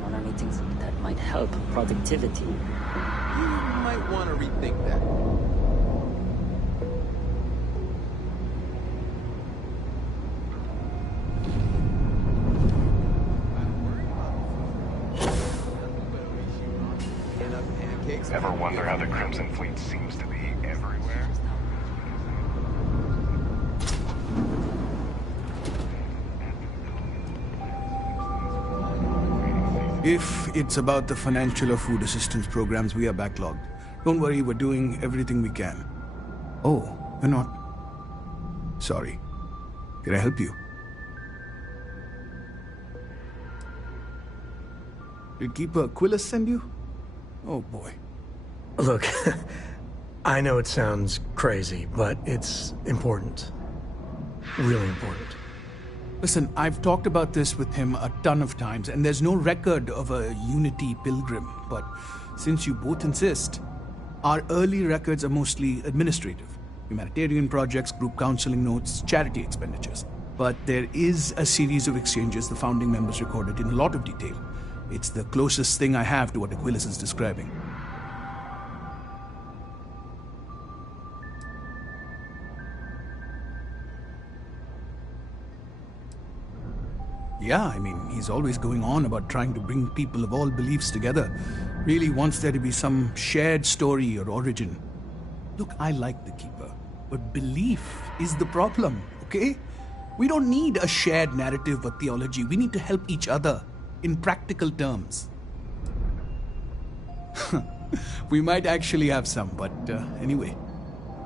down on anything that might help productivity. You might want to rethink that. Ever wonder how the Crimson Fleet seems to be everywhere? If it's about the financial or food assistance programs, we are backlogged. Don't worry, we're doing everything we can. Oh, you're not? Sorry. Can I help you? Did Keeper Quillis send you? Oh boy. Look, I know it sounds crazy, but it's important. Really important. Listen, I've talked about this with him a ton of times, and there's no record of a Unity pilgrim. But since you both insist, our early records are mostly administrative. Humanitarian projects, group counseling notes, charity expenditures. But there is a series of exchanges the founding members recorded in a lot of detail. It's the closest thing I have to what Aquilus is describing. Yeah, I mean, he's always going on about trying to bring people of all beliefs together. Really wants there to be some shared story or origin. Look, I like the Keeper, but belief is the problem, okay? We don't need a shared narrative or theology. We need to help each other in practical terms. We might actually have some, but anyway.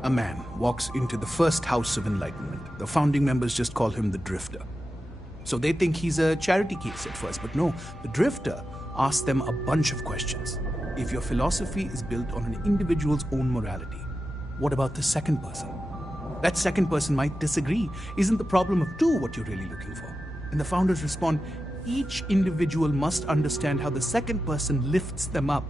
A man walks into the first house of enlightenment. The founding members just call him the Drifter. So they think he's a charity case at first, but no, the Drifter asks them a bunch of questions. If your philosophy is built on an individual's own morality, what about the second person? That second person might disagree. Isn't the problem of two what you're really looking for? And the founders respond, each individual must understand how the second person lifts them up.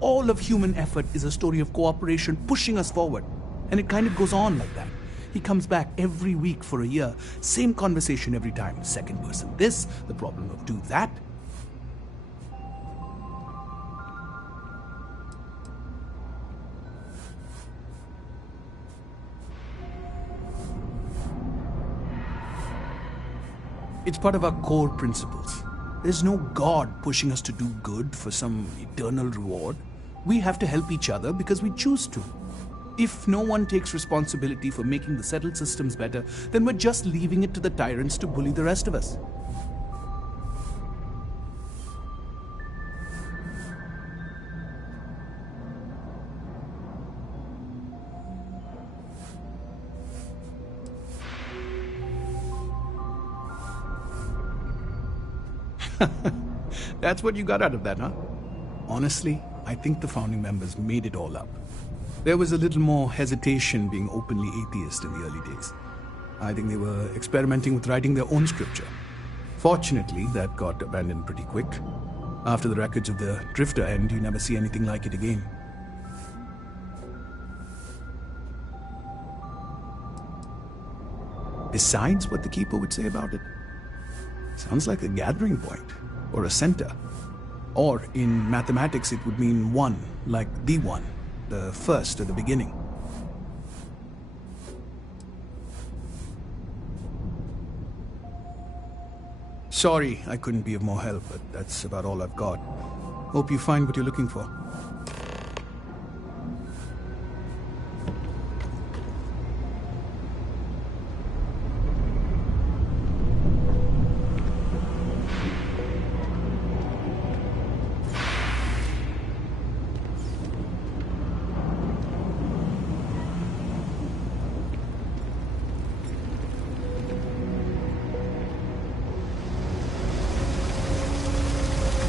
All of human effort is a story of cooperation pushing us forward. And it kind of goes on like that. He comes back every week for a year. Same conversation every time. Second person this, the problem of two that. It's part of our core principles. There's no God pushing us to do good for some eternal reward. We have to help each other because we choose to. If no one takes responsibility for making the settled systems better, then we're just leaving it to the tyrants to bully the rest of us. That's what you got out of that, huh? Honestly, I think the founding members made it all up. There was a little more hesitation being openly atheist in the early days. I think they were experimenting with writing their own scripture. Fortunately, that got abandoned pretty quick. After the records of the Drifter end, you never see anything like it again. Besides what the Keeper would say about it, sounds like a gathering point, or a center. Or in mathematics, it would mean one, like the one. The first at the beginning. Sorry, I couldn't be of more help, but that's about all I've got. Hope you find what you're looking for.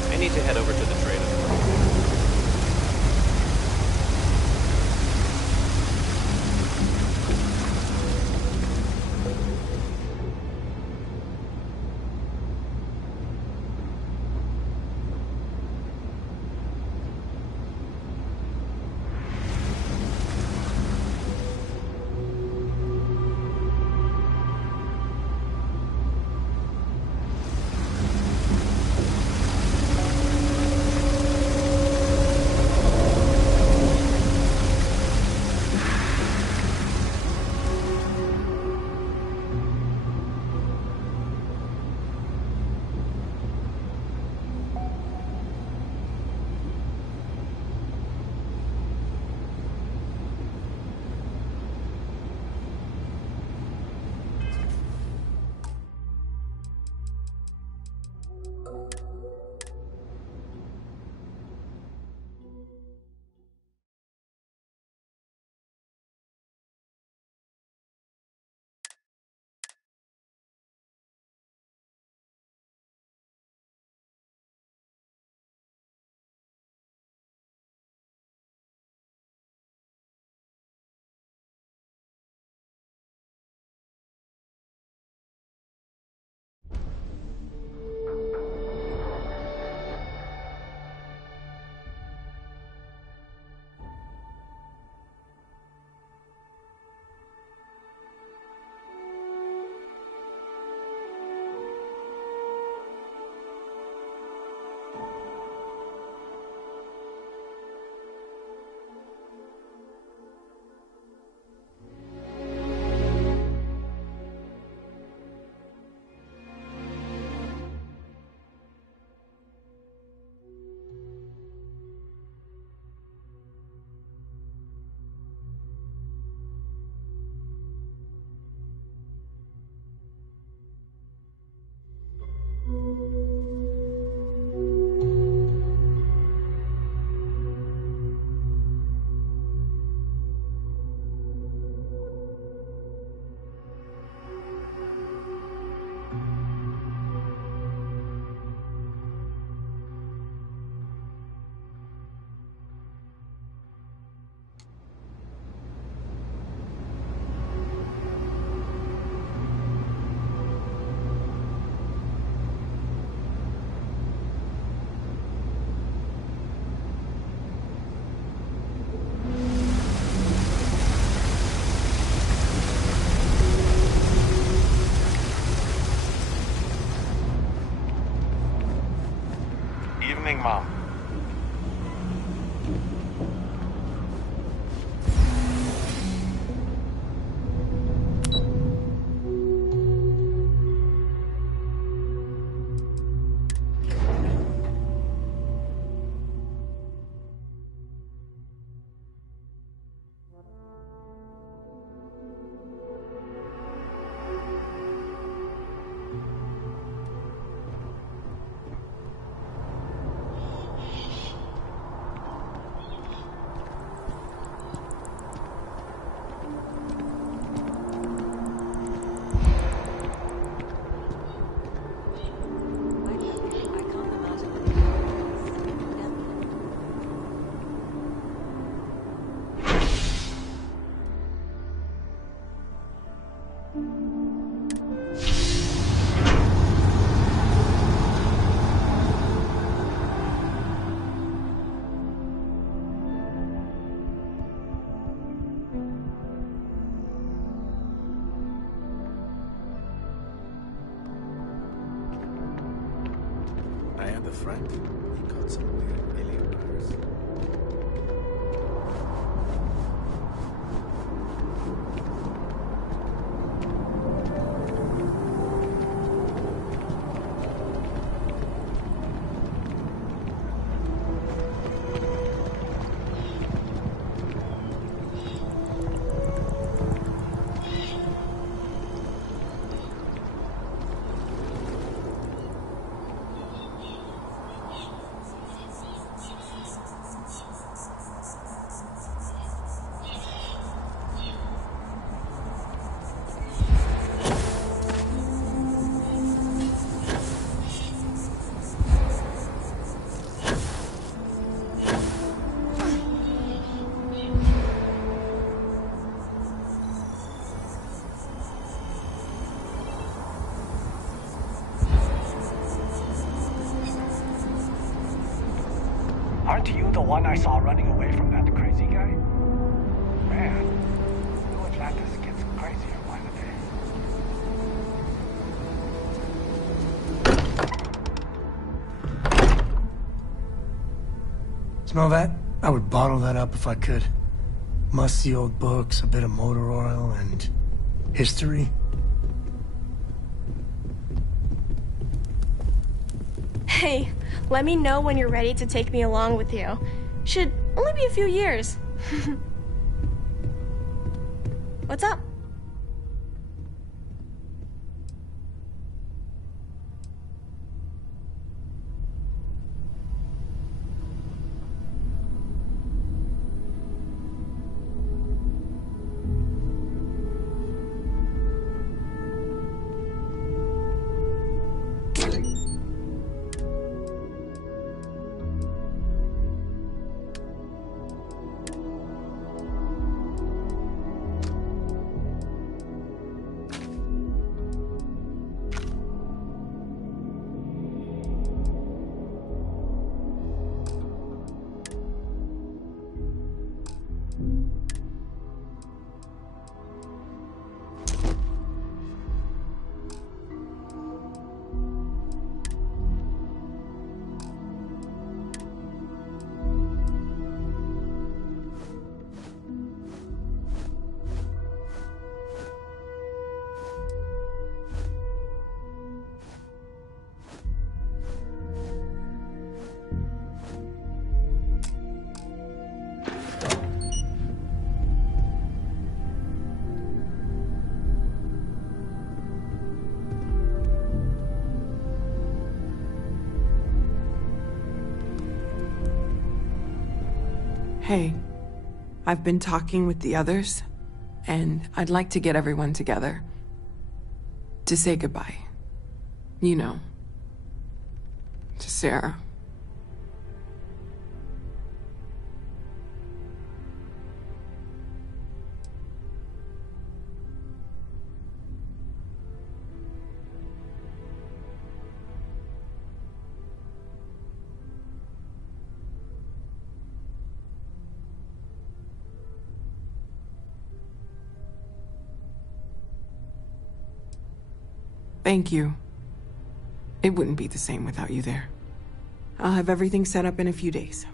I need to head over to the trader. Morning, Mom. I had the friend. He got some weird alien virus. Aren't you the one I saw running away from that crazy guy? Man, New Atlantis gets crazier by the day. Smell that? I would bottle that up if I could. Musty old books, a bit of motor oil, and history. Hey, let me know when you're ready to take me along with you. Should only be a few years. What's up? Hey, I've been talking with the others, and I'd like to get everyone together. To say goodbye. You know. To Sarah. Thank you. It wouldn't be the same without you there. I'll have everything set up in a few days.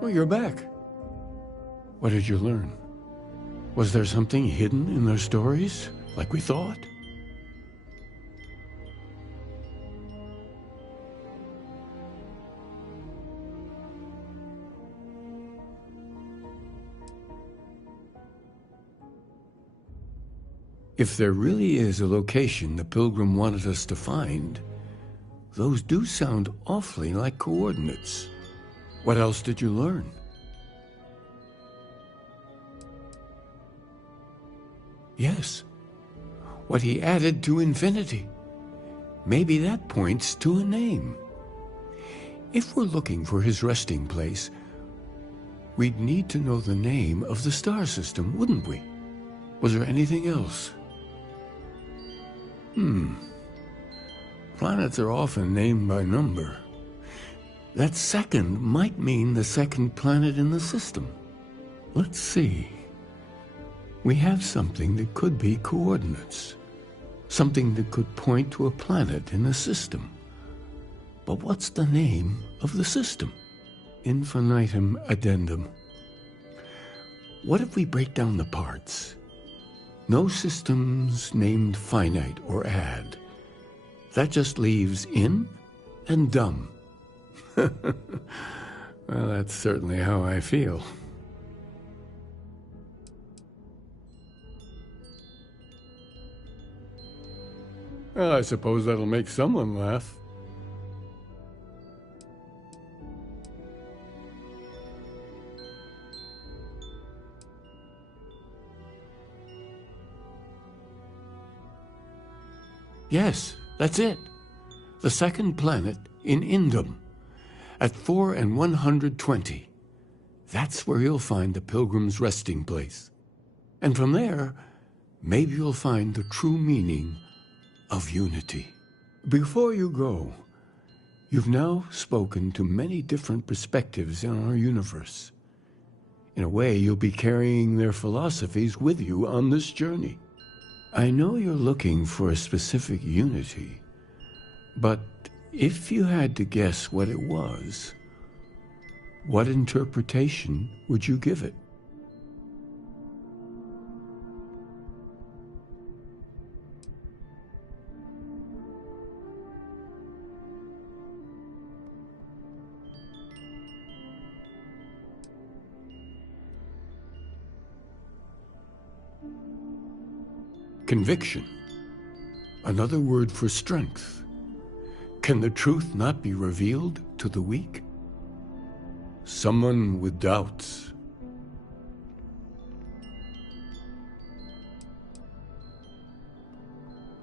Oh, you're back. What did you learn? Was there something hidden in their stories, like we thought? If there really is a location the Pilgrim wanted us to find, those do sound awfully like coordinates. What else did you learn? Yes, what he added to infinity. Maybe that points to a name. If we're looking for his resting place, we'd need to know the name of the star system, wouldn't we? Was there anything else? Planets are often named by number. That second might mean the second planet in the system. Let's see. We have something that could be coordinates. Something that could point to a planet in the system. But what's the name of the system? Infinitum addendum. What if we break down the parts? No systems named finite or add. That just leaves in and dumb. Well, that's certainly how I feel. Well, I suppose that'll make someone laugh. Yes, that's it. The second planet in Indum, at 4 and 120. That's where you'll find the Pilgrim's resting place. And from there, maybe you'll find the true meaning of unity. Before you go, you've now spoken to many different perspectives in our universe. In a way, you'll be carrying their philosophies with you on this journey. I know you're looking for a specific unity, but if you had to guess what it was, what interpretation would you give it? Conviction, another word for strength. Can the truth not be revealed to the weak? Someone with doubts.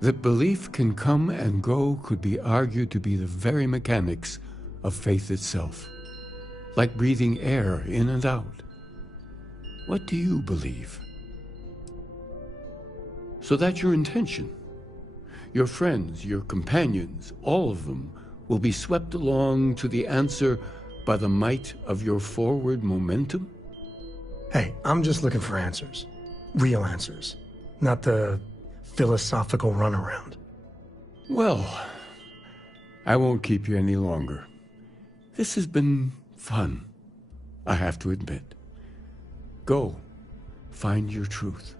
That belief can come and go could be argued to be the very mechanics of faith itself, like breathing air in and out. What do you believe? So that's your intention, Your friends, your companions, all of them will be swept along to the answer by the might of your forward momentum? Hey, I'm just looking for answers. Real answers. Not the philosophical runaround. Well, I won't keep you any longer. This has been fun, I have to admit. Go, find your truth.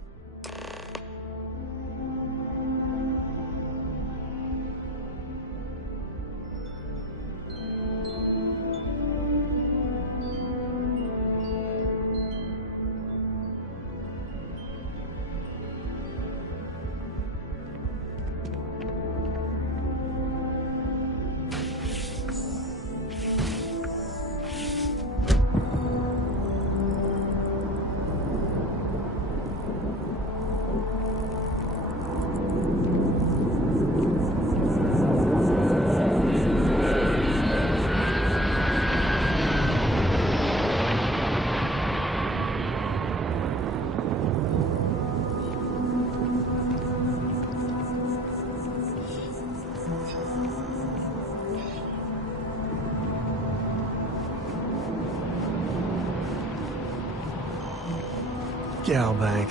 Galbank.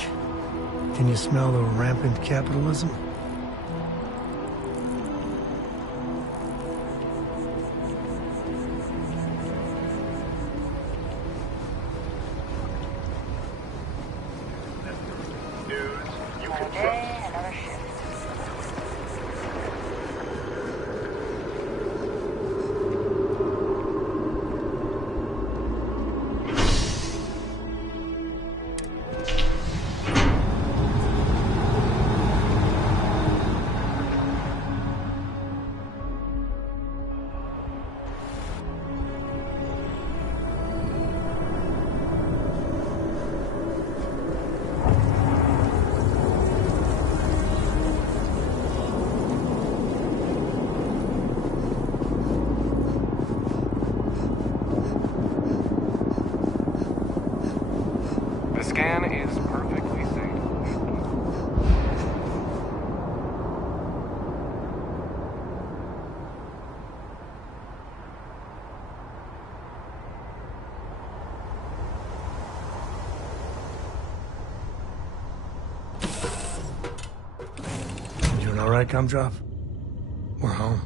Can you smell the rampant capitalism? The scan is perfectly safe. You doing all right, Gumdrop? We're home.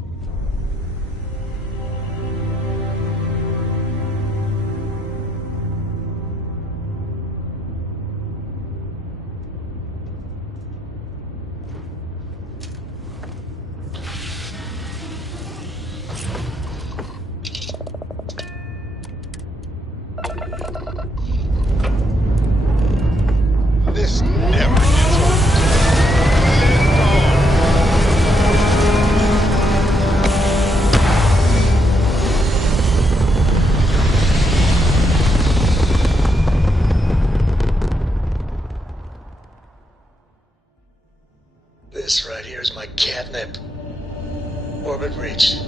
This never gets old. This right here is my catnip. Orbit reached.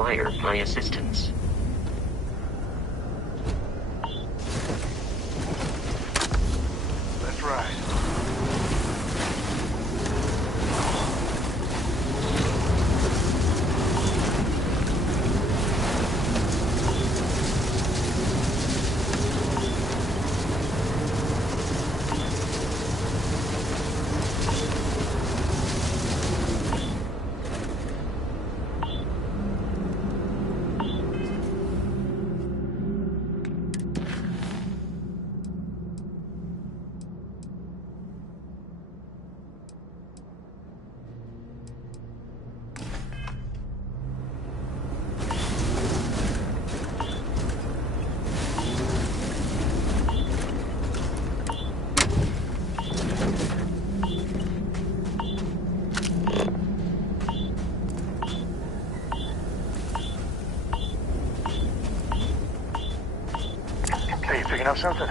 require my assistance. Let's ride. Hey, you picking up something?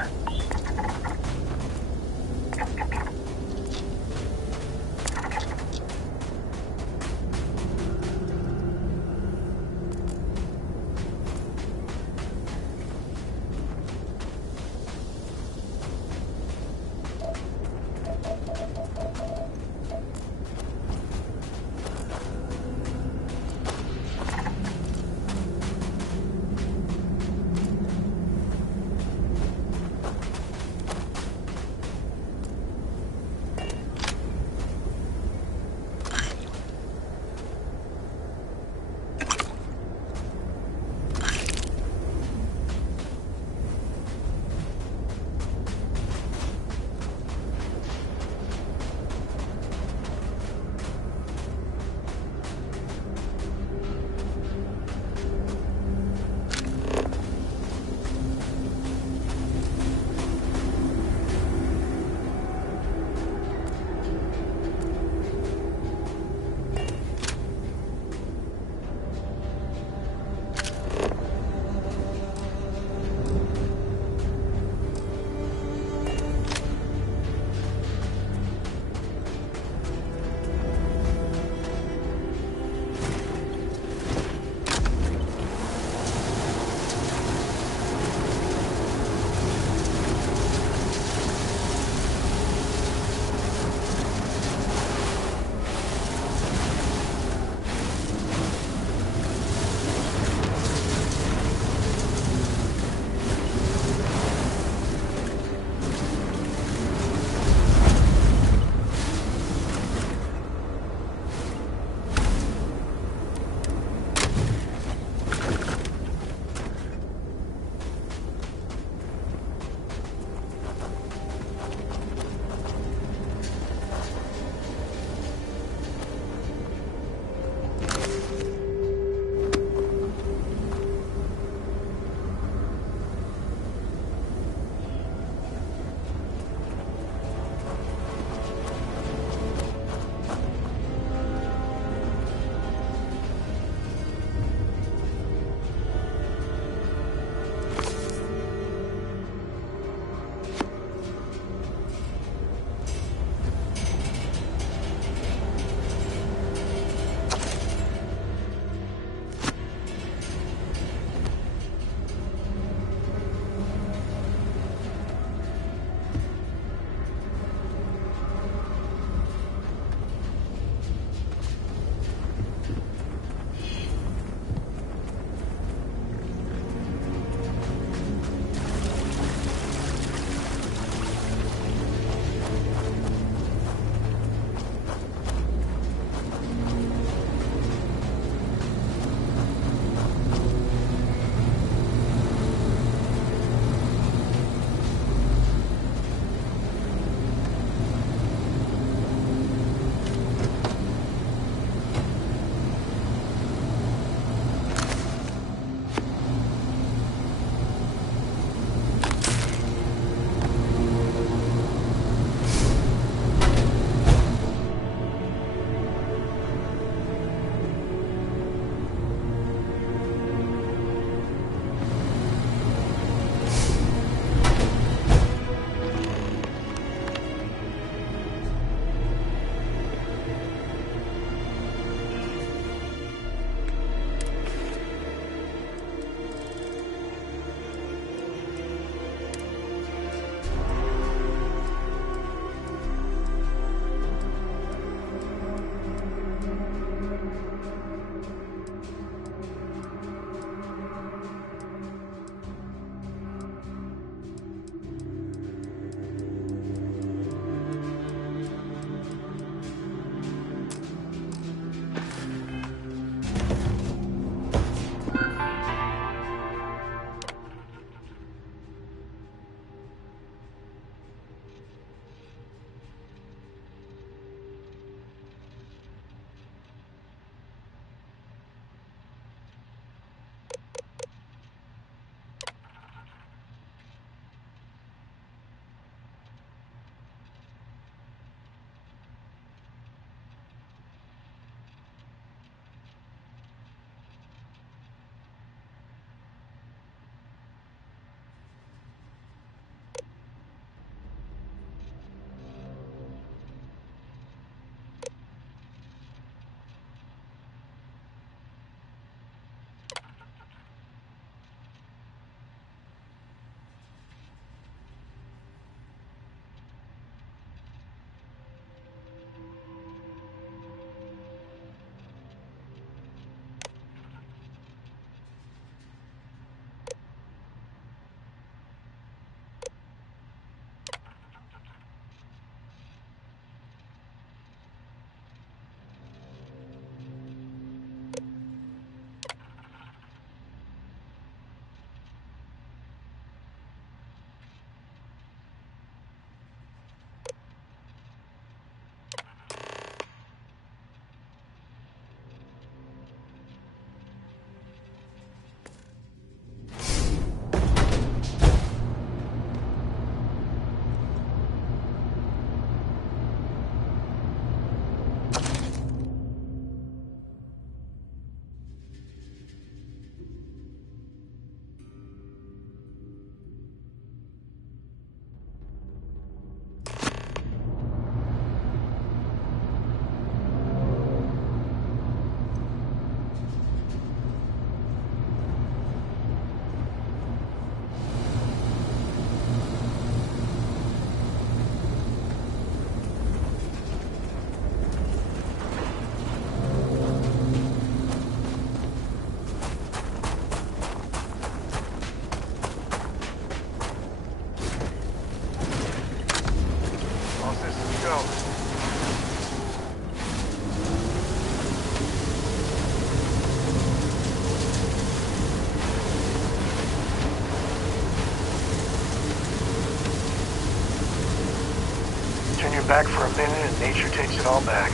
back for a minute and nature takes it all back.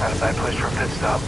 Not a bad place for a pit stop.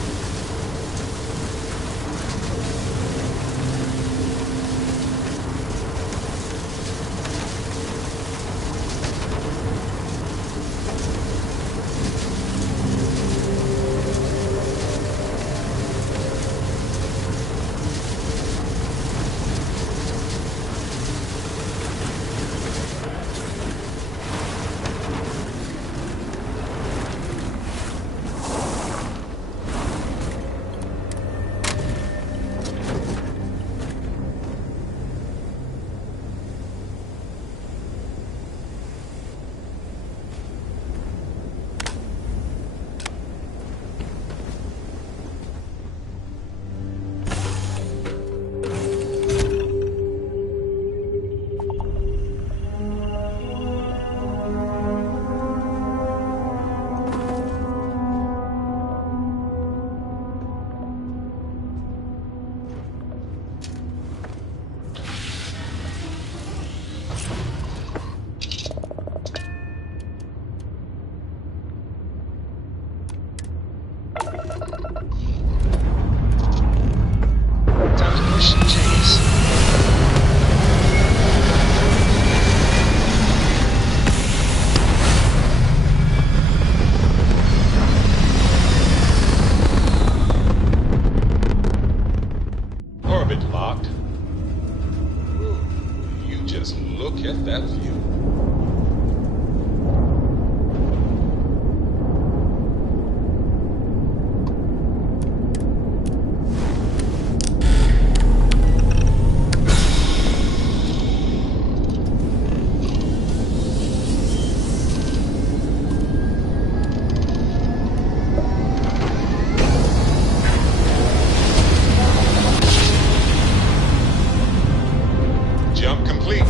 Jump complete.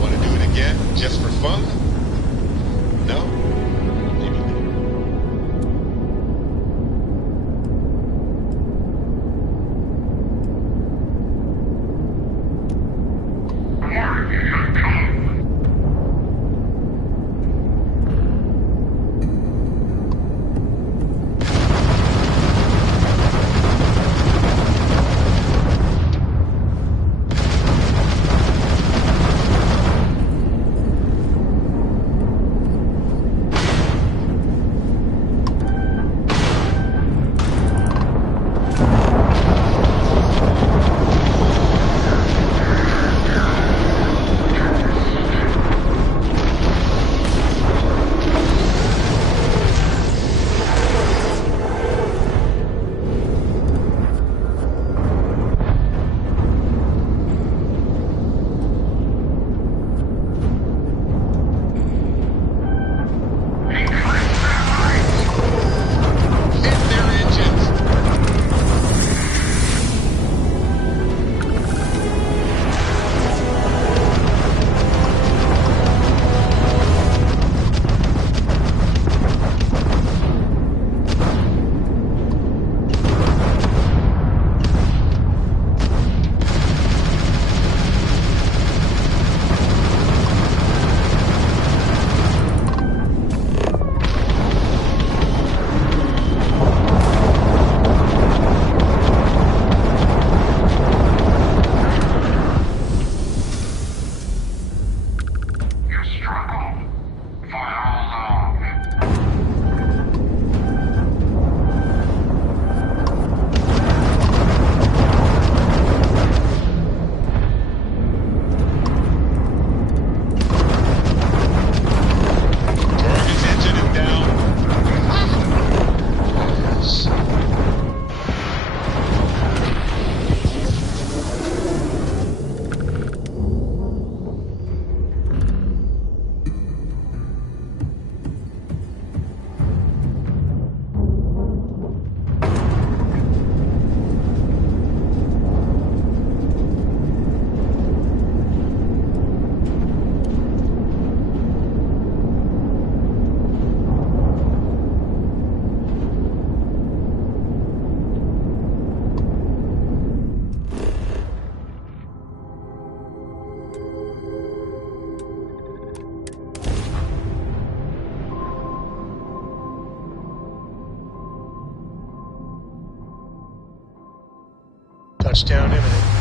Want to do it again? Touchdown imminent.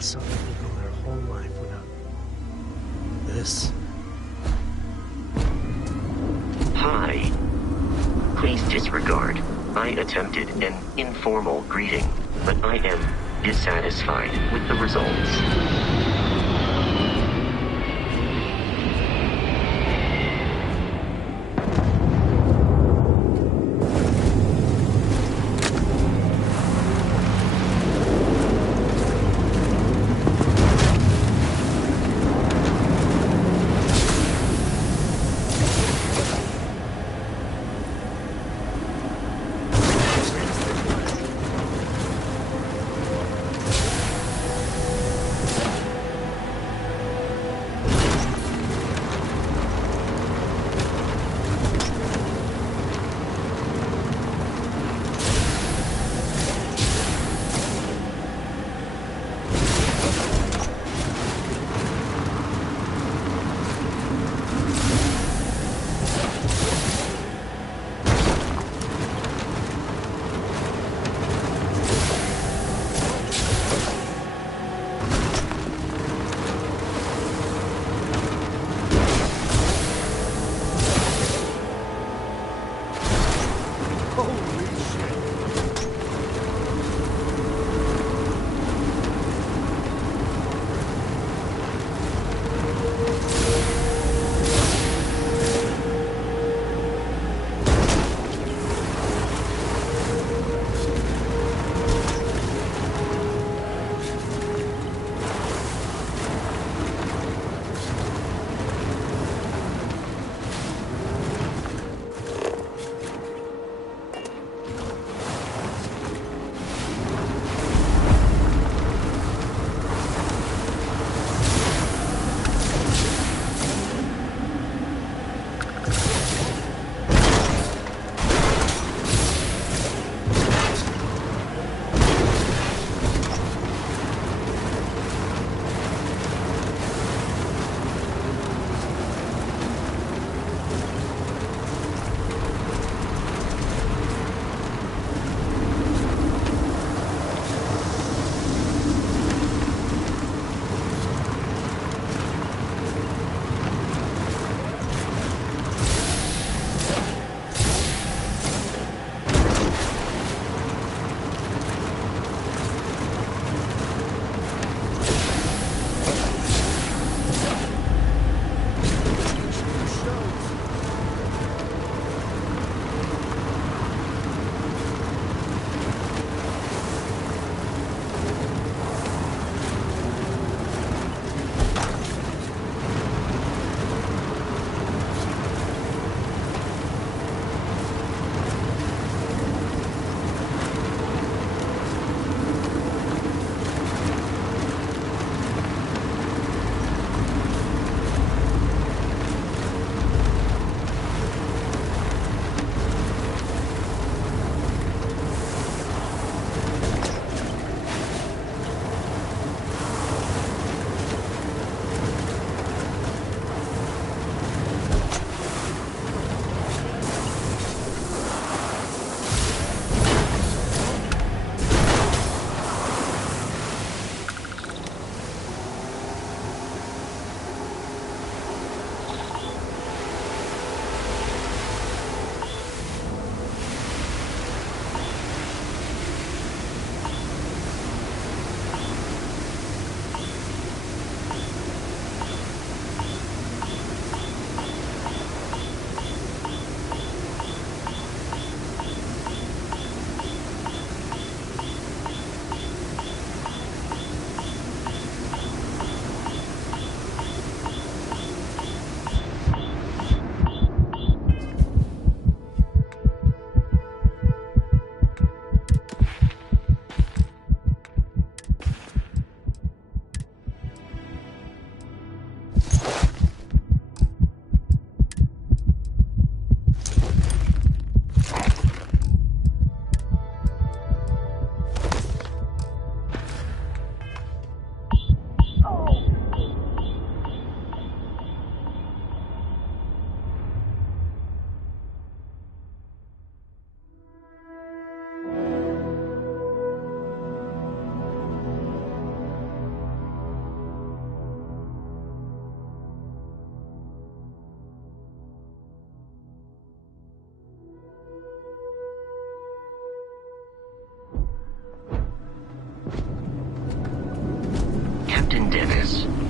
Some people go their whole life without this. Hi. Please disregard. I attempted an informal greeting, but I am dissatisfied with the results.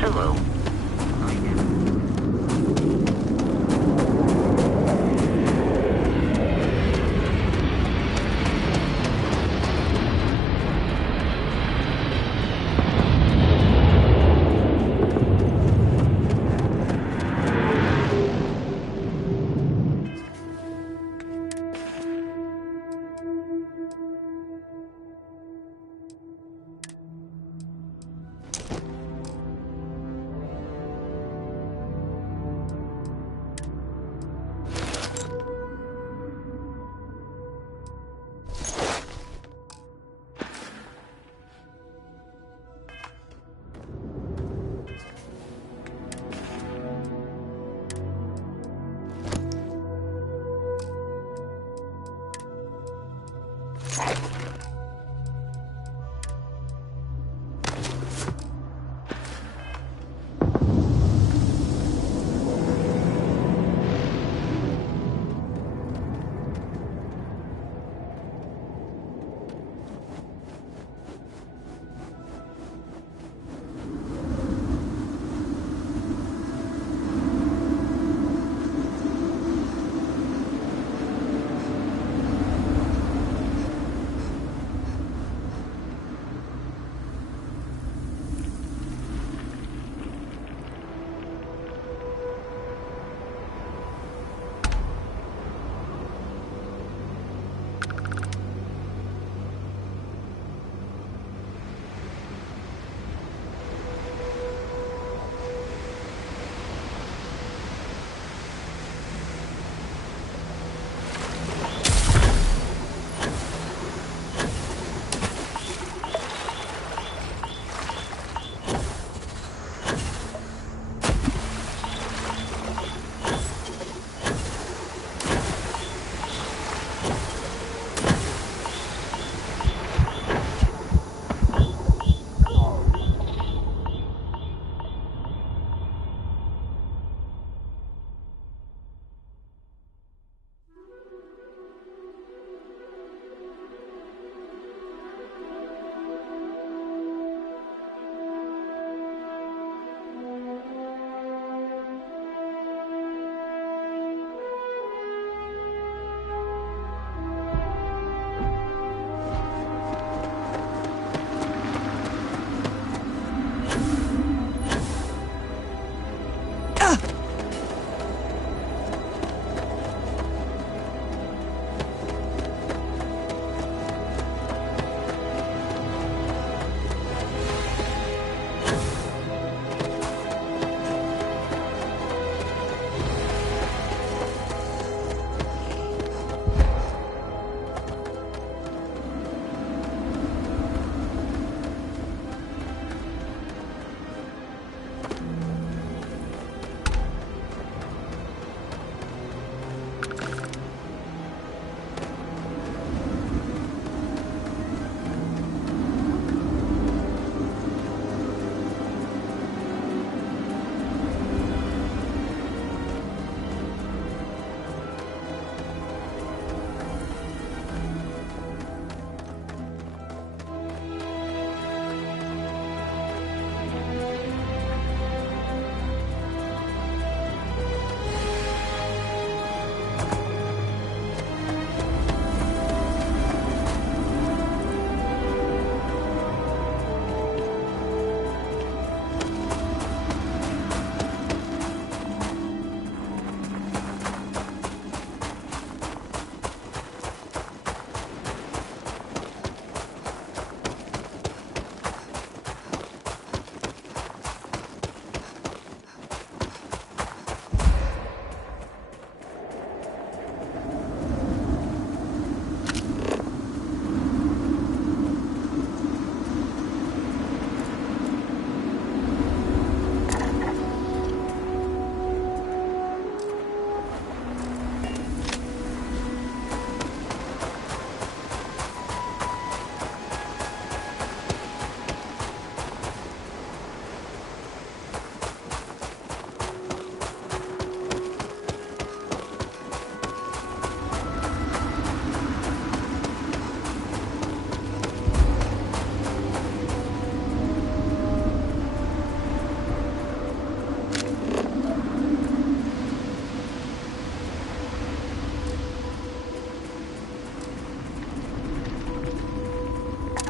Hello.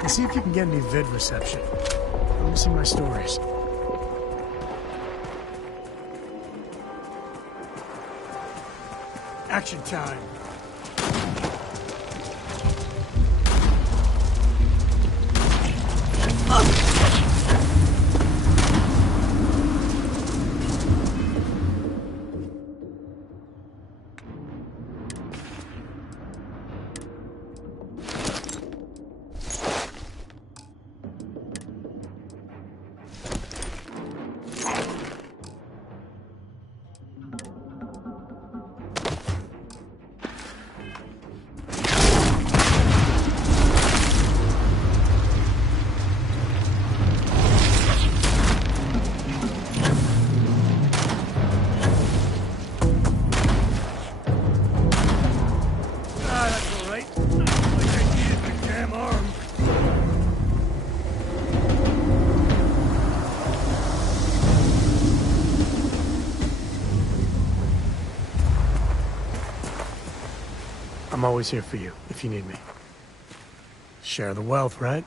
And see if you can get any vid reception. Let me see my stories. Action time. I'm always here for you, if you need me. Share the wealth, right?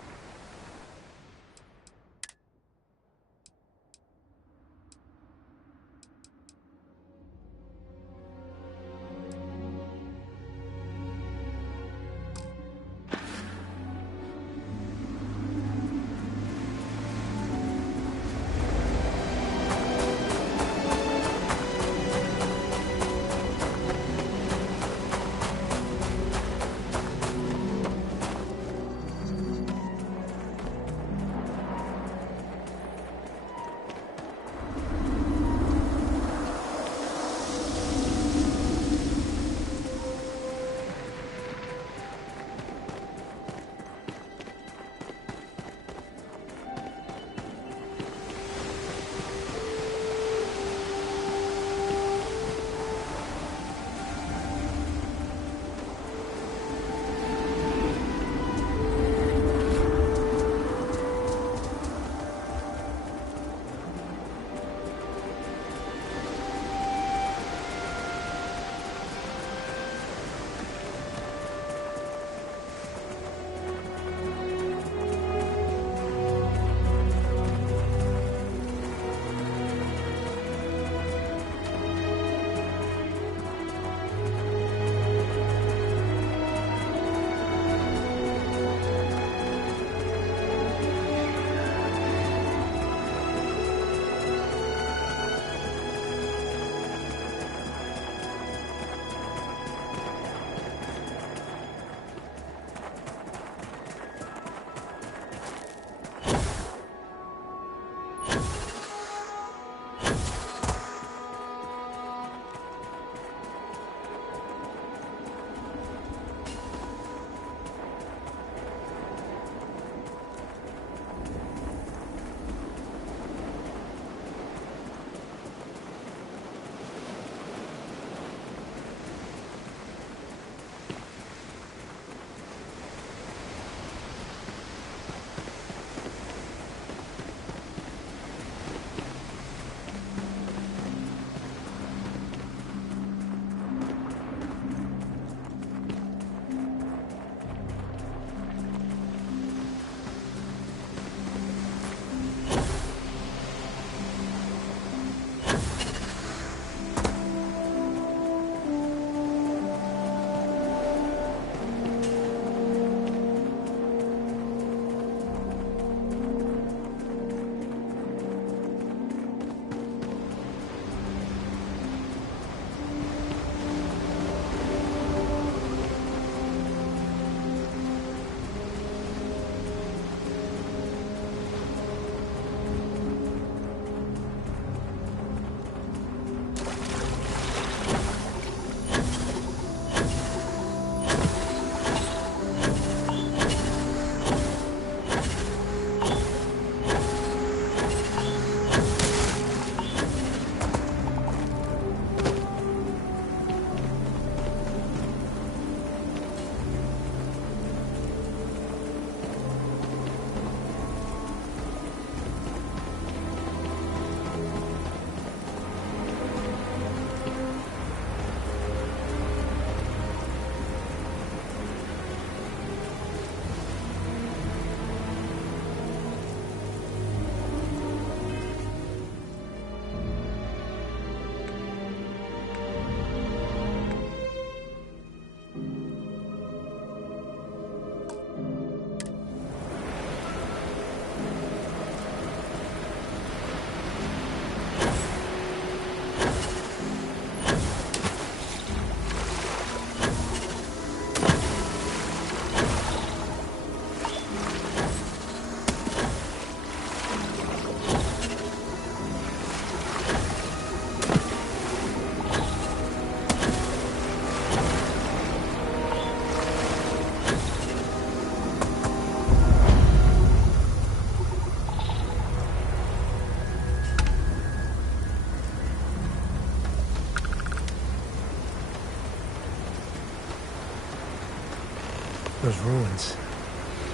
those ruins.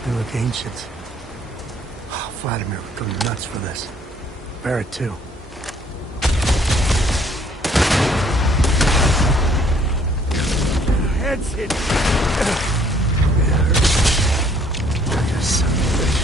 They look ancient. Oh, Vladimir would go nuts for this. Barrett, too. Head's hit. Son of a bitch.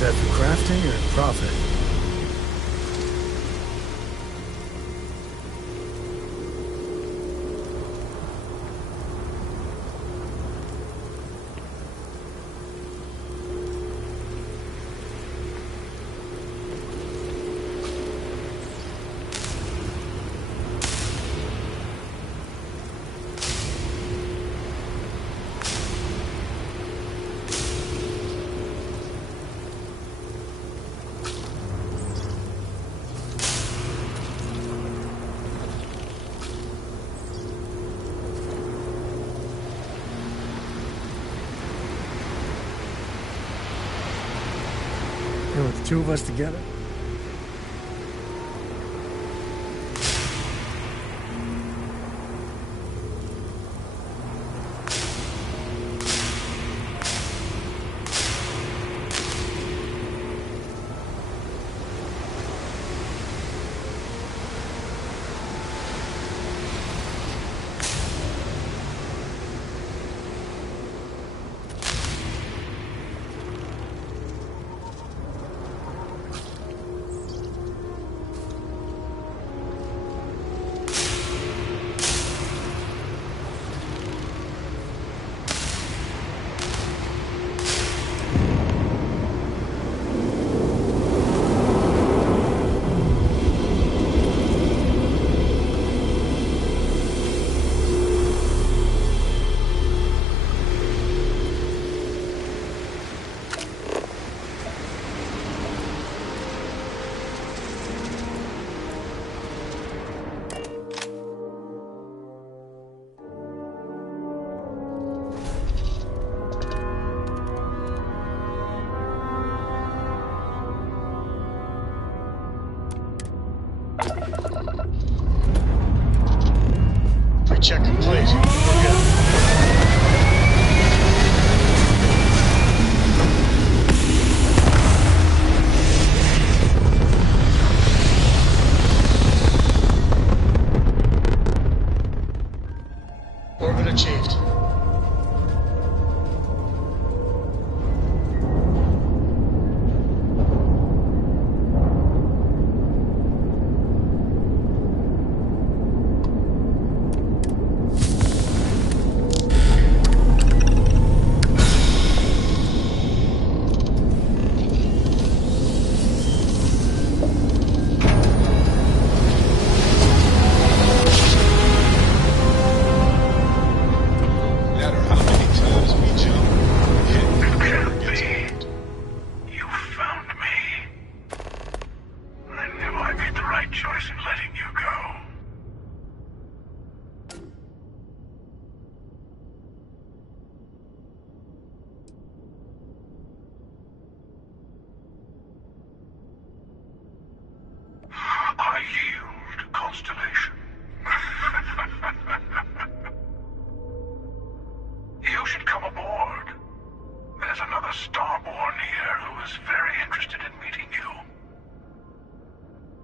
That for crafting or profit? You know, with the two of us together? Check complete. We're good. Orbit achieved.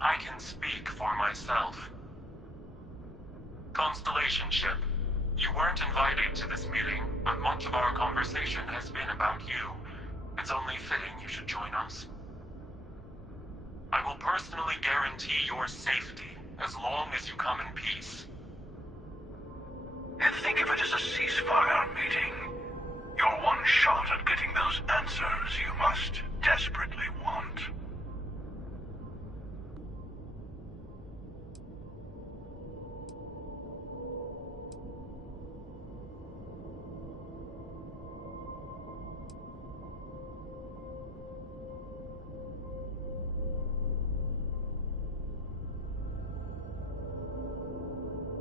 I can speak for myself. Constellation ship, you weren't invited to this meeting, but much of our conversation has been about you. It's only fitting you should join us. I will personally guarantee your safety as long as you come in peace. And think of it as a ceasefire meeting. Your one shot at getting those answers you must desperately want.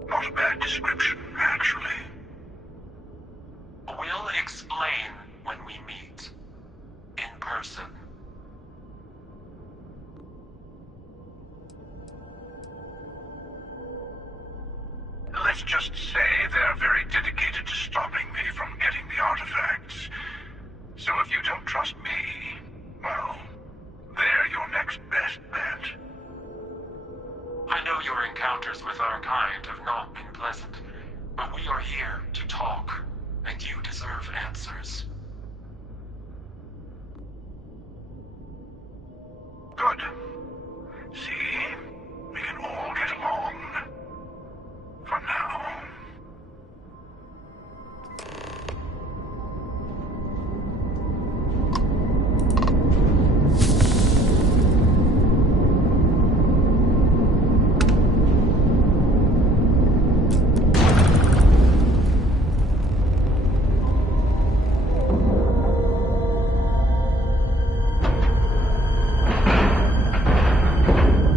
Not a bad description, actually. We'll explain when we meet. In person. Let's just say they're very dedicated to stopping me from getting the artifacts. So if you don't trust me, well, they're your next best bet. I know your encounters with our kind have not been pleasant, but we are here to talk, and you deserve answers. Good. See? We can all get along. For now.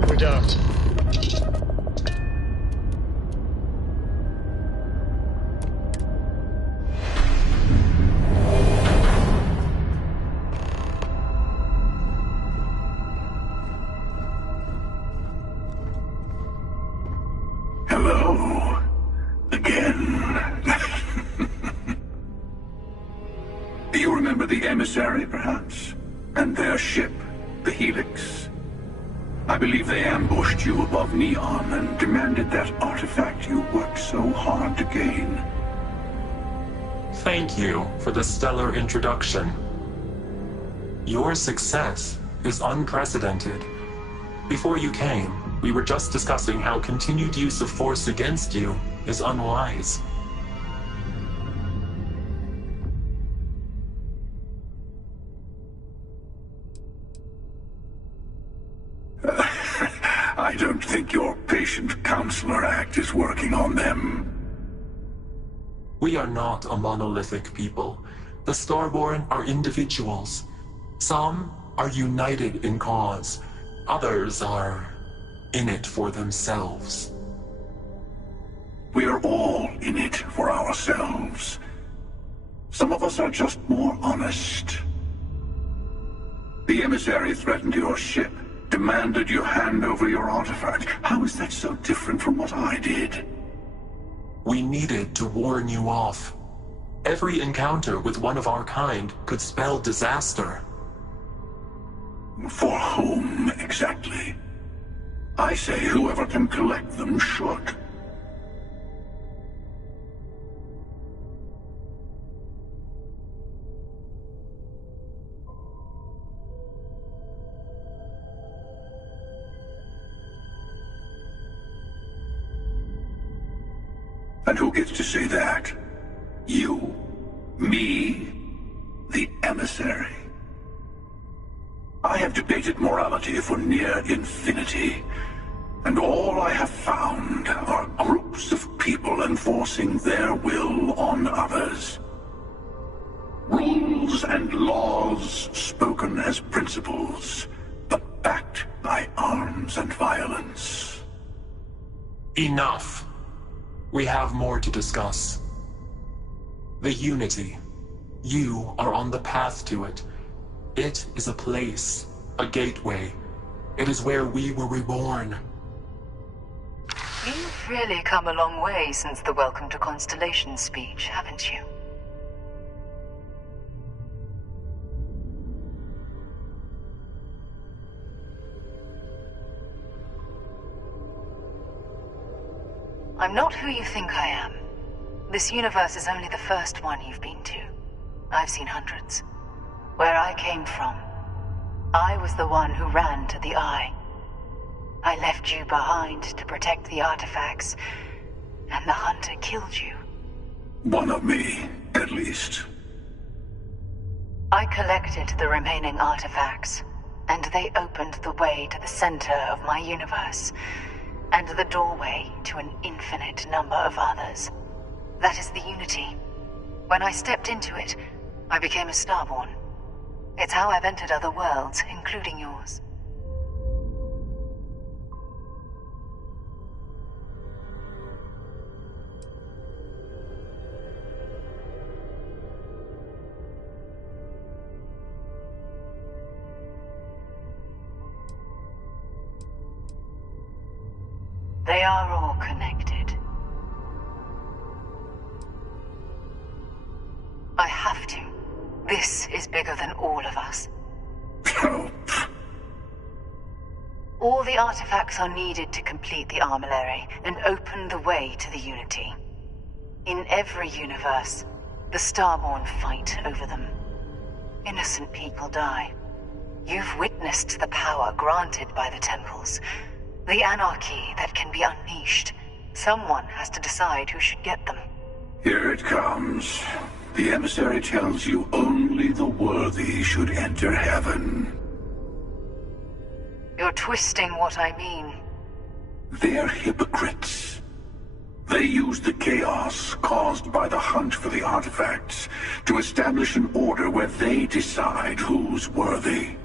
We're docked. Hello. Again. You remember the emissary, perhaps? And their ship, the Helix? I believe they ambushed you above Neon and demanded that artifact you worked so hard to gain. Thank you for the stellar introduction. Your success is unprecedented. Before you came, we were just discussing how continued use of force against you is unwise. I don't think your patient counselor act is working on them. We are not a monolithic people. The Starborn are individuals. Some are united in cause. Others are in it for themselves. We are all in it for ourselves. Some of us are just more honest. The emissary threatened your ship, demanded you hand over your artifact. How is that so different from what I did? We needed to warn you off. Every encounter with one of our kind could spell disaster. For whom, exactly? I say whoever can collect them should. And who gets to say that? You? Me? The emissary? I have debated morality for near infinity, and all I have found are groups of people enforcing their will on others. Rules and laws spoken as principles, but backed by arms and violence. Enough. We have more to discuss. The Unity. You are on the path to it. It is a place, a gateway. It is where we were reborn. You've really come a long way since the Welcome to Constellation speech, haven't you? I'm not who you think I am. This universe is only the first one you've been to. I've seen hundreds. Where I came from, I was the one who ran to the Eye. I left you behind to protect the artifacts, and the Hunter killed you. One of me, at least. I collected the remaining artifacts, and they opened the way to the center of my universe, and the doorway to an infinite number of others. That is the Unity. When I stepped into it, I became a Starborn. It's how I've entered other worlds, including yours. They are all connected. I have to. This is bigger than all of us. All the artifacts are needed to complete the armillary and open the way to the Unity. In every universe, the Starborn fight over them. Innocent people die. You've witnessed the power granted by the temples. The anarchy that can be unleashed. Someone has to decide who should get them. Here it comes. The emissary tells you only the worthy should enter heaven. You're twisting what I mean. They're hypocrites. They use the chaos caused by the hunt for the artifacts to establish an order where they decide who's worthy.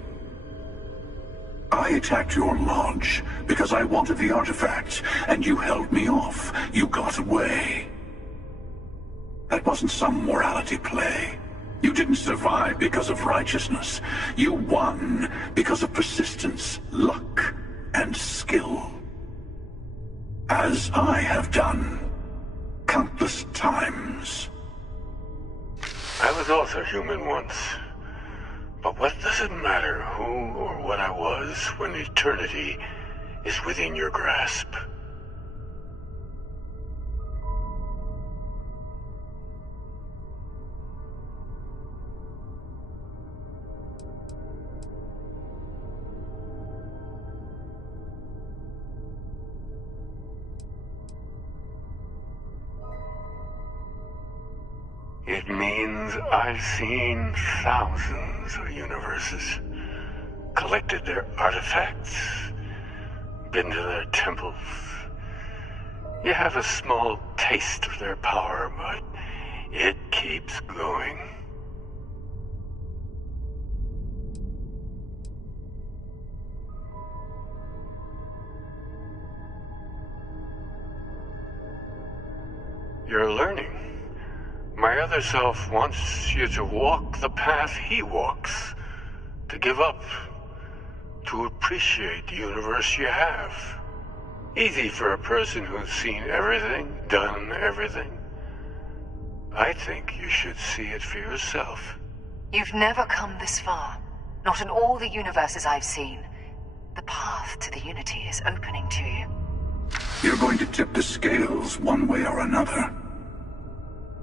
I attacked your lodge because I wanted the artifacts, and you held me off. You got away. That wasn't some morality play. You didn't survive because of righteousness. You won because of persistence, luck, and skill. As I have done countless times. I was also human once. But what does it matter who or what I was when eternity is within your grasp? It means I've seen thousands of universes, collected their artifacts, been to their temples. You have a small taste of their power, but it keeps going. You're learning. My other self wants you to walk the path he walks, to give up, to appreciate the universe you have. Easy for a person who's seen everything, done everything. I think you should see it for yourself. You've never come this far. Not in all the universes I've seen. The path to the Unity is opening to you. You're going to tip the scales one way or another.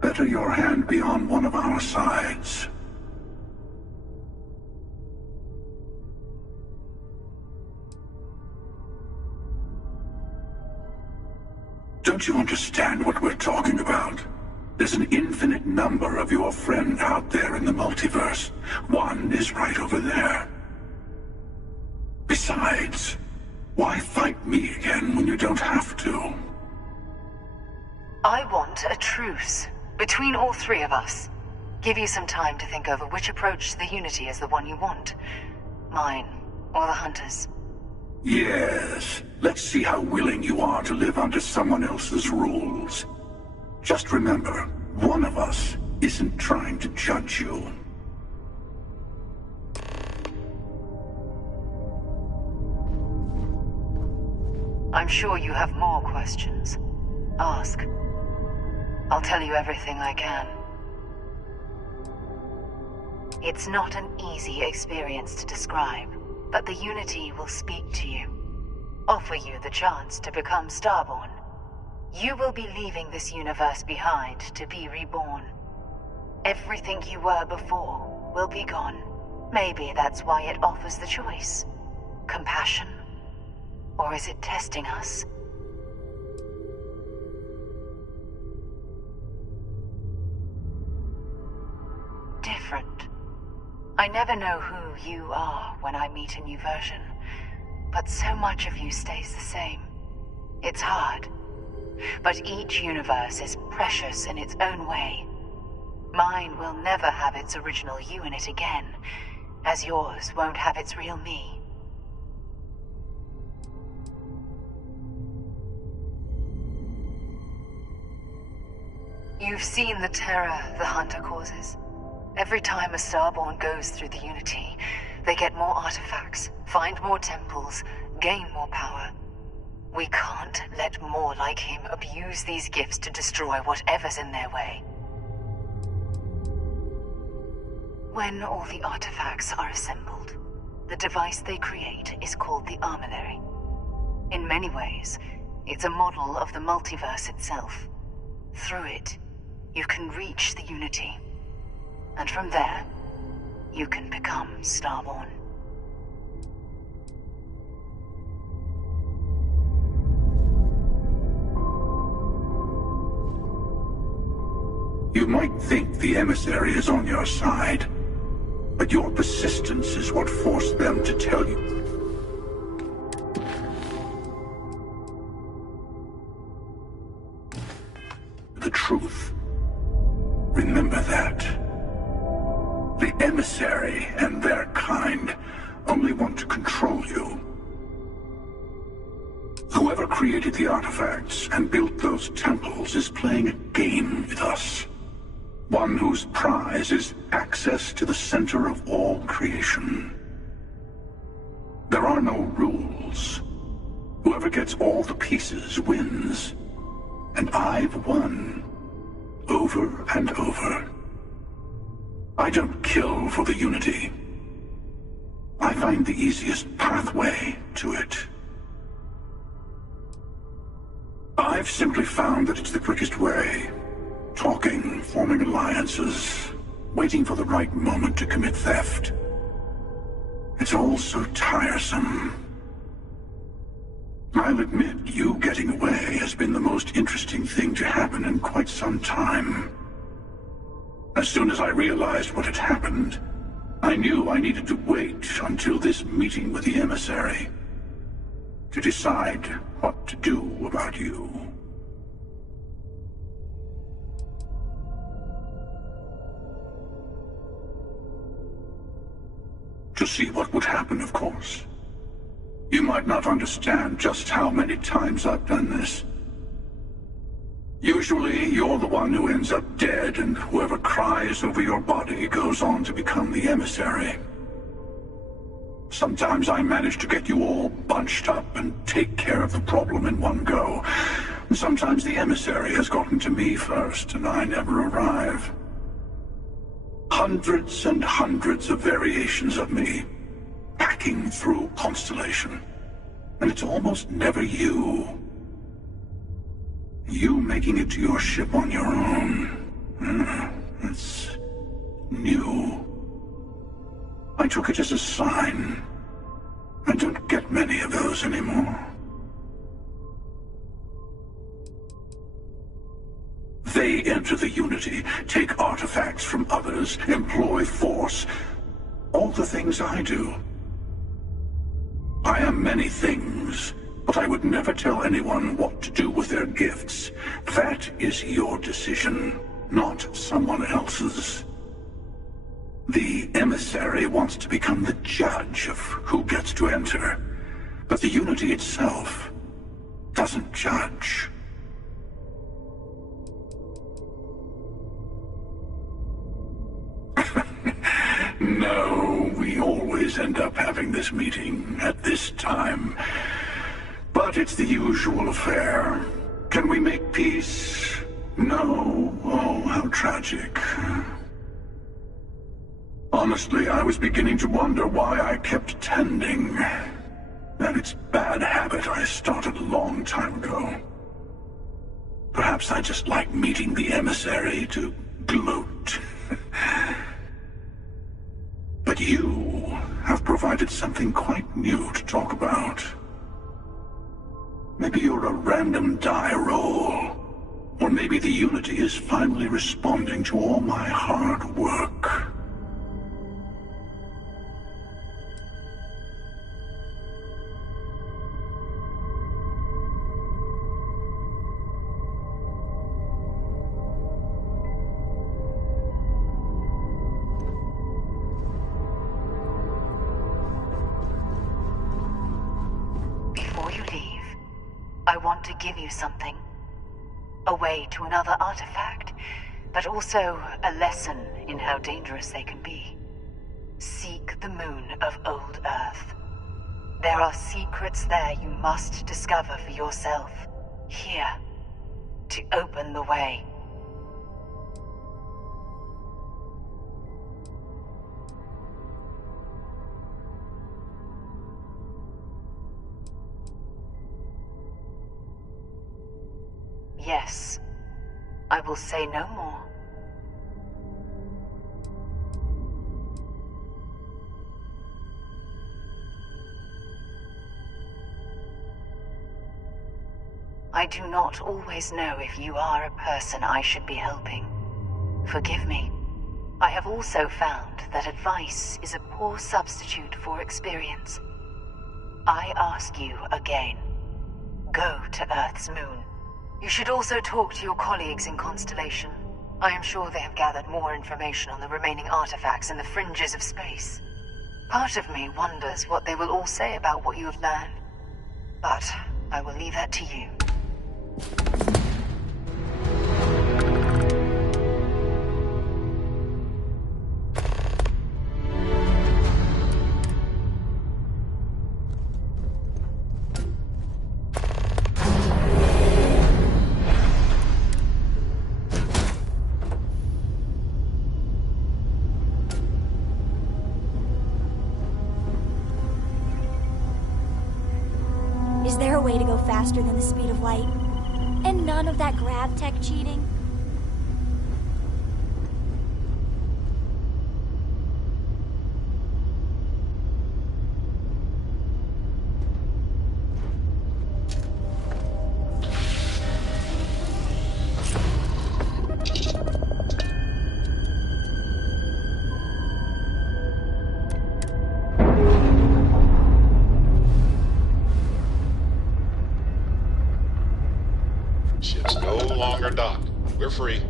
Better your hand be on one of our sides. Don't you understand what we're talking about? There's an infinite number of your friend out there in the multiverse. One is right over there. Besides, why fight me again when you don't have to? I want a truce between all three of us. Give you some time to think over which approach to the Unity is the one you want. Mine, or the Hunter's. Yes. Let's see how willing you are to live under someone else's rules. Just remember, one of us isn't trying to judge you. I'm sure you have more questions. Ask. I'll tell you everything I can. It's not an easy experience to describe, but the Unity will speak to you. Offer you the chance to become Starborn. You will be leaving this universe behind to be reborn. Everything you were before will be gone. Maybe that's why it offers the choice. Compassion? Or is it testing us? Different. I never know who you are when I meet a new version, but so much of you stays the same. It's hard. But each universe is precious in its own way. Mine will never have its original you in it again, as yours won't have its real me. You've seen the terror the Hunter causes. Every time a Starborn goes through the Unity, they get more artifacts, find more temples, gain more power. We can't let more like him abuse these gifts to destroy whatever's in their way. When all the artifacts are assembled, the device they create is called the Armillary. In many ways, it's a model of the multiverse itself. Through it, you can reach the Unity. And from there, you can become Starborn. You might think the emissary is on your side, but your persistence is what forced them to tell you. The truth. Remember that. The emissary and their kind only want to control you. Whoever created the artifacts and built those temples is playing a game with us. One whose prize is access to the center of all creation. There are no rules. Whoever gets all the pieces wins. And I've won. Over and over. I don't kill for the Unity. I find the easiest pathway to it. I've simply found that it's the quickest way. Talking, forming alliances, waiting for the right moment to commit theft. It's all so tiresome. I'll admit, you getting away has been the most interesting thing to happen in quite some time. As soon as I realized what had happened, I knew I needed to wait until this meeting with the emissary to decide what to do about you. To see what would happen, of course. You might not understand just how many times I've done this. Usually, you're the one who ends up dead, and whoever cries over your body goes on to become the emissary. Sometimes I manage to get you all bunched up and take care of the problem in one go. Sometimes the emissary has gotten to me first, and I never arrive. Hundreds and hundreds of variations of me, hacking through Constellation. And it's almost never you. You making it to your ship on your own. It's new. I took it as a sign. I don't get many of those anymore. They enter the Unity, take artifacts from others, employ force. All the things I do. I am many things, but I would never tell anyone what to do with their gifts. That is your decision, not someone else's. The emissary wants to become the judge of who gets to enter, but the Unity itself doesn't judge. No, we always end up having this meeting at this time. But it's the usual affair. Can we make peace? No. Oh, how tragic. Honestly, I was beginning to wonder why I kept tending. That it's bad habit I started a long time ago. Perhaps I just like meeting the emissary to gloat. But you have provided something quite new to talk about. Maybe you're a random die roll. Or maybe the Unity is finally responding to all my hard work. Before you leave, I want to give you something. A way to another artifact, but also a lesson in how dangerous they can be. Seek the moon of Old Earth. There are secrets there you must discover for yourself. Here, to open the way. Yes, I will say no more. I do not always know if you are a person I should be helping. Forgive me. I have also found that advice is a poor substitute for experience. I ask you again, go to Earth's moon. You should also talk to your colleagues in Constellation. I am sure they have gathered more information on the remaining artifacts in the fringes of space. Part of me wonders what they will all say about what you have learned. But I will leave that to you. Is there a way to go faster than the speed of light? And none of that grav tech cheating? Ship's no longer docked. We're free.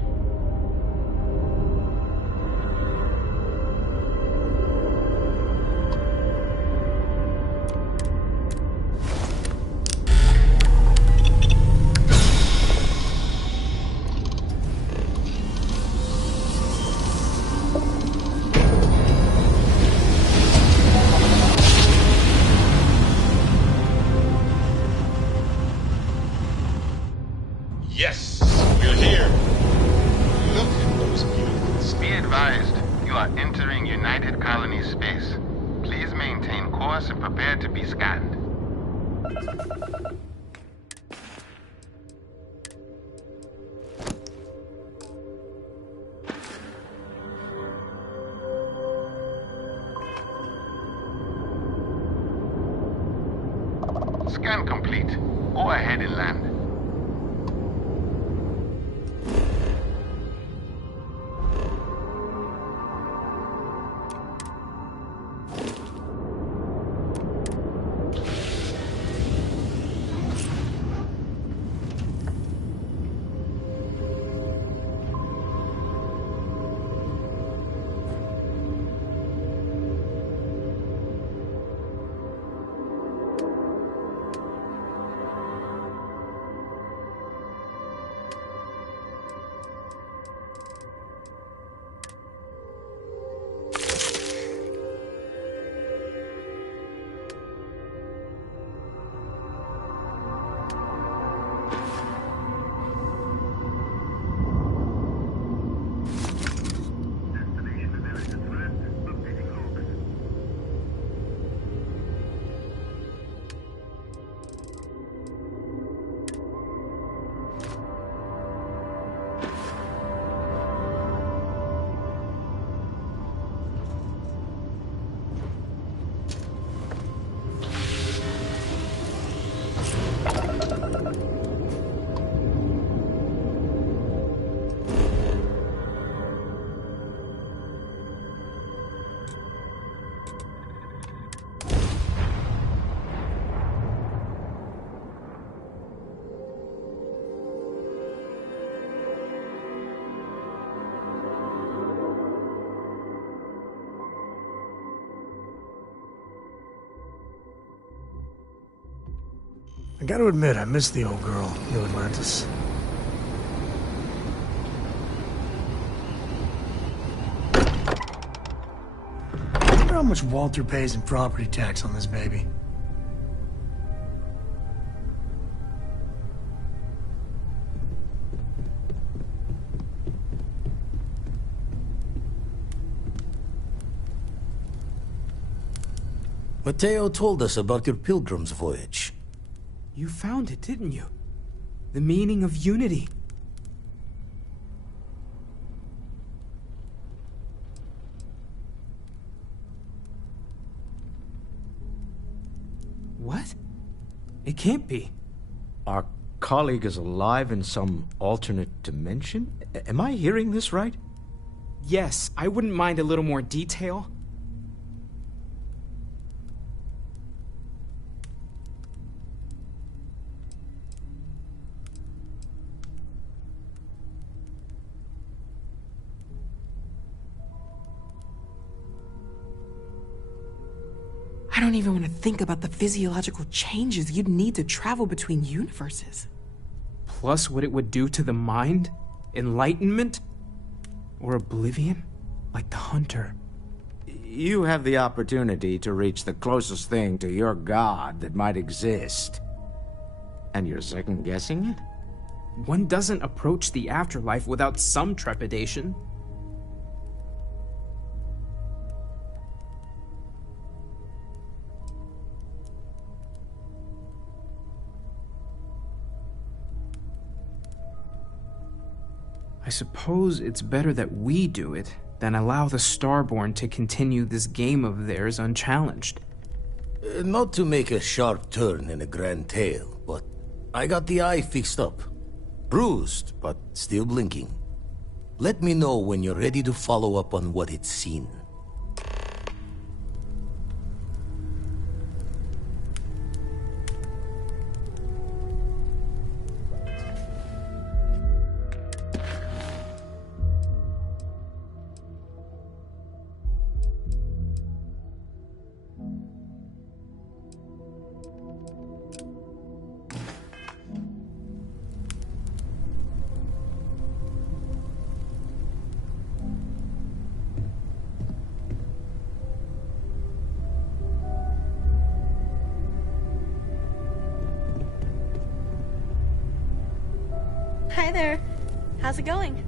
Yes, we're here. Look at those beautiful. Be advised, you are entering United Colony space. Please maintain course and prepare to be scanned. Scan complete. Go ahead and land. I gotta admit, I miss the old girl, New Atlantis. I wonder how much Walter pays in property tax on this baby. Mateo told us about your pilgrim's voyage. You found it, didn't you? The meaning of unity. What? It can't be. Our colleague is alive in some alternate dimension? Am I hearing this right? Yes, I wouldn't mind a little more detail. I don't even want to think about the physiological changes you'd need to travel between universes. Plus what it would do to the mind? Enlightenment? Or oblivion? Like the Hunter. You have the opportunity to reach the closest thing to your god that might exist. And you're second-guessing it? One doesn't approach the afterlife without some trepidation. I suppose it's better that we do it than allow the Starborn to continue this game of theirs unchallenged. Not to make a sharp turn in a grand tale, but I got the eye fixed up. Bruised, but still blinking. Let me know when you're ready to follow up on what it's seen. Hi there. How's it going?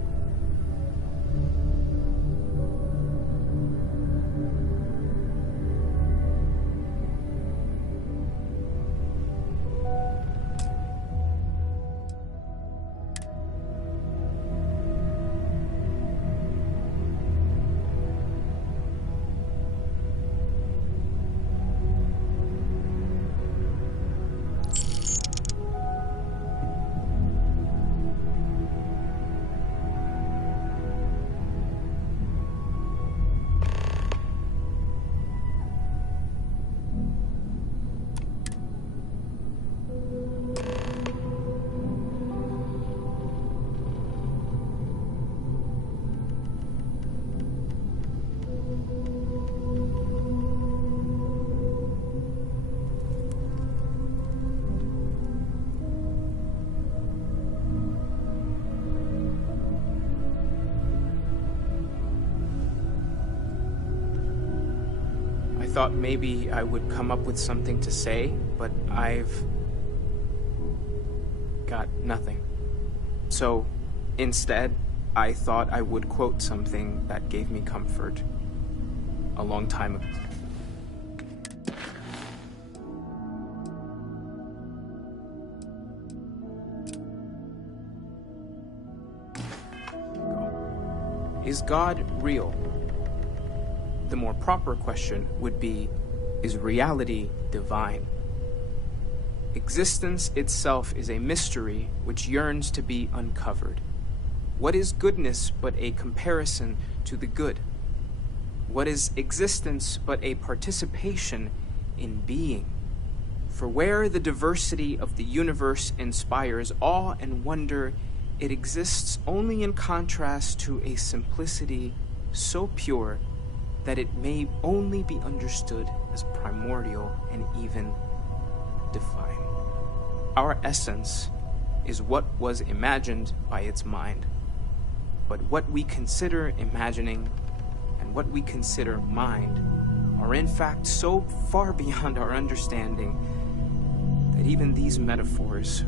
I thought maybe I would come up with something to say, but I've got nothing. So, instead, I thought I would quote something that gave me comfort a long time ago. Is God real? The more proper question would be, is reality divine? Existence itself is a mystery which yearns to be uncovered. What is goodness but a comparison to the good? What is existence but a participation in being? For where the diversity of the universe inspires awe and wonder, it exists only in contrast to a simplicity so pure that it may only be understood as primordial and even divine. Our essence is what was imagined by its mind. But what we consider imagining and what we consider mind are in fact so far beyond our understanding that even these metaphors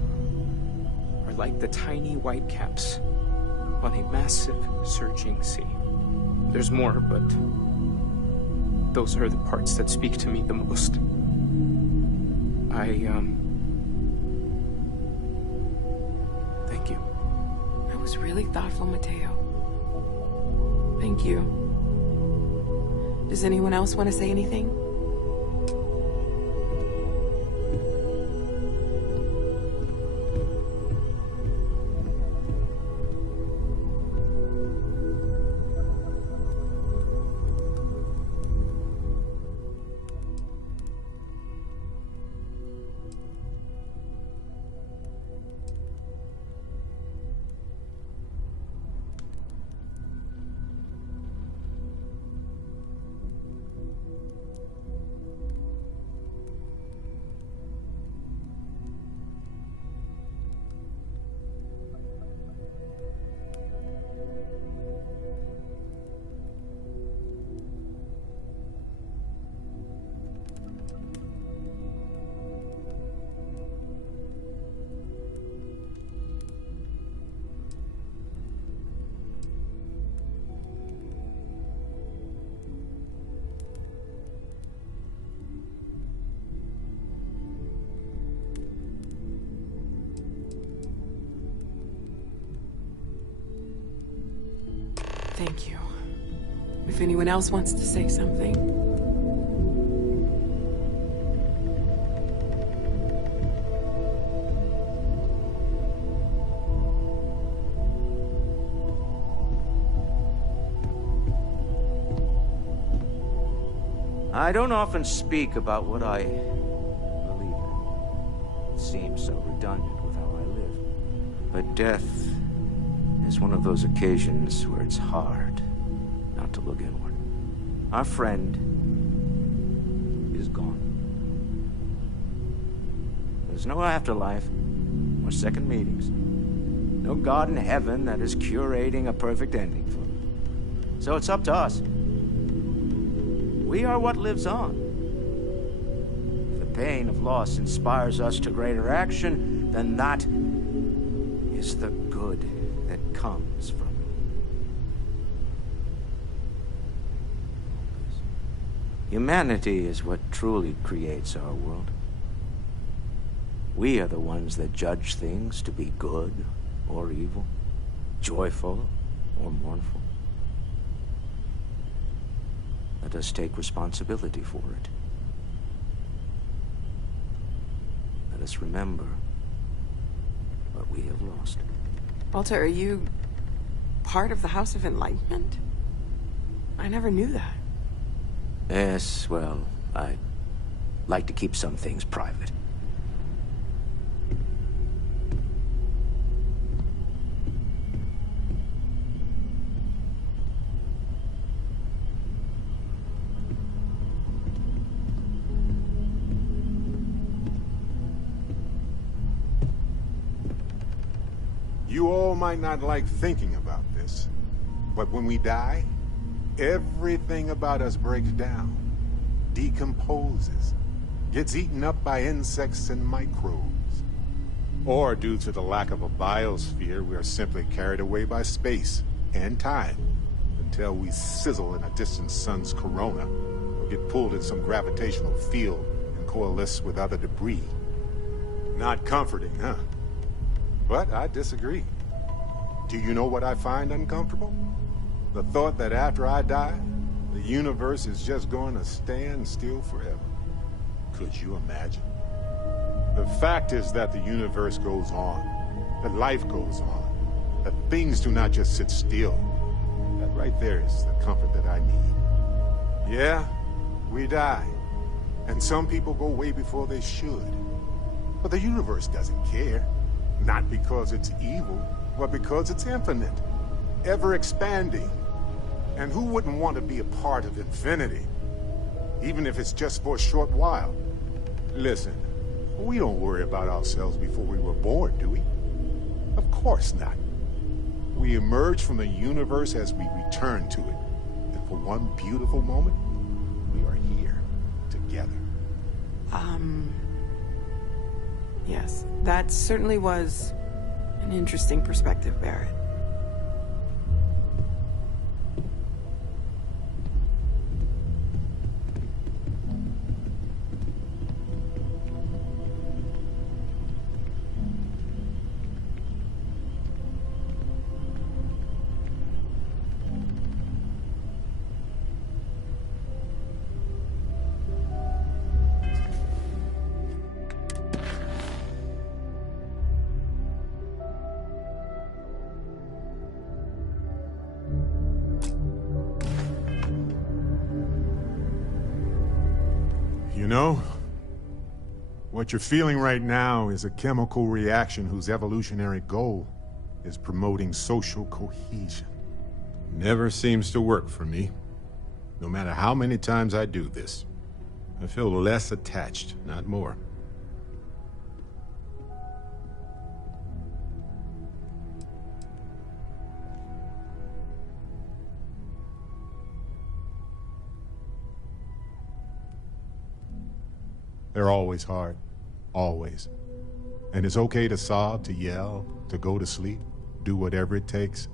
are like the tiny white caps on a massive surging sea. There's more, but those are the parts that speak to me the most. Thank you. That was really thoughtful, Mateo. Thank you. Does anyone else want to say anything? Thank you. If anyone else wants to say something. I don't often speak about what I believe in. It seems so redundant with how I live. But death is one of those occasions where it's hard not to look inward. Our friend is gone. There's no afterlife, or second meetings. No God in heaven that is curating a perfect ending for them. So it's up to us. We are what lives on. If the pain of loss inspires us to greater action, then that is the good that comes from it. Humanity is what truly creates our world. We are the ones that judge things to be good or evil, joyful or mournful. Let us take responsibility for it. Let us remember what we have lost. Walter, are you part of the House of Enlightenment? I never knew that. Yes, well, I like to keep some things private. You all might not like thinking about this, but when we die, everything about us breaks down, decomposes, gets eaten up by insects and microbes. Or due to the lack of a biosphere, we are simply carried away by space and time until we sizzle in a distant sun's corona or get pulled in some gravitational field and coalesce with other debris. Not comforting, huh? But I disagree. Do you know what I find uncomfortable? The thought that after I die, the universe is just going to stand still forever. Could you imagine? The fact is that the universe goes on, that life goes on, that things do not just sit still. That right there is the comfort that I need. Yeah, we die, and some people go way before they should. But the universe doesn't care, not because it's evil, but because it's infinite, ever expanding. And who wouldn't want to be a part of infinity, even if it's just for a short while? Listen, we don't worry about ourselves before we were born, do we? Of course not. We emerge from the universe as we return to it. And for one beautiful moment, we are here, together. Yes, that certainly was an interesting perspective, Barrett. You know, what you're feeling right now is a chemical reaction whose evolutionary goal is promoting social cohesion. Never seems to work for me. No matter how many times I do this, I feel less attached, not more. They're always hard. Always. And it's okay to sob, to yell, to go to sleep, do whatever it takes.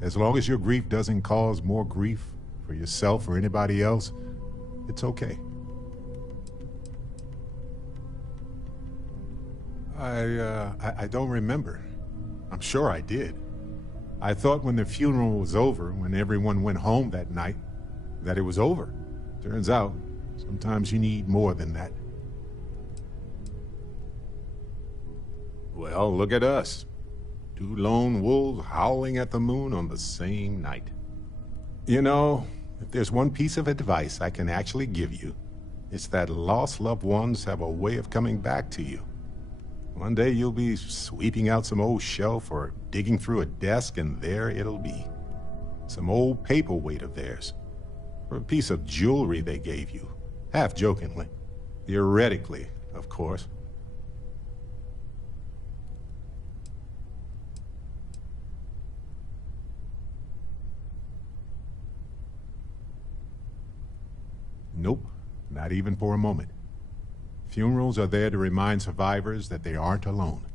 As long as your grief doesn't cause more grief for yourself or anybody else, it's okay. I don't remember. I'm sure I did. I thought when the funeral was over, when everyone went home that night, that it was over. Turns out, sometimes you need more than that. Well, look at us. Two lone wolves howling at the moon on the same night. You know, if there's one piece of advice I can actually give you, it's that lost loved ones have a way of coming back to you. One day you'll be sweeping out some old shelf or digging through a desk, and there it'll be. Some old paperweight of theirs. Or a piece of jewelry they gave you. Half jokingly. Theoretically, of course. Nope, not even for a moment. Funerals are there to remind survivors that they aren't alone.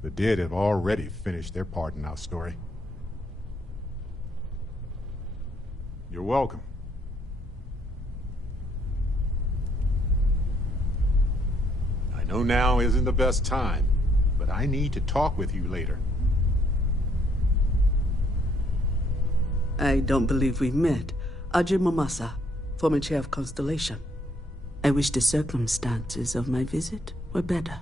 The dead have already finished their part in our story. You're welcome. I know now isn't the best time, but I need to talk with you later. I don't believe we've met. Ajay Mamasa, former chair of Constellation. I wish the circumstances of my visit were better.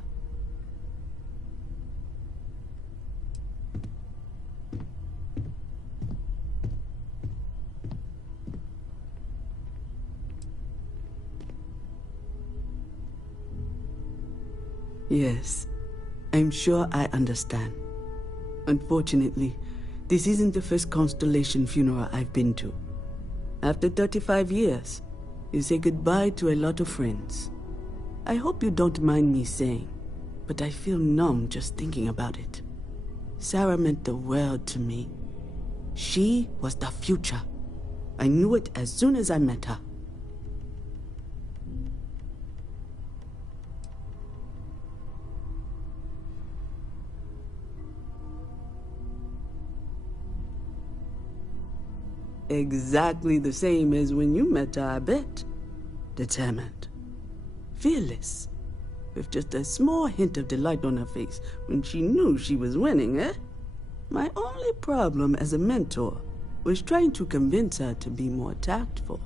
Yes, I'm sure I understand. Unfortunately, this isn't the first Constellation funeral I've been to. After 35 years, you say goodbye to a lot of friends. I hope you don't mind me saying, but I feel numb just thinking about it. Sarah meant the world to me. She was the future. I knew it as soon as I met her. Exactly the same as when you met her, I bet. Determined. Fearless. With just a small hint of delight on her face when she knew she was winning, eh? My only problem as a mentor was trying to convince her to be more tactful.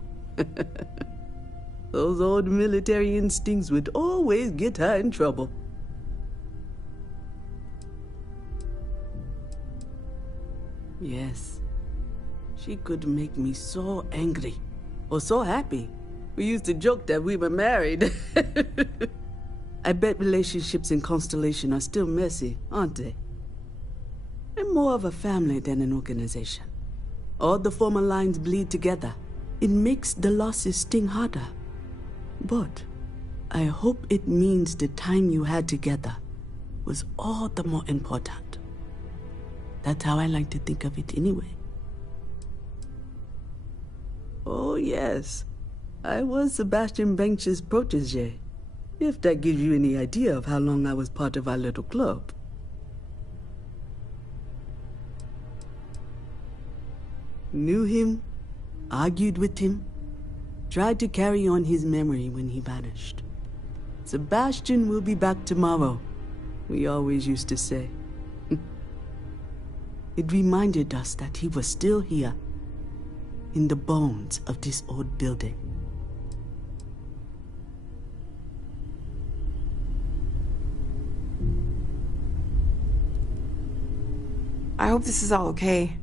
Those old military instincts would always get her in trouble. Yes. She could make me so angry. Or so happy. We used to joke that we were married. I bet relationships in Constellation are still messy, aren't they? They're more of a family than an organization. All the former lines bleed together. It makes the losses sting harder. But I hope it means the time you had together was all the more important. That's how I like to think of it anyway. Oh yes, I was Sebastian Bench's protege. If that gives you any idea of how long I was part of our little club. Knew him, argued with him, tried to carry on his memory when he vanished. Sebastian will be back tomorrow, we always used to say. It reminded us that he was still here, in the bones of this old building. I hope this is all okay.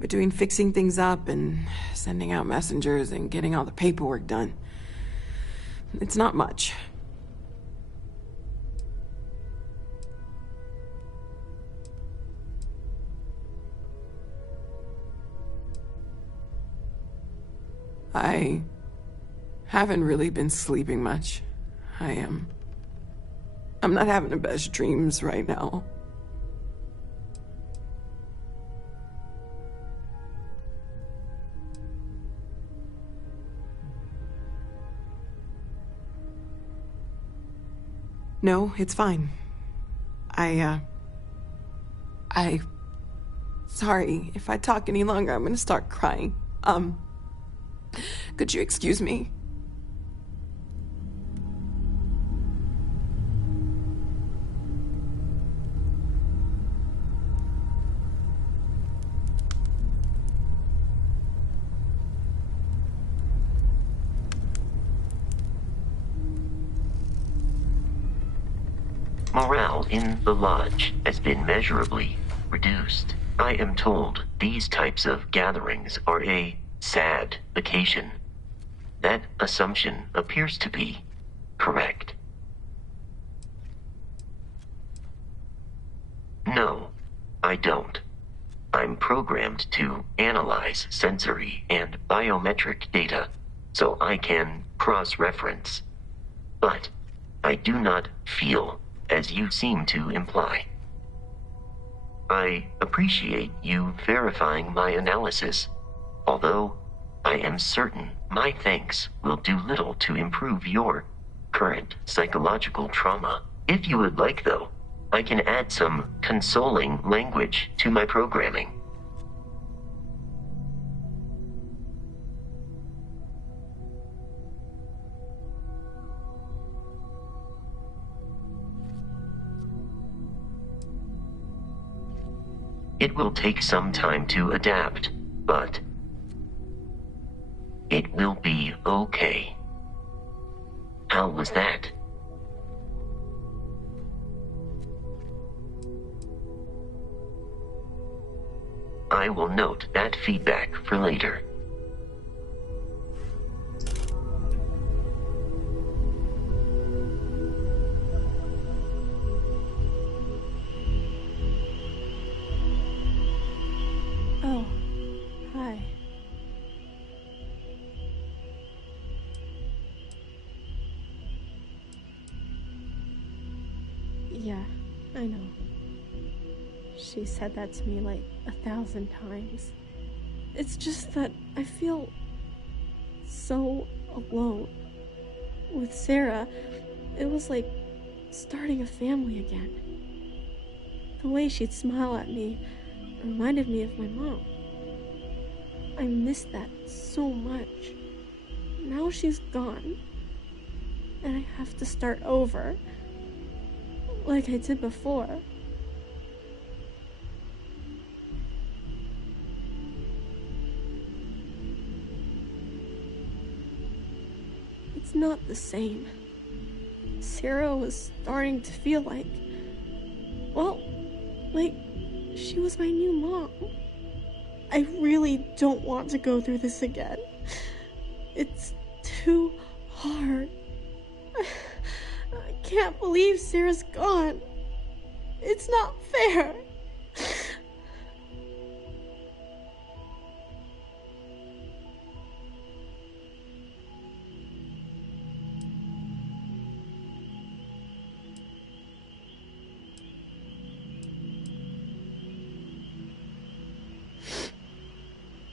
Between fixing things up and sending out messengers and getting all the paperwork done. It's not much. I haven't really been sleeping much. I'm not having the best dreams right now. No, it's fine. Sorry, if I talk any longer, I'm gonna start crying. Could you excuse me? Morale in the lodge has been measurably reduced. I am told these types of gatherings are a sad occasion. That assumption appears to be correct. No, I don't. I'm programmed to analyze sensory and biometric data so I can cross-reference. But I do not feel as you seem to imply. I appreciate you verifying my analysis, although I am certain my thanks will do little to improve your current psychological trauma. If you would like, though, I can add some consoling language to my programming. It will take some time to adapt, but it will be okay. How was that? I will note that feedback for later. Oh, hi. Yeah, I know. She said that to me like 1,000 times. It's just that I feel so alone. With Sarah, it was like starting a family again. The way she'd smile at me reminded me of my mom. I miss that so much. Now she's gone, and I have to start over, like I did before. It's not the same. Sarah was starting to feel like, well, like she was my new mom. I really don't want to go through this again. It's too hard. I can't believe Sarah's gone. It's not fair.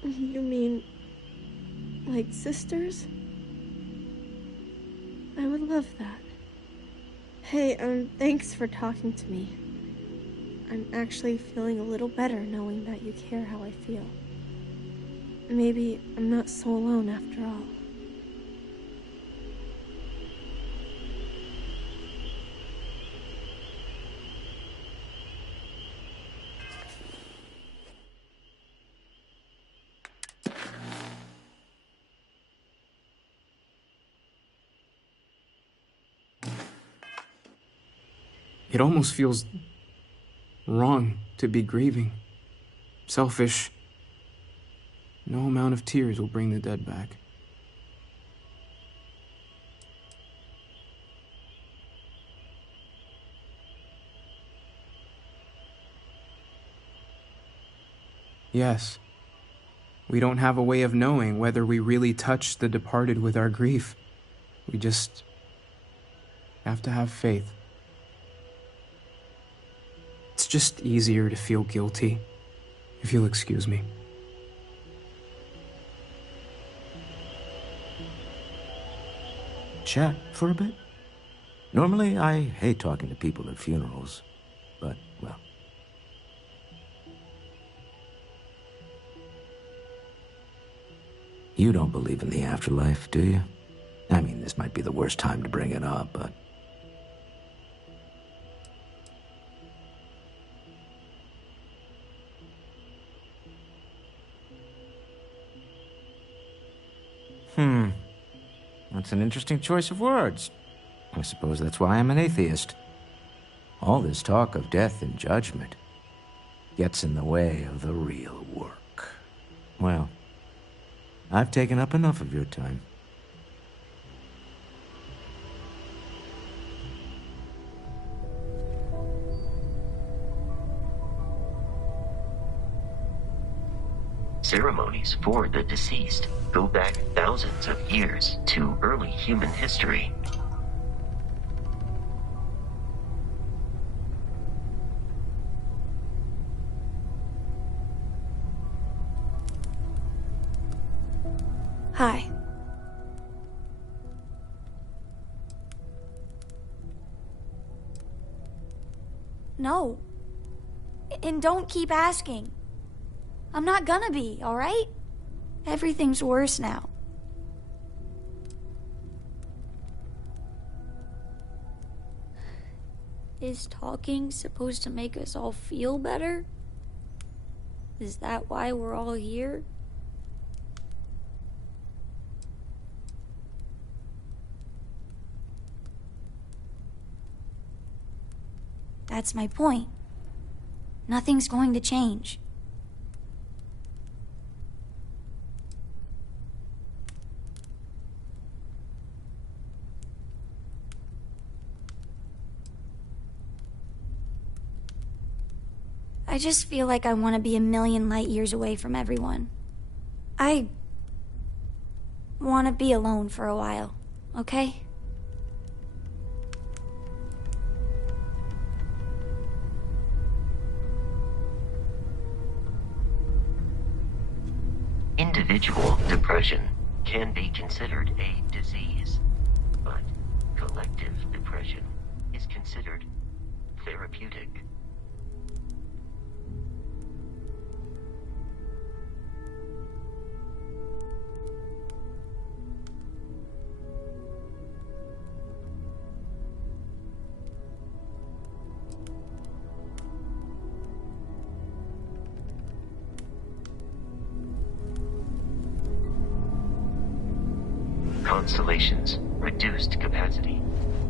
You mean, like sisters? I would love that. Hey, thanks for talking to me. I'm actually feeling a little better knowing that you care how I feel. Maybe I'm not so alone after all. It almost feels wrong to be grieving. Selfish. No amount of tears will bring the dead back. Yes. We don't have a way of knowing whether we really touched the departed with our grief. We just have to have faith. It's just easier to feel guilty, if you'll excuse me. Chat for a bit? Normally, I hate talking to people at funerals, but, well. You don't believe in the afterlife, do you? I mean, this might be the worst time to bring it up, but... That's an interesting choice of words. I suppose that's why I'm an atheist. All this talk of death and judgment gets in the way of the real work. Well, I've taken up enough of your time. Ceremonies for the deceased go back thousands of years to early human history. Hi. No. And don't keep asking. I'm not gonna be, alright? Everything's worse now. Is talking supposed to make us all feel better? Is that why we're all here? That's my point. Nothing's going to change. I just feel like I want to be a million light years away from everyone. I want to be alone for a while, okay? Individual depression can be considered a disease, but collective depression is considered therapeutic. Constellation's reduced capacity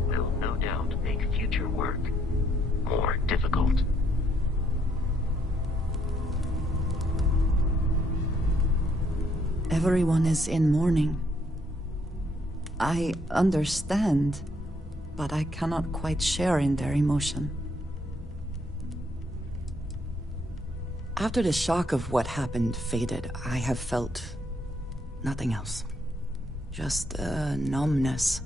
will no doubt make future work more difficult. Everyone is in mourning. I understand, but I cannot quite share in their emotion. After the shock of what happened faded, I have felt nothing else. Just a numbness.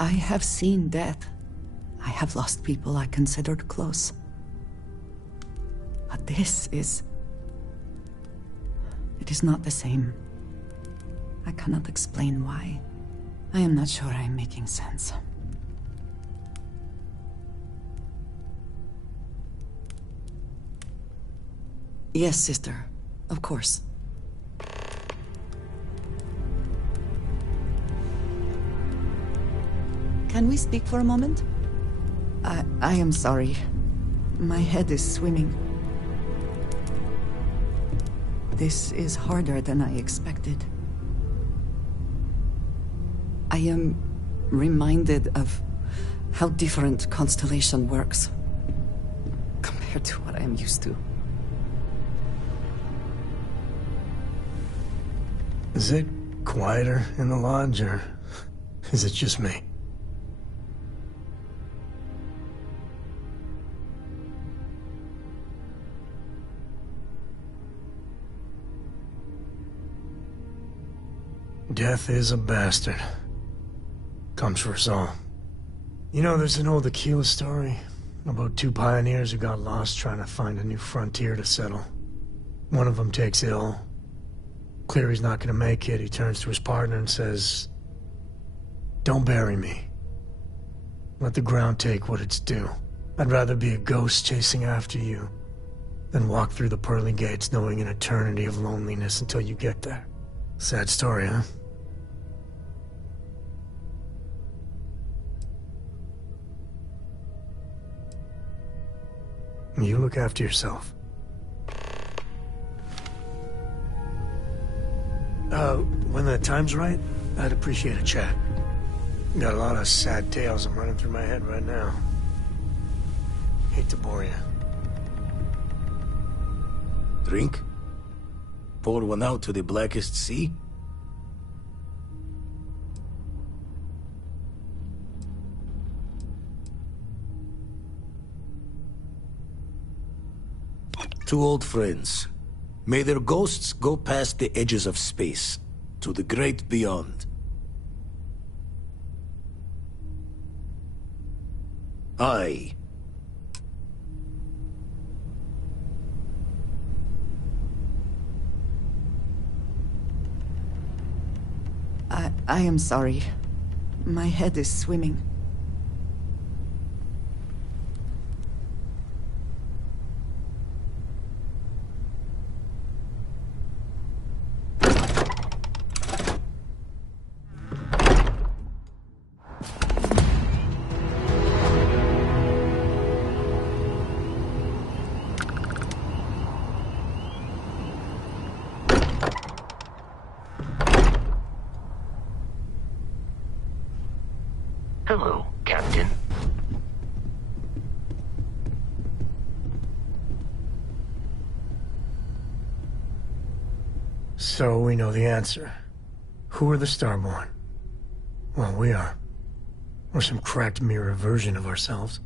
I have seen death. I have lost people I considered close. But this is... it is not the same. I cannot explain why. I am not sure I am making sense. Yes, sister. Of course. Can we speak for a moment? I am sorry. My head is swimming. This is harder than I expected. I am reminded of how different Constellation works compared to what I am used to. Is it quieter in the lodge, or is it just me? Death is a bastard. Comes for us all. You know, there's an old Aquila story about two pioneers who got lost trying to find a new frontier to settle. One of them takes ill. Clear he's not gonna make it, he turns to his partner and says, "Don't bury me. Let the ground take what it's due. I'd rather be a ghost chasing after you than walk through the pearly gates knowing an eternity of loneliness until you get there." Sad story, huh? You look after yourself. When the time's right, I'd appreciate a chat. Got a lot of sad tales I'm running through my head right now. Hate to bore you. Drink? Pour one out to the blackest sea? Two old friends. May their ghosts go past the edges of space, to the great beyond. I am sorry. My head is swimming. Hello, Captain. So we know the answer. Who are the Starborn? Well, we are. We're some cracked mirror version of ourselves.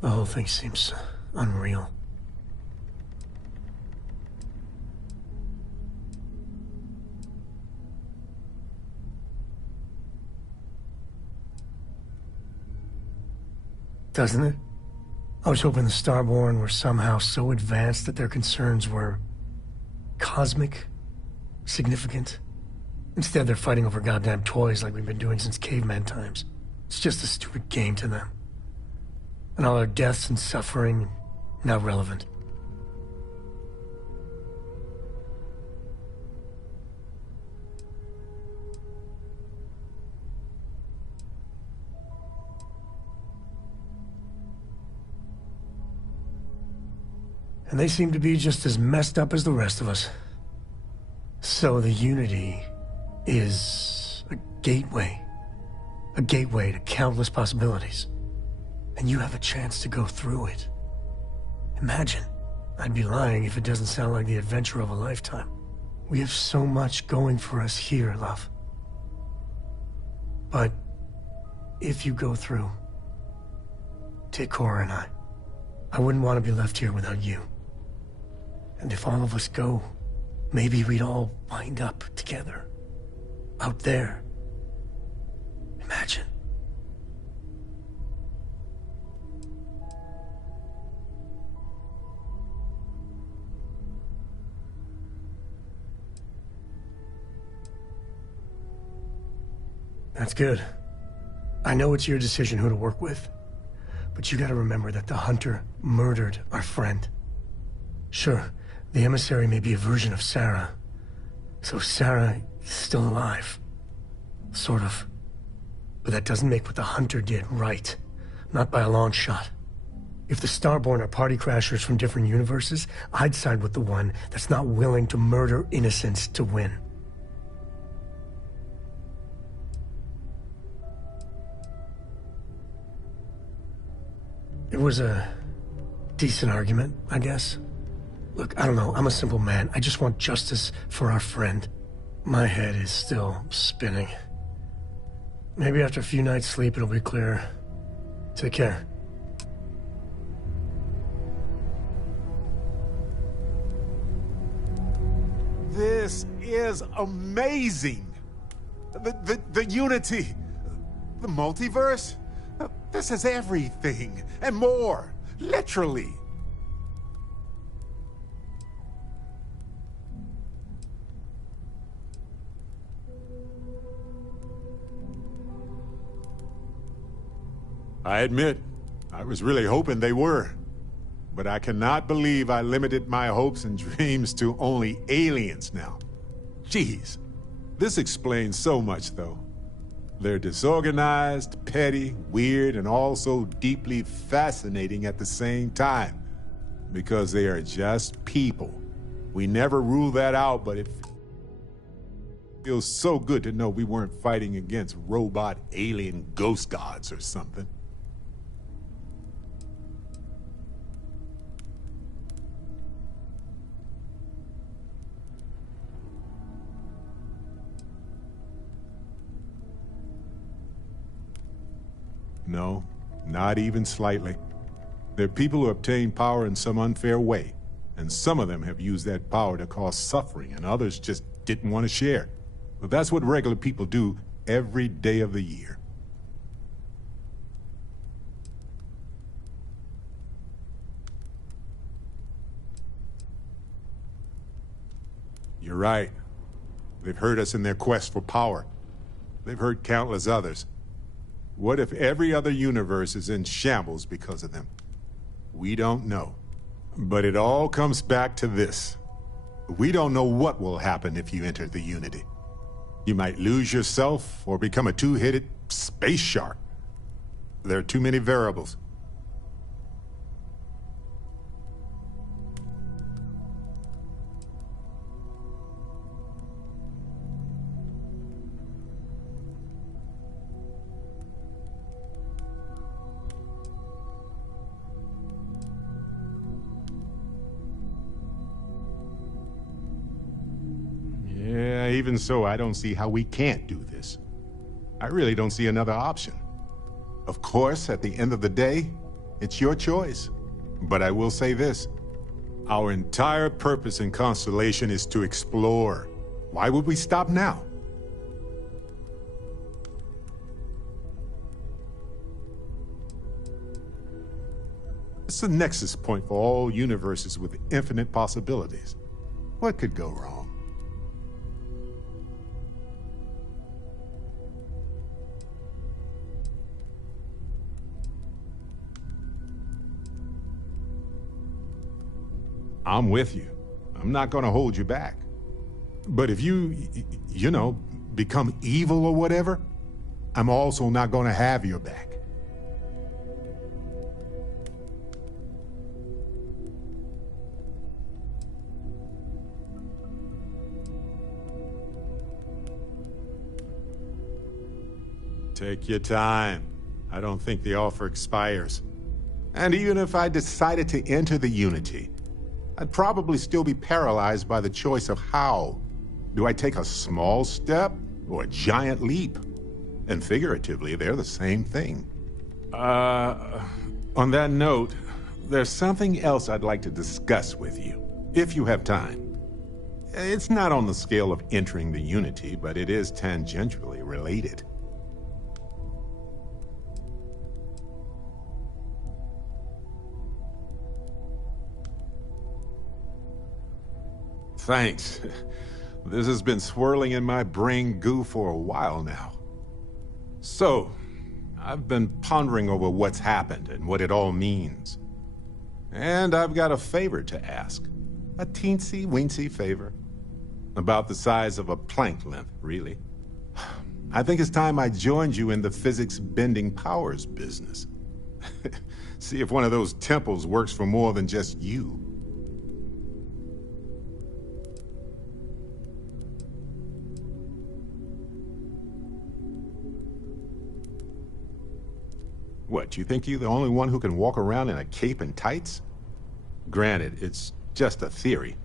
The whole thing seems unreal. Doesn't it? I was hoping the Starborn were somehow so advanced that their concerns were cosmic, significant. Instead, they're fighting over goddamn toys like we've been doing since caveman times. It's just a stupid game to them. And all our deaths and suffering, now relevant. And they seem to be just as messed up as the rest of us. So the Unity is a gateway. A gateway to countless possibilities. And you have a chance to go through it. Imagine, I'd be lying if it doesn't sound like the adventure of a lifetime. We have so much going for us here, love. But if you go through, take Cora and I wouldn't want to be left here without you. And if all of us go, maybe we'd all wind up together. Out there. Imagine. That's good. I know it's your decision who to work with, but you gotta remember that the Hunter murdered our friend. Sure, the emissary may be a version of Sarah, so Sarah is still alive. Sort of. But that doesn't make what the Hunter did right. Not by a long shot. If the Starborn are party crashers from different universes, I'd side with the one that's not willing to murder innocents to win. It was a decent argument, I guess. Look, I don't know, I'm a simple man. I just want justice for our friend. My head is still spinning. Maybe after a few nights' sleep, it'll be clearer. Take care. This is amazing! The unity, the multiverse, this is everything, and more, literally. I admit, I was really hoping they were. But I cannot believe I limited my hopes and dreams to only aliens now. Jeez, this explains so much, though. They're disorganized, petty, weird, and also deeply fascinating at the same time. Because they are just people. We never rule that out, but it feels so good to know we weren't fighting against robot alien ghost gods or something. No, not even slightly. They're people who obtain power in some unfair way, and some of them have used that power to cause suffering, and others just didn't want to share. But that's what regular people do every day of the year. You're right. They've hurt us in their quest for power. They've hurt countless others. What if every other universe is in shambles because of them? We don't know. But it all comes back to this. We don't know what will happen if you enter the Unity. You might lose yourself or become a two-headed space shark. There are too many variables. Yeah, even so, I don't see how we can't do this. I really don't see another option. Of course, at the end of the day, it's your choice. But I will say this. Our entire purpose in Constellation is to explore. Why would we stop now? It's the nexus point for all universes with infinite possibilities. What could go wrong? I'm with you. I'm not gonna hold you back. But if you know, become evil or whatever, I'm also not gonna have your back. Take your time. I don't think the offer expires. And even if I decided to enter the Unity, I'd probably still be paralyzed by the choice of how. Do I take a small step or a giant leap? And figuratively, they're the same thing. On that note, there's something else I'd like to discuss with you, if you have time. It's not on the scale of entering the Unity, but it is tangentially related. Thanks. This has been swirling in my brain goo for a while now. So, I've been pondering over what's happened and what it all means. And I've got a favor to ask. A teensy-weensy favor. About the size of a plank length, really. I think it's time I joined you in the physics-bending powers business. See if one of those temples works for more than just you. What, you think you're the only one who can walk around in a cape and tights? Granted, it's just a theory,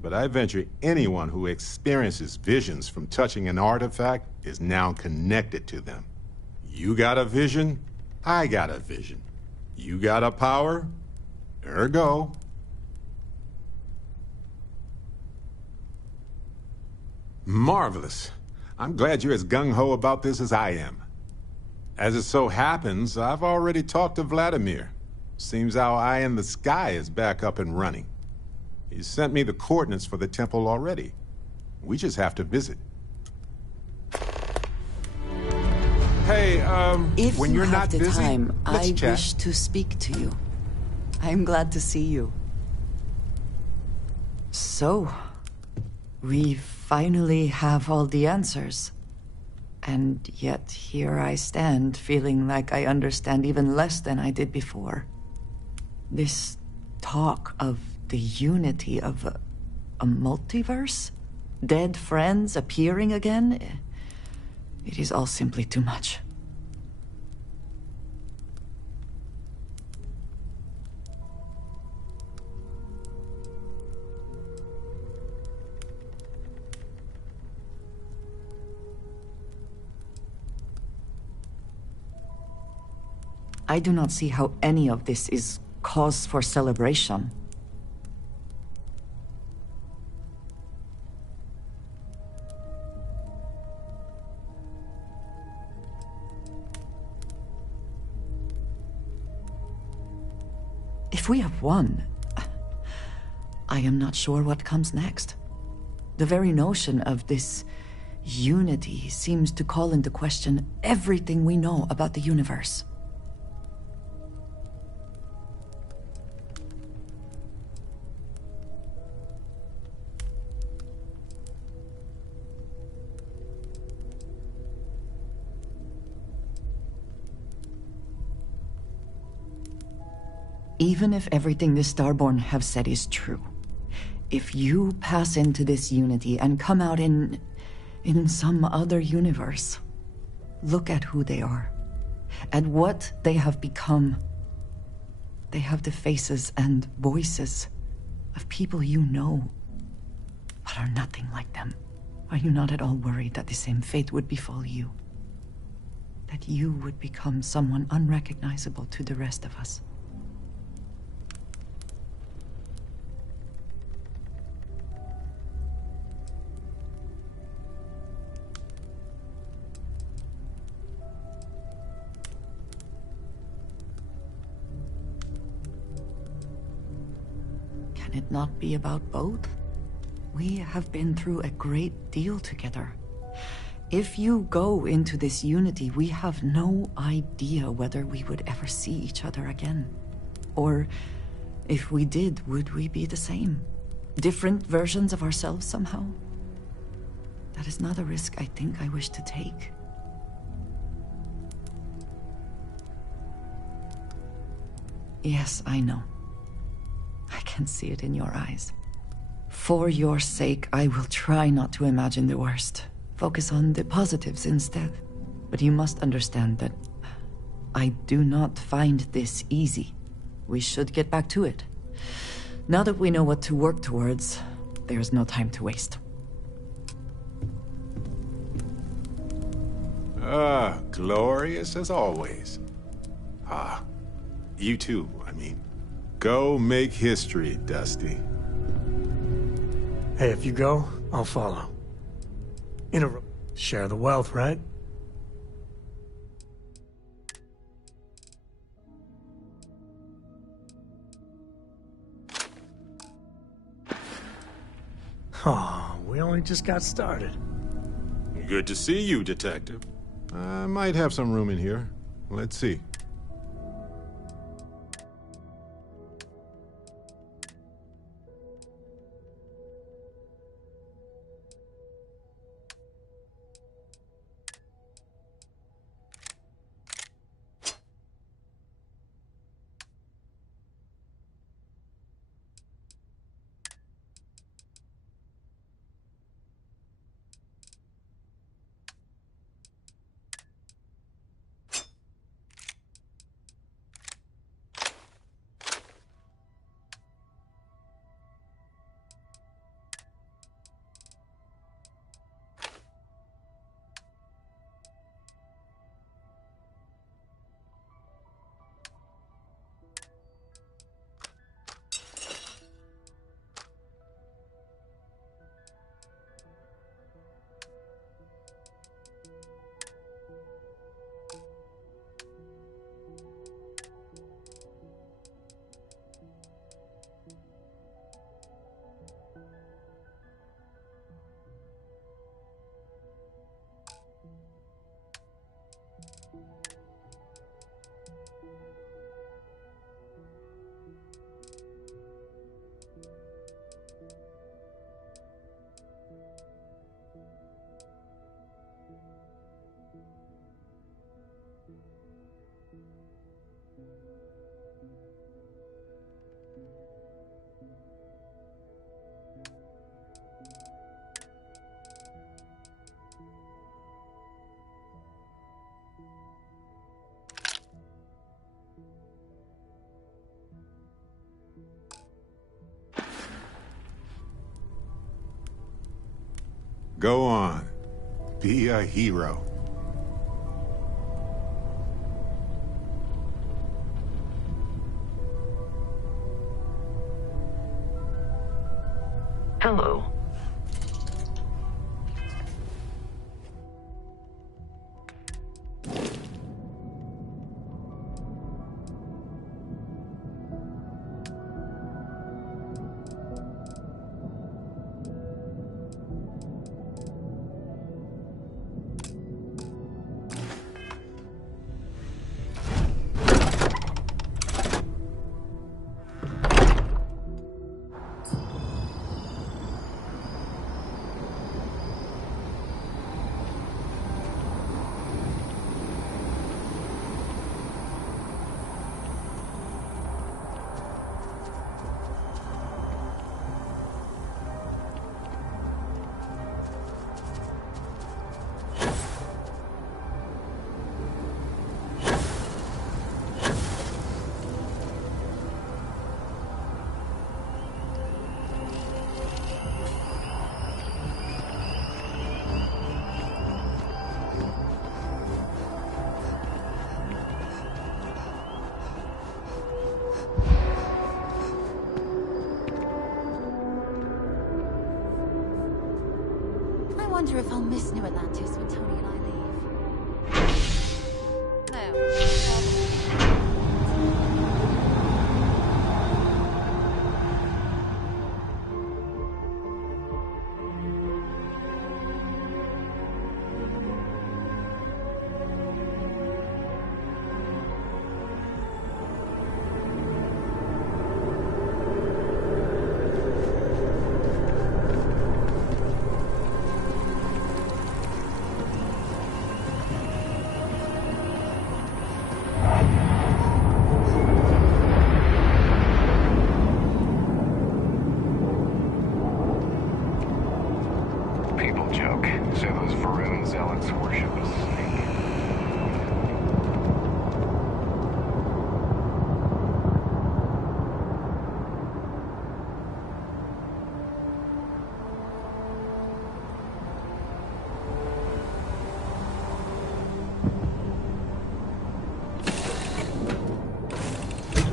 but I venture anyone who experiences visions from touching an artifact is now connected to them. You got a vision, I got a vision. You got a power, ergo. Marvelous. I'm glad you're as gung-ho about this as I am. As it so happens, I've already talked to Vladimir. Seems our eye in the sky is back up and running. He sent me the coordinates for the temple already. We just have to visit. Hey, if when you you're have not the busy, time, let's I chat. wish to speak to you. I'm glad to see you. So, we finally have all the answers. And yet here I stand, feeling like I understand even less than I did before. This talk of the unity of a multiverse? Dead friends appearing again? It is all simply too much. I do not see how any of this is cause for celebration. If we have won, I am not sure what comes next. The very notion of this unity seems to call into question everything we know about the universe. Even if everything the Starborn have said is true, if you pass into this unity and come out in some other universe, look at who they are, and what they have become. They have the faces and voices of people you know, but are nothing like them. Are you not at all worried that the same fate would befall you? That you would become someone unrecognizable to the rest of us? Can it not be about both? We have been through a great deal together. If you go into this unity, we have no idea whether we would ever see each other again. Or, if we did, would we be the same? Different versions of ourselves somehow? That is not a risk I think I wish to take. Yes, I know. I can see it in your eyes. For your sake, I will try not to imagine the worst. Focus on the positives instead. But you must understand that I do not find this easy. We should get back to it. Now that we know what to work towards, there's no time to waste. Glorious as always. You too, I mean. Go make history, Dusty. Hey, if you go, I'll follow. Share the wealth, right? Oh, we only just got started. Good to see you, Detective. I might have some room in here. Let's see. Go on. Be a hero. Hello. I wonder if I'll miss New Atlantis when Tony and I leave. No.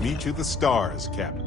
meet you the stars, Captain.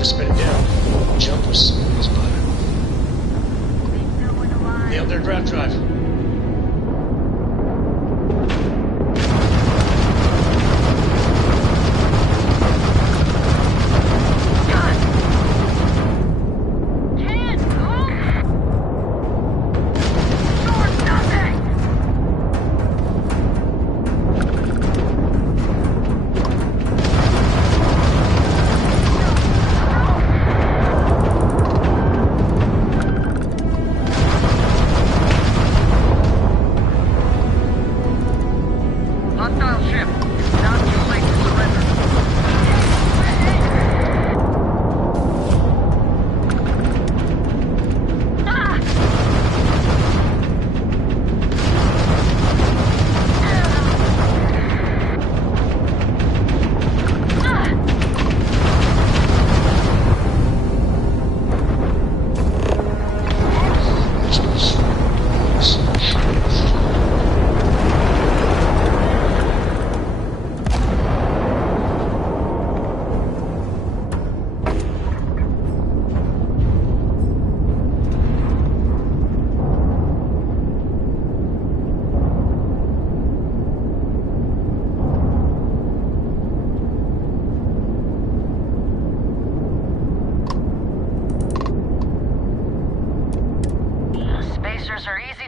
Spin it down. Jump was smooth as butter. Nailed their draft drive.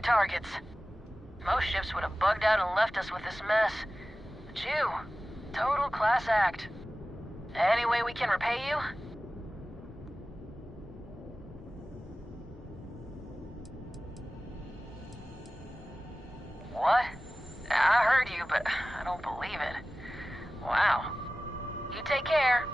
Targets. Most ships would have bugged out and left us with this mess. But you, total class act. Any way we can repay you? What? I heard you, but I don't believe it. Wow. You take care.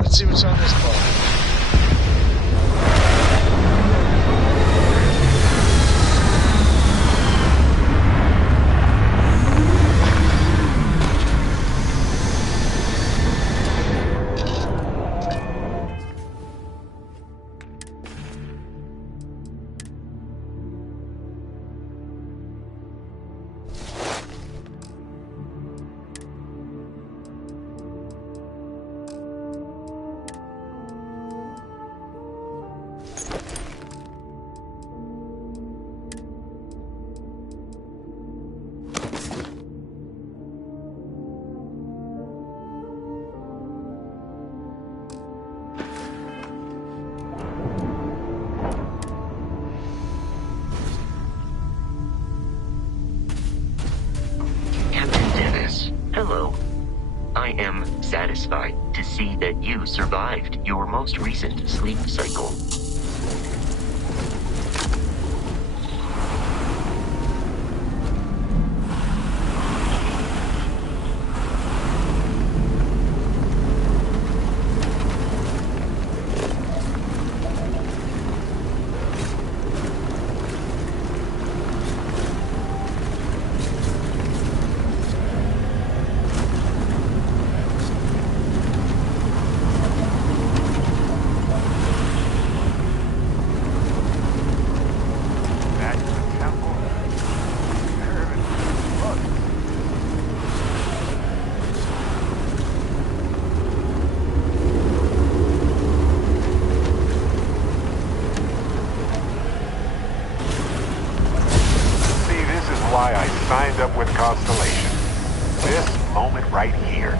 Let's see what's on this ball. Hello. I am satisfied to see that you survived your most recent sleep cycle. why I signed up with Constellation. This moment right here.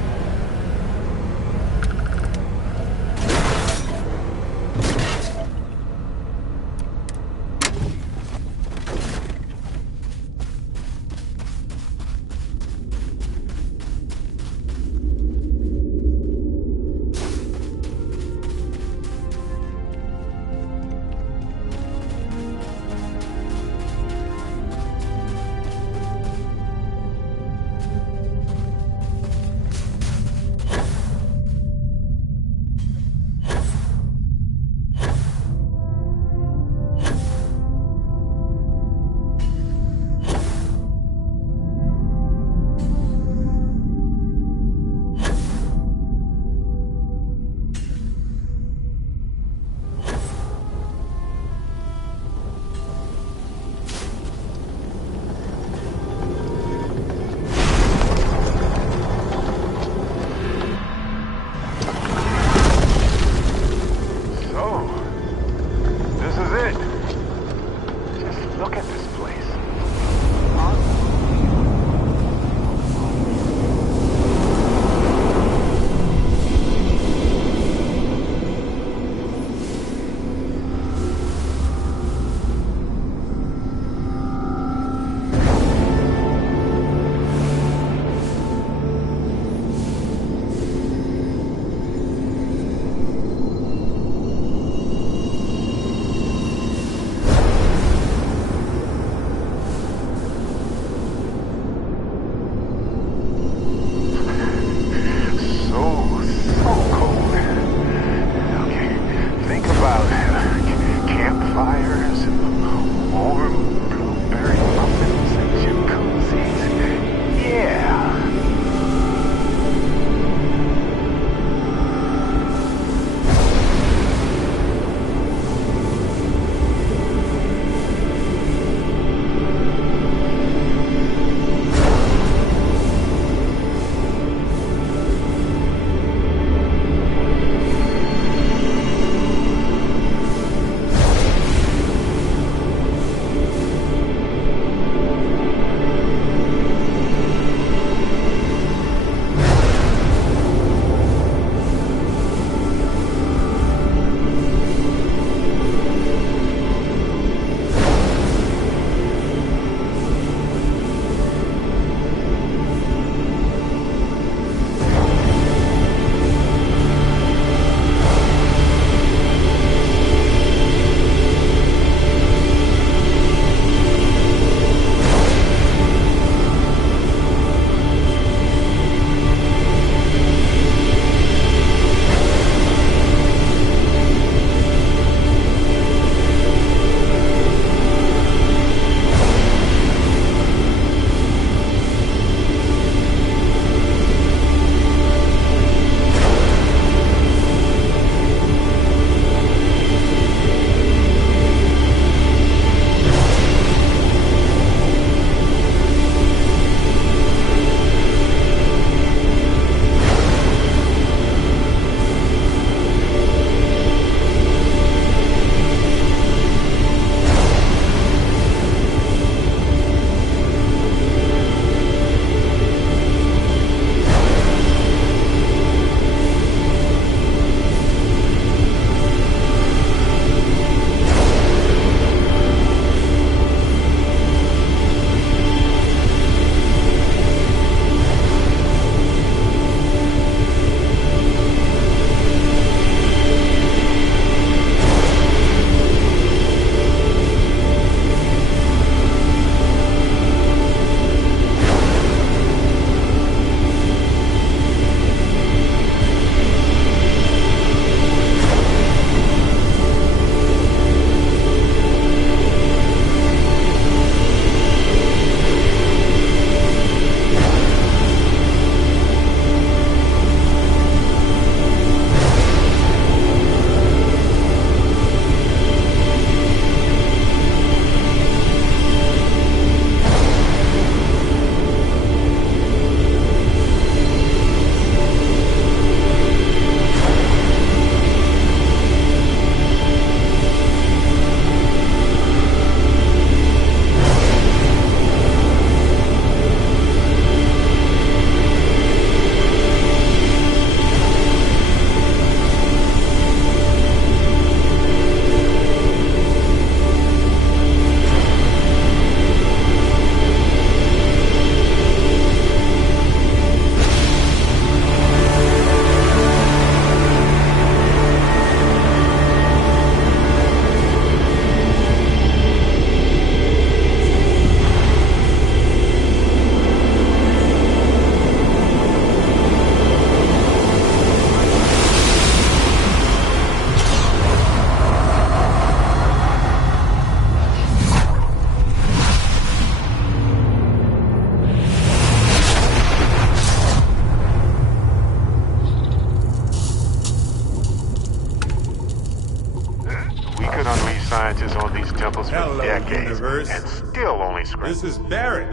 lead scientists on these temples for Hello, decades, universe. and still only scratch. This is Barrett,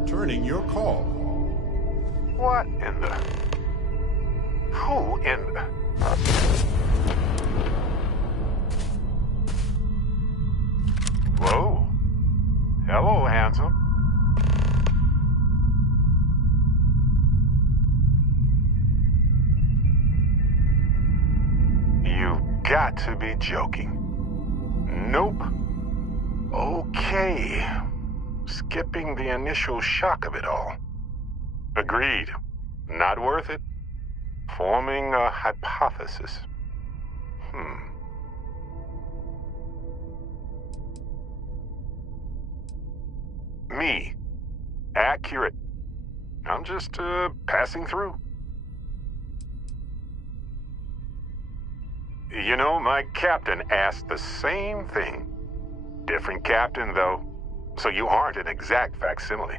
returning your call. What in the... Who in the... Whoa. Hello, handsome. You got to be joking. Nope. Okay. Skipping the initial shock of it all. Agreed. Not worth it. Forming a hypothesis. Me. Accurate. I'm just, passing through. You know, my captain asked the same thing. Different captain, though, so you aren't an exact facsimile.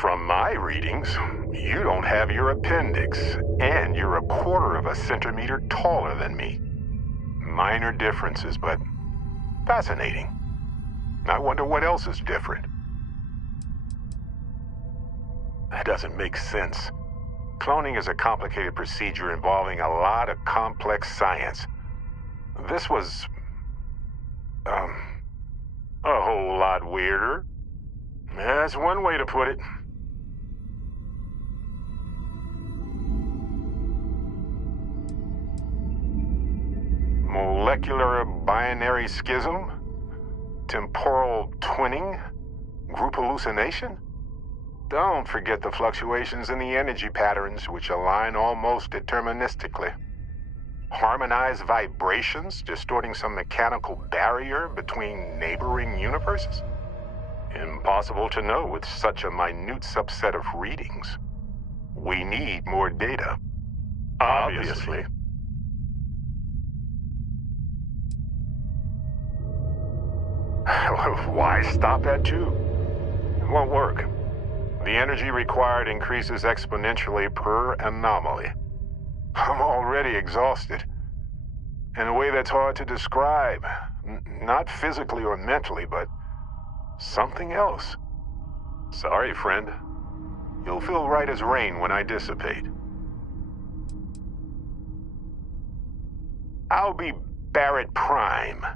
From my readings, you don't have your appendix, and you're 1/4 of a centimeter taller than me. Minor differences, but fascinating. I wonder what else is different. That doesn't make sense. Cloning is a complicated procedure involving a lot of complex science. This was... a whole lot weirder. That's one way to put it. Molecular binary schism? Temporal twinning? Group hallucination? Don't forget the fluctuations in the energy patterns, which align almost deterministically. Harmonized vibrations, distorting some mechanical barrier between neighboring universes? Impossible to know with such a minute subset of readings. We need more data. Obviously. Why stop at 2? It won't work. The energy required increases exponentially per anomaly. I'm already exhausted. In a way that's hard to describe. Not physically or mentally, but something else. Sorry, friend. You'll feel right as rain when I dissipate. I'll be Barrett Prime.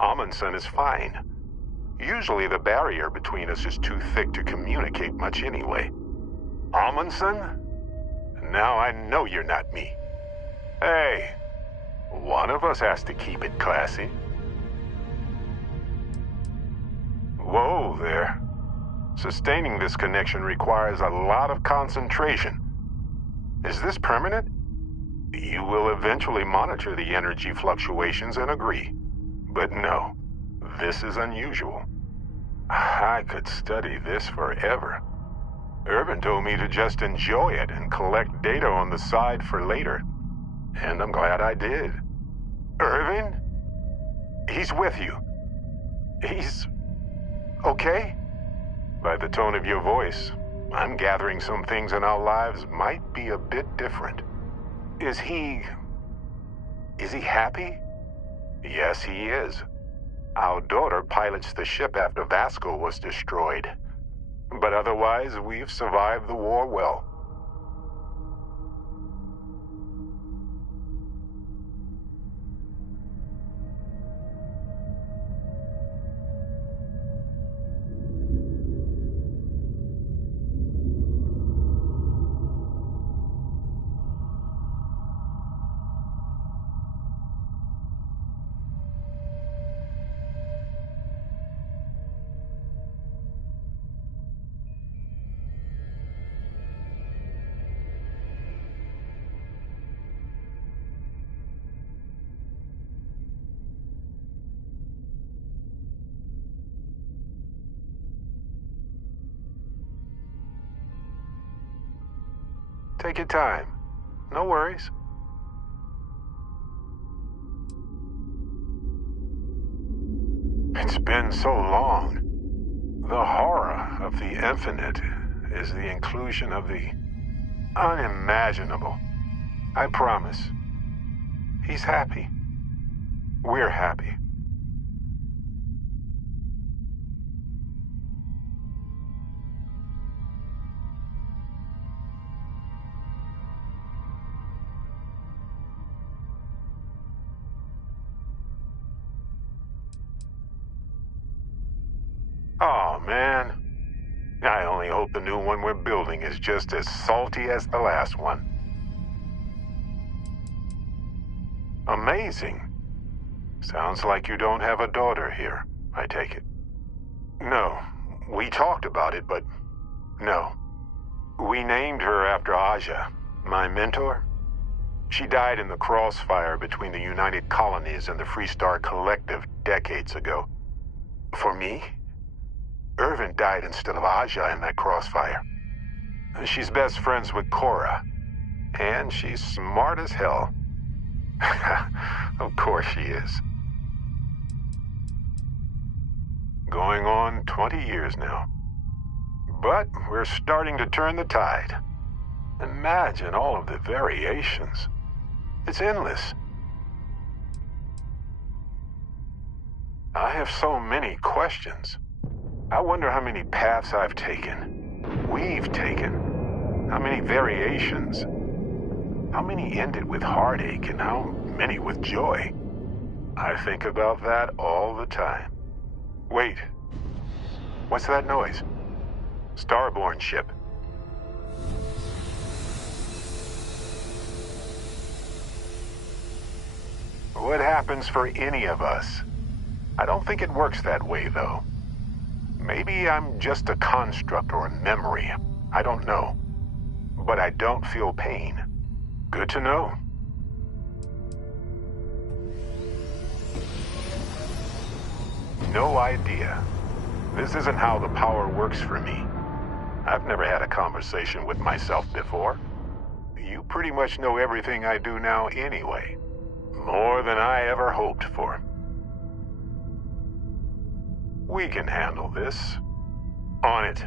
Amundsen is fine. Usually the barrier between us is too thick to communicate much anyway. Amundsen? Now I know you're not me. Hey, one of us has to keep it classy. Whoa there. Sustaining this connection requires a lot of concentration. Is this permanent? You will eventually monitor the energy fluctuations and agree. But no, this is unusual. I could study this forever. Irvin told me to just enjoy it and collect data on the side for later. And I'm glad I did. Irvin? He's with you. He's... okay? By the tone of your voice, I'm gathering some things in our lives might be a bit different. Is he happy? Yes, he is. Our daughter pilots the ship after Vasco was destroyed. But otherwise, we've survived the war well. Take your time. No worries. It's been so long. The horror of the infinite is the inclusion of the unimaginable. I promise. He's happy. We're happy. Oh, man. I only hope the new one we're building is just as salty as the last one. Amazing. Sounds like you don't have a daughter here, I take it. No, we talked about it, but no. We named her after Aja, my mentor. She died in the crossfire between the United Colonies and the Freestar Collective decades ago. For me, Irvin died instead of Aja in that crossfire. She's best friends with Cora, and she's smart as hell. Of course she is. Going on 20 years now. But we're starting to turn the tide. Imagine all of the variations. It's endless. I have so many questions. I wonder how many paths I've taken, we've taken, how many variations, how many ended with heartache and how many with joy. I think about that all the time. Wait, what's that noise? Starborn ship. What happens for any of us? I don't think it works that way, though. Maybe I'm just a construct or a memory. I don't know. But I don't feel pain. Good to know. No idea. This isn't how the power works for me. I've never had a conversation with myself before. You pretty much know everything I do now anyway. More than I ever hoped for. We can handle this. On it.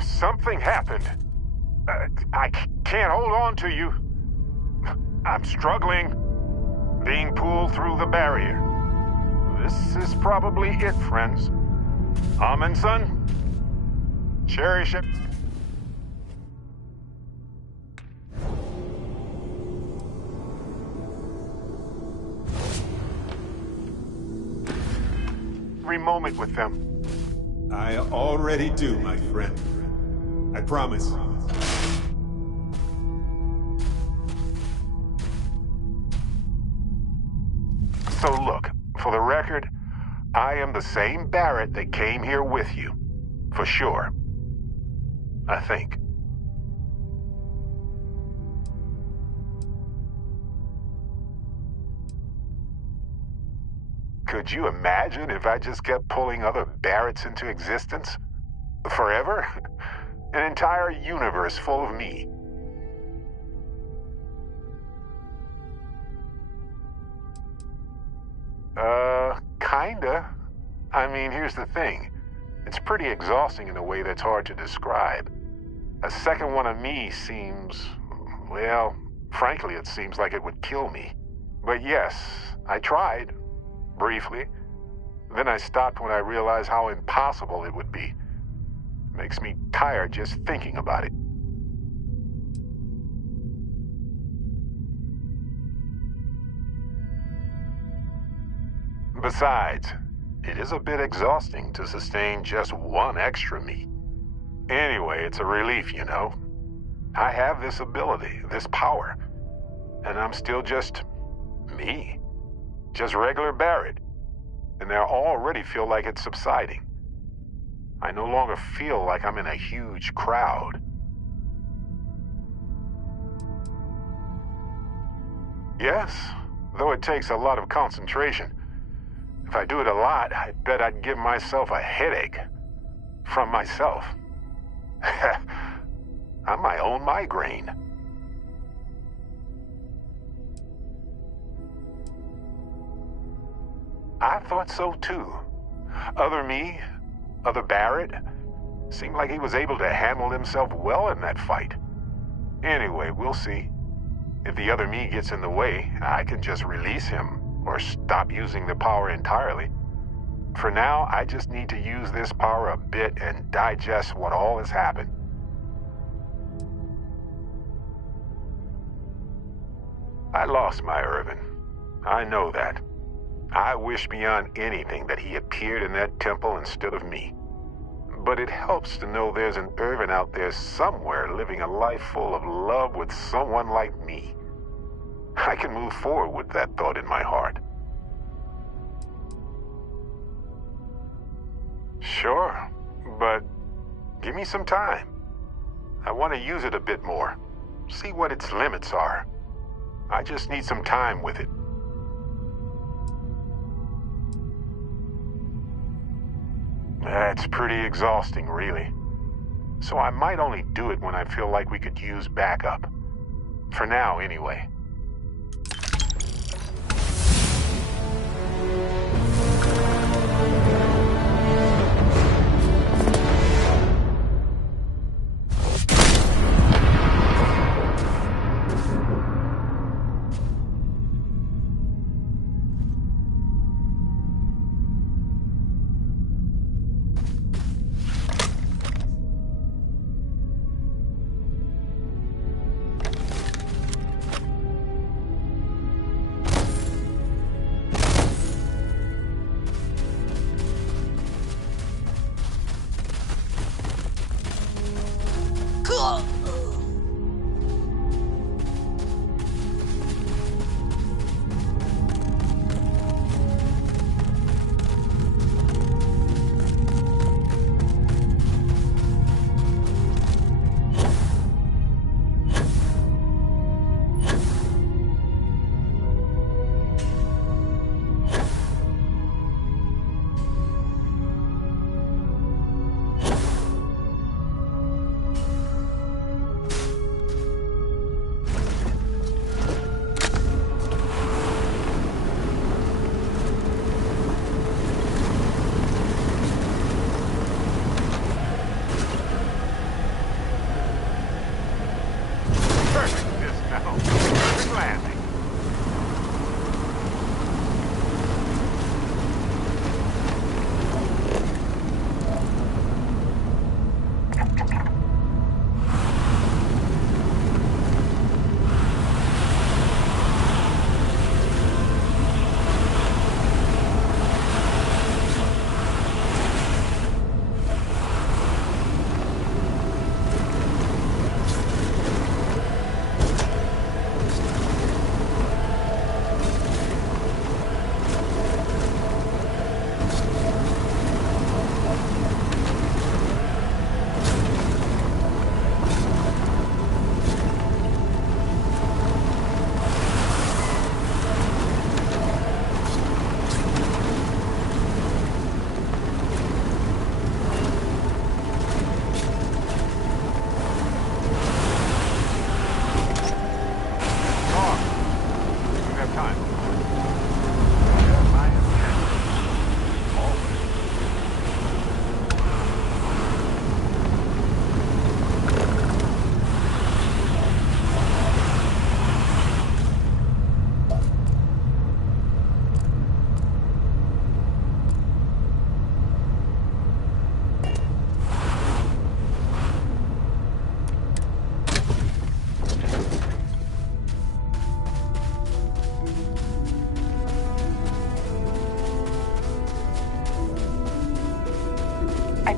Something happened. I can't hold on to you. I'm struggling. Being pulled through the barrier. This is probably it, friends. Amundsen? Cherish it. Every moment with them. I already do, my friend. I promise. So look, for the record, I am the same Barrett that came here with you. For sure. I think. Could you imagine if I just kept pulling other Barretts into existence? Forever? An entire universe full of me. Kinda. I mean, here's the thing. It's pretty exhausting in a way that's hard to describe. A second one of me seems... well, frankly, it seems like it would kill me. But yes, I tried. Briefly. Then I stopped when I realized how impossible it would be. Makes me tired just thinking about it. Besides, it is a bit exhausting to sustain just one extra me. Anyway, it's a relief, you know. I have this ability, this power, and I'm still just me. Just regular Barrett. And I already feel like it's subsiding. I no longer feel like I'm in a huge crowd. Yes, though it takes a lot of concentration. If I do it a lot, I bet I'd give myself a headache. From myself. I'm my own migraine. I thought so too. Other me, other Barrett, seemed like he was able to handle himself well in that fight. Anyway, we'll see. If the other me gets in the way, I can just release him or stop using the power entirely. For now, I just need to use this power a bit and digest what all has happened. I lost my Irvin. I know that. I wish beyond anything that he appeared in that temple instead of me. But it helps to know there's an Irvin out there somewhere living a life full of love with someone like me. I can move forward with that thought in my heart. Sure, but give me some time. I want to use it a bit more. See what its limits are. I just need some time with it. That's pretty exhausting, really. So I might only do it when I feel like we could use backup. For now, anyway.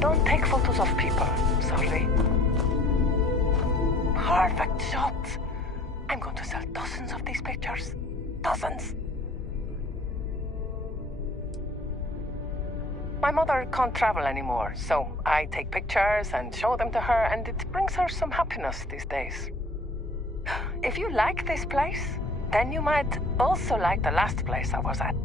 don't take photos of people, sorry. Perfect shot. I'm going to sell dozens of these pictures. Dozens. My mother can't travel anymore, so I take pictures and show them to her, and it brings her some happiness these days. If you like this place, then you might also like the last place I was at.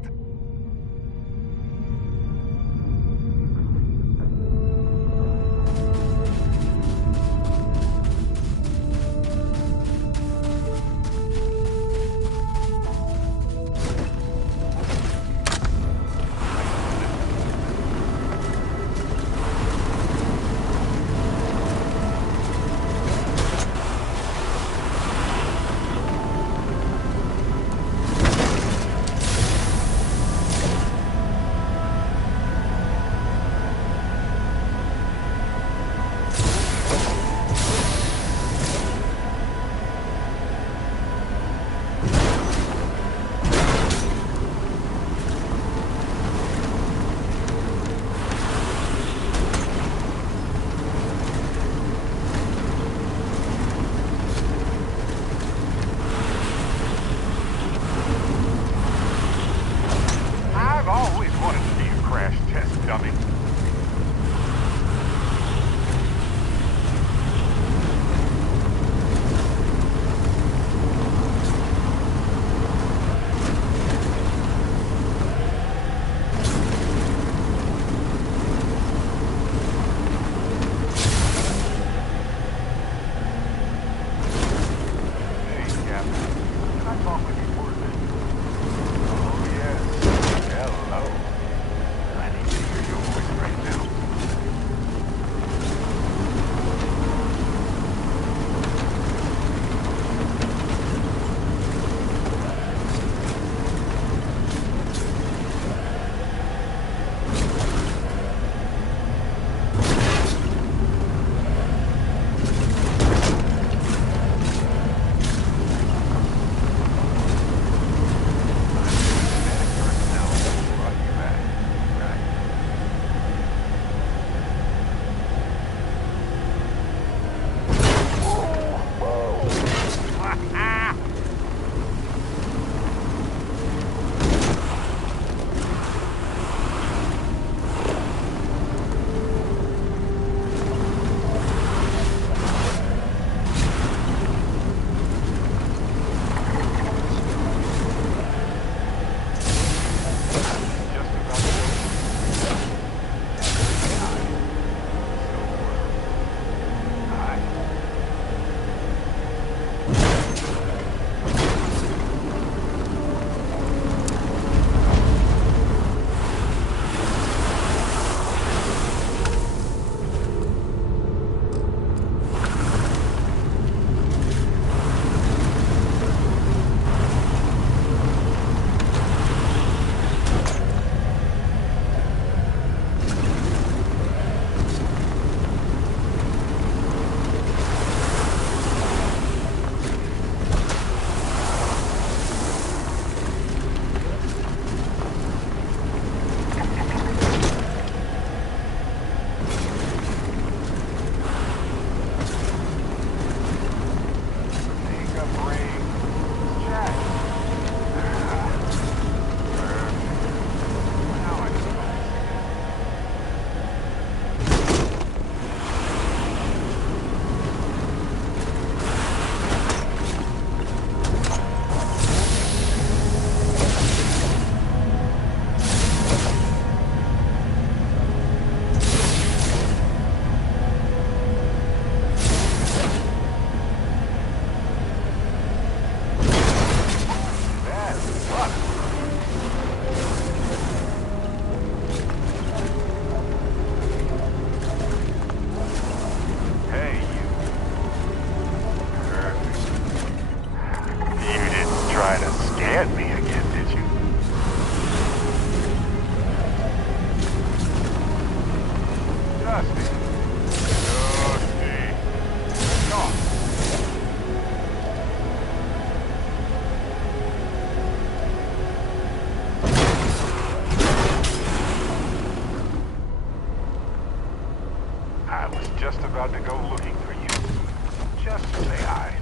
just say hi.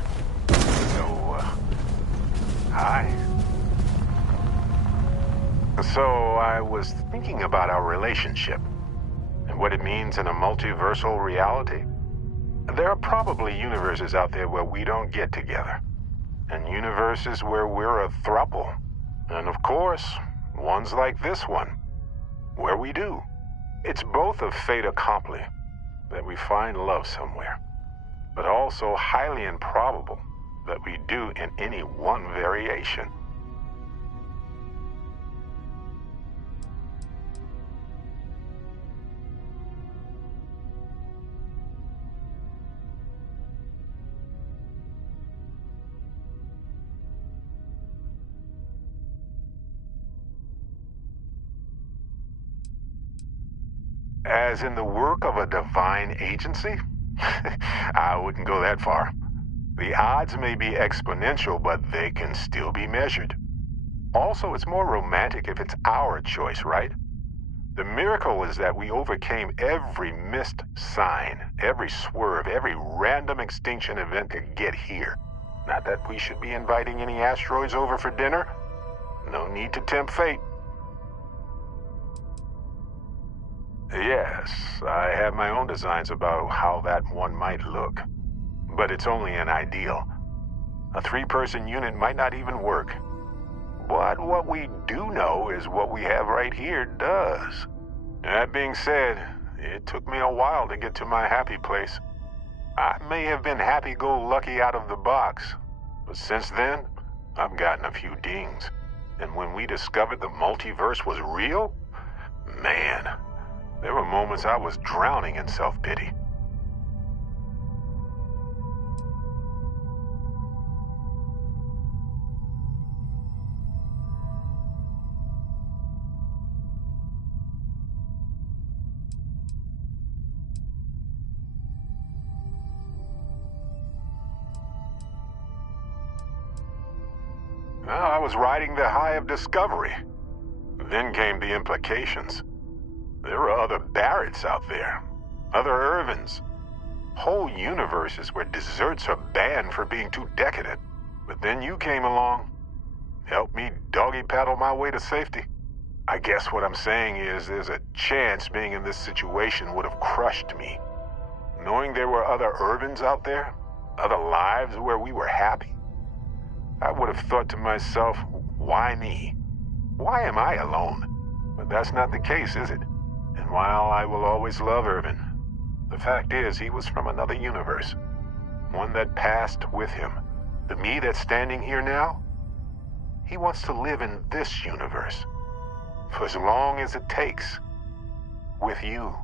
So, hi. So, I was thinking about our relationship and what it means in a multiversal reality. There are probably universes out there where we don't get together, and universes where we're a throuple. And of course, ones like this one, where we do. It's both a fait accompli that we find love somewhere, but also highly improbable that we do in any one variation. As in the work of a divine agency? I wouldn't go that far. The odds may be exponential, but they can still be measured. Also, it's more romantic if it's our choice, right? The miracle is that we overcame every missed sign, every swerve, every random extinction event to get here. Not that we should be inviting any asteroids over for dinner. No need to tempt fate. Yes, I have my own designs about how that one might look. But it's only an ideal. A 3-person unit might not even work. But what we do know is what we have right here does. That being said, it took me a while to get to my happy place. I may have been happy-go-lucky out of the box, but since then, I've gotten a few dings. And when we discovered the multiverse was real, man, there were moments I was drowning in self-pity. Well, I was riding the high of discovery. Then came the implications. There were other Barretts out there, other Irvins, whole universes where desserts are banned for being too decadent. But then you came along, helped me doggy paddle my way to safety. I guess what I'm saying is there's a chance being in this situation would have crushed me. Knowing there were other Irvins out there, other lives where we were happy, I would have thought to myself, why me? Why am I alone? But that's not the case, is it? And while I will always love Irvin, the fact is he was from another universe. One that passed with him. The me that's standing here now, he wants to live in this universe. For as long as it takes. With you.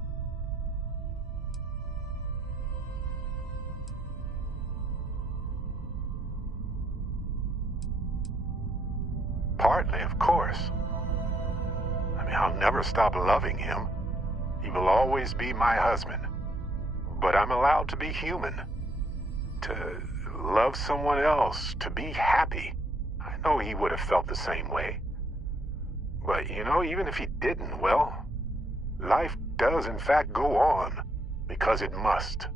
Partly, of course. I mean, I'll never stop loving him. He will always be my husband. But I'm allowed to be human. To love someone else, to be happy. I know he would have felt the same way. But, you know, even if he didn't, well, life does in fact go on, because it must.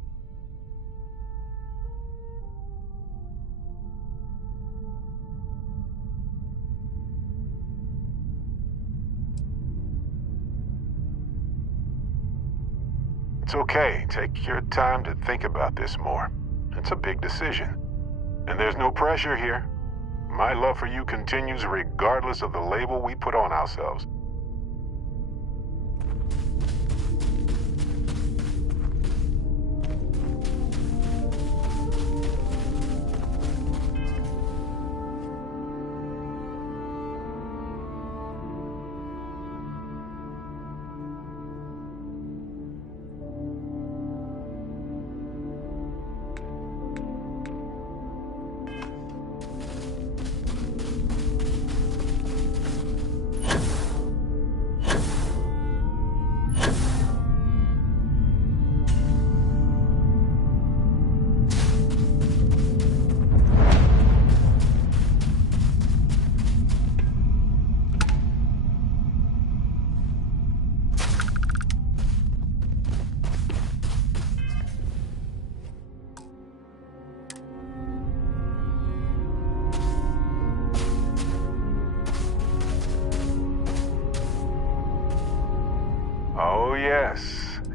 It's okay. Take your time to think about this more. It's a big decision. And there's no pressure here. My love for you continues regardless of the label we put on ourselves.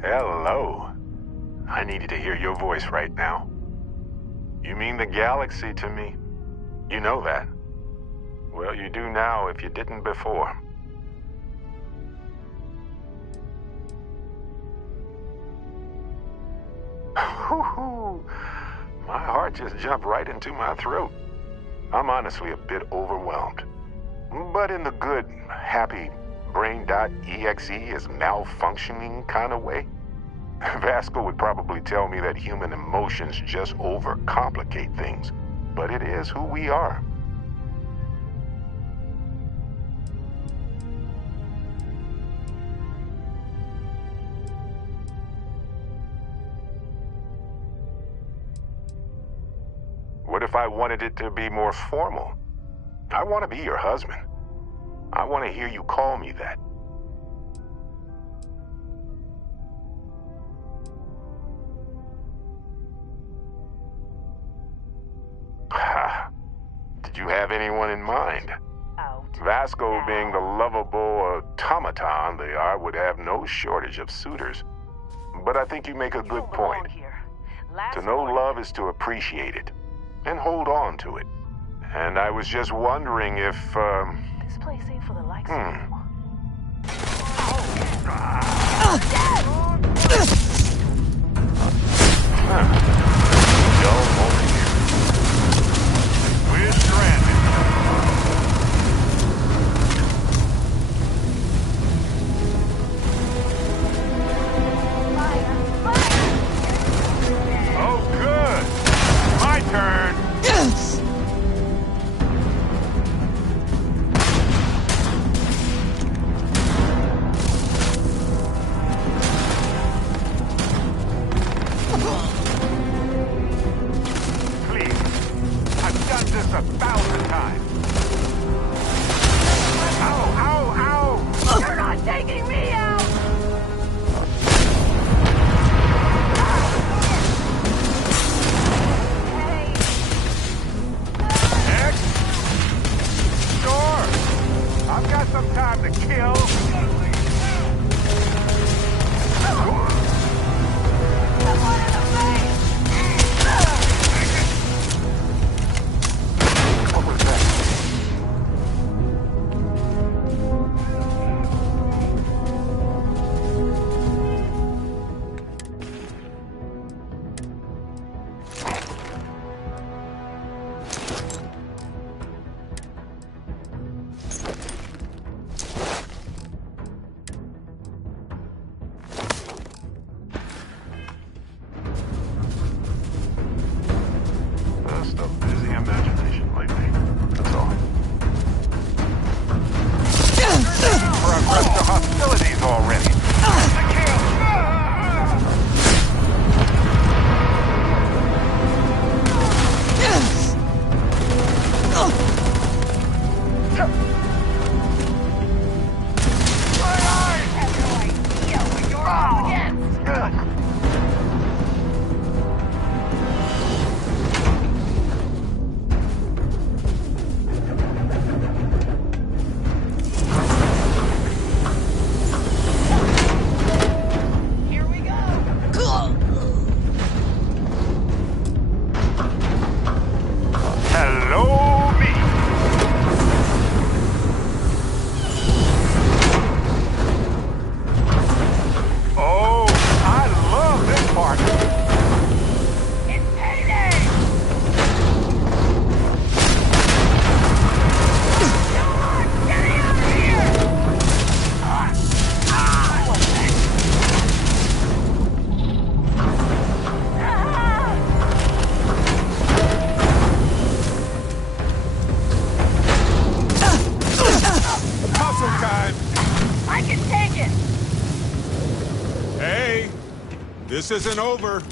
Hello. I needed to hear your voice right now. You mean the galaxy to me? You know that. Well, you do now if you didn't before. My heart just jumped right into my throat. I'm honestly a bit overwhelmed. But in the good, happy brain.exe is malfunctioning kind of way. Vasco would probably tell me that human emotions just overcomplicate things. But it is who we are. What if I wanted it to be more formal? I want to be your husband. I want to hear you call me that. Did you have anyone in mind? Vasco being the lovable automaton they are would have no shortage of suitors. But I think you make a good point. To know love is to appreciate it and hold on to it. And I was just wondering if, This place ain't for the likes of you. We're stranded. Oh, good. My turn. Yes. Please. I've done this 1,000 times. Ow, ow, ow! You're not taking me out! X? Sure. I've got some time to kill. What was that? Just a busy imagination lately. That's all. Progress to hostilities already. Yes. Hello, me. Oh, I love this part. It's payday! Come on, get me out of here! Hustle time. I can take it! Hey, this isn't over.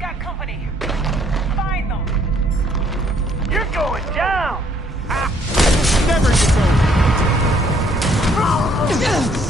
Got company. Find them. You're going down! Never gets over. Yes.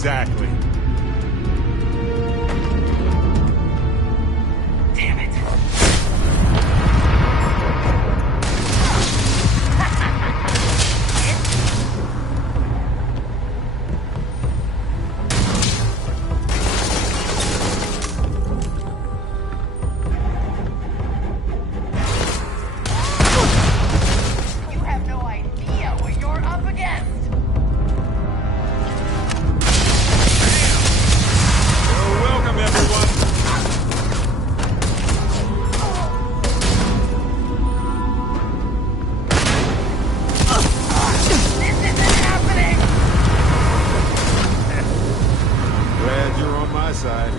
Exactly. Damn it. You have no idea what you're up against. Welcome, everyone. This isn't happening. Glad you're on my side.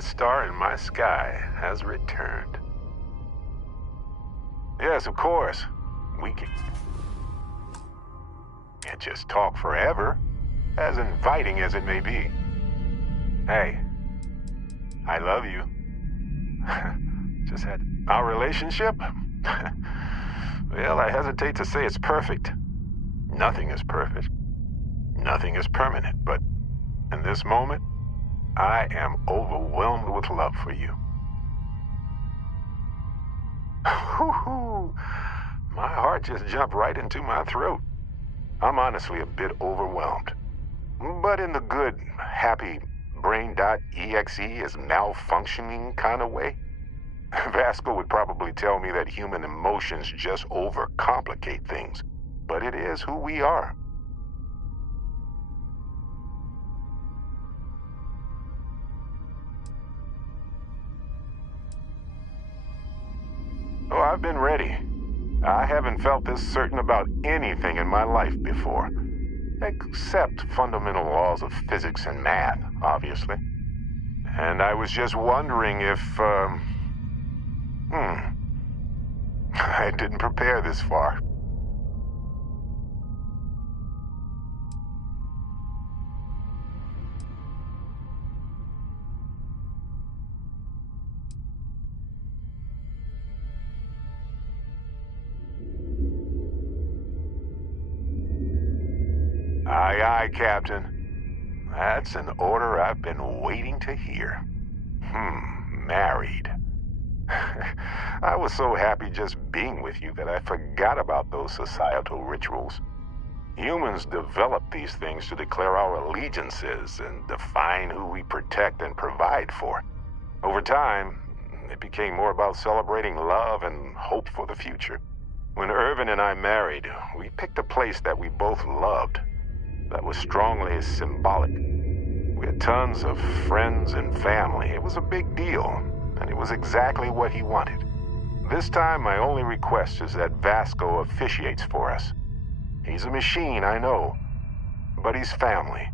Star in my sky has returned. Yes, of course. We can't just talk forever, as inviting as it may be. Hey, I love you. Just had our relationship? Well, I hesitate to say it's perfect. Nothing is perfect. Nothing is permanent, but in this moment, I am overwhelmed with love for you. My heart just jumped right into my throat. I'm honestly a bit overwhelmed. But in the good, happy brain.exe is malfunctioning kind of way. Vasco would probably tell me that human emotions just overcomplicate things. But it is who we are. Oh, I've been ready. I haven't felt this certain about anything in my life before. Except fundamental laws of physics and math, obviously. And I was just wondering if, I didn't prepare this far. Aye, aye, Captain. That's an order I've been waiting to hear. Married. I was so happy just being with you that I forgot about those societal rituals. Humans develop these things to declare our allegiances and define who we protect and provide for. Over time, it became more about celebrating love and hope for the future. When Irvin and I married, we picked a place that we both loved, that was strongly symbolic. We had tons of friends and family. It was a big deal, and it was exactly what he wanted. This time, my only request is that Vasco officiates for us. He's a machine, I know, but he's family.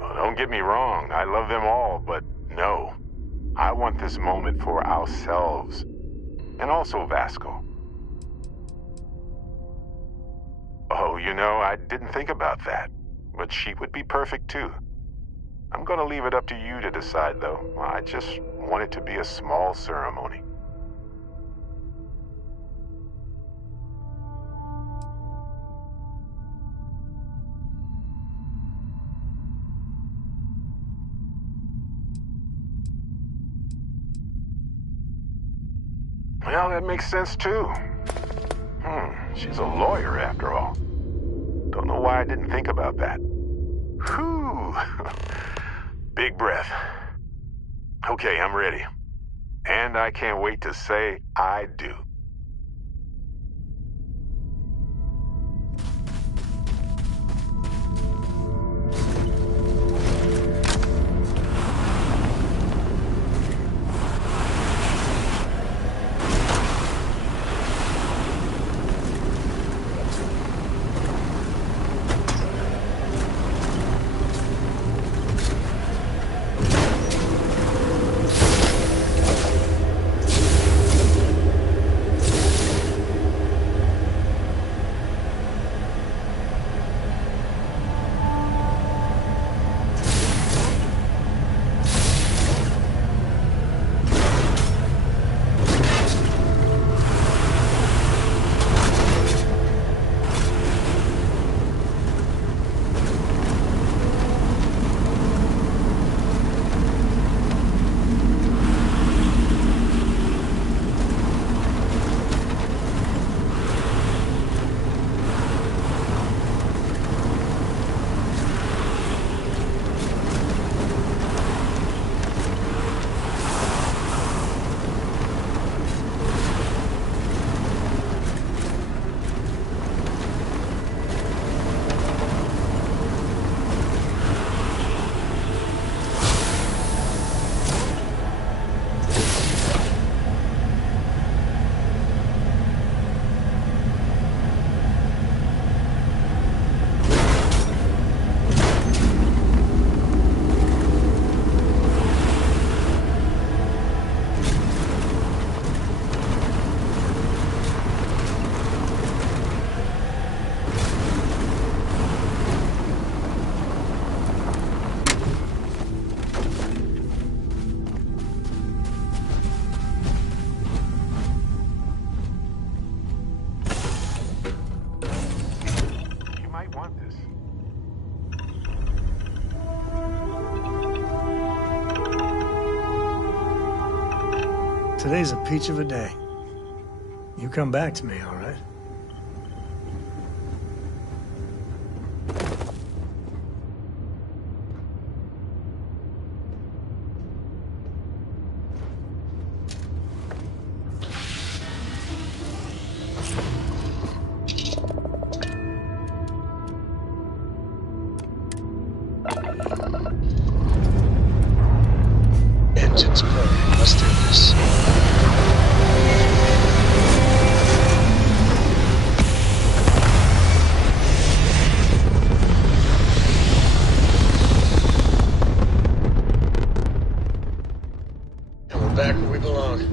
Oh, don't get me wrong, I love them all, but no. I want this moment for ourselves, and also Vasco. Oh, you know, I didn't think about that, but she would be perfect too. I'm gonna leave it up to you to decide, though. I just want it to be a small ceremony. Well, that makes sense too. She's a lawyer after all. Don't know why I didn't think about that. Whew. Big breath. Okay, I'm ready. And I can't wait to say I do. Today's a peach of a day. You come back to me, all right? Engines purring. Let's do this. And we're back where we belong.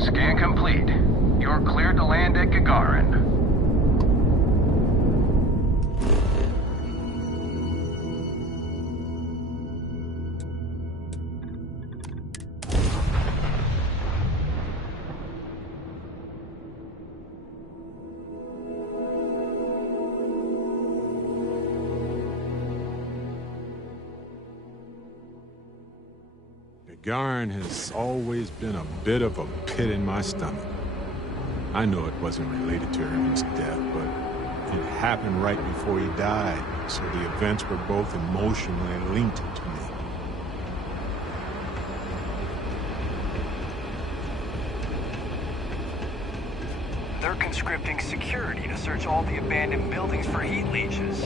Scan complete. You're cleared to land at Gagarin. Gagarin has always been a bit of a pit in my stomach. I know it wasn't related to Irvin's death, but it happened right before he died, so the events were both emotionally linked to me. They're conscripting security to search all the abandoned buildings for heat leeches.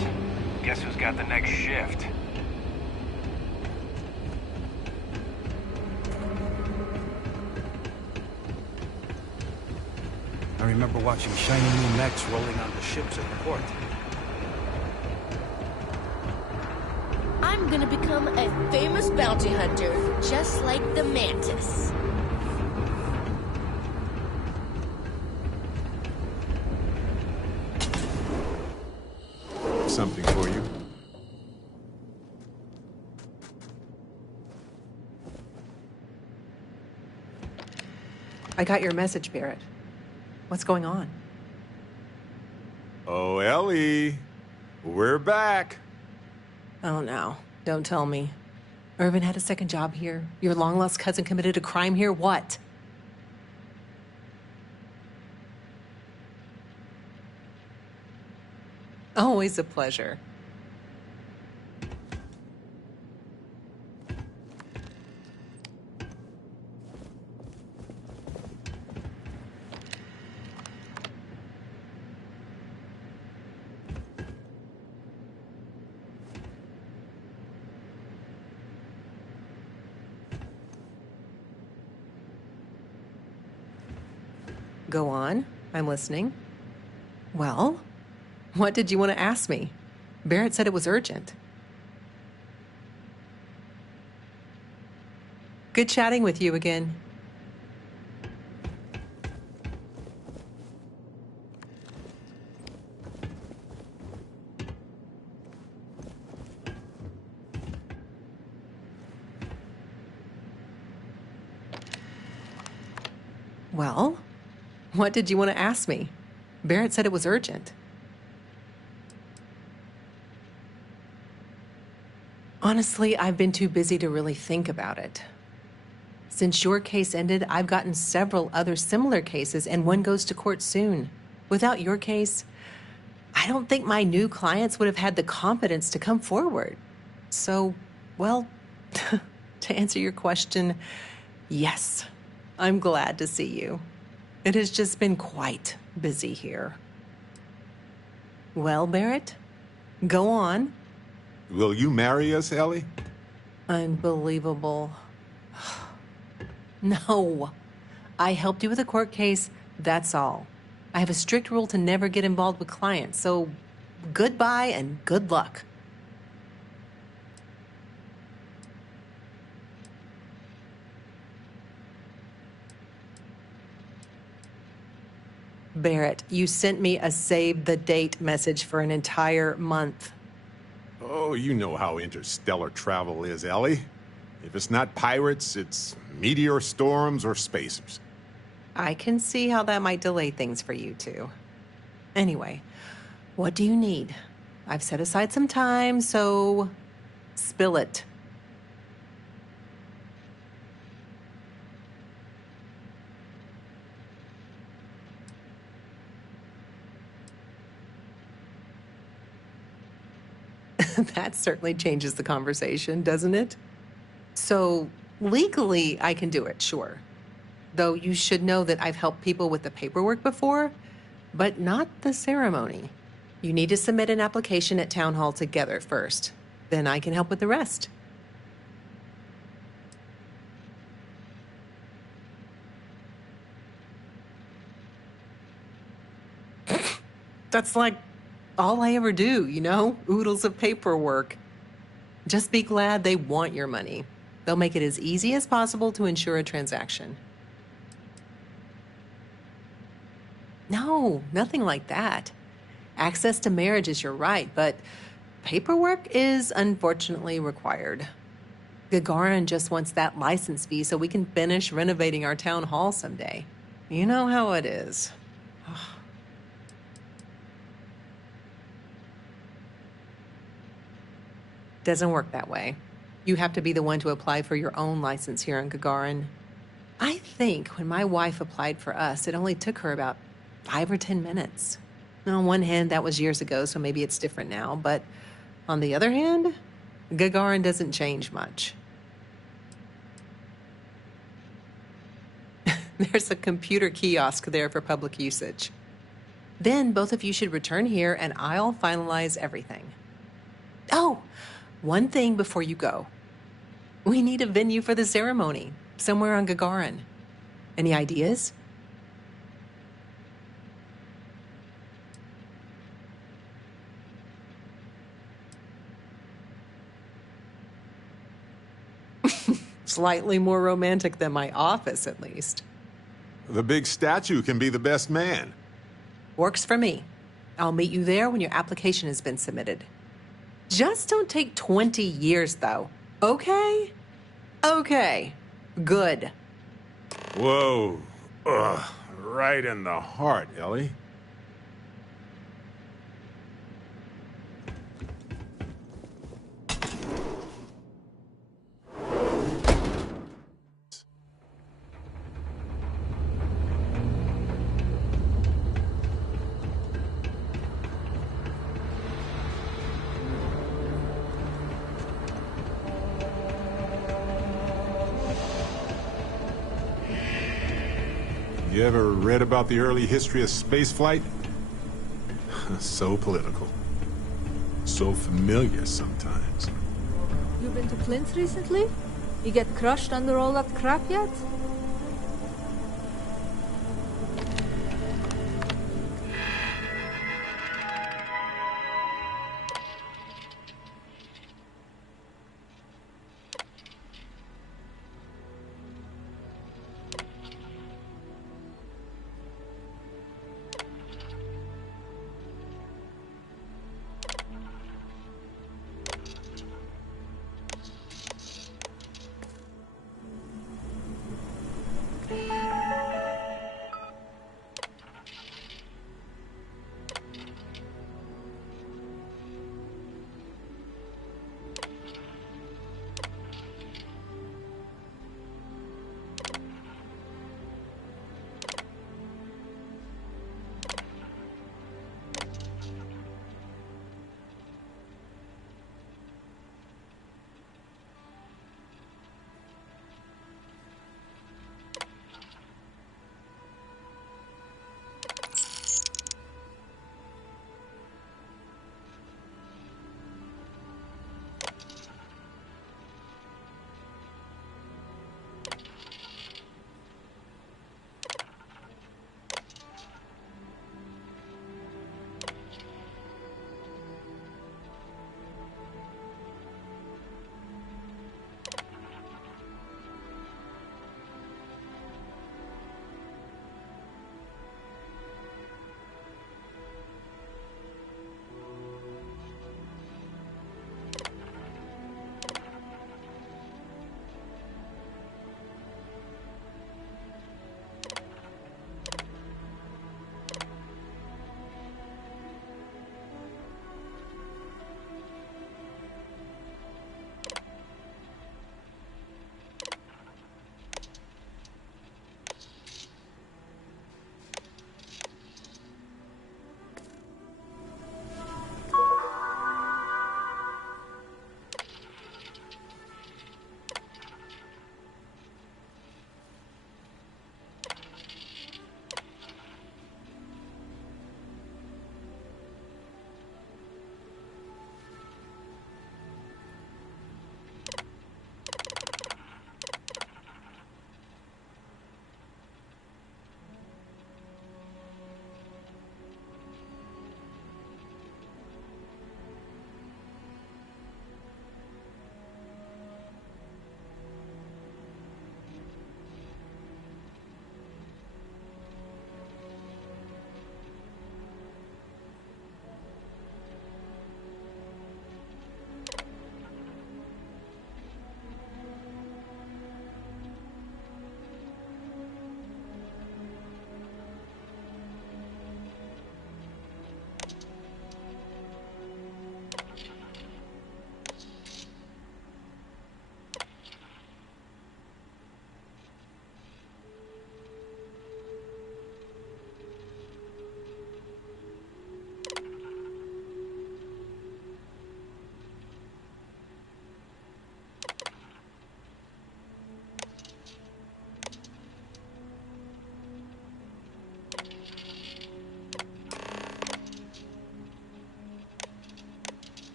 Guess who's got the next shift? I remember watching shiny new mechs rolling onto ships at the port. I'm gonna become a famous bounty hunter, just like the Mantis. Something for you. I got your message, Barrett. What's going on? Oh, Ellie. We're back. Oh, no. Don't tell me. Irvin had a second job here. Your long-lost cousin committed a crime here. What? Always a pleasure. Go on. I'm listening. Well, what did you want to ask me? Barrett said it was urgent. Good chatting with you again. Well, what did you want to ask me? Barrett said it was urgent. Honestly, I've been too busy to really think about it. Since your case ended, I've gotten several other similar cases, and one goes to court soon. Without your case, I don't think my new clients would have had the confidence to come forward. So, well, to answer your question, yes, I'm glad to see you. It has just been quite busy here. Well, Barrett, go on. Will you marry us, Ellie? Unbelievable. No. I helped you with a court case, that's all. I have a strict rule to never get involved with clients, so goodbye and good luck. Barrett, you sent me a save the date message for an entire month. Oh, you know how interstellar travel is, Ellie. If it's not pirates, it's meteor storms or spacers. I can see how that might delay things for you two. Anyway, what do you need? I've set aside some time, so spill it. That certainly changes the conversation, doesn't it? So, legally, I can do it, sure. Though you should know that I've helped people with the paperwork before, but not the ceremony. You need to submit an application at Town Hall together first. Then I can help with the rest. That's like all I ever do, you know? Oodles of paperwork. Just be glad they want your money. They'll make it as easy as possible to ensure a transaction. No, nothing like that. Access to marriage is your right, but paperwork is unfortunately required. Gagarin just wants that license fee so we can finish renovating our town hall someday. You know how it is. Doesn't work that way. You have to be the one to apply for your own license here in Gagarin. I think when my wife applied for us, it only took her about 5 or 10 minutes. On one hand, that was years ago, so maybe it's different now, but on the other hand, Gagarin doesn't change much. There's a computer kiosk there for public usage. Then both of you should return here and I'll finalize everything. Oh, one thing before you go. We need a venue for the ceremony, somewhere on Gagarin. Any ideas? Slightly more romantic than my office, at least. The big statue can be the best man. Works for me. I'll meet you there when your application has been submitted. Just don't take 20 years, though. Okay? Okay. Good. Whoa. Ugh. Right in the heart, Ellie. You ever read about the early history of spaceflight? So political. So familiar sometimes. You been to Flint recently? You get crushed under all that crap yet?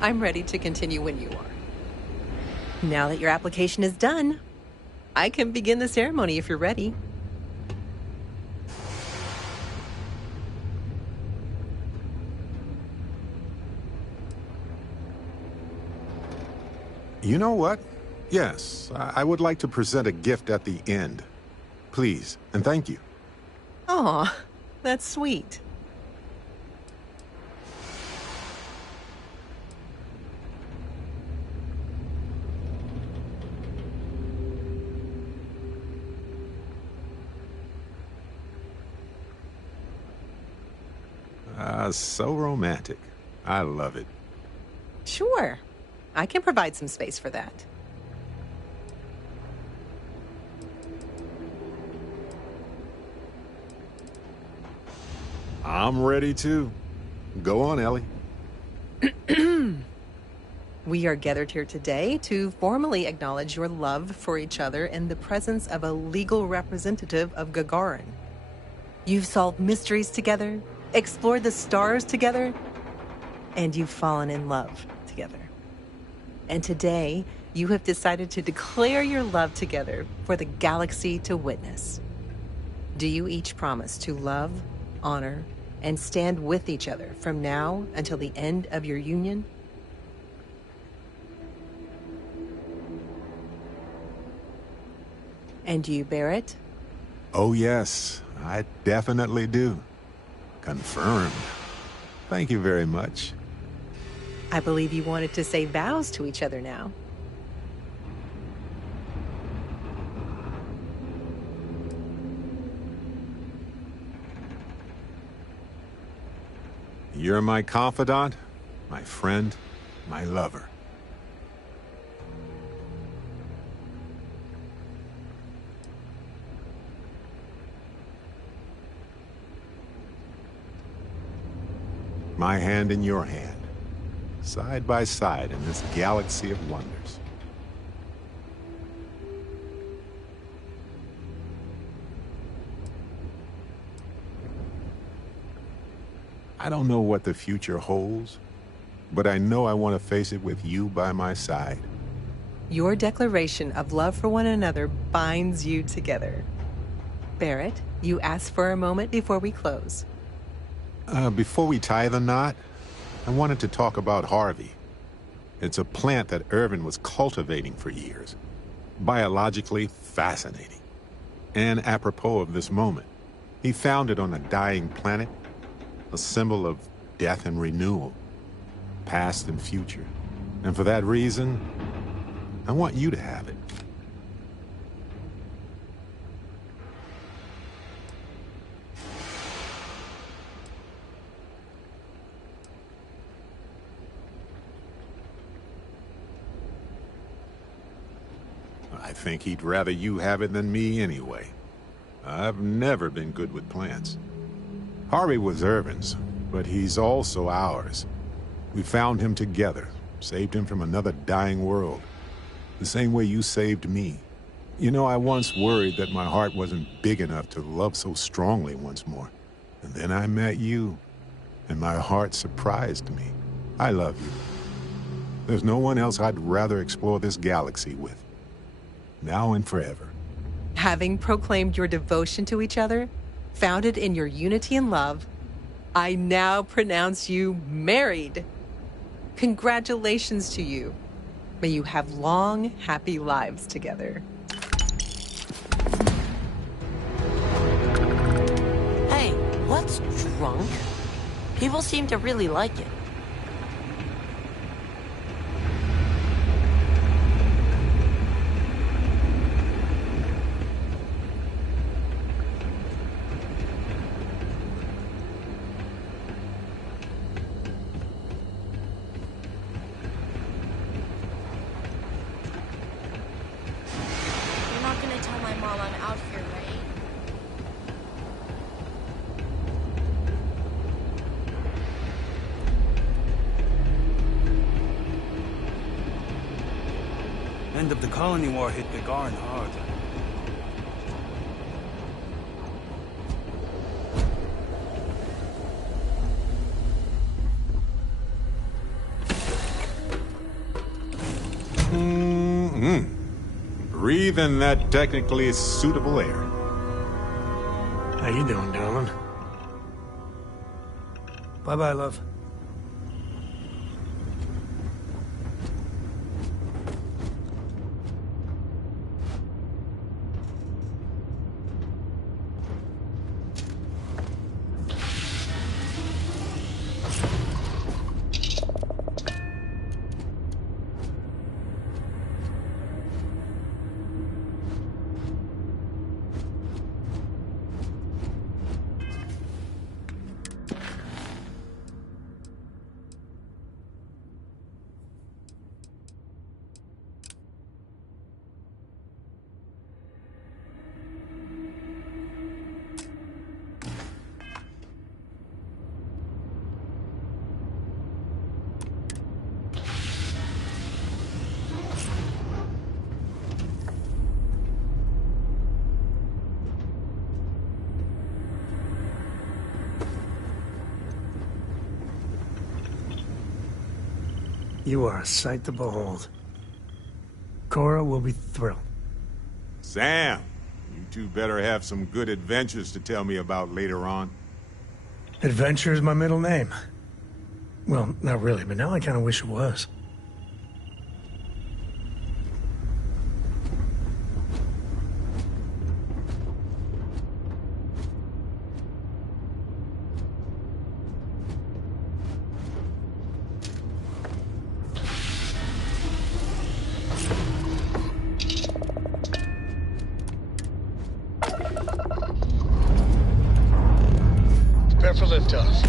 I'm ready to continue when you are. Now that your application is done, I can begin the ceremony if you're ready. You know what? Yes, I would like to present a gift at the end. Please, and thank you. Aw, that's sweet. So romantic. I love it. Sure, I can provide some space for that. I'm ready too. Go on, Ellie. We are gathered here today to formally acknowledge your love for each other in the presence of a legal representative of Gagarin. You've solved mysteries together, explored the stars together, and you've fallen in love together. And today, you have decided to declare your love together for the galaxy to witness. Do you each promise to love, honor, and stand with each other from now until the end of your union? And do you bear it? Oh yes, I definitely do. Confirmed. Thank you very much. I believe you wanted to say vows to each other now. You're my confidant, my friend, my lover. My hand in your hand, side by side in this galaxy of wonders. I don't know what the future holds, but I know I want to face it with you by my side. Your declaration of love for one another binds you together. Barrett, you asked for a moment before we close. Before we tie the knot, I wanted to talk about Harvey. It's a plant that Irvin was cultivating for years. Biologically fascinating. And apropos of this moment, he found it on a dying planet, a symbol of death and renewal, past and future. And for that reason, I want you to have it. I think he'd rather you have it than me anyway. I've never been good with plants. Harvey was Irvin's, but he's also ours. We found him together, saved him from another dying world. The same way you saved me. You know, I once worried that my heart wasn't big enough to love so strongly once more. And then I met you, and my heart surprised me. I love you. There's no one else I'd rather explore this galaxy with. Now and forever. Having proclaimed your devotion to each other, founded in your unity and love, I now pronounce you married. Congratulations to you. May you have long, happy lives together. Hey, what's drunk? People seem to really like it. End of the colony war hit Gagarin hard. breathing that technically suitable air. How you doing, darling? Bye-bye, love. You are a sight to behold. Cora will be thrilled. Sam, you two better have some good adventures to tell me about later on. Adventure is my middle name. Well, not really, but now I kind of wish it was. Prepare for liftoff.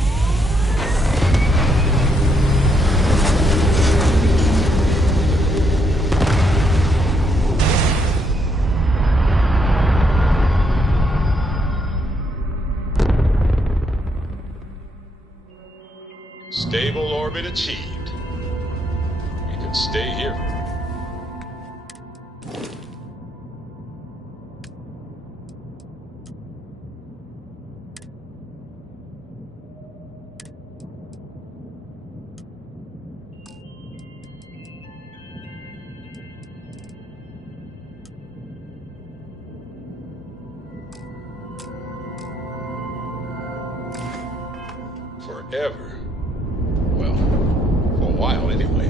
Stable orbit achieved. You can stay here. Forever. Well, for a while anyway.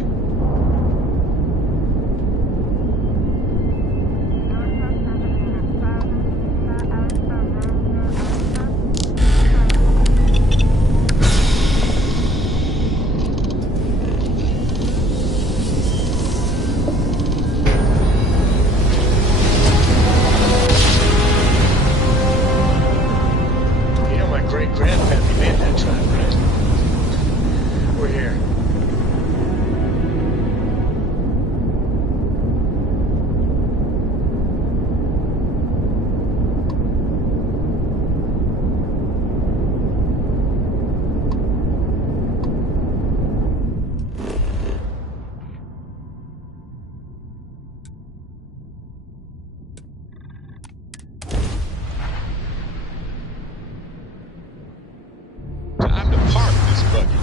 You know my great-grandpappy made that drive, right? We're here. Time to park this buggy.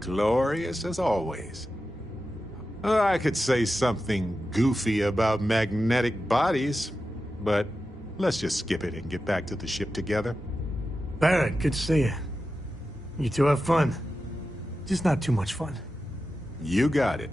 Glorious as always. I could say something goofy about magnetic bodies, but let's just skip it and get back to the ship together. Barrett, good to see you. You two have fun. Just not too much fun. You got it.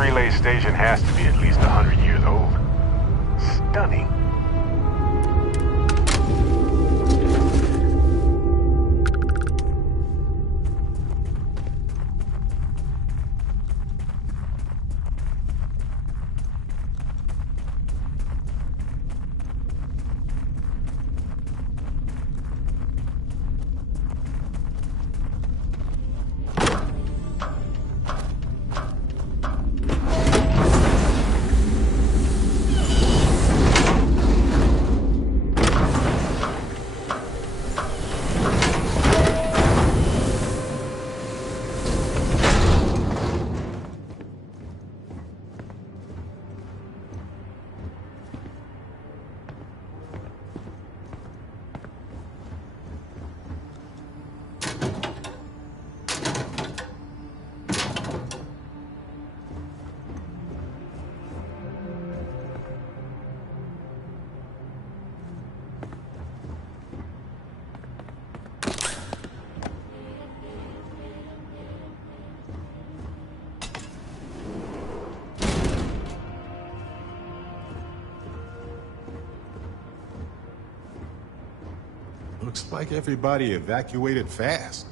relay station has to be at least 100 years old. Stunning. Looks like everybody evacuated fast.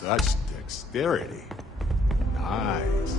Such dexterity. Nice.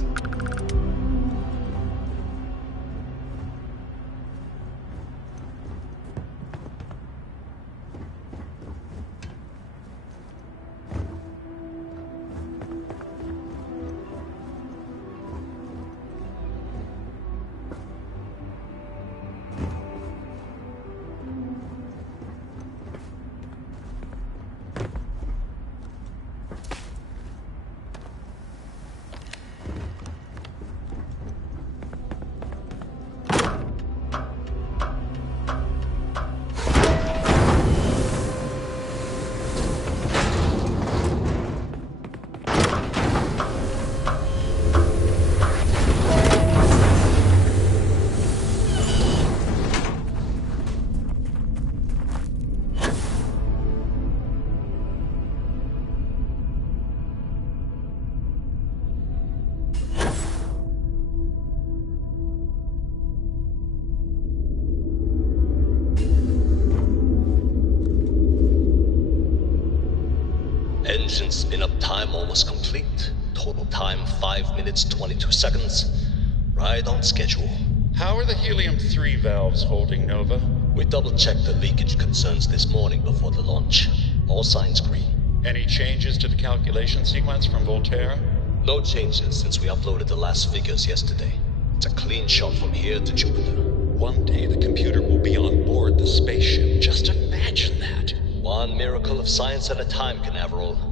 Engine spin-up time almost complete. Total time 5 minutes 22 seconds. Right on schedule. How are the helium-3 valves holding, Nova? We double-checked the leakage concerns this morning before the launch. All signs green. Any changes to the calculation sequence from Voltaire? No changes since we uploaded the last figures yesterday. It's a clean shot from here to Jupiter. One day the computer will be on board the spaceship. Just imagine that. One miracle of science at a time, Canaveral.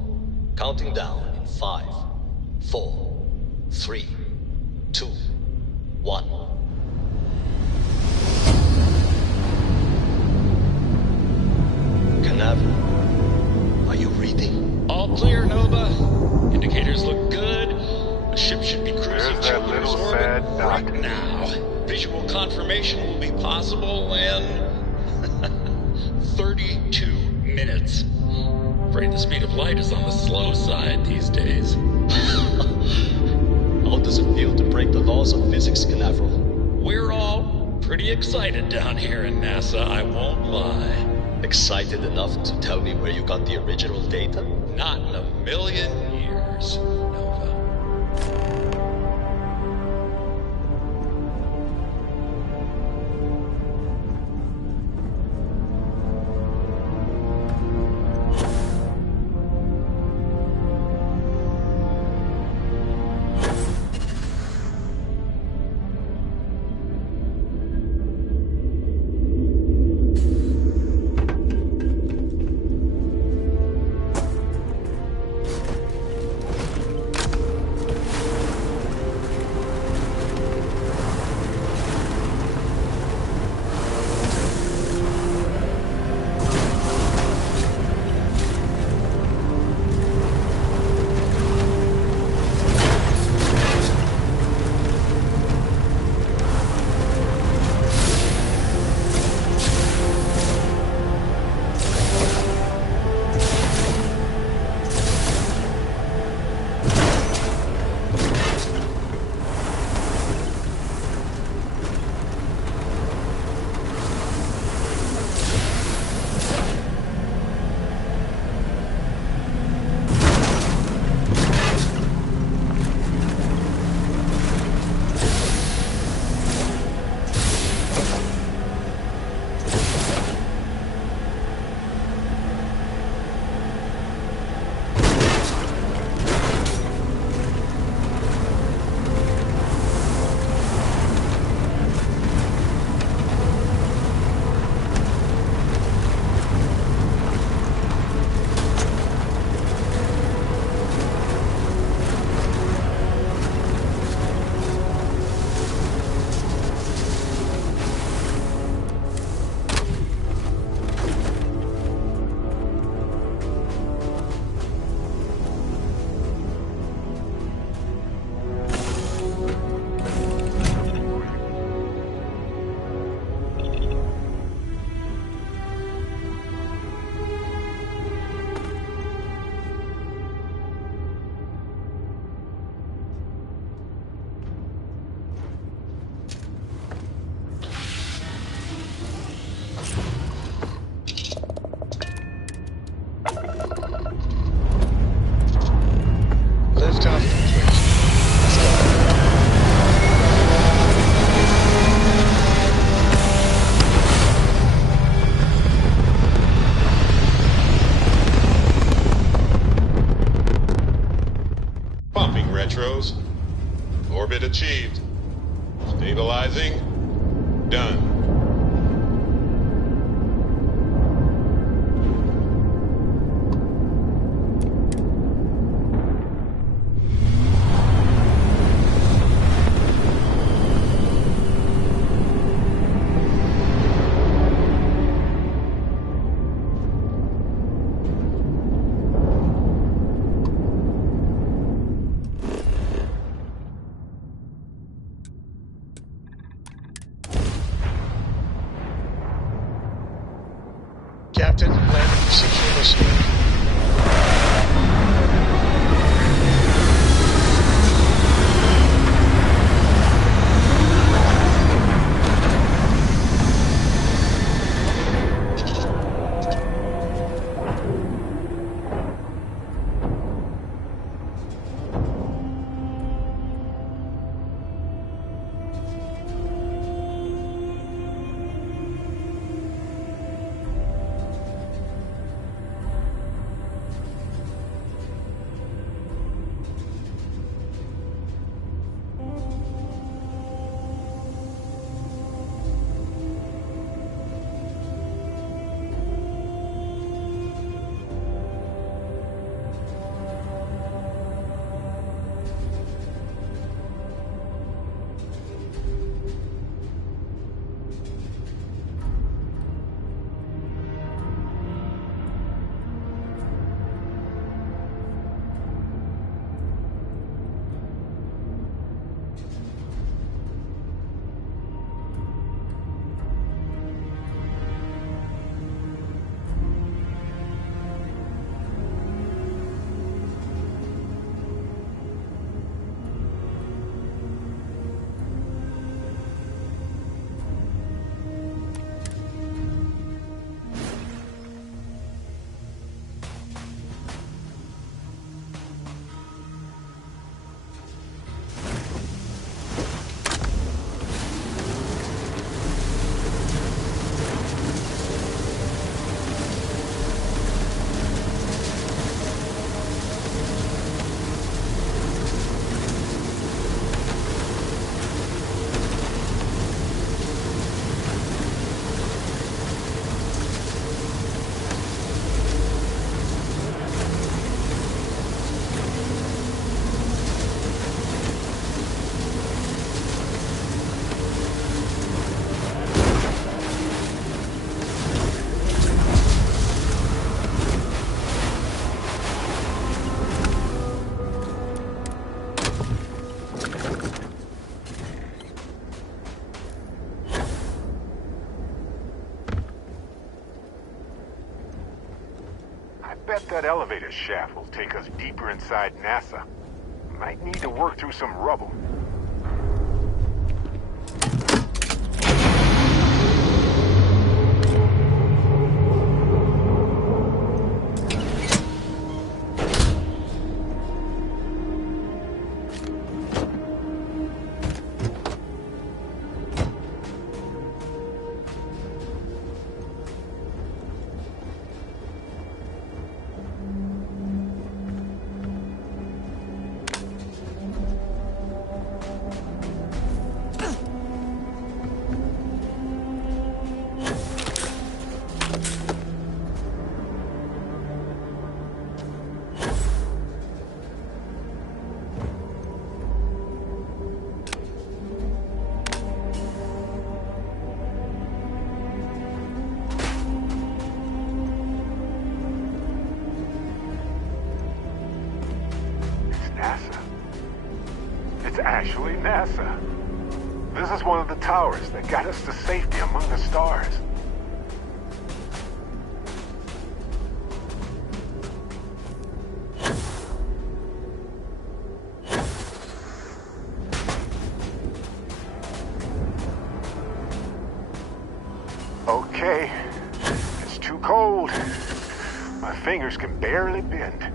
Counting down in 5, 4, 3, 2, 1. Canaveral, are you reading? All clear, Nova. Indicators look good. The ship should be cruising Jupiter's orbit right now. Visual confirmation will be possible in 32 minutes. Afraid the speed of light is on the slow side these days. How does it feel to break the laws of physics, Canaveral? We're all pretty excited down here in NASA, I won't lie. Excited enough to tell me where you got the original data? Not in a million years, Nova. achieved. Stabilizing. Done. Captain, landing to secure the scene. Bet that elevator shaft will take us deeper inside NASA. Might need to work through some rubble. Actually, NASA. This is one of the towers that got us to safety among the stars. Okay, it's too cold. My fingers can barely bend.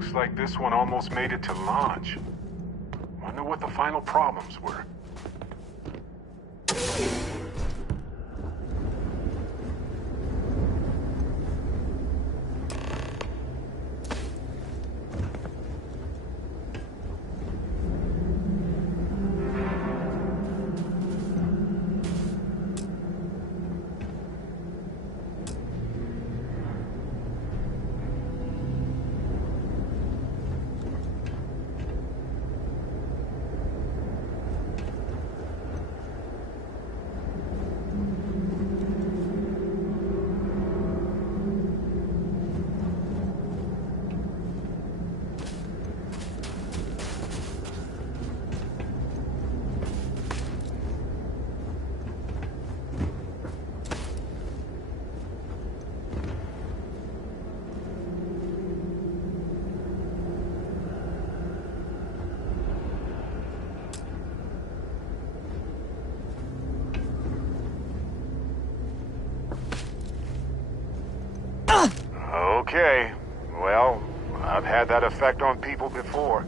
Looks like this one almost made it to launch. Wonder what the final problems were. Okay, well, I've had that effect on people before.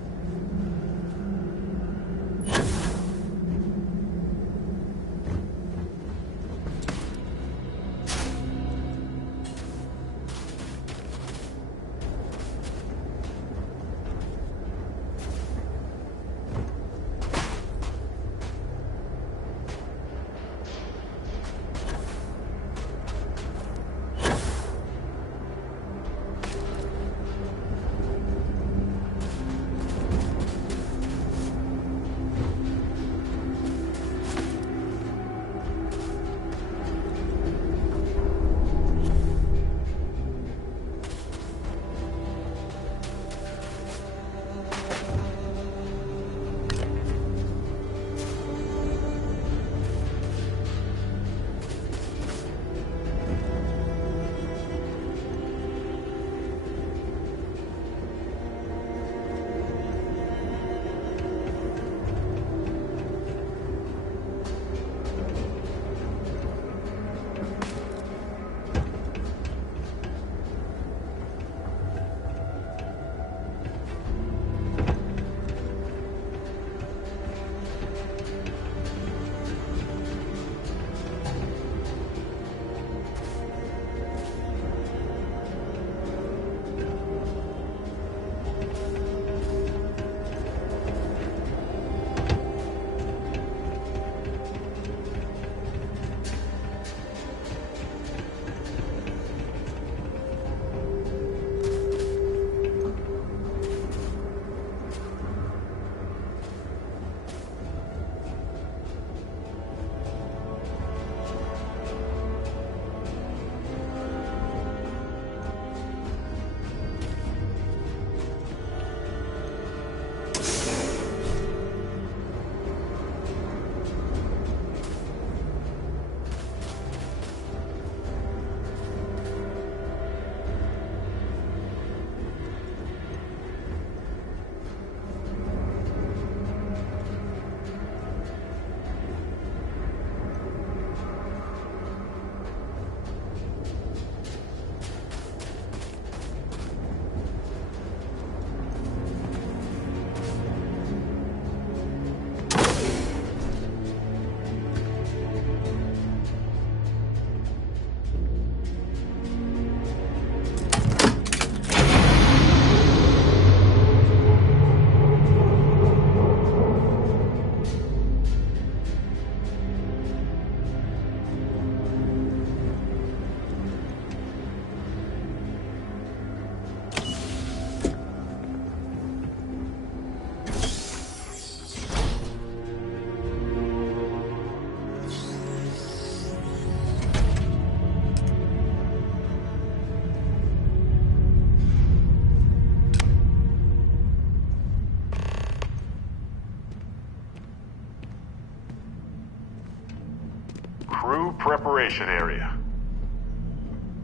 Crew preparation area.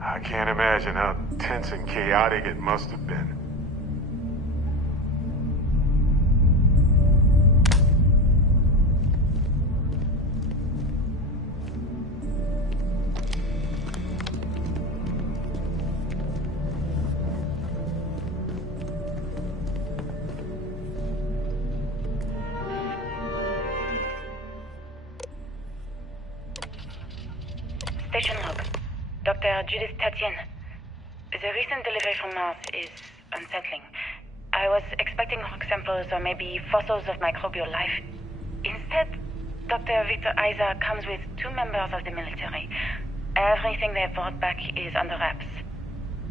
I can't imagine how tense and chaotic it must have been. Dr. Judith Tatienne. The recent delivery from Mars is unsettling. I was expecting rock samples or maybe fossils of microbial life. Instead, Dr. Victor Isa comes with 2 members of the military. Everything they brought back is under wraps.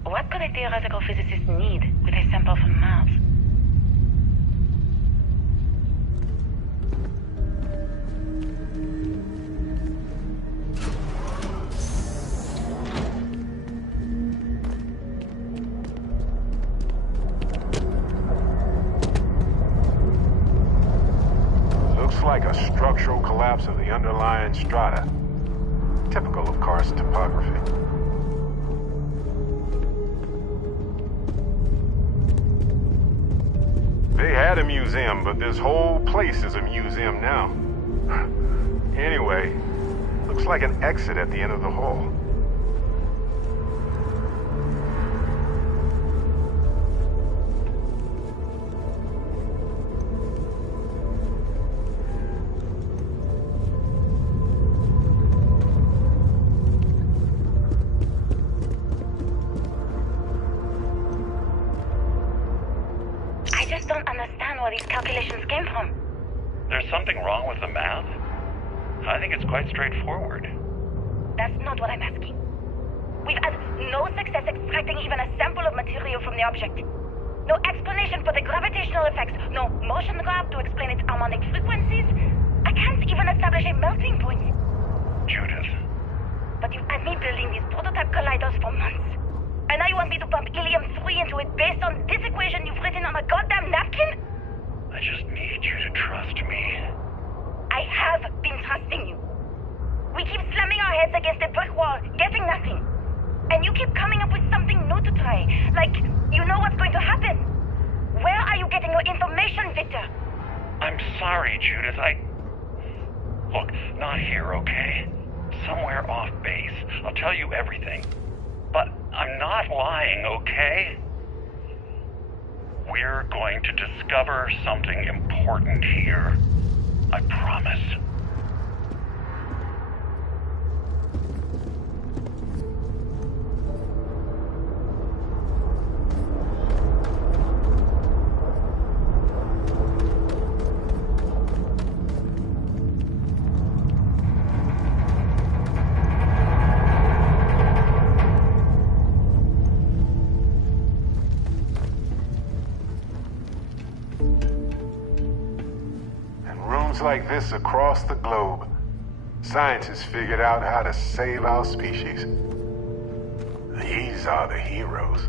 What could a theoretical physicist need with a sample from Mars? Looks like a structural collapse of the underlying strata. Typical of karst topography. They had a museum, but this whole place is a museum now. Anyway, looks like an exit at the end of the hall. These calculations came from. There's something wrong with the math? I think it's quite straightforward. That's not what I'm asking. We've had no success extracting even a sample of material from the object. No explanation for the gravitational effects. No motion graph to explain its harmonic frequencies. I can't even establish a melting point. Judith. But you've had me building these prototype colliders for months. And now you want me to pump helium-3 into it based on this equation you've written on a goddamn napkin? I just need you to trust me. I have been trusting you. We keep slamming our heads against a brick wall, getting nothing. And you keep coming up with something new to try. Like, you know what's going to happen. Where are you getting your information, Victor? I'm sorry, Judith. Look, not here, okay? Somewhere off base. I'll tell you everything. But I'm not lying, okay? We're going to discover something important here. I promise. Like this across the globe, scientists figured out how to save our species. These are the heroes.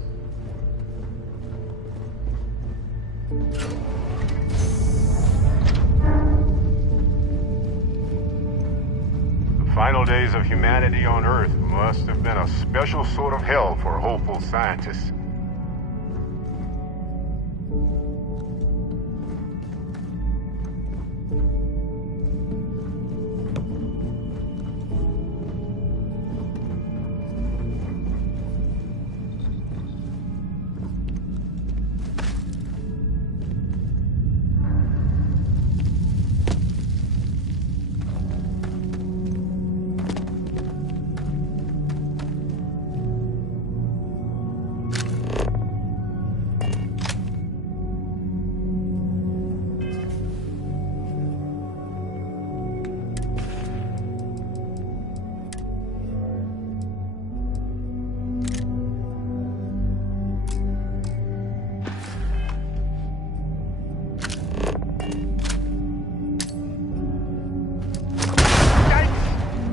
The final days of humanity on Earth must have been a special sort of hell for hopeful scientists.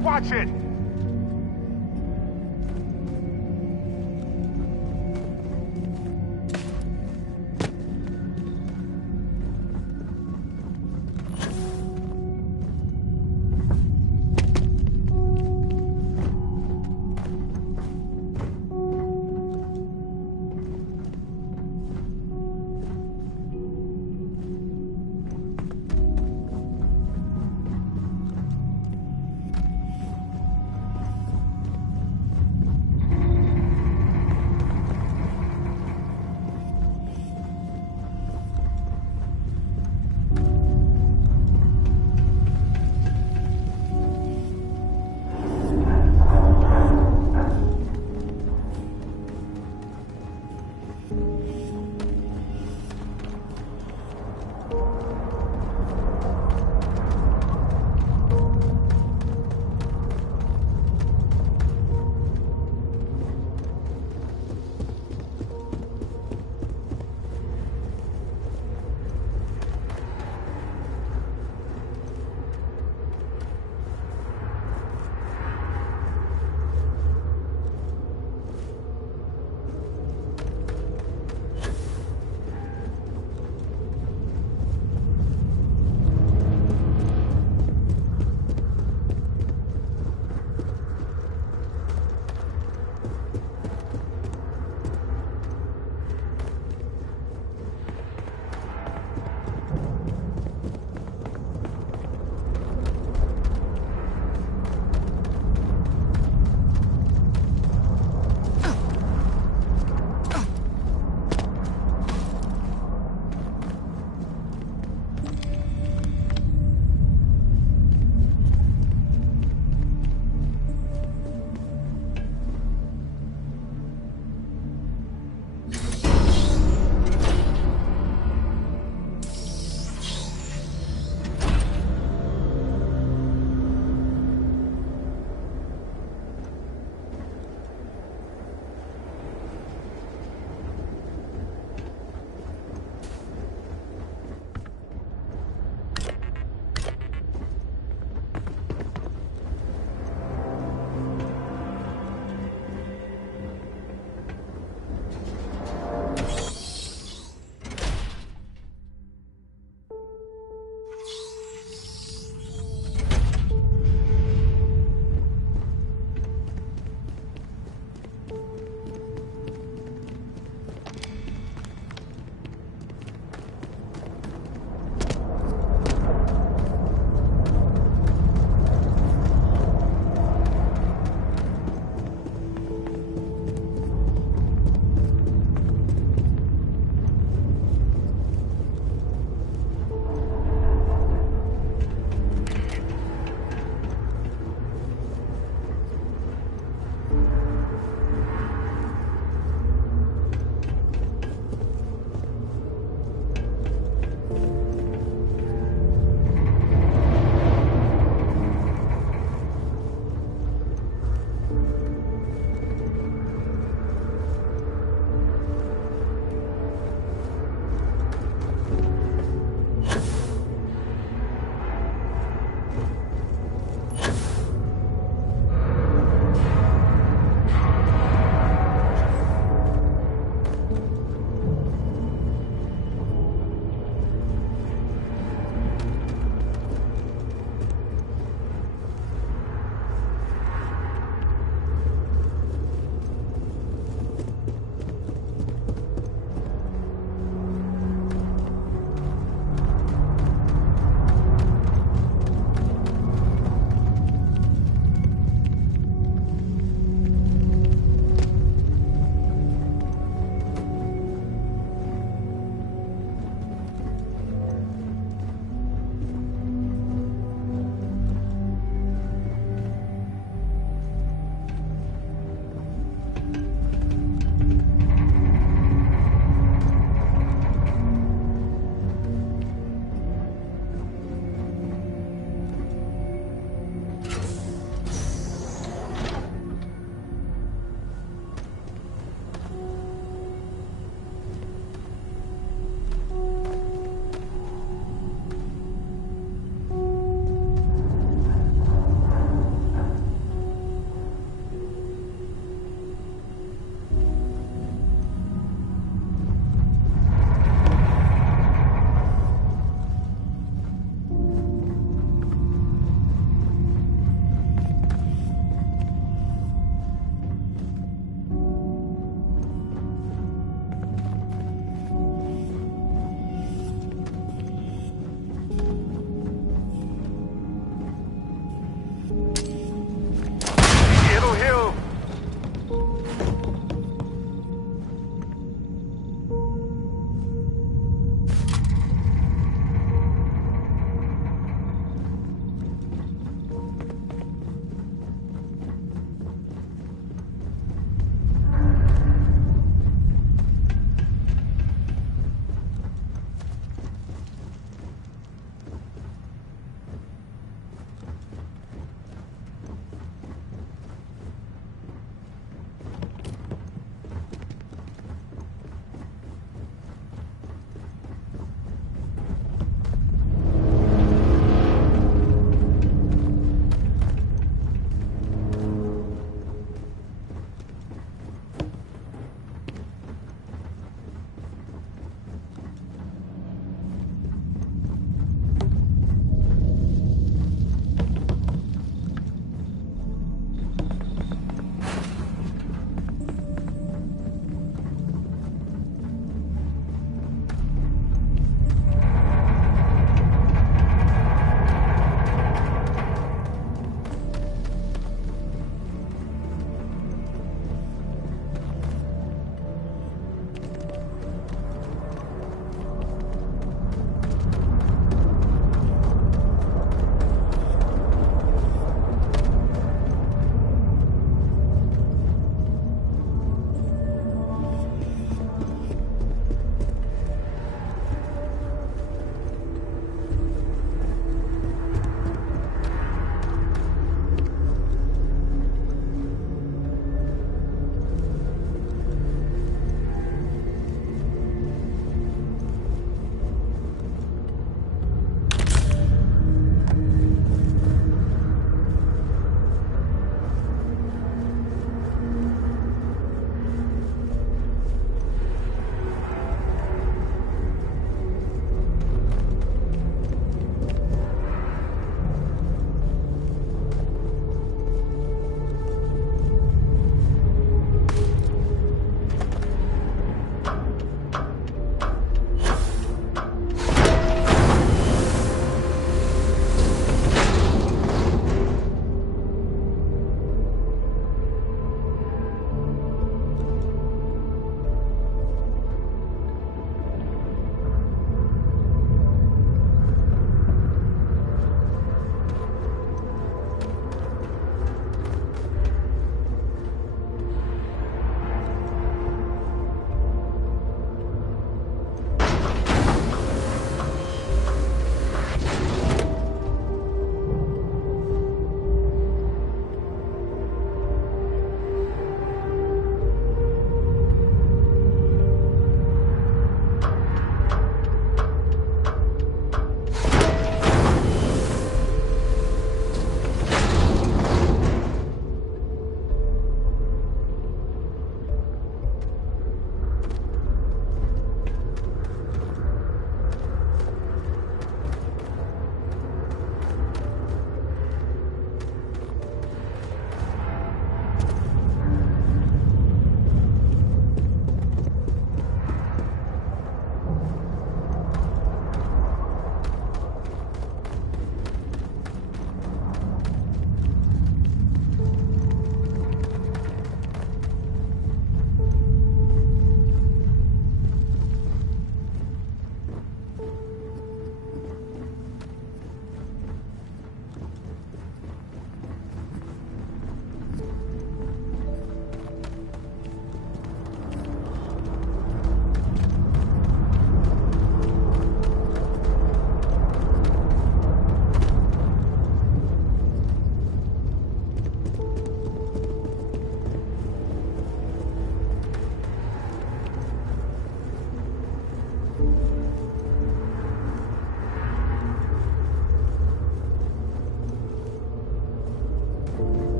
Watch it!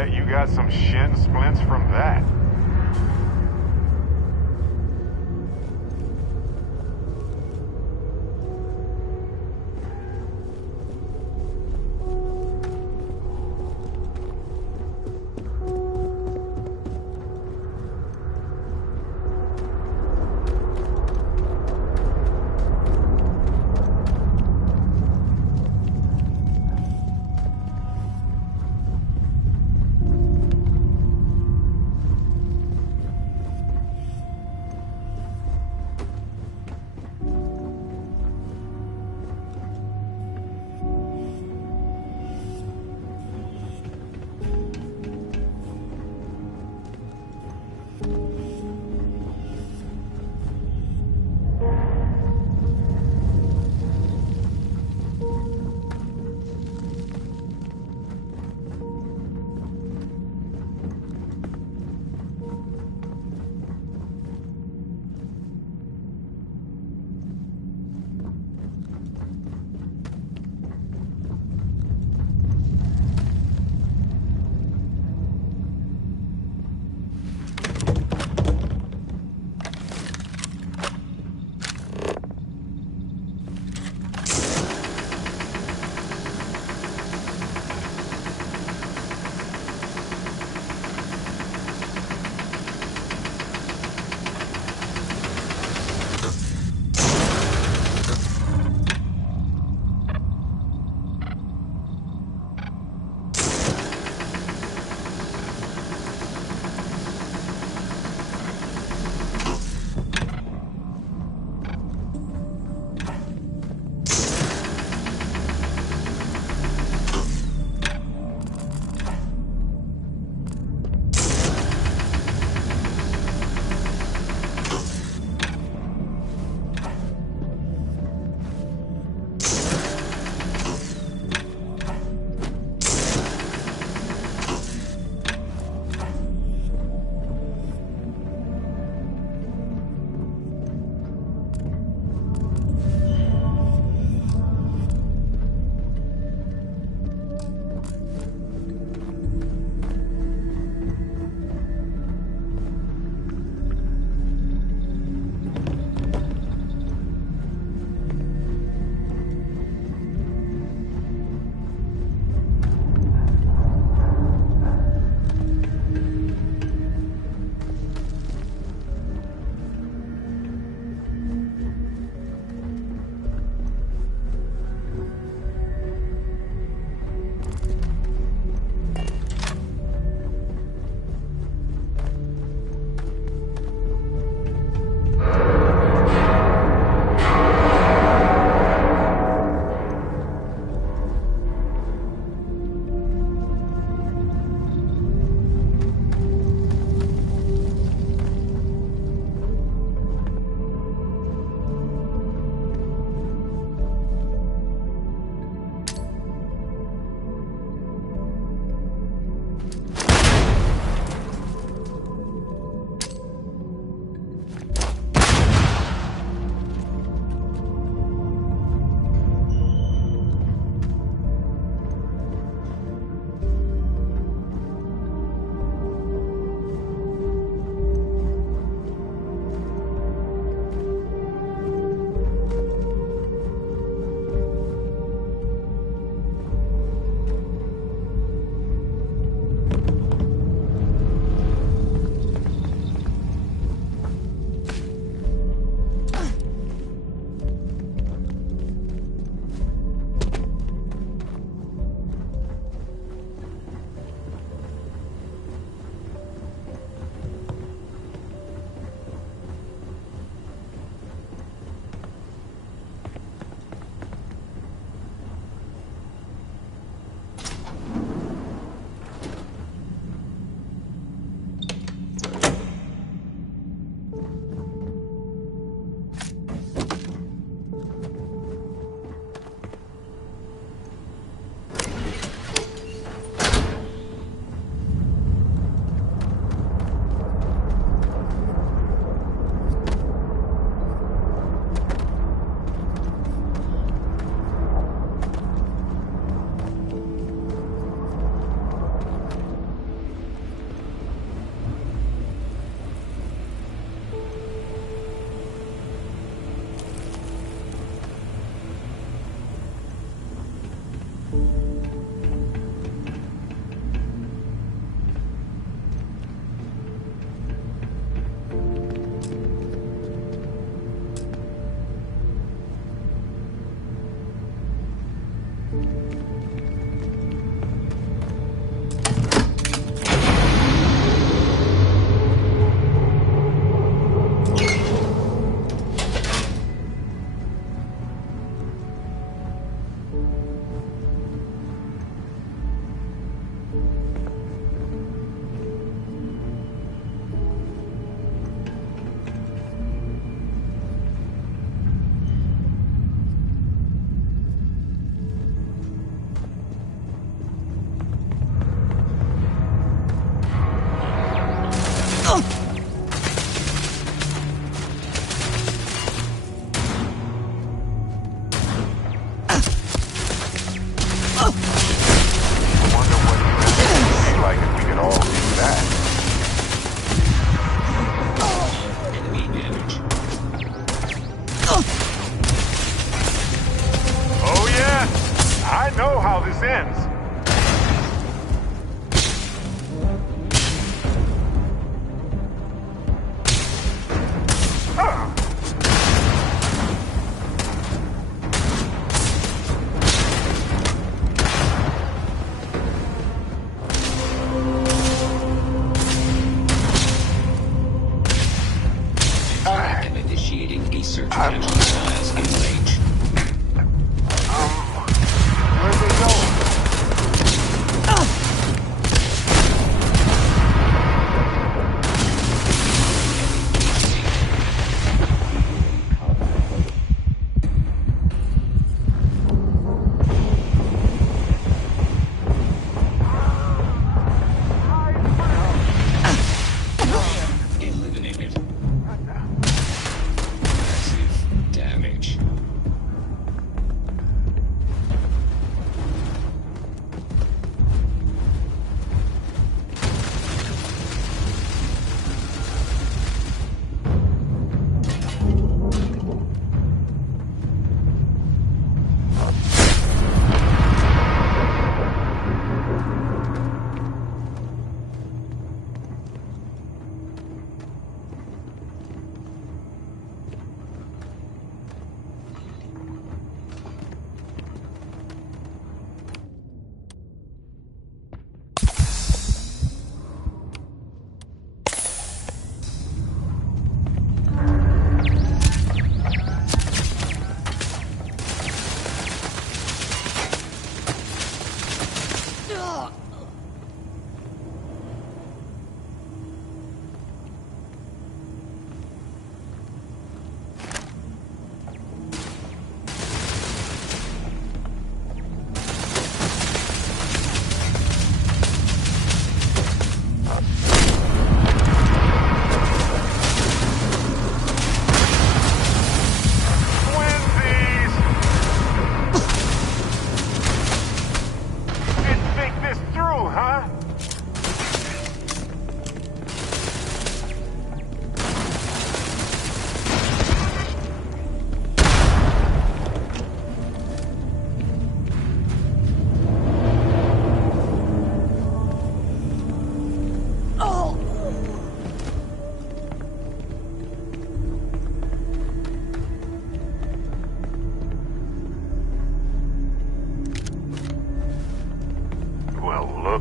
Bet you got some shin splints from that.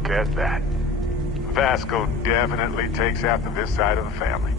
Look at that. Vasco definitely takes after this side of the family.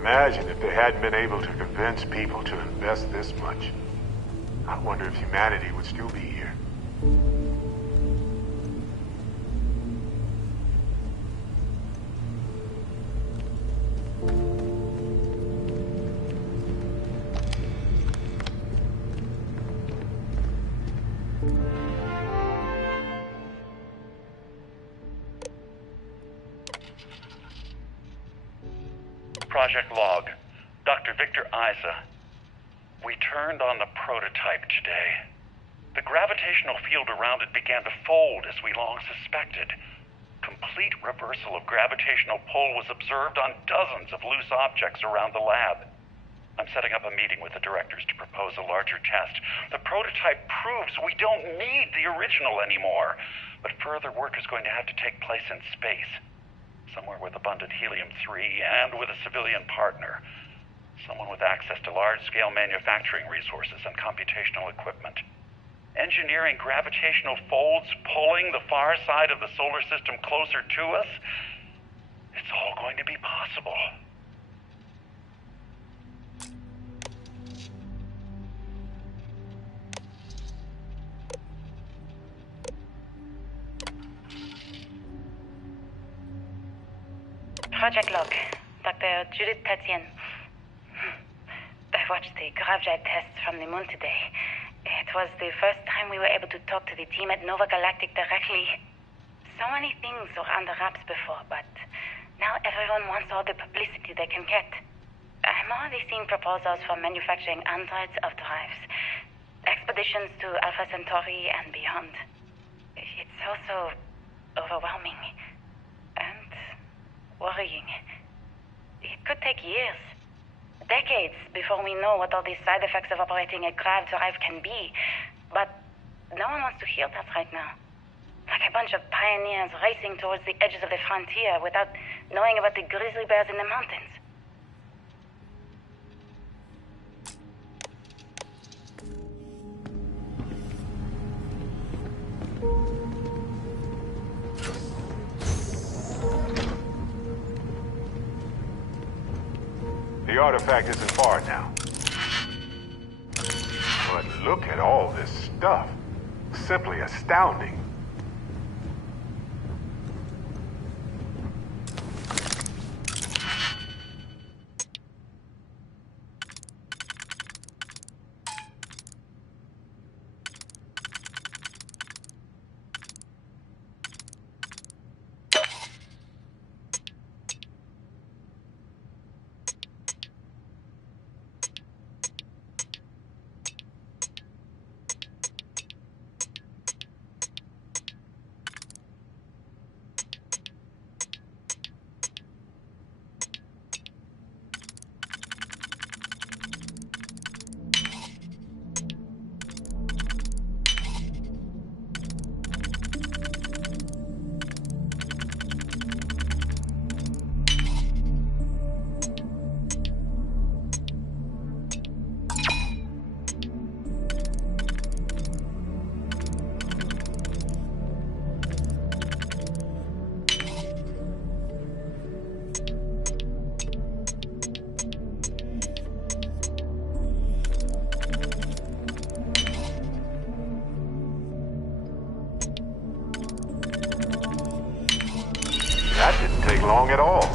Imagine if they hadn't been able to convince people to invest this much. I wonder if humanity would still be here. Project Log. Dr. Victor Isa. We turned on the prototype today. The gravitational field around it began to fold as we long suspected. Complete reversal of gravitational pull was observed on dozens of loose objects around the lab. I'm setting up a meeting with the directors to propose a larger test. The prototype proves we don't need the original anymore, but further work is going to have to take place in space. Somewhere with abundant helium-3 and with a civilian partner. Someone with access to large-scale manufacturing resources and computational equipment. Engineering gravitational folds, pulling the far side of the solar system closer to us. It's all going to be possible. Project Log, Dr. Judith Tatian. I watched the GravJet tests from the moon today. It was the first time we were able to talk to the team at Nova Galactic directly. So many things were under wraps before, but now everyone wants all the publicity they can get. I'm already seeing proposals for manufacturing androids of drives, expeditions to Alpha Centauri and beyond. It's also overwhelming and worrying. It could take years, decades, before we know what all these side effects of operating a grav drive can be. But no one wants to hear that right now. Like a bunch of pioneers racing towards the edges of the frontier without knowing about the grizzly bears in the mountains. The artifact isn't far now. But look at all this stuff. Simply astounding. That didn't take long at all.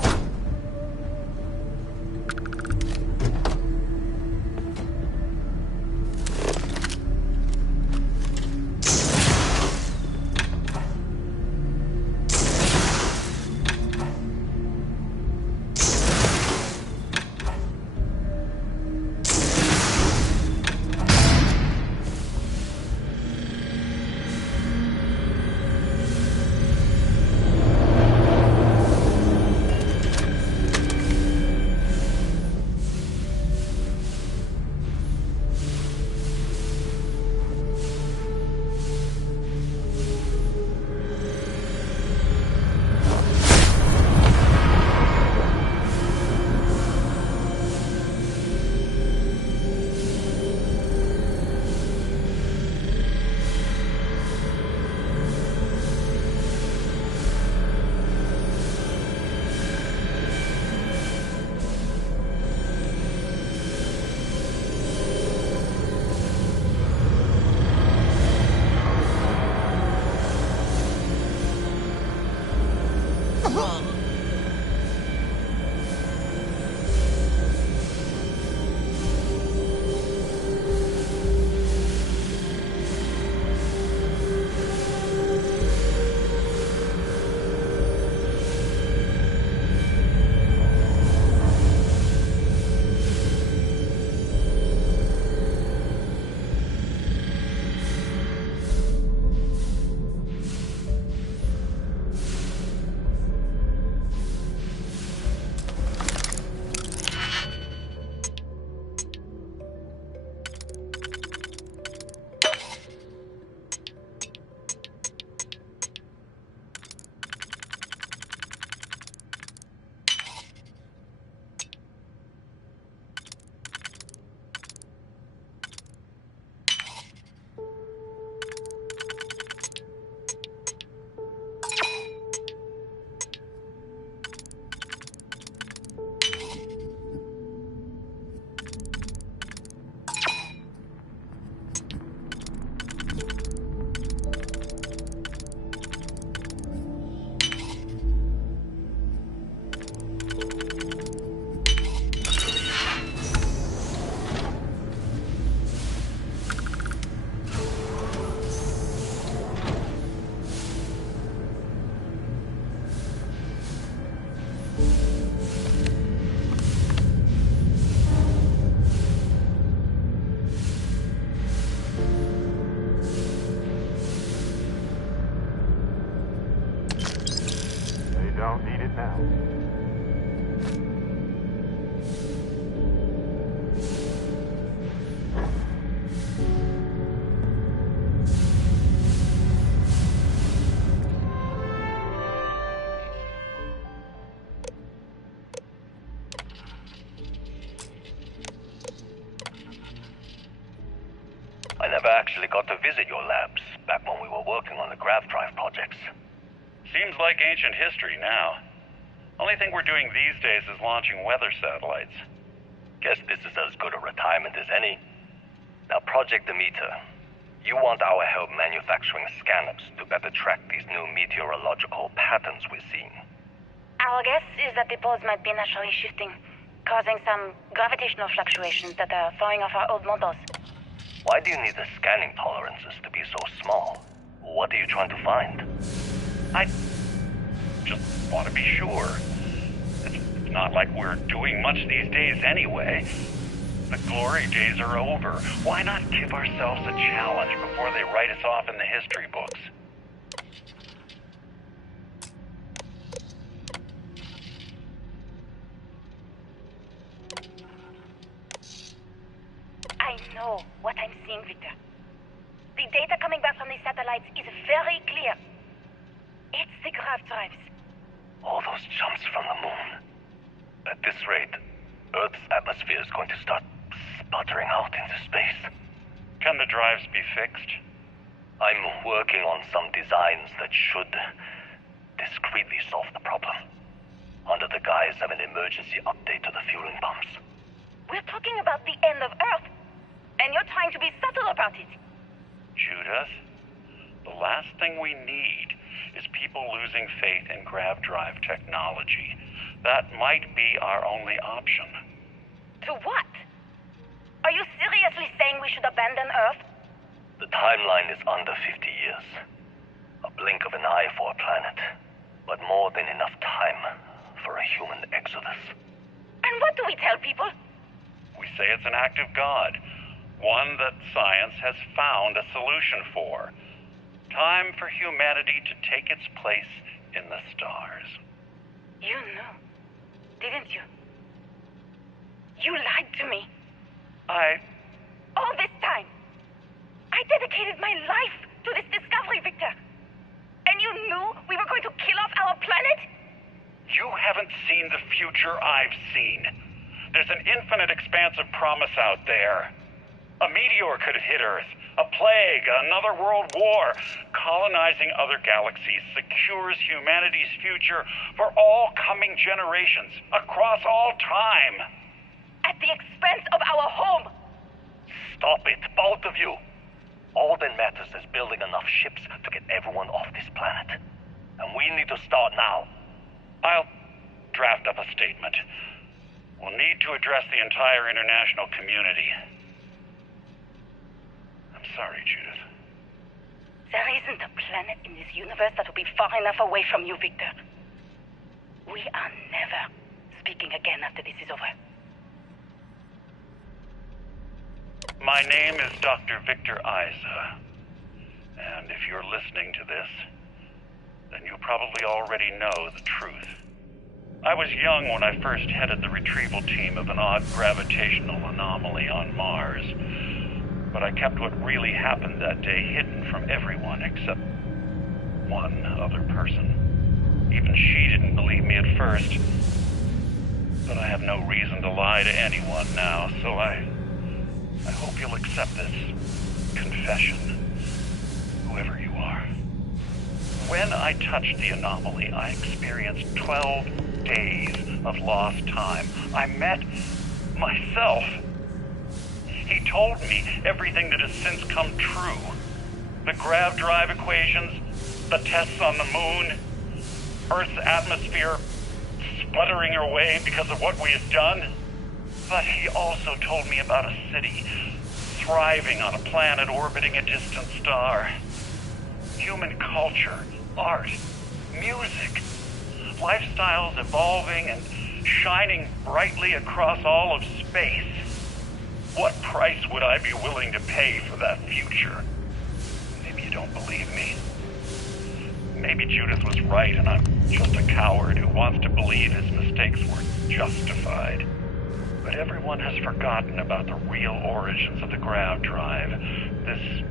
never actually got to visit your labs back when we were working on the grav drive projects. Seems like ancient history now. Only thing we're doing these days is launching weather satellites. Guess this is as good a retirement as any. Now, Project Demeter, you want our help manufacturing scanners to better track these new meteorological patterns we're seeing. Our guess is that the poles might be naturally shifting, causing some gravitational fluctuations that are throwing off our old models. Why do you need the scanning tolerances to be so small? What are you trying to find? I just want to be sure. It's not like we're doing much these days anyway. The glory days are over. Why not give ourselves a challenge before they write us off in the history books? I know what I'm seeing, Victor. The data coming back from the satellites is very clear. It's the grav drives. All those jumps from the moon. At this rate, Earth's atmosphere is going to start sputtering out into space. Can the drives be fixed? I'm working on some designs that should discreetly solve the problem, under the guise of an emergency update to the fueling pumps. We're talking about the end of Earth, and you're trying to be subtle about it. Judith, the last thing we need is people losing faith in grav drive technology. That might be our only option. To what? Are you seriously saying we should abandon Earth? The timeline is under 50 years. A blink of an eye for a planet, but more than enough time for a human exodus. And what do we tell people? We say it's an act of God, one that science has found a solution for. Time for humanity to take its place in the stars. You knew, didn't you? You lied to me. All this time. I dedicated my life to this discovery, Victor. And you knew we were going to kill off our planet? You haven't seen the future I've seen. There's an infinite expanse of promise out there. A meteor could hit Earth, a plague, another world war. Colonizing other galaxies secures humanity's future for all coming generations, across all time. At the expense of our home. Stop it, both of you. All that matters is building enough ships to get everyone off this planet. And we need to start now. I'll draft up a statement. We'll need to address the entire international community. I'm sorry, Judith. There isn't a planet in this universe that will be far enough away from you, Victor. We are never speaking again after this is over. My name is Dr. Victor Isa. And if you're listening to this, then you probably already know the truth. I was young when I first headed the retrieval team of an odd gravitational anomaly on Mars. But I kept what really happened that day hidden from everyone except one other person. Even she didn't believe me at first. But I have no reason to lie to anyone now, so I hope you'll accept this confession, whoever you are. When I touched the anomaly, I experienced 12 days of lost time. I met myself. He told me everything that has since come true. The grav drive equations, the tests on the moon, Earth's atmosphere sputtering away because of what we had done. But he also told me about a city thriving on a planet orbiting a distant star. Human culture, art, music, lifestyles evolving and shining brightly across all of space. What price would I be willing to pay for that future? Maybe you don't believe me. Maybe Judith was right and I'm just a coward who wants to believe his mistakes were justified. But everyone has forgotten about the real origins of the grav drive, this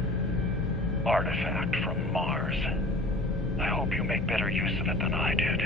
artifact from Mars. I hope you make better use of it than I did.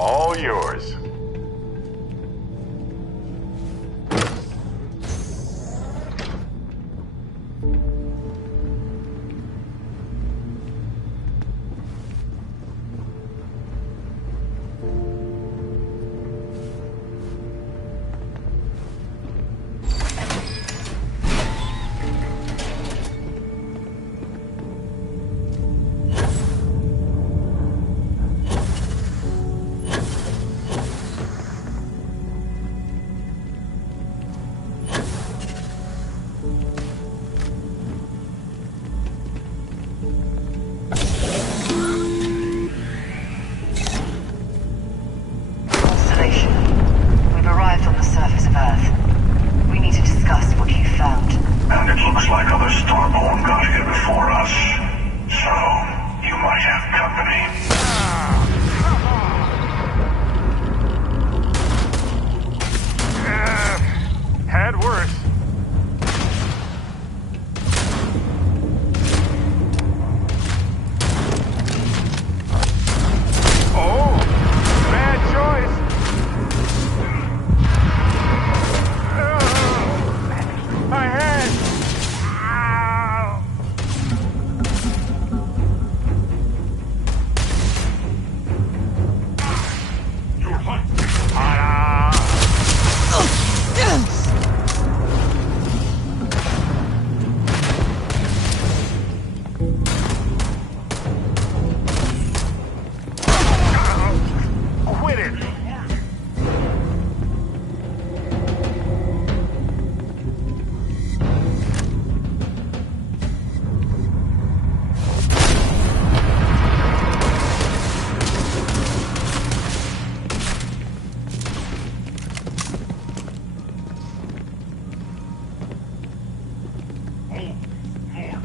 All yours. We've arrived on the surface of Earth. We need to discuss what you found. And it looks like other Starborn got here before us. So, you might have company. Had worse. Oh, bad choice. My head. Quit it.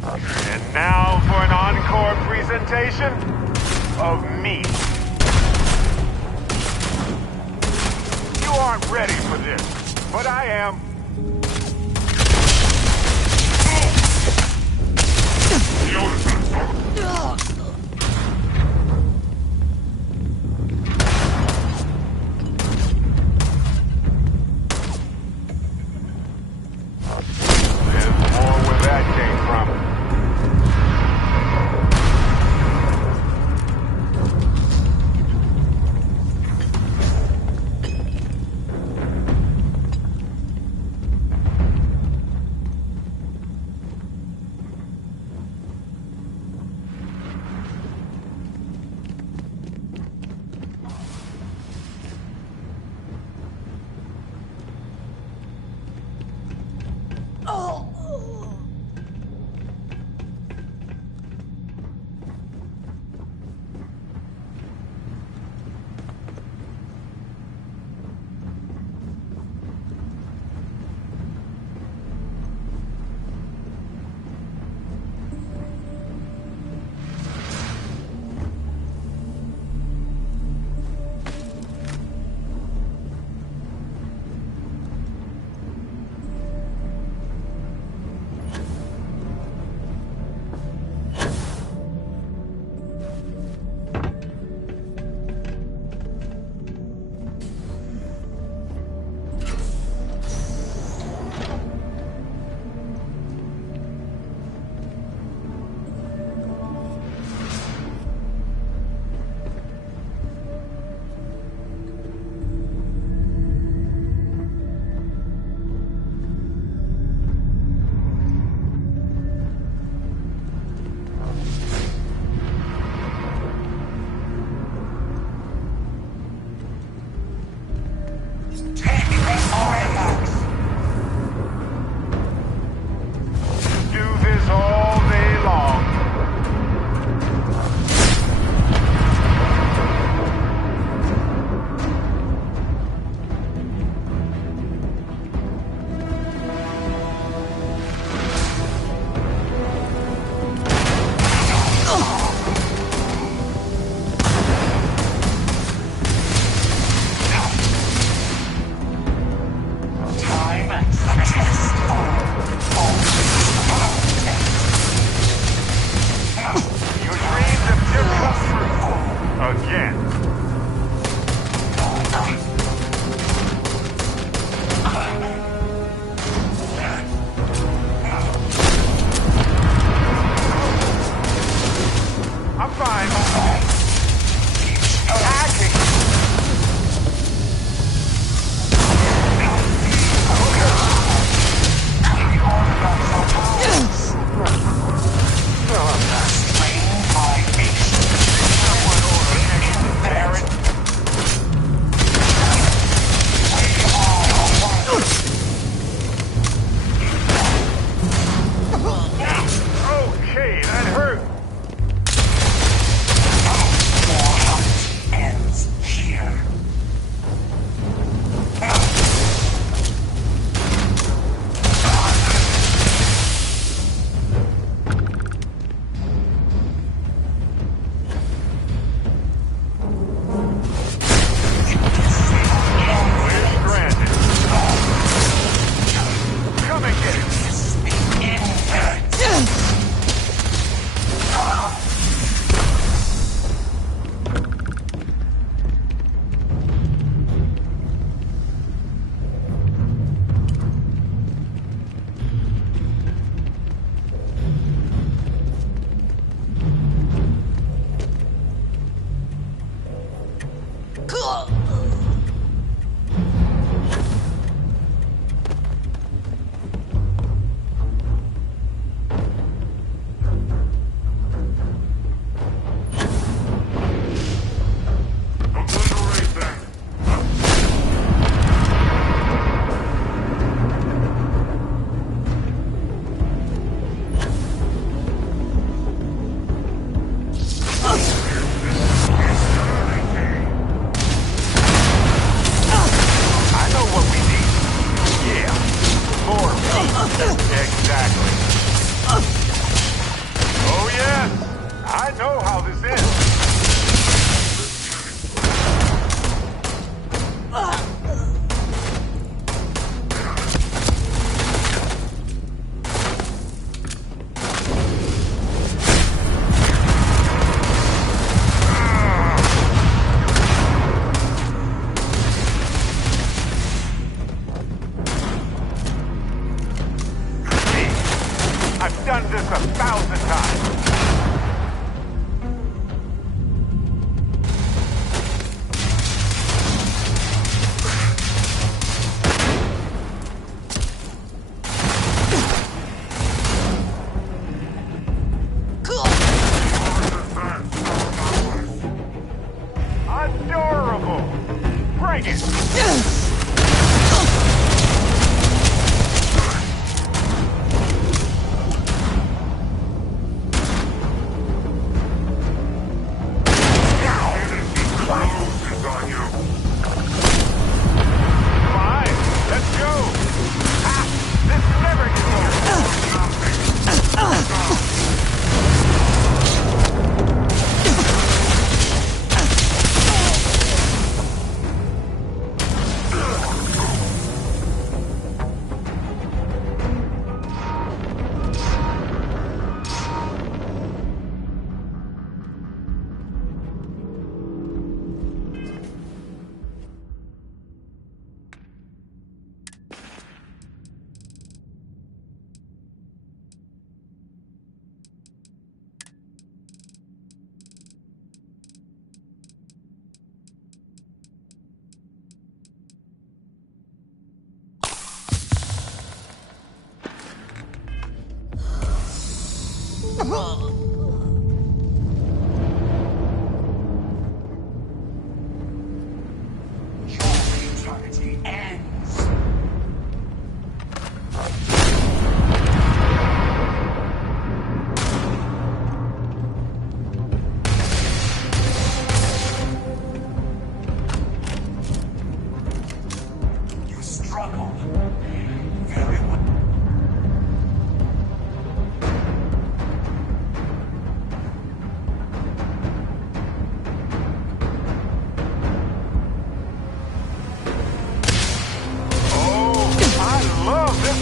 And now for an encore presentation of me. You aren't ready for this, but I am. There's more where that came from. Exactly. Oh yes, I know how this ends. I've done this 1,000 times. Adorable! Bring it!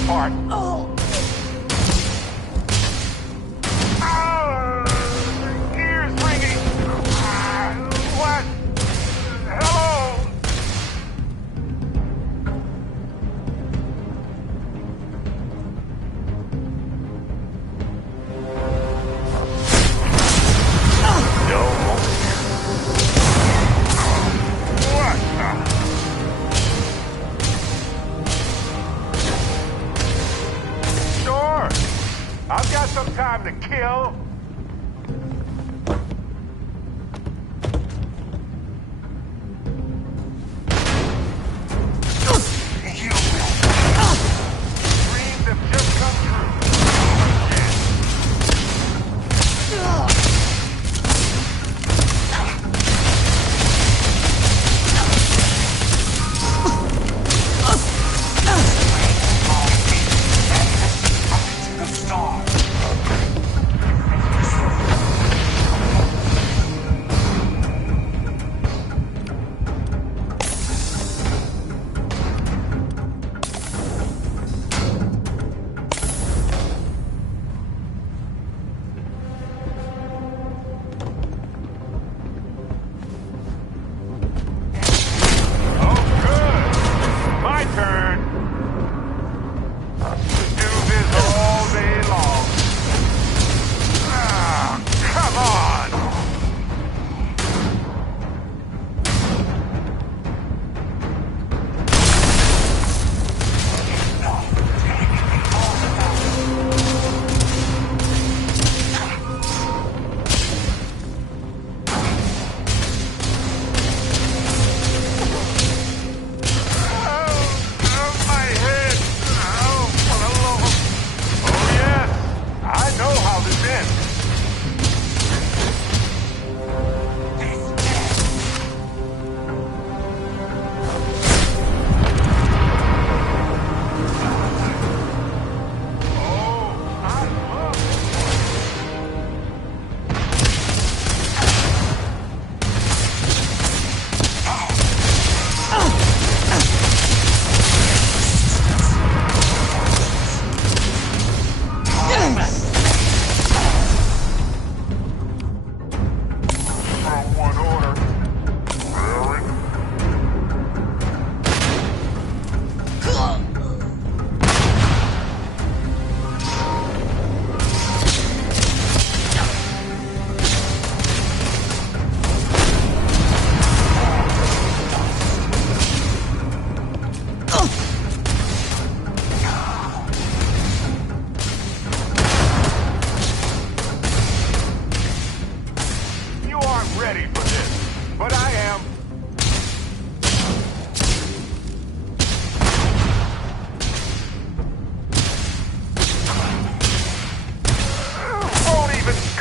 Part. Oh. Ears ringing. What? Hello? No more. What? Sure. I've got some time to kill. Dreams have just come true.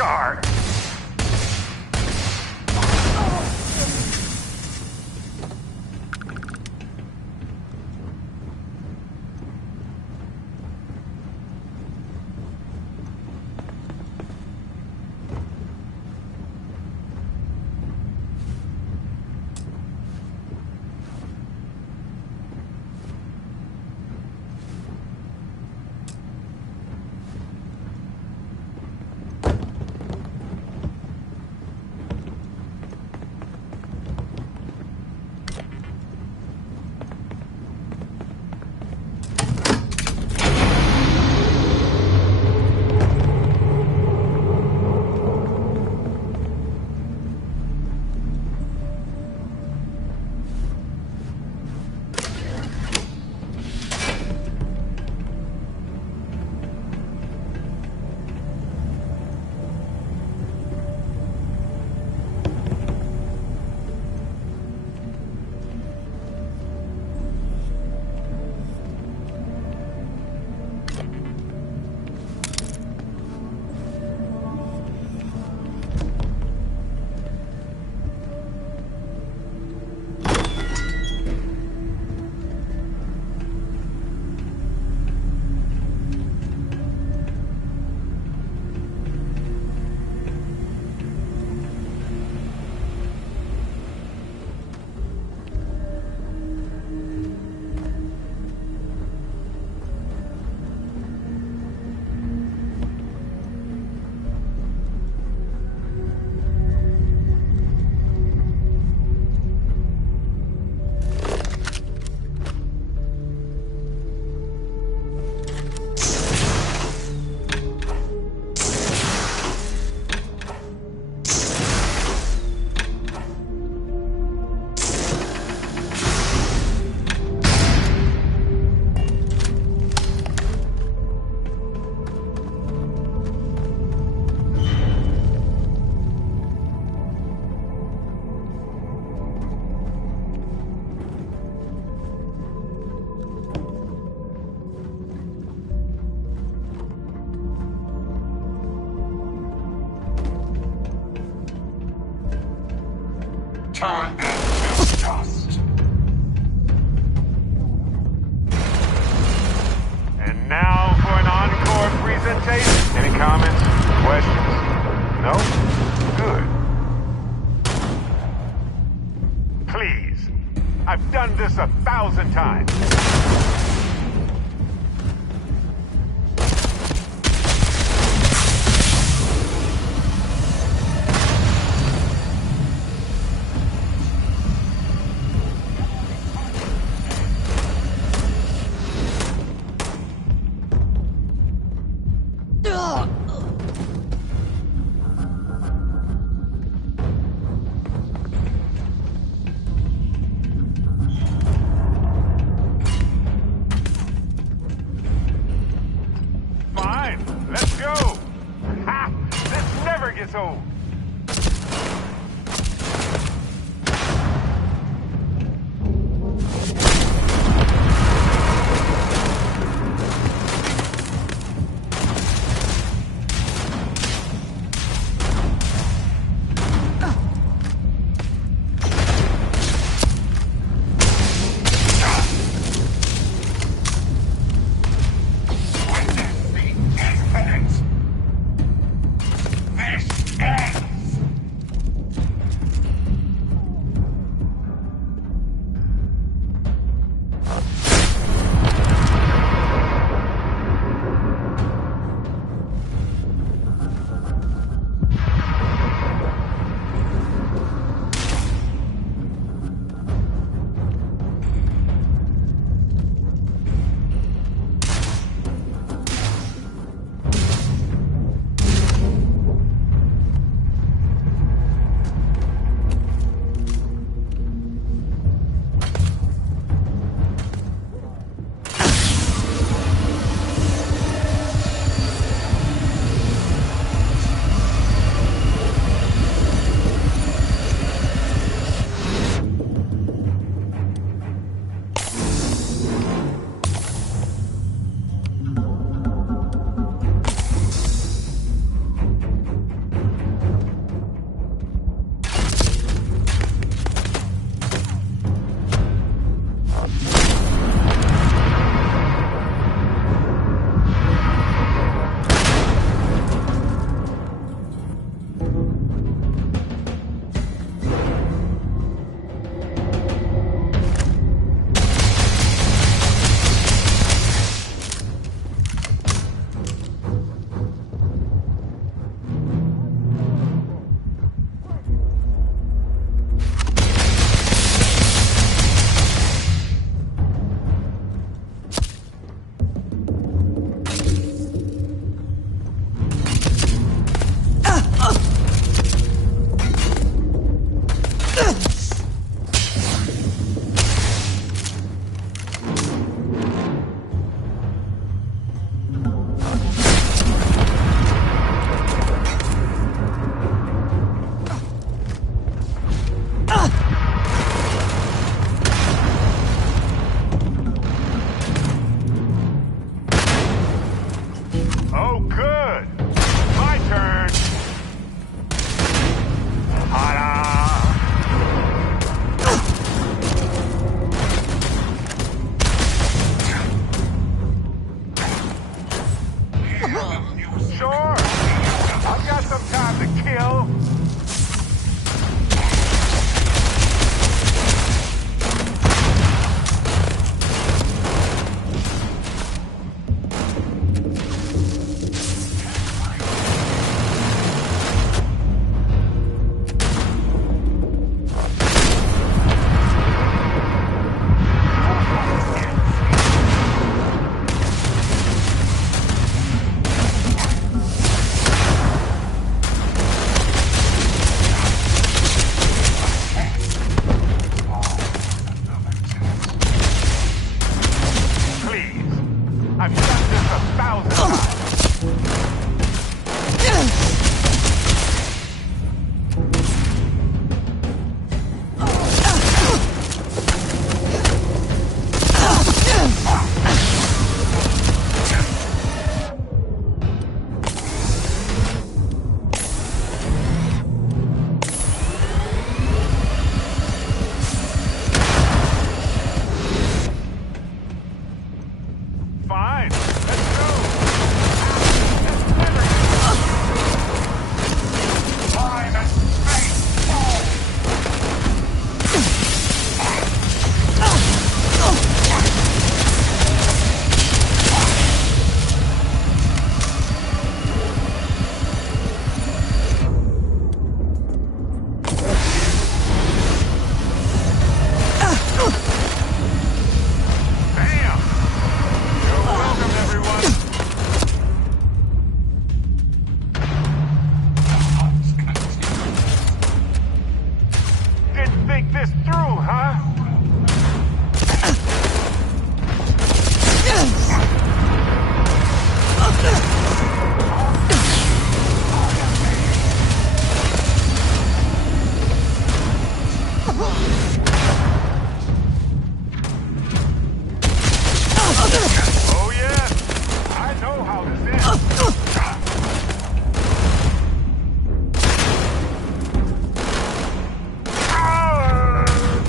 guard! Turn into dust. And now for an encore presentation. Any comments? Questions? No? Good. Please. I've done this 1,000 times. Let's go! Ha! This never gets old! This Oh, good. My turn. Sure. I've got some time to kill. I've done this 1,000 times. Fine. Let's go. Time and space fall. Bam! You're welcome, everyone. Didn't think this through, huh? Oh yeah, I know how this ends.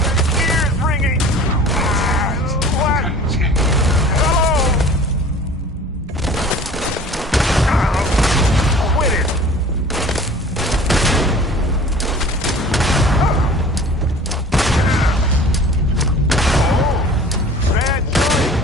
The ears ringing. What? Hello? Quit it. Oh, bad choice.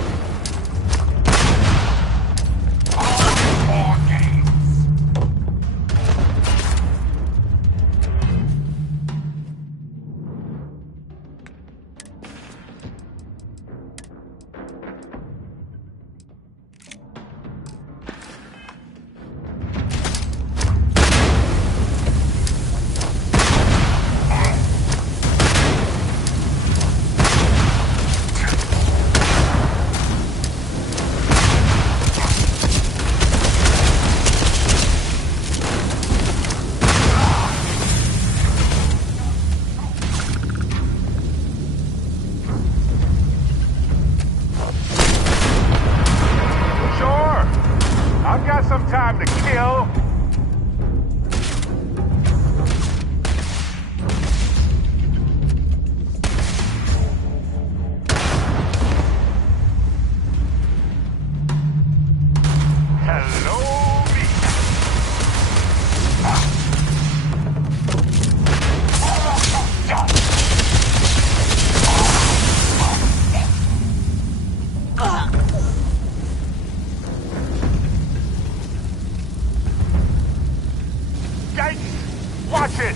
Sure. I've got some time to kill. Hello, me. Yikes! Watch it!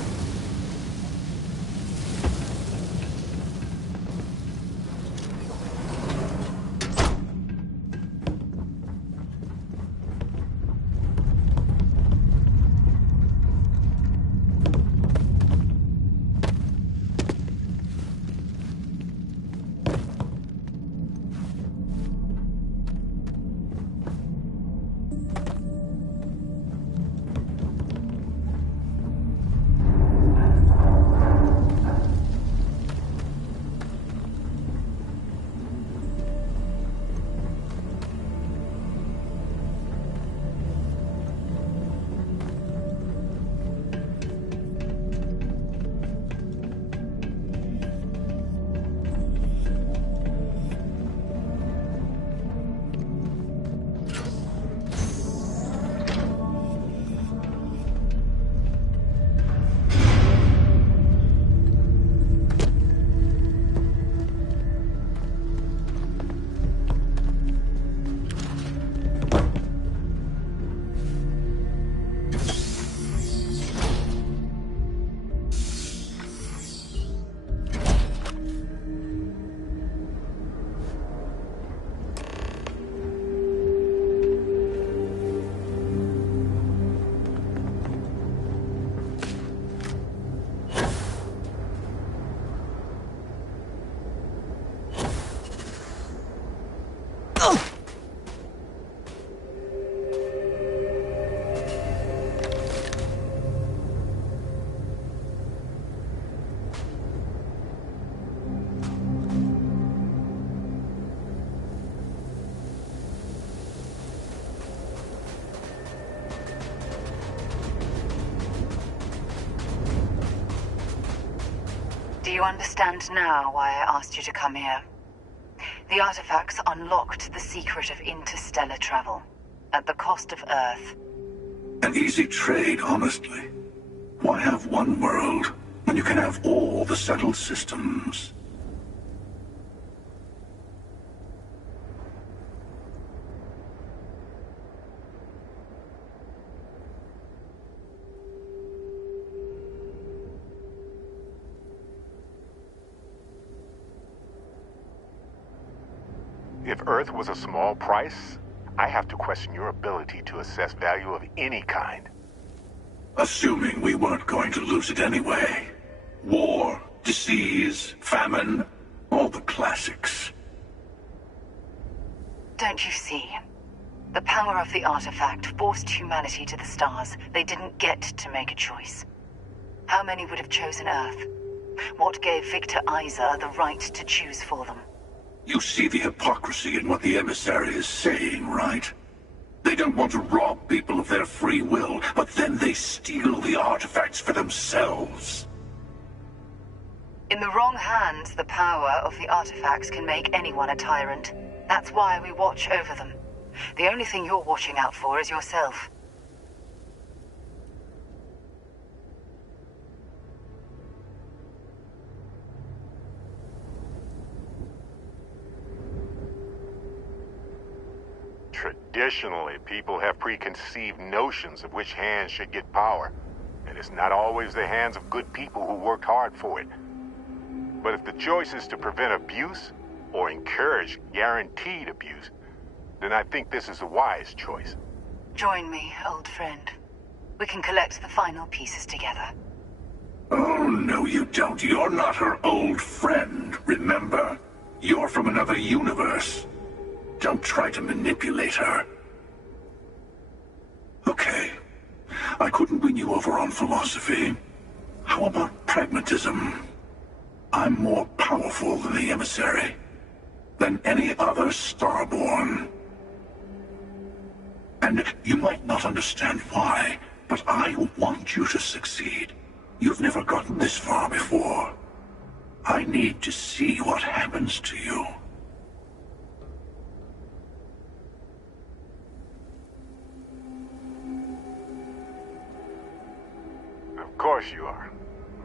You understand now why I asked you to come here. The artifacts unlocked the secret of interstellar travel, at the cost of Earth. An easy trade, honestly. Why have one world when you can have all the settled systems? If Earth was a small price, I have to question your ability to assess value of any kind. Assuming we weren't going to lose it anyway. War, disease, famine, all the classics. Don't you see? The power of the artifact forced humanity to the stars. They didn't get to make a choice. How many would have chosen Earth? What gave Victor Isa the right to choose for them? You see the hypocrisy in what the emissary is saying, right? They don't want to rob people of their free will, but then they steal the artifacts for themselves. In the wrong hands, the power of the artifacts can make anyone a tyrant. That's why we watch over them. The only thing you're watching out for is yourself. Traditionally, people have preconceived notions of which hands should get power, and it's not always the hands of good people who worked hard for it. But if the choice is to prevent abuse, or encourage guaranteed abuse, then I think this is a wise choice. Join me, old friend. We can collect the final pieces together. Oh, no you don't. You're not her old friend, remember? You're from another universe. Don't try to manipulate her. Okay. I couldn't win you over on philosophy. How about pragmatism? I'm more powerful than the emissary. Than any other Starborn. And you might not understand why, but I want you to succeed. You've never gotten this far before. I need to see what happens to you. Of course you are.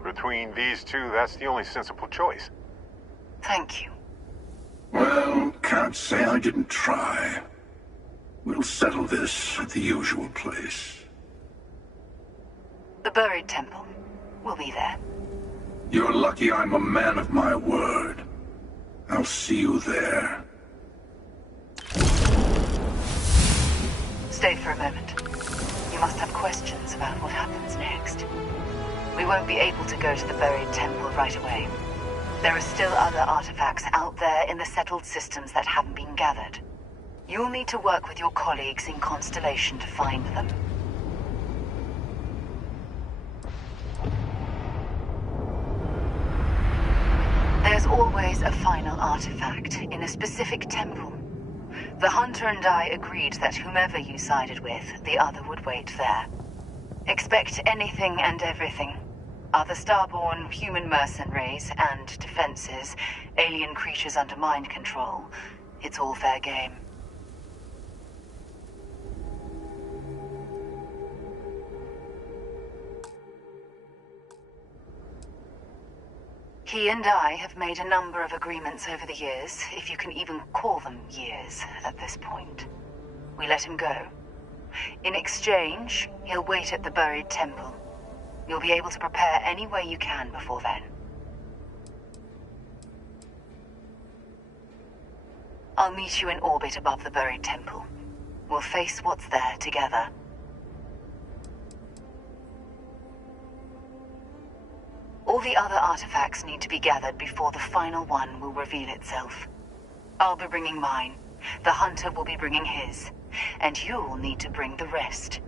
Between these two, that's the only sensible choice. Thank you. Well, can't say I didn't try. We'll settle this at the usual place. The buried temple. We'll be there. You're lucky I'm a man of my word. I'll see you there. Stay for a moment. You must have questions about what happens next. We won't be able to go to the buried temple right away. There are still other artifacts out there in the settled systems that haven't been gathered. You'll need to work with your colleagues in Constellation to find them. There's always a final artifact in a specific temple. The Hunter and I agreed that whomever you sided with, the other would wait there. Expect anything and everything. Other Starborn, human mercenaries, and defenses, alien creatures under mind control. It's all fair game. He and I have made a number of agreements over the years, if you can even call them years at this point. We let him go. In exchange, he'll wait at the buried temple. You'll be able to prepare any way you can before then. I'll meet you in orbit above the buried temple. We'll face what's there together. All the other artifacts need to be gathered before the final one will reveal itself. I'll be bringing mine. The Hunter will be bringing his. And you'll need to bring the rest.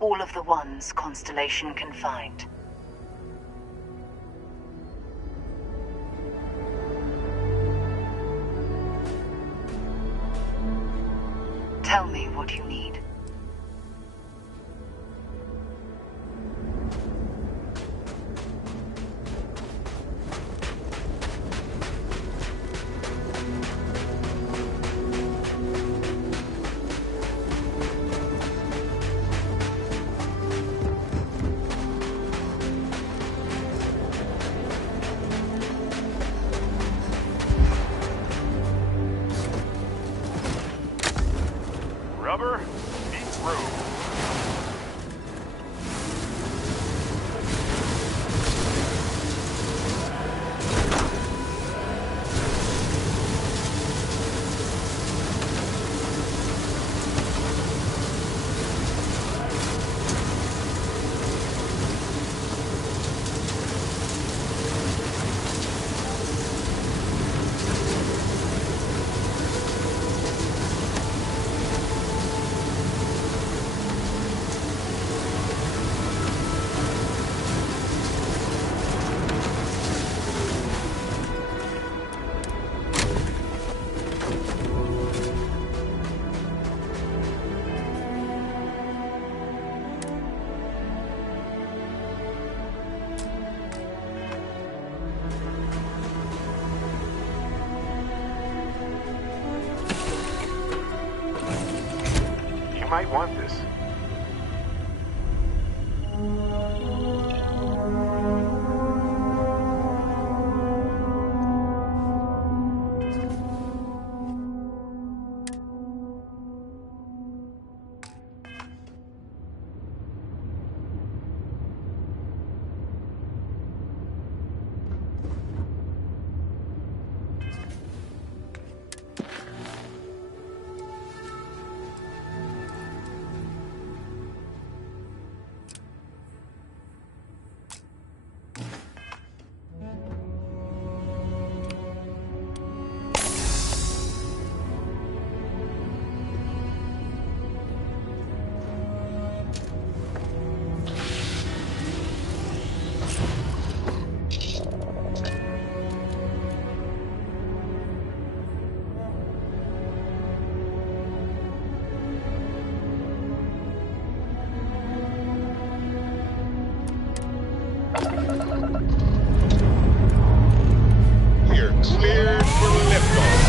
All of the ones Constellation can find. Tell me what you need. might want this. We're cleared for liftoff.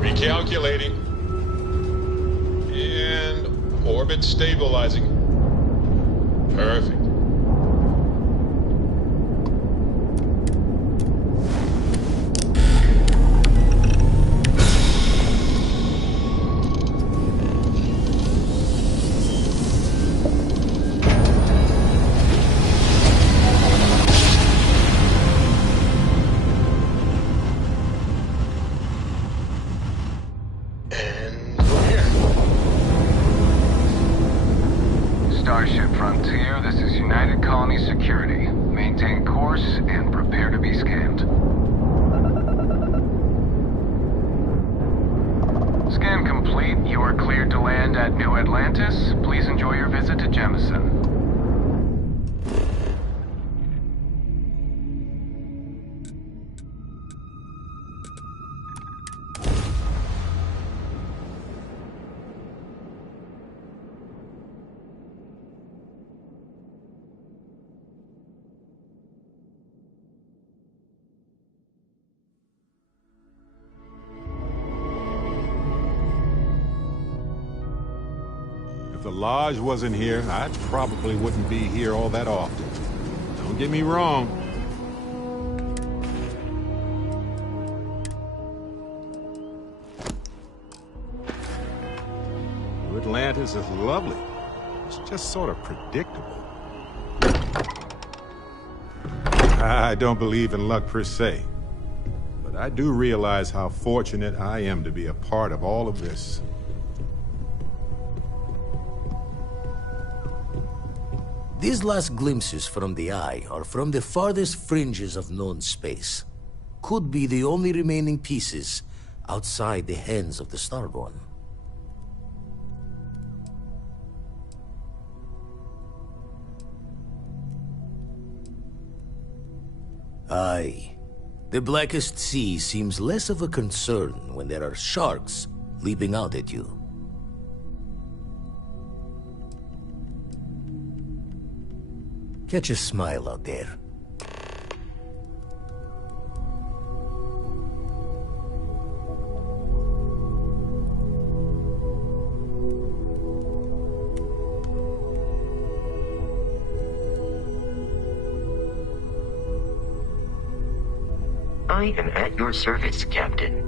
Recalculating. And orbit stabilizing. Perfect. Starship Frontier, this is United Colony Security. Maintain course and prepare to be scanned. Scan complete. You are cleared to land at New Atlantis. Please enjoy your visit to Jemison. If the Lodge wasn't here, I probably wouldn't be here all that often. Don't get me wrong. New Atlantis is lovely. It's just sort of predictable. I don't believe in luck per se, but I do realize how fortunate I am to be a part of all of this. These last glimpses from the Eye are from the farthest fringes of known space. Could be the only remaining pieces outside the hands of the Starborn. Aye. The Blackest Sea seems less of a concern when there are sharks leaping out at you. Catch a smile out there. I am at your service, Captain.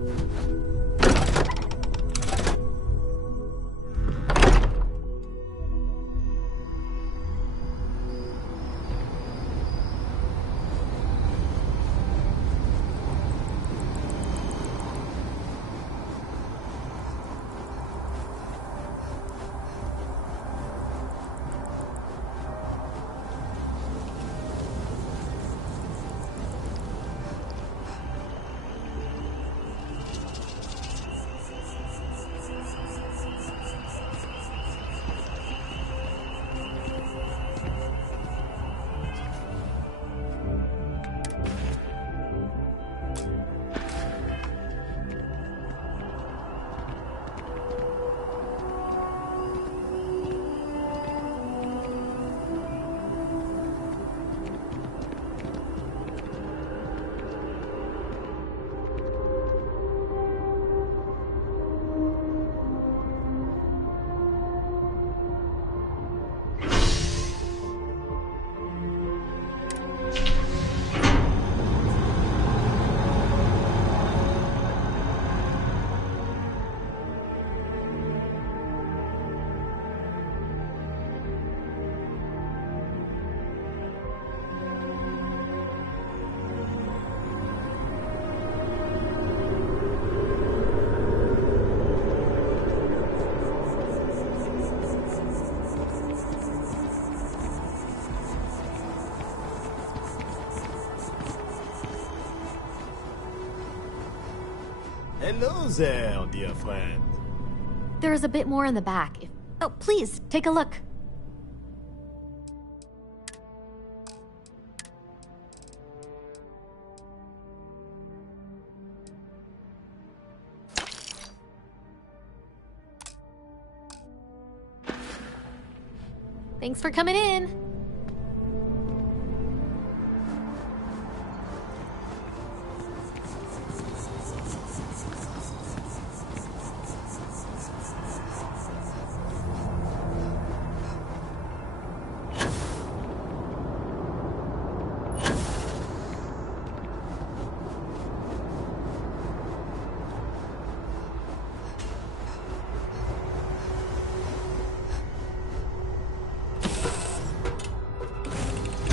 Hello there, dear friend. There's a bit more in the back. Oh, please, take a look. Thanks for coming in.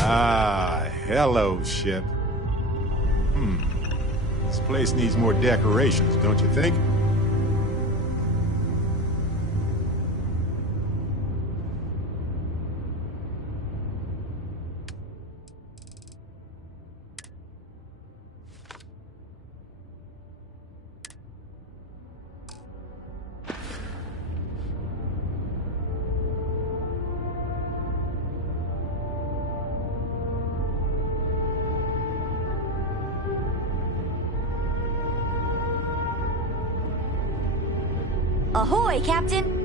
Ah, hello, ship. This place needs more decorations, don't you think? Ahoy, Captain!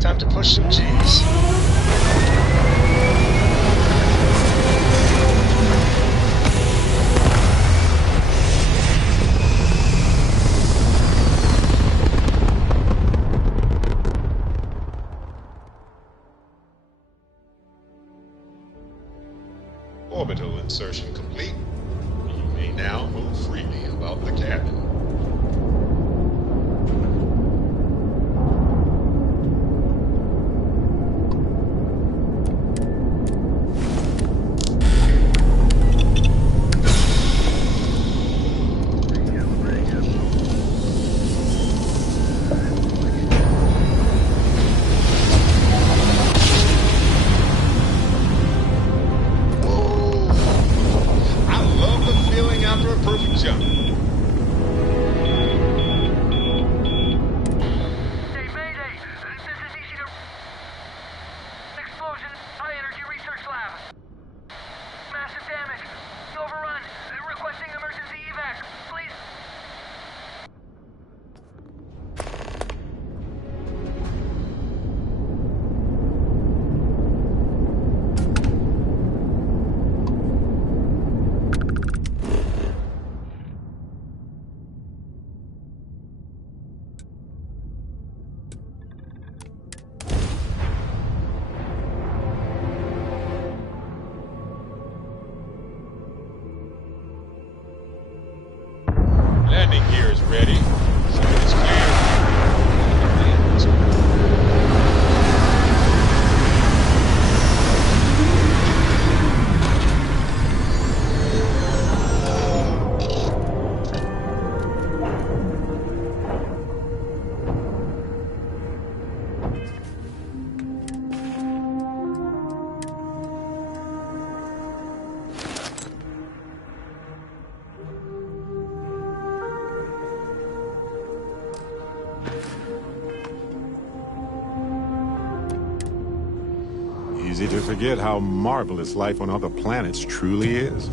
Time to push some G's. Orbital insertion complete. You may now move freely about the cabin. After a perfect jump. landing gear is ready. So it's clear. Easy to forget how marvelous life on other planets truly is.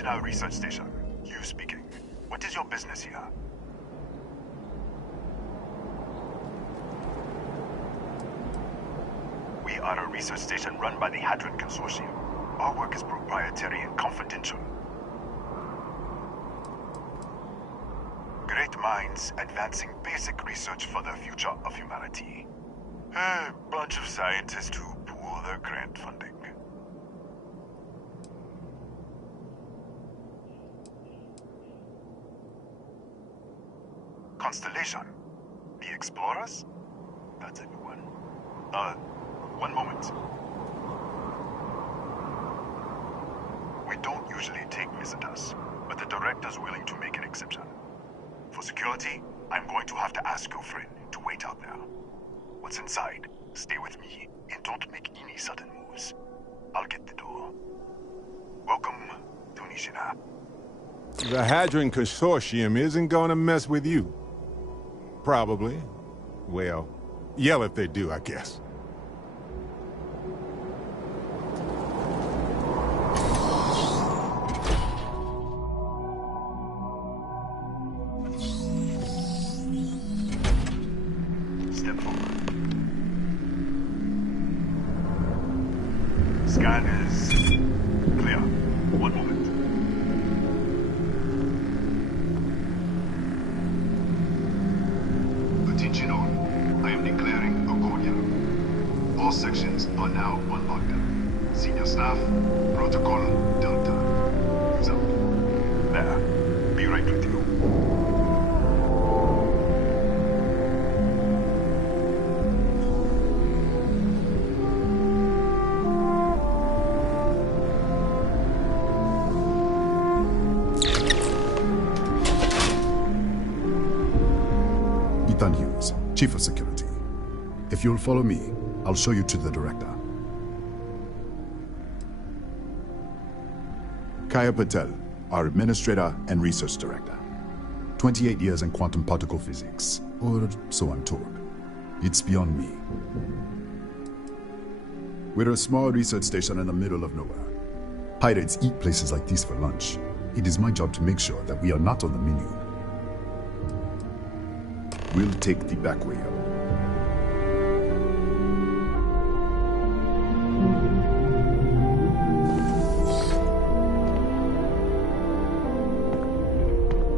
National Research Station. You speaking. What is your business here? We are a research station run by the Hadron Consortium. Our work is proprietary and confidential. Great minds advancing basic research for the future of humanity. A bunch of scientists who pool their grant funding. Constellation. The Explorers? That's everyone. One moment. We don't usually take visitors, but the director's willing to make an exception. For security, I'm going to have to ask your friend to wait out there. What's inside? Stay with me, and don't make any sudden moves. I'll get the door. Welcome to Nishina. The Hadron Consortium isn't gonna mess with you. Probably. Well, yell if they do, I guess. Step forward. Scan is clear. One moment. Attention all. I am declaring Agonia. All sections are now on lockdown. Senior staff, protocol, Delta. Who's out? There. Be right with you. Ethan Hughes, Chief of Security. If you'll follow me, I'll show you to the director. Kaya Patel, our Administrator and Research Director. 28 years in quantum particle physics, or so I'm told. It's beyond me. We're a small research station in the middle of nowhere. Pirates eat places like these for lunch. It is my job to make sure that we are not on the menu. We'll take the back way up.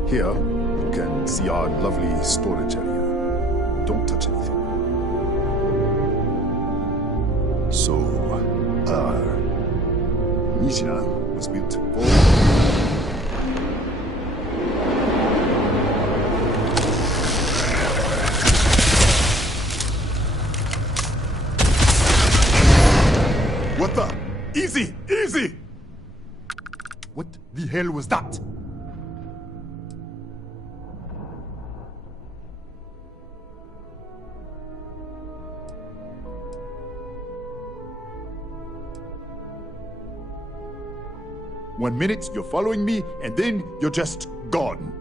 Here, you can see our lovely storage area. Don't touch anything. So, Nijina was built for... What the? Easy! Easy! What the hell was that? One minute, you're following me, and then you're just gone.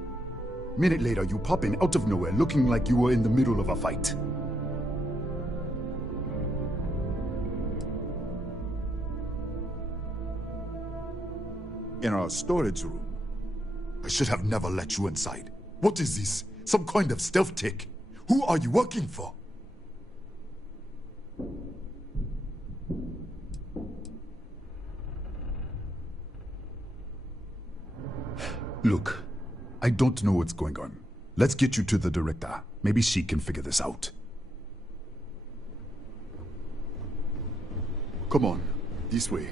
Minute later, you pop in out of nowhere looking like you were in the middle of a fight. In our storage room. I should have never let you inside. What is this? Some kind of stealth tech? Who are you working for? Look, I don't know what's going on. Let's get you to the director. Maybe she can figure this out. Come on, this way.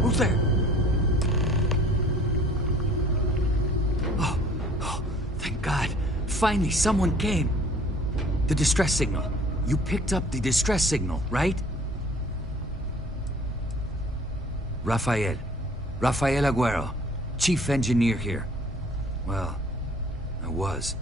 Who's there? Thank God. Finally, someone came. The distress signal. You picked up the distress signal, right? Rafael Aguero, chief engineer here. Well, I was.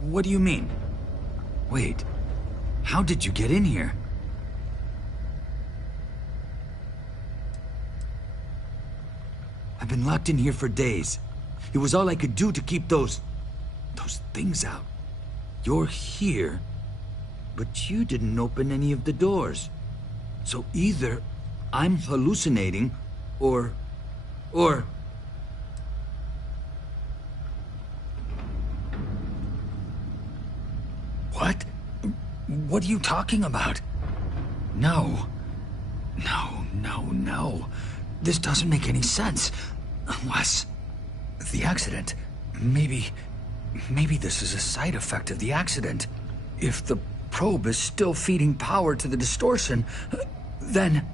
What do you mean? Wait, how did you get in here? I've been locked in here for days. It was all I could do to keep those things out. You're here, but you didn't open any of the doors. So either I'm hallucinating, or... What? What are you talking about? No. No. This doesn't make any sense. Unless... the accident. Maybe this is a side effect of the accident. If the probe is still feeding power to the distortion, then...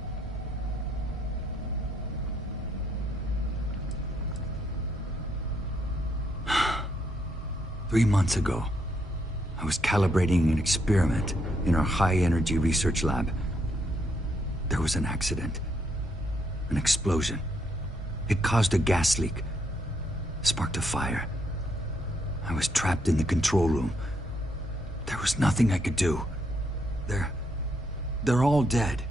3 months ago, I was calibrating an experiment in our high-energy research lab. There was an accident. An explosion. It caused a gas leak. Sparked a fire. I was trapped in the control room. There was nothing I could do. They're all dead.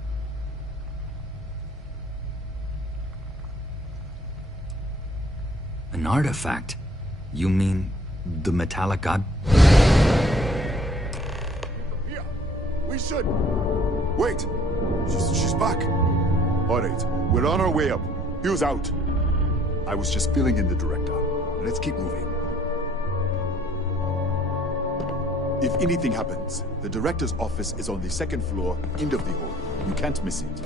An artifact? You mean the metallic god? Here, we should. Wait, she's back. All right, we're on our way up. Hugh's out. I was just filling in the director. Let's keep moving. If anything happens, the director's office is on the second floor, end of the hall. You can't miss it.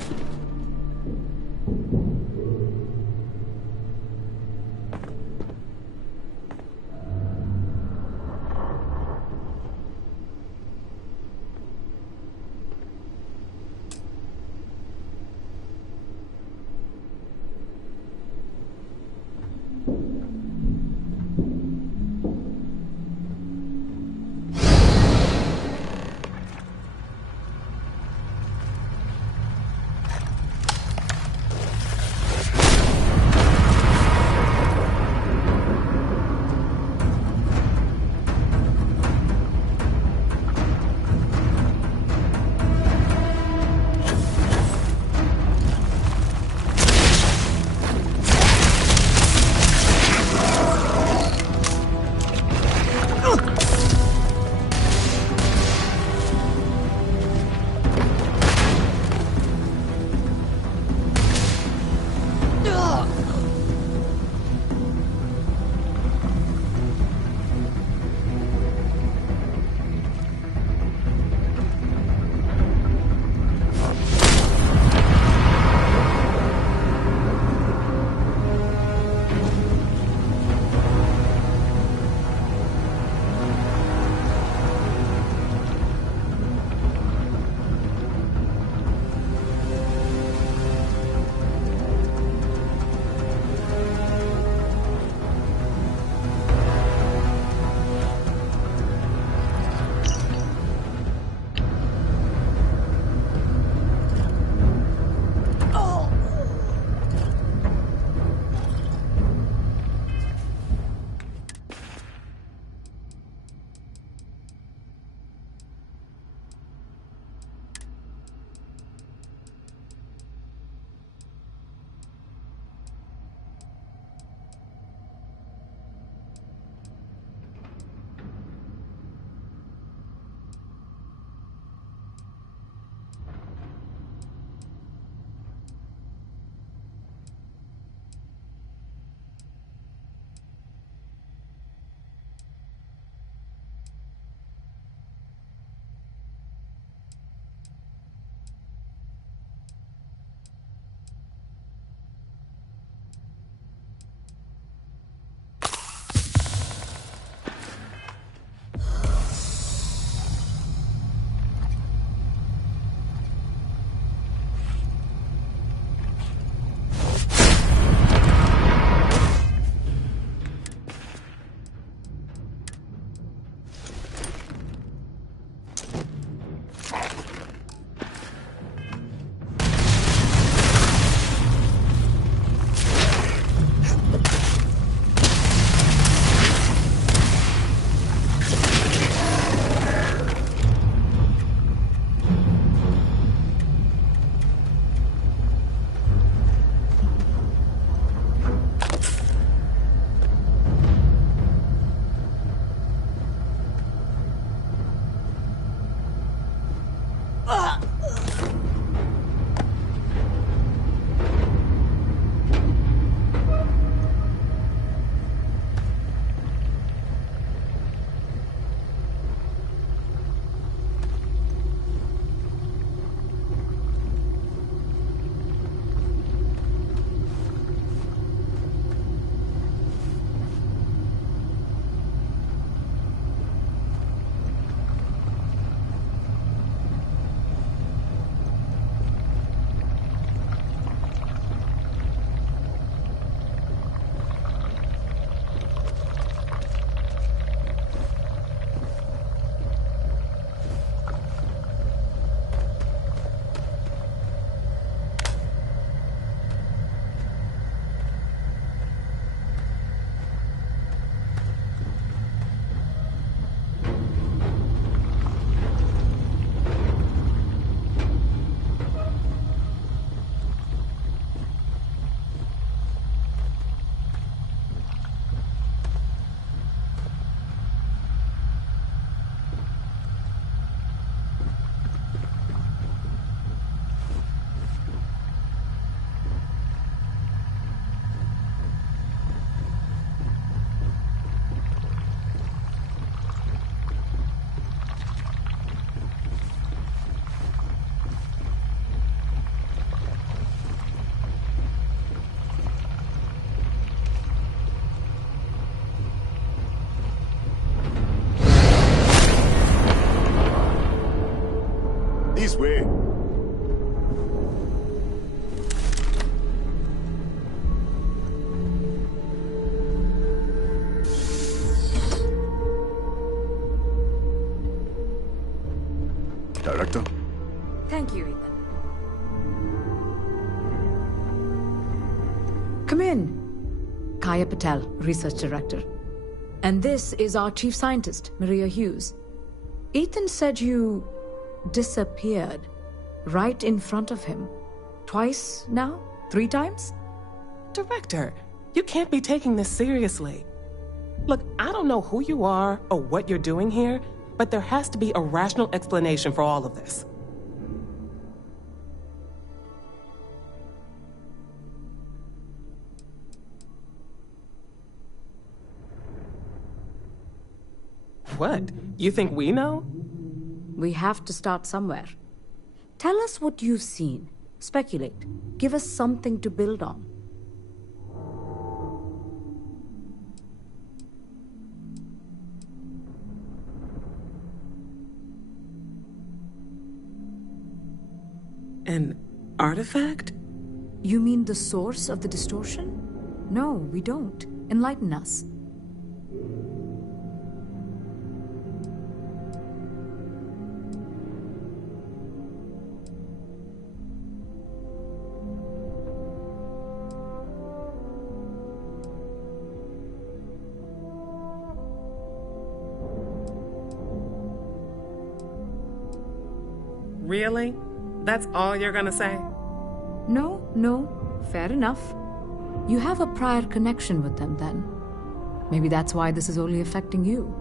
Director. Thank you, Ethan. Come in. Kaya Patel, Research Director. And this is our Chief Scientist, Maria Hughes. Ethan said you disappeared right in front of him. Twice now? 3 times? Director, you can't be taking this seriously. Look, I don't know who you are or what you're doing here, but there has to be a rational explanation for all of this. What? You think we know? We have to start somewhere. Tell us what you've seen. Speculate. Give us something to build on. An artifact? You mean the source of the distortion? No, we don't. Enlighten us. Really? That's all you're gonna say? No, fair enough. You have a prior connection with them then. Maybe that's why this is only affecting you.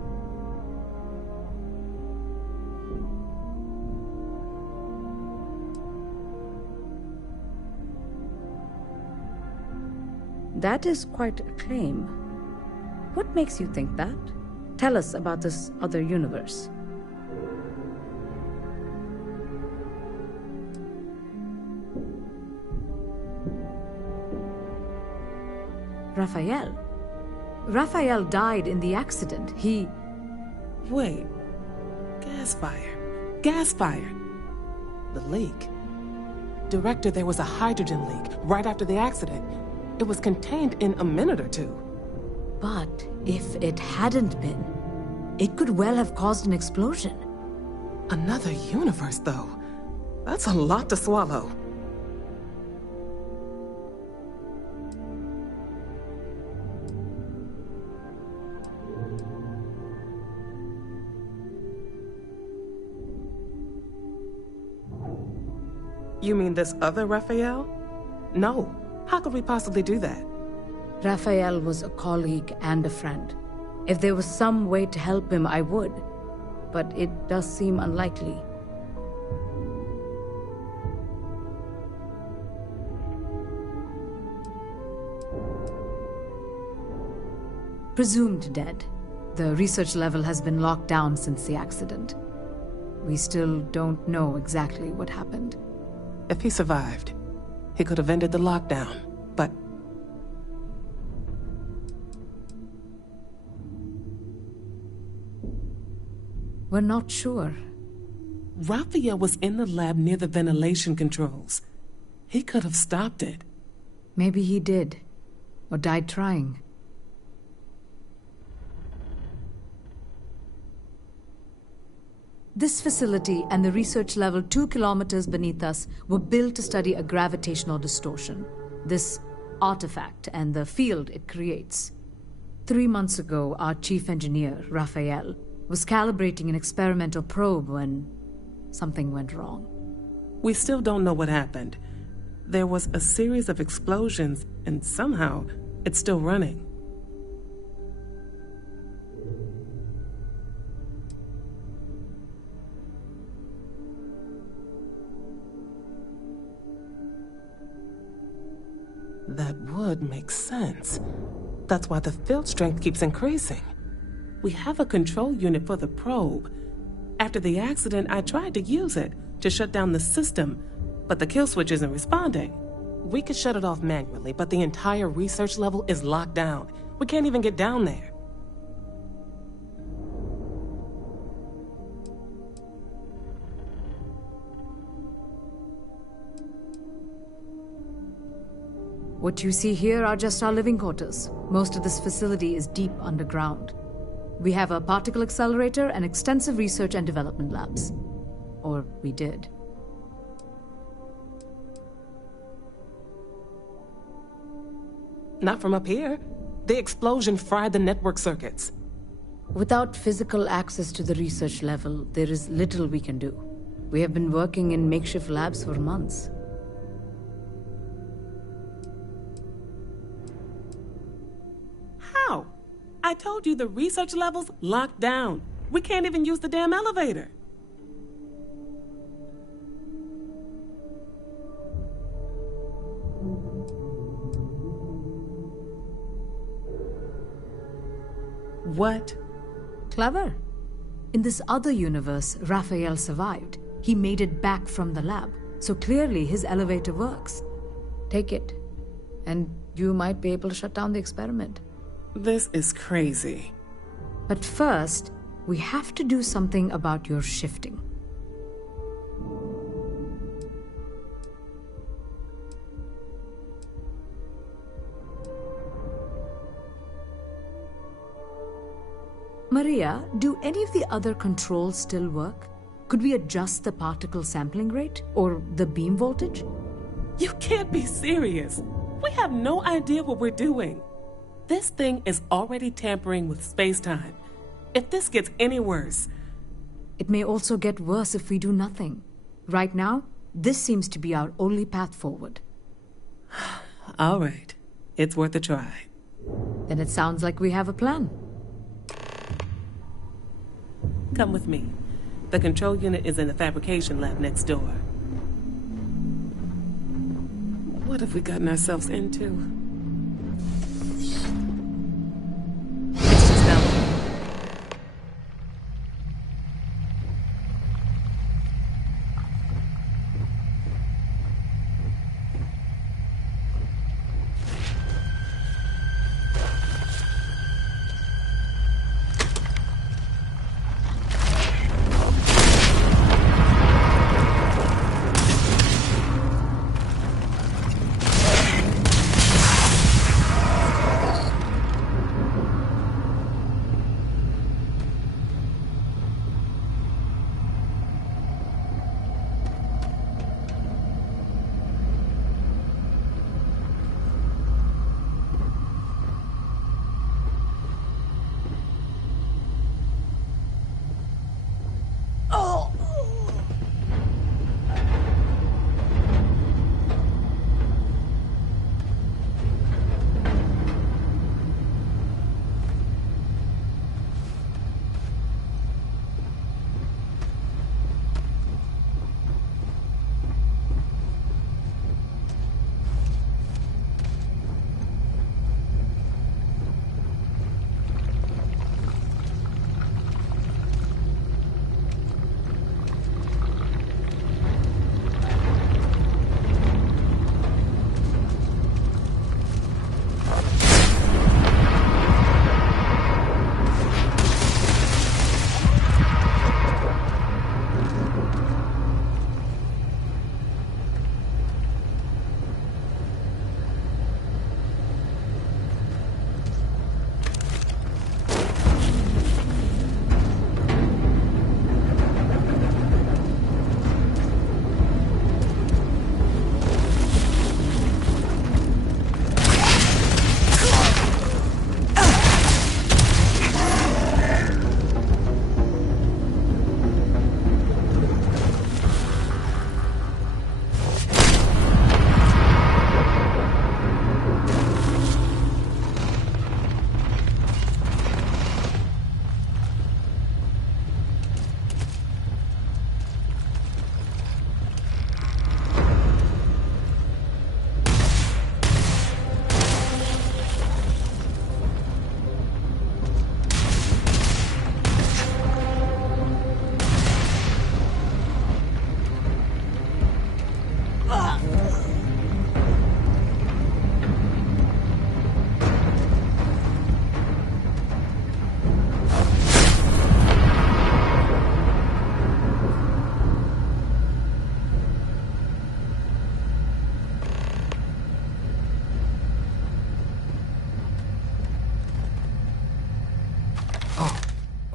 That is quite a claim. What makes you think that? Tell us about this other universe. Raphael died in the accident. He... Wait. Gas fire. The leak. Director, there was a hydrogen leak right after the accident. It was contained in a minute or two. But if it hadn't been, it could well have caused an explosion. Another universe, though. That's a lot to swallow. You mean this other Raphael? No. How could we possibly do that? Raphael was a colleague and a friend. If there was some way to help him, I would. But it does seem unlikely. Presumed dead. The research level has been locked down since the accident. We still don't know exactly what happened. If he survived, he could have ended the lockdown, but... We're not sure. Raphael was in the lab near the ventilation controls. He could have stopped it. Maybe he did, or died trying. This facility and the research level 2 kilometers beneath us were built to study a gravitational distortion, this artifact and the field it creates. 3 months ago, our chief engineer, Raphael, was calibrating an experimental probe when something went wrong. We still don't know what happened. There was a series of explosions, and somehow it's still running. That would make sense. That's why the field strength keeps increasing. We have a control unit for the probe. After the accident, I tried to use it to shut down the system, but the kill switch isn't responding. We could shut it off manually, but the entire research level is locked down. We can't even get down there. What you see here are just our living quarters. Most of this facility is deep underground. We have a particle accelerator and extensive research and development labs. Or we did. Not from up here. The explosion fried the network circuits. Without physical access to the research level, there is little we can do. We have been working in makeshift labs for months. How? I told you the research level's locked down. We can't even use the damn elevator. What? Clever. In this other universe, Raphael survived. He made it back from the lab. So clearly his elevator works. Take it. And you might be able to shut down the experiment. This is crazy. But first, we have to do something about your shifting. Maria, do any of the other controls still work? Could we adjust the particle sampling rate or the beam voltage? You can't be serious. We have no idea what we're doing. This thing is already tampering with space-time. If this gets any worse... It may also get worse if we do nothing. Right now, this seems to be our only path forward. All right. It's worth a try. Then it sounds like we have a plan. Come with me. The control unit is in the fabrication lab next door. What have we gotten ourselves into? It's just down there.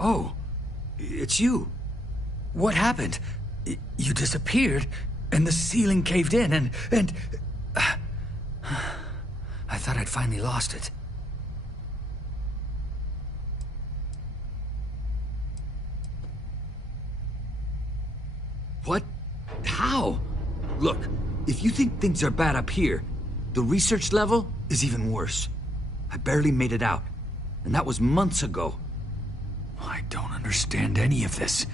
Oh, it's you. What happened? You disappeared, and the ceiling caved in, and... I thought I'd finally lost it. What? How? Look, if you think things are bad up here, the research level is even worse. I barely made it out, and that was months ago. I don't understand any of this.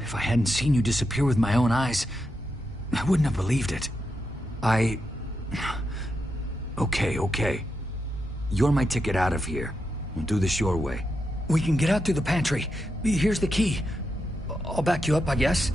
If I hadn't seen you disappear with my own eyes, I wouldn't have believed it. Okay. You're my ticket out of here. We'll do this your way. We can get out through the pantry. Here's the key. I'll back you up, I guess.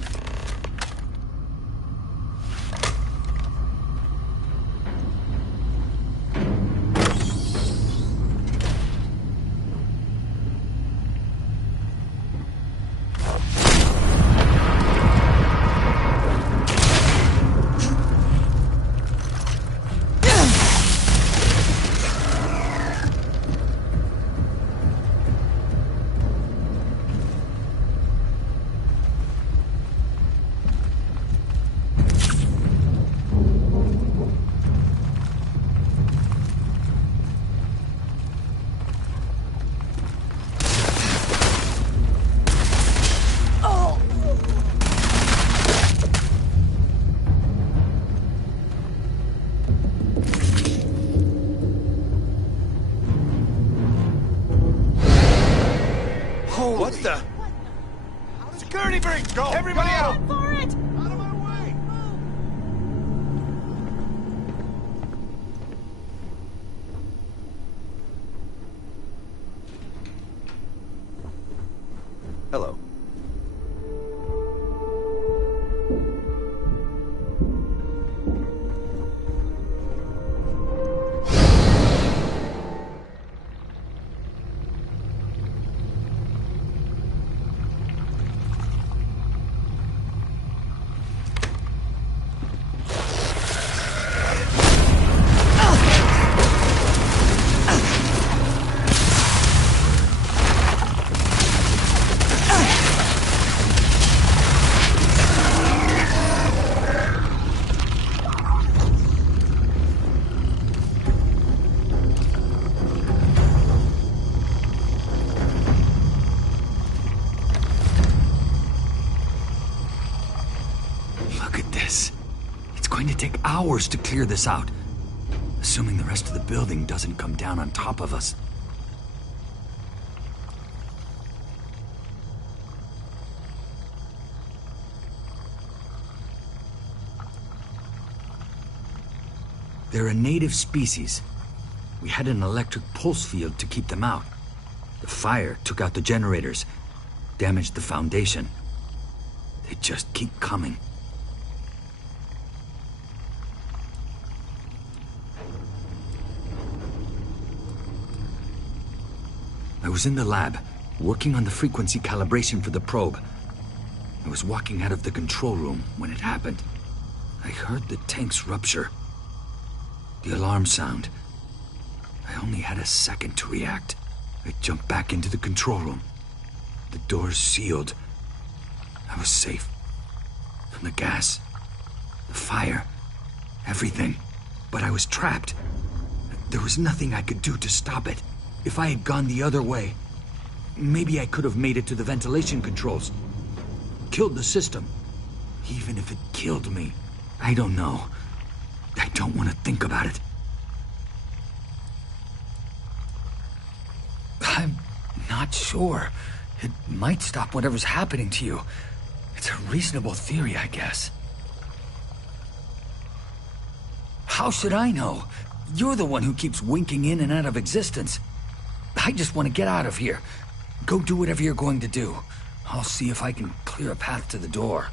What the? Security breach! Go! Everybody out! For it! Out of my way! Hello. Hours to clear this out, assuming the rest of the building doesn't come down on top of us. They're a native species. We had an electric pulse field to keep them out. The fire took out the generators, damaged the foundation. They just keep coming. I was in the lab, working on the frequency calibration for the probe. I was walking out of the control room when it happened. I heard the tanks rupture. The alarm sound. I only had a second to react. I jumped back into the control room. The doors sealed. I was safe. From the gas, the fire, everything. But I was trapped. There was nothing I could do to stop it. If I had gone the other way, maybe I could have made it to the ventilation controls. Killed the system. Even if it killed me, I don't know. I don't want to think about it. I'm not sure. It might stop whatever's happening to you. It's a reasonable theory, I guess. How should I know? You're the one who keeps winking in and out of existence. I just want to get out of here. Go do whatever you're going to do. I'll see if I can clear a path to the door.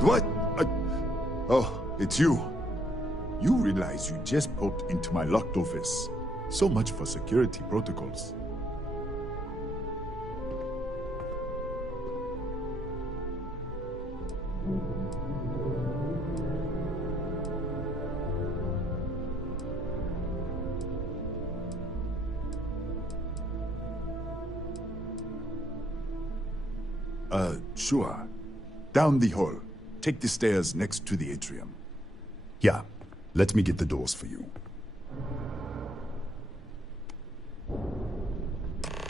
What? Oh, it's you. You realize you just poked into my locked office. So much for security protocols. Sure. Down the hall. Take the stairs next to the atrium. Yeah, let me get the doors for you.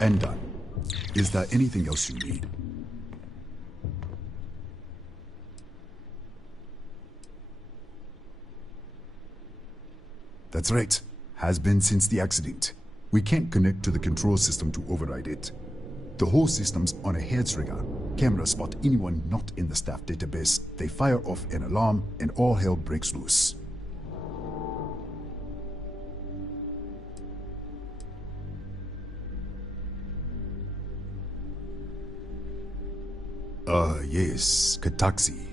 And done. Is there anything else you need? That's right. Has been since the accident. We can't connect to the control system to override it. The whole system's on a hair trigger. Cameras spot anyone not in the staff database. They fire off an alarm and all hell breaks loose. Yes, Kataxi.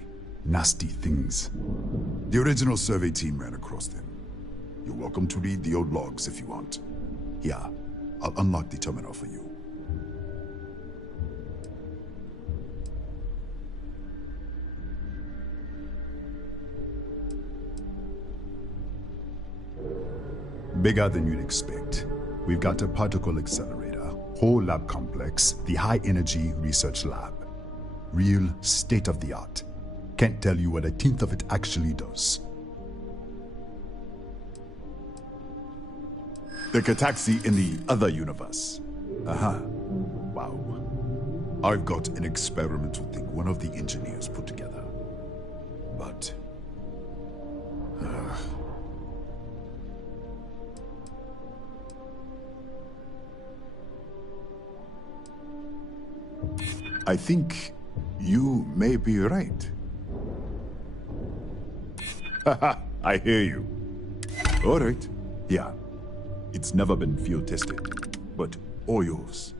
Nasty things. The original survey team ran across them. You're welcome to read the old logs if you want. Yeah, I'll unlock the terminal for you. Bigger than you'd expect. We've got a particle accelerator, whole lab complex, the high energy research lab. Real state-of-the-art. Can't tell you what a tenth of it actually does. The Kataxi in the other universe. Aha. Wow. I've got an experimental thing one of the engineers put together. But... I think you may be right. Haha, I hear you. All right. Yeah. It's never been field tested, but all yours.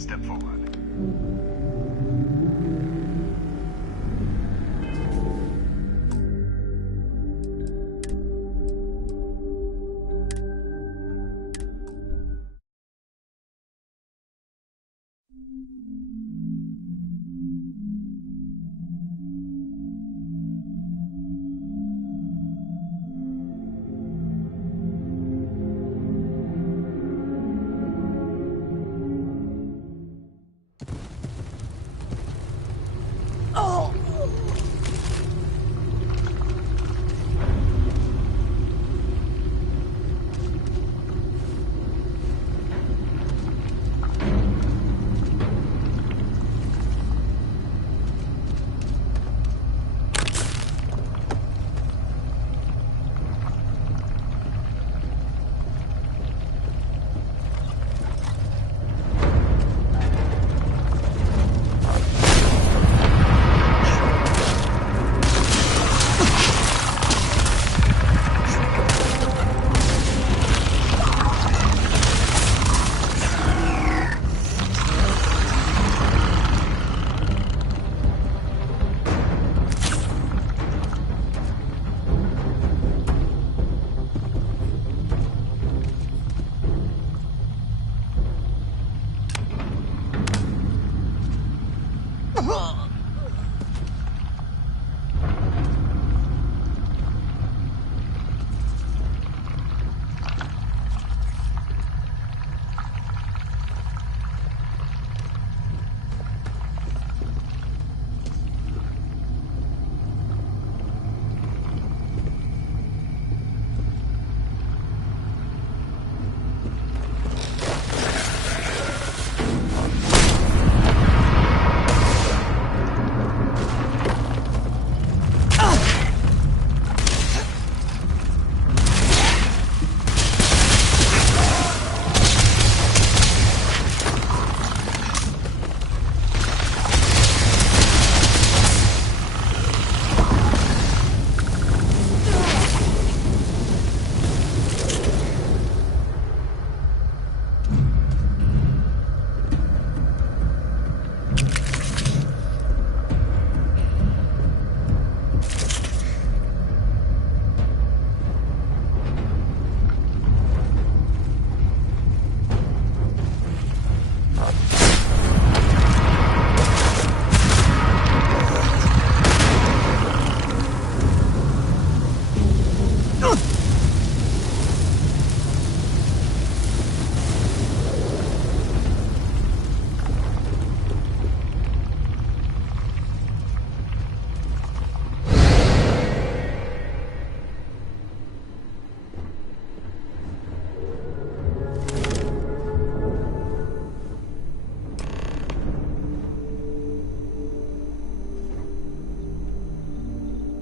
Step forward.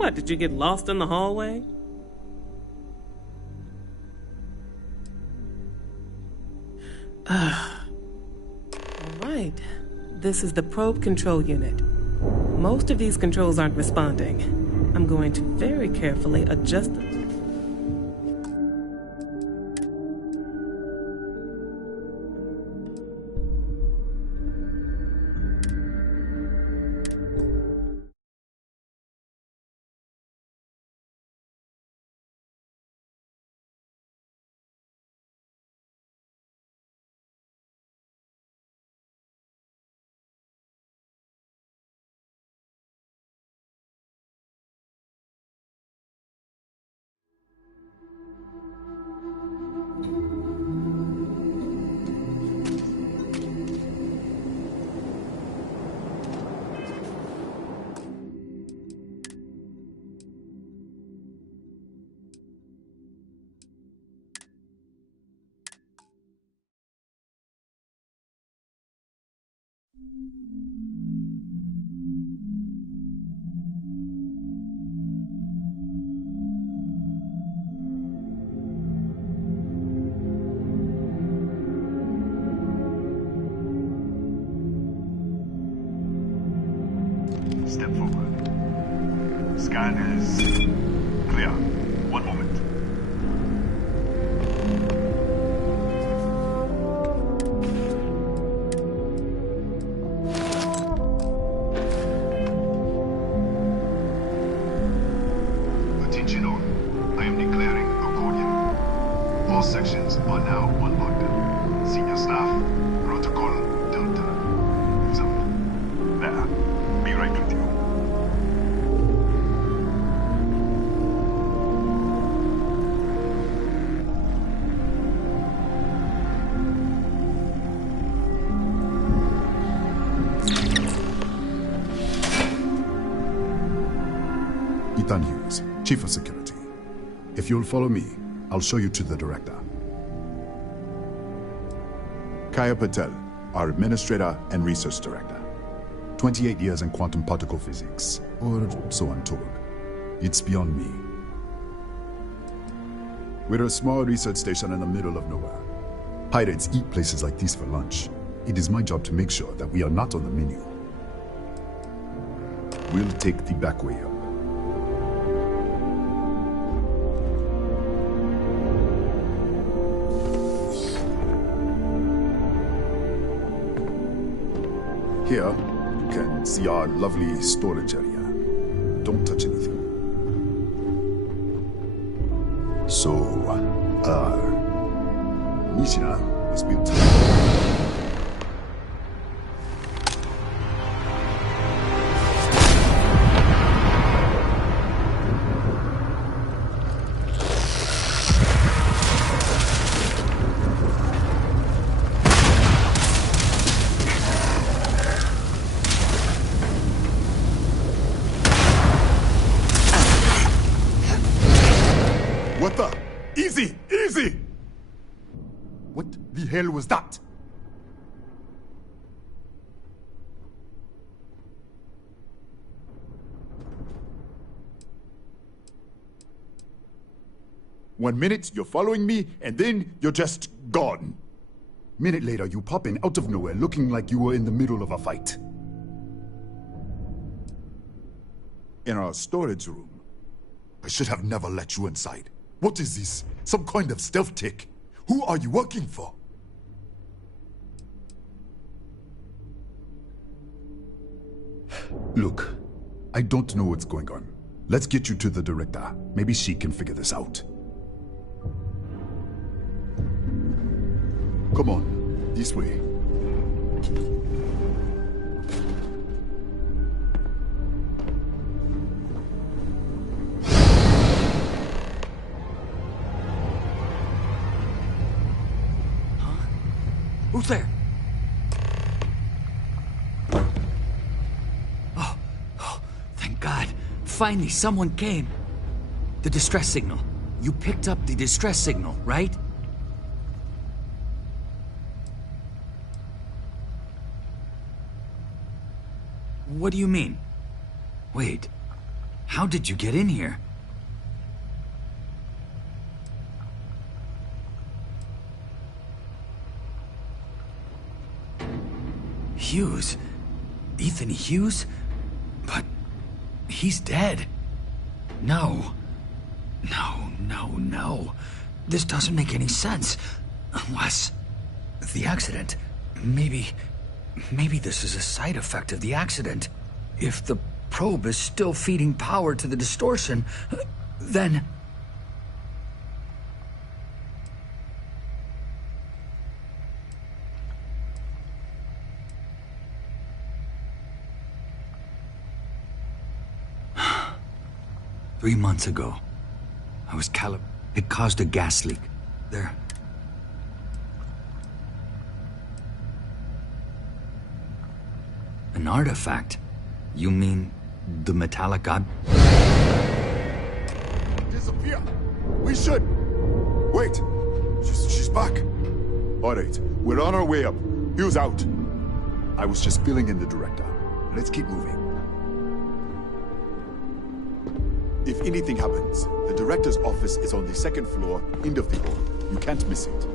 What, did you get lost in the hallway? Alright, this is the probe control unit. Most of these controls aren't responding. I'm going to very carefully adjust them. All sections are now unlocked. Senior staff, protocol Delta. Examine. There. Be right with you. Ethan Hughes, Chief of Security. If you'll follow me, I'll show you to the director. Kaya Patel, our Administrator and Research Director. 28 years in quantum particle physics, or so I'm told. It's beyond me. We're a small research station in the middle of nowhere. Pirates eat places like these for lunch. It is my job to make sure that we are not on the menu. We'll take the back way up. Here, you can see our lovely storage area. Don't touch anything. So, Nishina was built. What the? Easy! Easy! What the hell was that? One minute you're following me, and then you're just gone. Minute later, you pop in out of nowhere looking like you were in the middle of a fight. In our storage room. I should have never let you inside. What is this? Some kind of stealth tick? Who are you working for? Look, I don't know what's going on. Let's get you to the director. Maybe she can figure this out. Come on, this way. Who's there? Oh, thank God. Finally, someone came. The distress signal. You picked up the distress signal, right? What do you mean? Wait, how did you get in here? Hughes? Ethan Hughes? But he's dead. No. No. This doesn't make any sense. Unless the accident. Maybe this is a side effect of the accident. If the probe is still feeding power to the distortion, then... Three months ago, I was It caused a gas leak. There. An artifact? You mean the metallic god? Disappear! We should! Wait! She's back! Alright, we're on our way up. Hughes out. I was just filling in the director. Let's keep moving. If anything happens, the director's office is on the second floor, end of the hall. You can't miss it.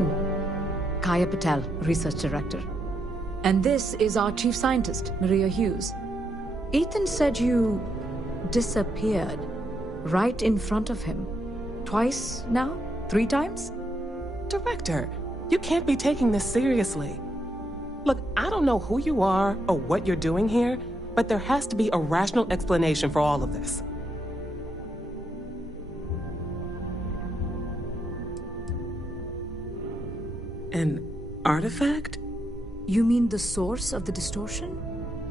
in. Kaya Patel, Research Director. And this is our Chief Scientist, Maria Hughes. Ethan said you disappeared right in front of him. Twice now? 3 times? Director, you can't be taking this seriously. Look, I don't know who you are or what you're doing here, but there has to be a rational explanation for all of this. An artifact? You mean the source of the distortion?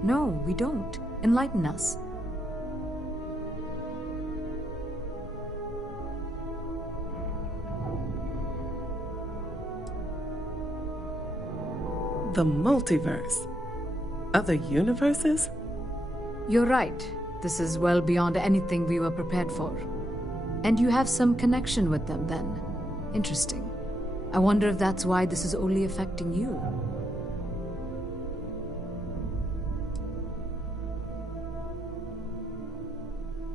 No, we don't. Enlighten us. The multiverse. Other universes? You're right. This is well beyond anything we were prepared for. And you have some connection with them then. Interesting. I wonder if that's why this is only affecting you.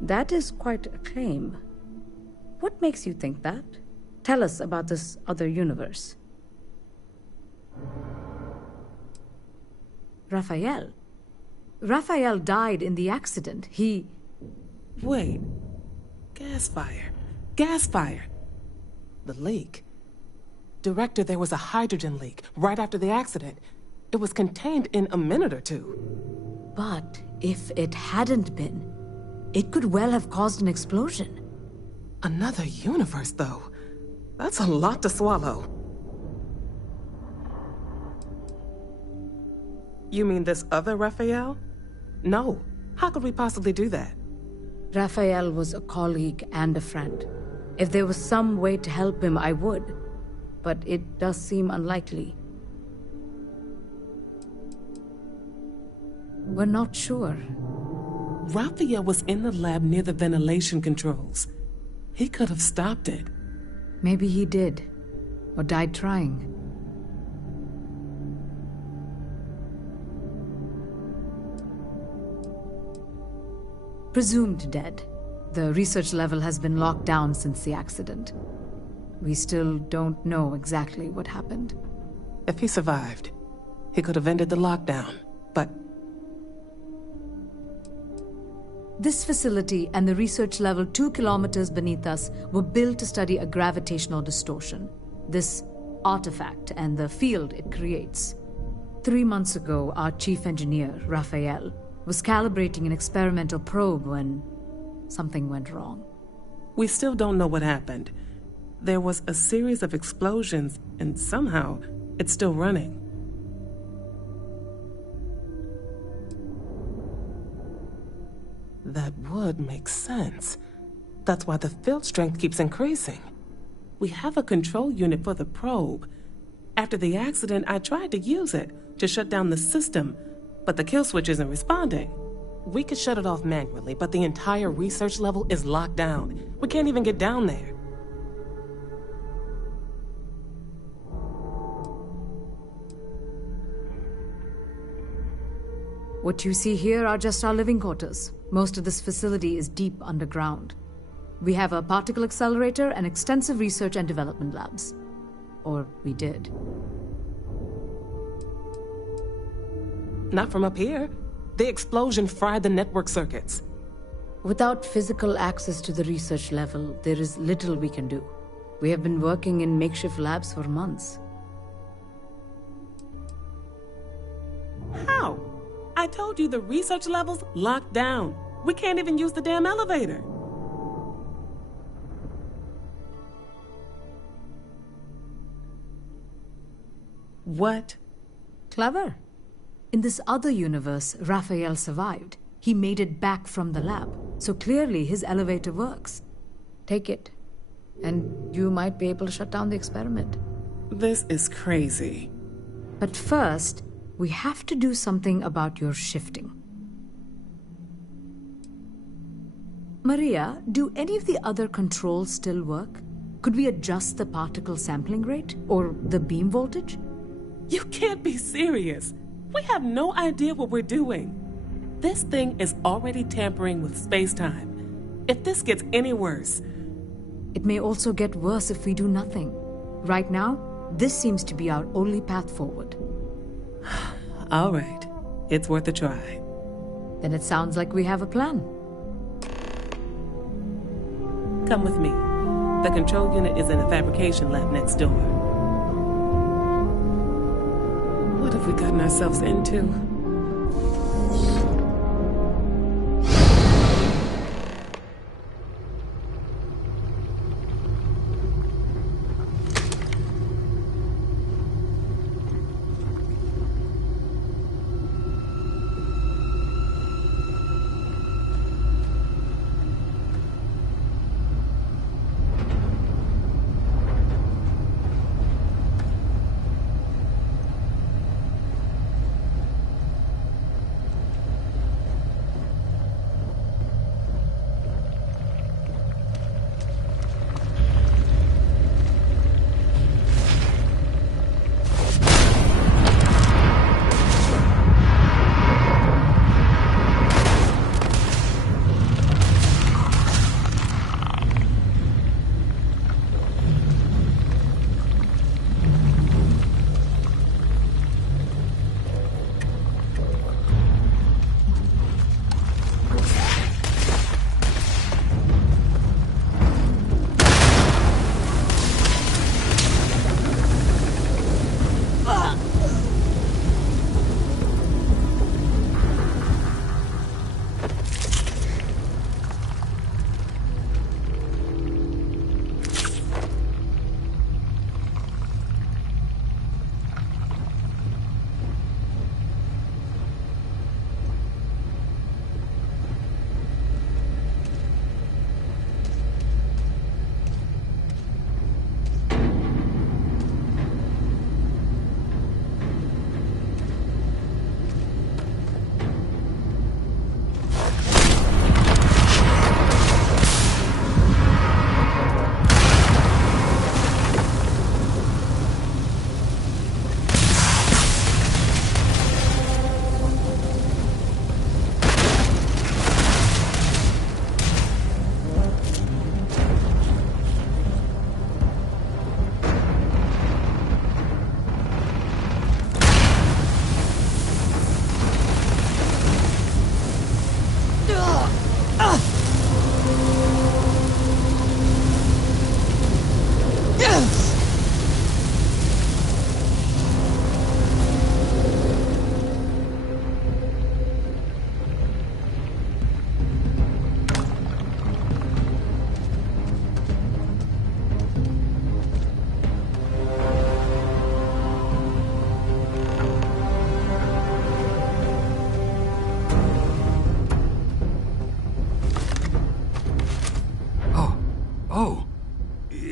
That is quite a claim. What makes you think that? Tell us about this other universe. Raphael. Raphael died in the accident. He... Wait. Gas fire. Gas fire. The leak. Director, there was a hydrogen leak right after the accident. It was contained in a minute or 2. But if it hadn't been, it could well have caused an explosion. Another universe, though. That's a lot to swallow. You mean this other Raphael? No. How could we possibly do that? Raphael was a colleague and a friend. If there was some way to help him, I would. But it does seem unlikely. We're not sure. Raphael was in the lab near the ventilation controls. He could have stopped it. Maybe he did. Or died trying. Presumed dead. The research level has been locked down since the accident. We still don't know exactly what happened. If he survived, he could have ended the lockdown, but... This facility and the research level 2 kilometers beneath us were built to study a gravitational distortion. This artifact and the field it creates. 3 months ago, our chief engineer, Raphael, was calibrating an experimental probe when something went wrong. We still don't know what happened. There was a series of explosions, and somehow it's still running. That would make sense. That's why the field strength keeps increasing. We have a control unit for the probe. After the accident, I tried to use it to shut down the system, but the kill switch isn't responding. We could shut it off manually, but the entire research level is locked down. We can't even get down there. What you see here are just our living quarters. Most of this facility is deep underground. We have a particle accelerator and extensive research and development labs. Or we did. Not from up here. The explosion fried the network circuits. Without physical access to the research level, there is little we can do. We have been working in makeshift labs for months. How? I told you the research level's locked down. We can't even use the damn elevator. What? Clever. In this other universe, Raphael survived. He made it back from the lab. So clearly his elevator works. Take it. And you might be able to shut down the experiment. This is crazy. But first, we have to do something about your shifting. Maria, do any of the other controls still work? Could we adjust the particle sampling rate? Or the beam voltage? You can't be serious. We have no idea what we're doing. This thing is already tampering with space-time. If this gets any worse... It may also get worse if we do nothing. Right now, This seems to be our only path forward. All right. It's worth a try. Then it sounds like we have a plan. Come with me. The control unit is in the fabrication lab next door. What have we gotten ourselves into?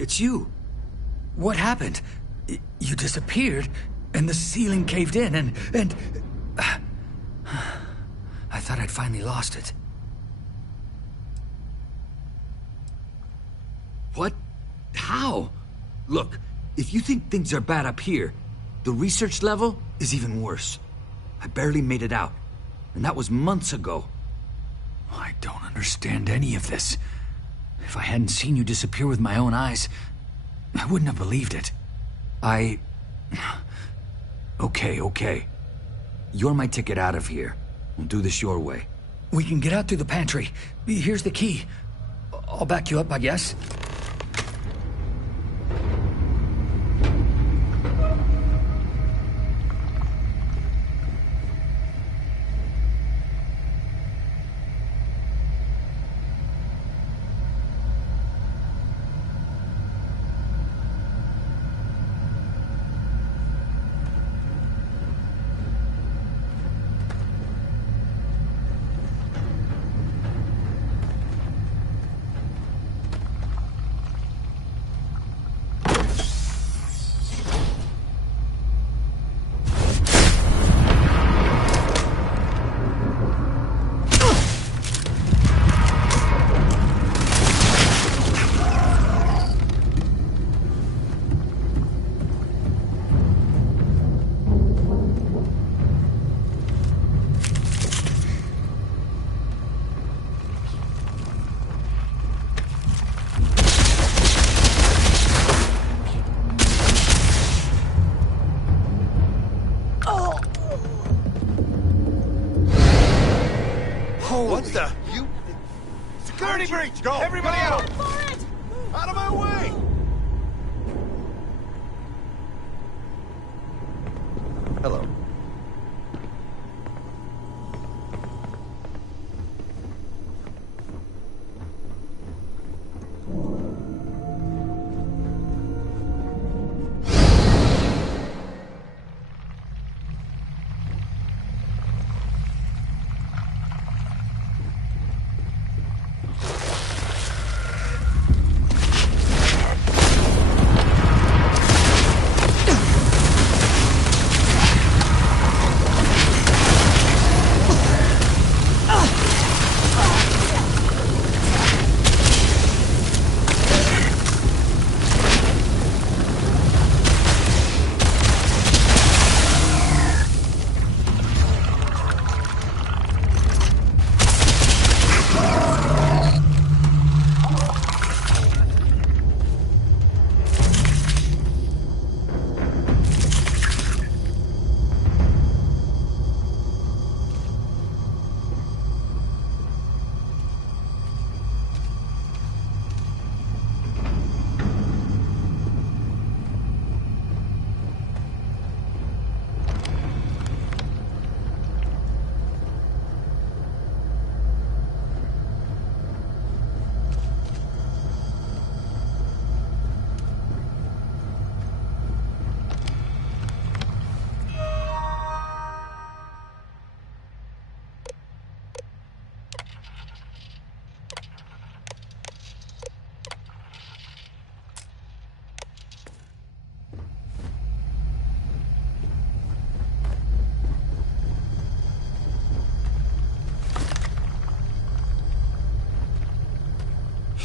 It's you. What happened? You disappeared, and the ceiling caved in, and... I thought I'd finally lost it. What? How? Look, if you think things are bad up here, the research level is even worse. I barely made it out, and that was months ago. I don't understand any of this. If I hadn't seen you disappear with my own eyes, I wouldn't have believed it. Okay. You're my ticket out of here. We'll do this your way. We can get out through the pantry. Here's the key. I'll back you up, I guess. What the? You... Security breach! Go! Everybody out! Out of my way! Hello.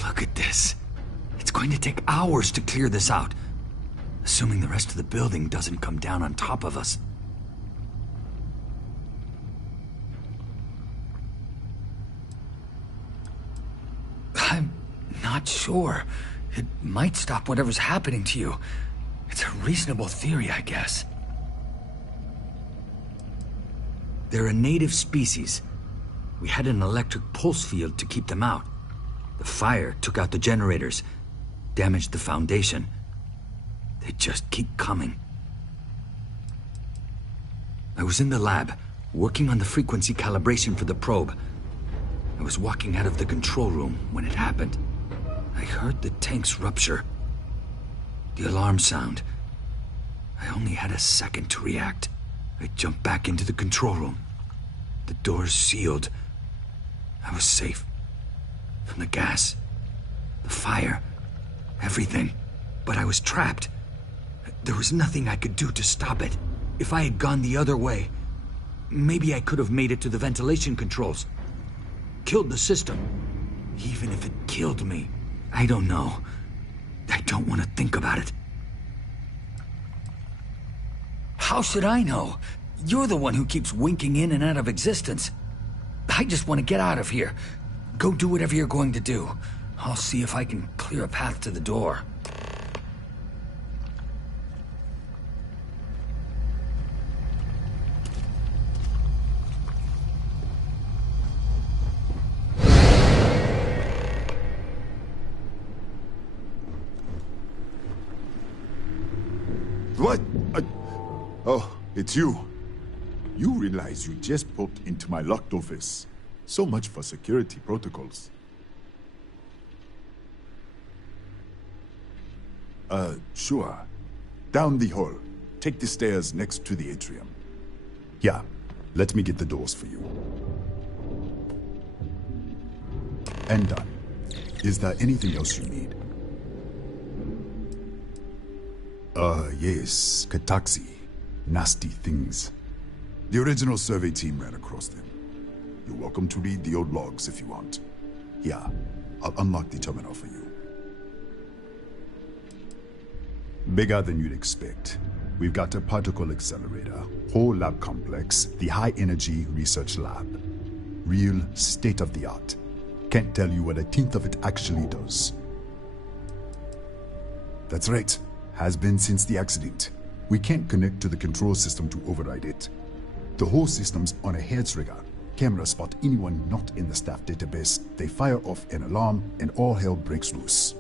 Look at this. It's going to take hours to clear this out. Assuming the rest of the building doesn't come down on top of us. I'm not sure. It might stop whatever's happening to you. It's a reasonable theory, I guess. They're a native species. We had an electric pulse field to keep them out. The fire took out the generators, damaged the foundation. They just keep coming. I was in the lab, working on the frequency calibration for the probe. I was walking out of the control room when it happened. I heard the tanks rupture. The alarm sound. I only had a second to react. I jumped back into the control room. The doors sealed. I was safe. From the gas, the fire, everything. But I was trapped. There was nothing I could do to stop it. If I had gone the other way, maybe I could have made it to the ventilation controls. Killed the system. Even if it killed me, I don't know. I don't want to think about it. How should I know? You're the one who keeps winking in and out of existence. I just want to get out of here. Go do whatever you're going to do. I'll see if I can clear a path to the door. What? Oh, it's you. You realize you just poked into my locked office. So much for security protocols. Sure. Down the hall. Take the stairs next to the atrium. Yeah, let me get the doors for you. And done. Is there anything else you need? Yes, Kataxi. Nasty things. The original survey team ran across them. You're welcome to read the old logs if you want. Here, I'll unlock the terminal for you. Bigger than you'd expect. We've got a particle accelerator, whole lab complex, the high-energy research lab. Real state-of-the-art. Can't tell you what a tenth of it actually does. That's right. Has been since the accident. We can't connect to the control system to override it. The whole system's on a hair trigger. Cameras spot anyone not in the staff database. They fire off an alarm and all hell breaks loose.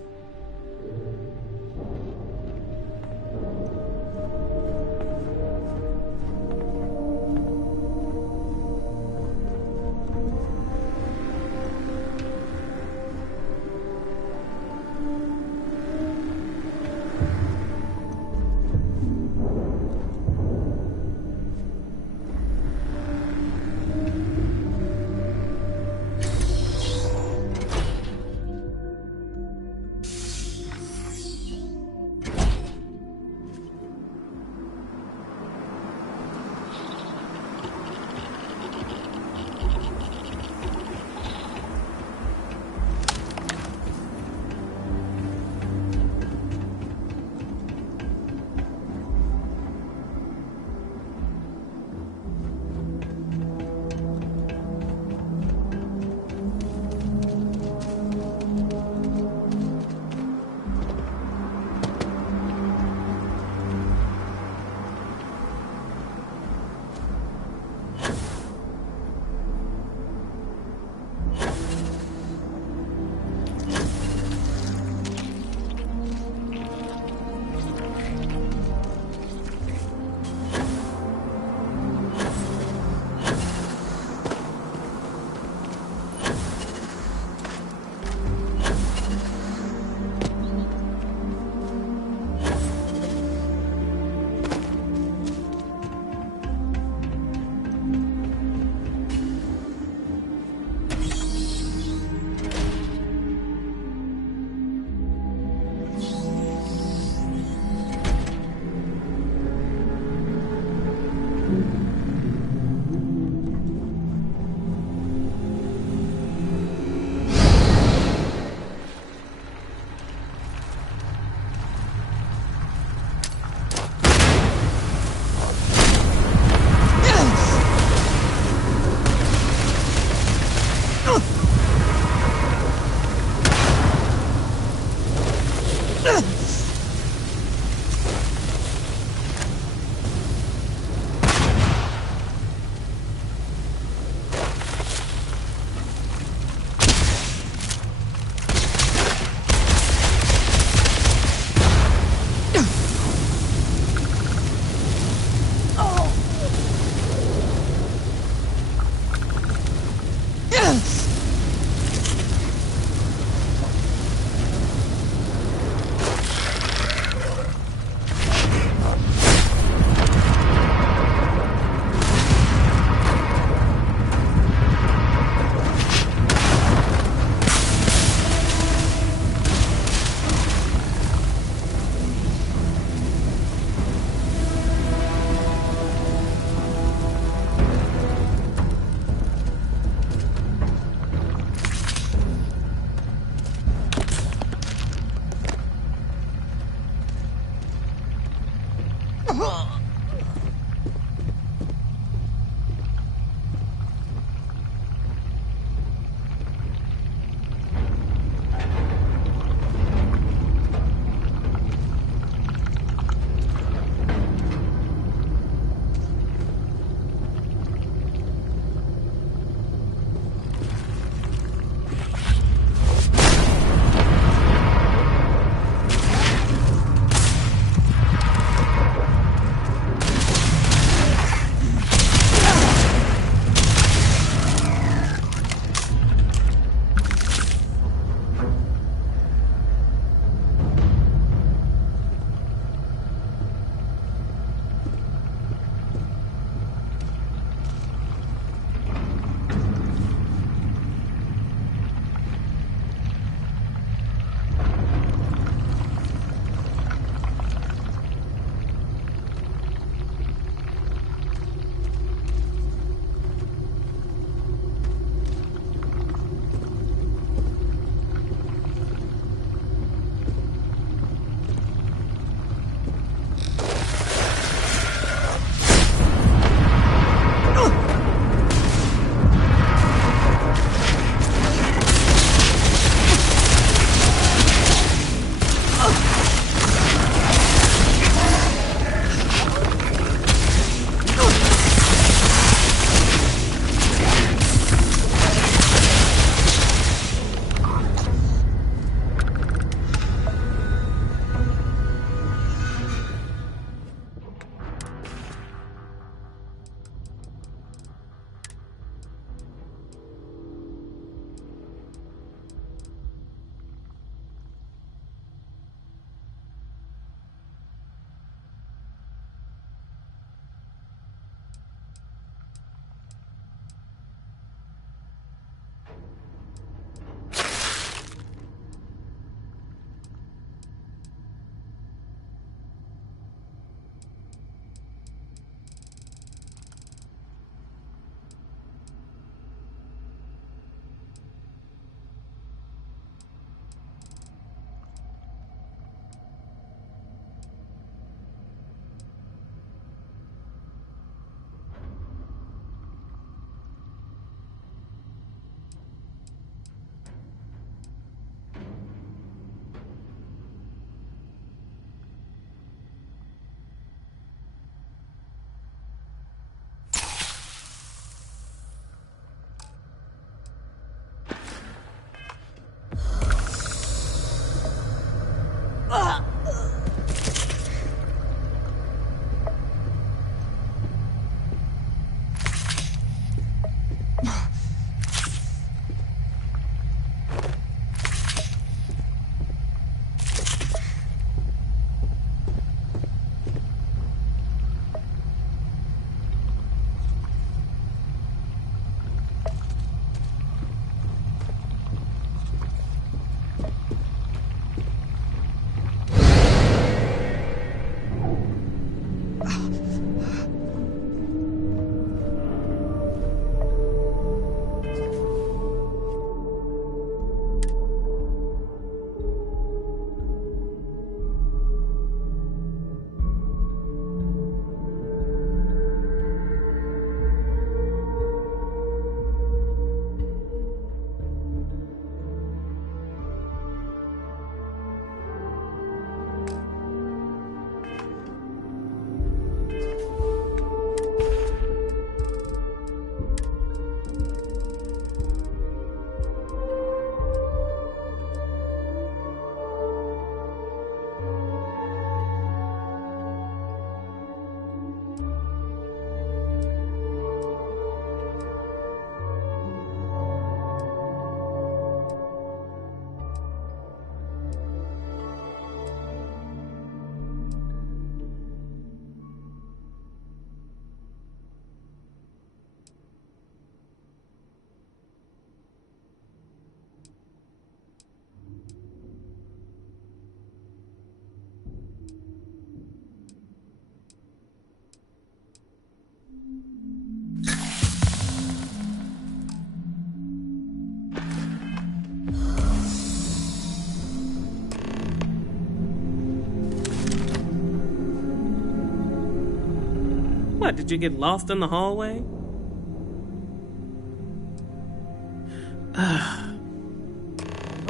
What, did you get lost in the hallway?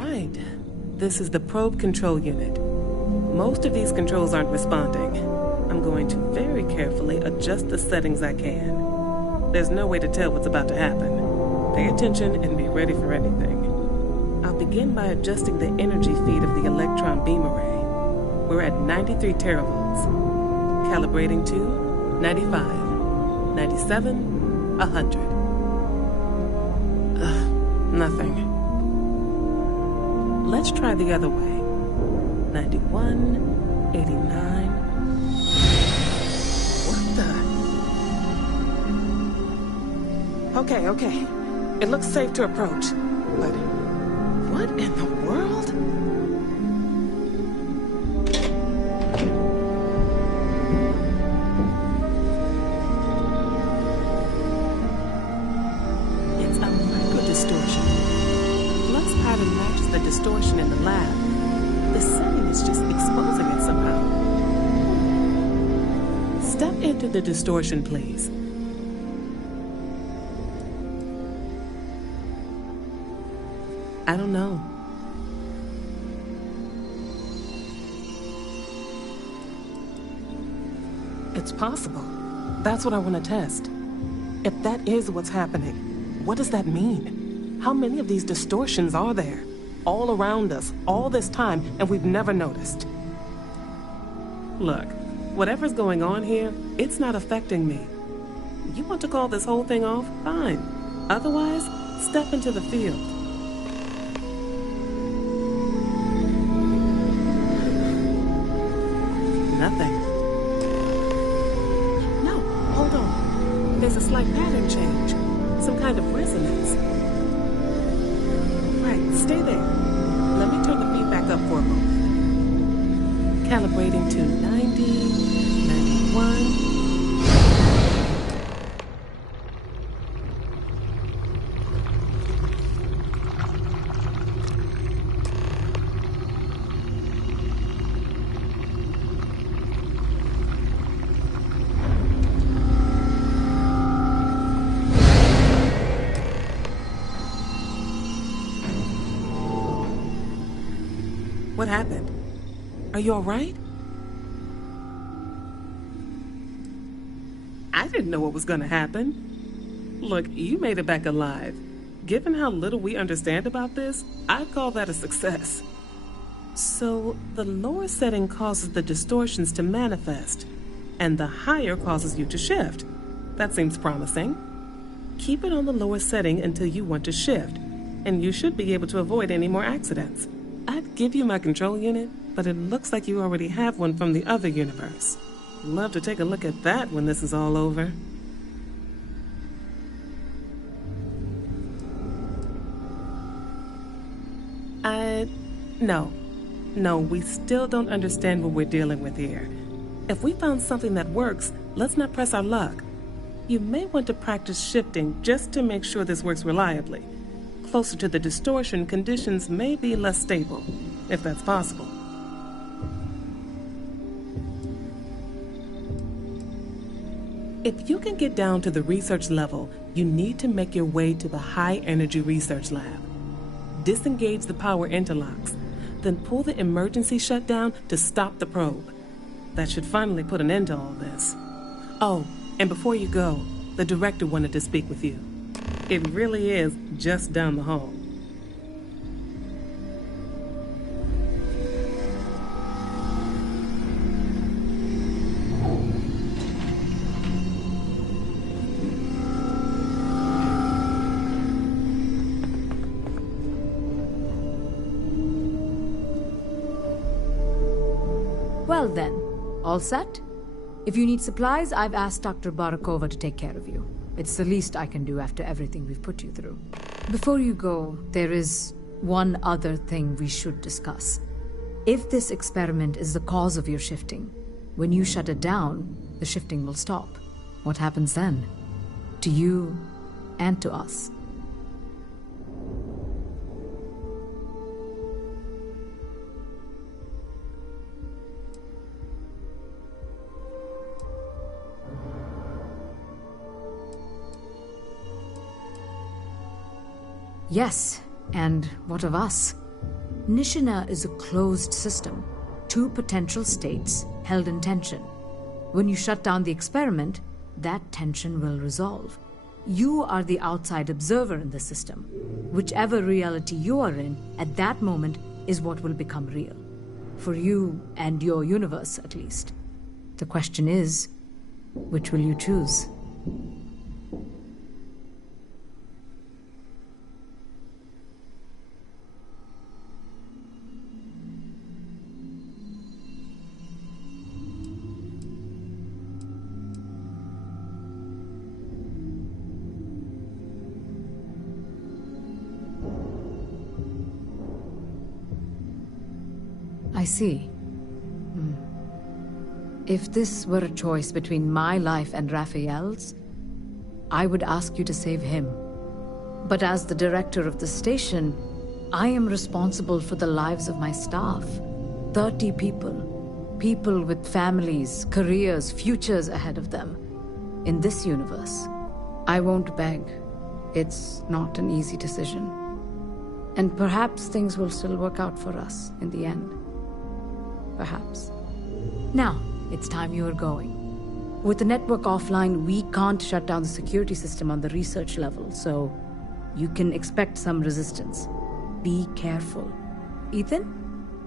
Right. This is the probe control unit. Most of these controls aren't responding. I'm going to very carefully adjust the settings I can. There's no way to tell what's about to happen. Pay attention and be ready for anything. I'll begin by adjusting the energy feed of the electron beam array. We're at 93 teravolts. Calibrating to 95, 97, 100. Nothing. Let's try the other way. 91, 89. What the? Okay. It looks safe to approach. But what in the world? It's a micro-distortion. Flux pattern matches the distortion in the lab. The setting is just exposing it somehow. Step into the distortion, please. I don't know. It's possible. That's what I want to test. If that is what's happening, what does that mean? How many of these distortions are there? All around us, all this time, and we've never noticed. Look, whatever's going on here, it's not affecting me. You want to call this whole thing off? Fine. Otherwise, step into the field. Nothing. No, hold on. There's a slight pattern change. Some kind of resonance. Right, stay there. Let me turn the feedback up for a moment. Calibrating to 90, 91. What happened? Are you all right? I didn't know what was going to happen. Look, you made it back alive. Given how little we understand about this, I'd call that a success. So, the lower setting causes the distortions to manifest, and the higher causes you to shift. That seems promising. Keep it on the lower setting until you want to shift, and you should be able to avoid any more accidents. I'd give you my control unit, but it looks like you already have one from the other universe. Love to take a look at that when this is all over. No, we still don't understand what we're dealing with here. If we found something that works, let's not press our luck. You may want to practice shifting just to make sure this works reliably. Closer to the distortion, conditions may be less stable, if that's possible. If you can get down to the research level, you need to make your way to the high-energy research lab. Disengage the power interlocks, then pull the emergency shutdown to stop the probe. That should finally put an end to all this. Oh, and before you go, the director wanted to speak with you. It really is just down the hall. Well then, all set? If you need supplies, I've asked Dr. Barakova to take care of you. It's the least I can do after everything we've put you through. Before you go, there is one other thing we should discuss. If this experiment is the cause of your shifting, when you shut it down, the shifting will stop. What happens then? To you and to us. Yes, and what of us? Nishina is a closed system. 2 potential states held in tension. When you shut down the experiment, that tension will resolve. You are the outside observer in the system. Whichever reality you are in, at that moment, is what will become real. For you and your universe, at least. The question is, which will you choose? I see. If this were a choice between my life and Raphael's, I would ask you to save him. But as the director of the station, I am responsible for the lives of my staff. 30 people. People with families, careers, futures ahead of them. In this universe, I won't beg. It's not an easy decision. And perhaps things will still work out for us in the end. Perhaps. Now, it's time you are going. With the network offline, we can't shut down the security system on the research level, so you can expect some resistance. Be careful. Ethan,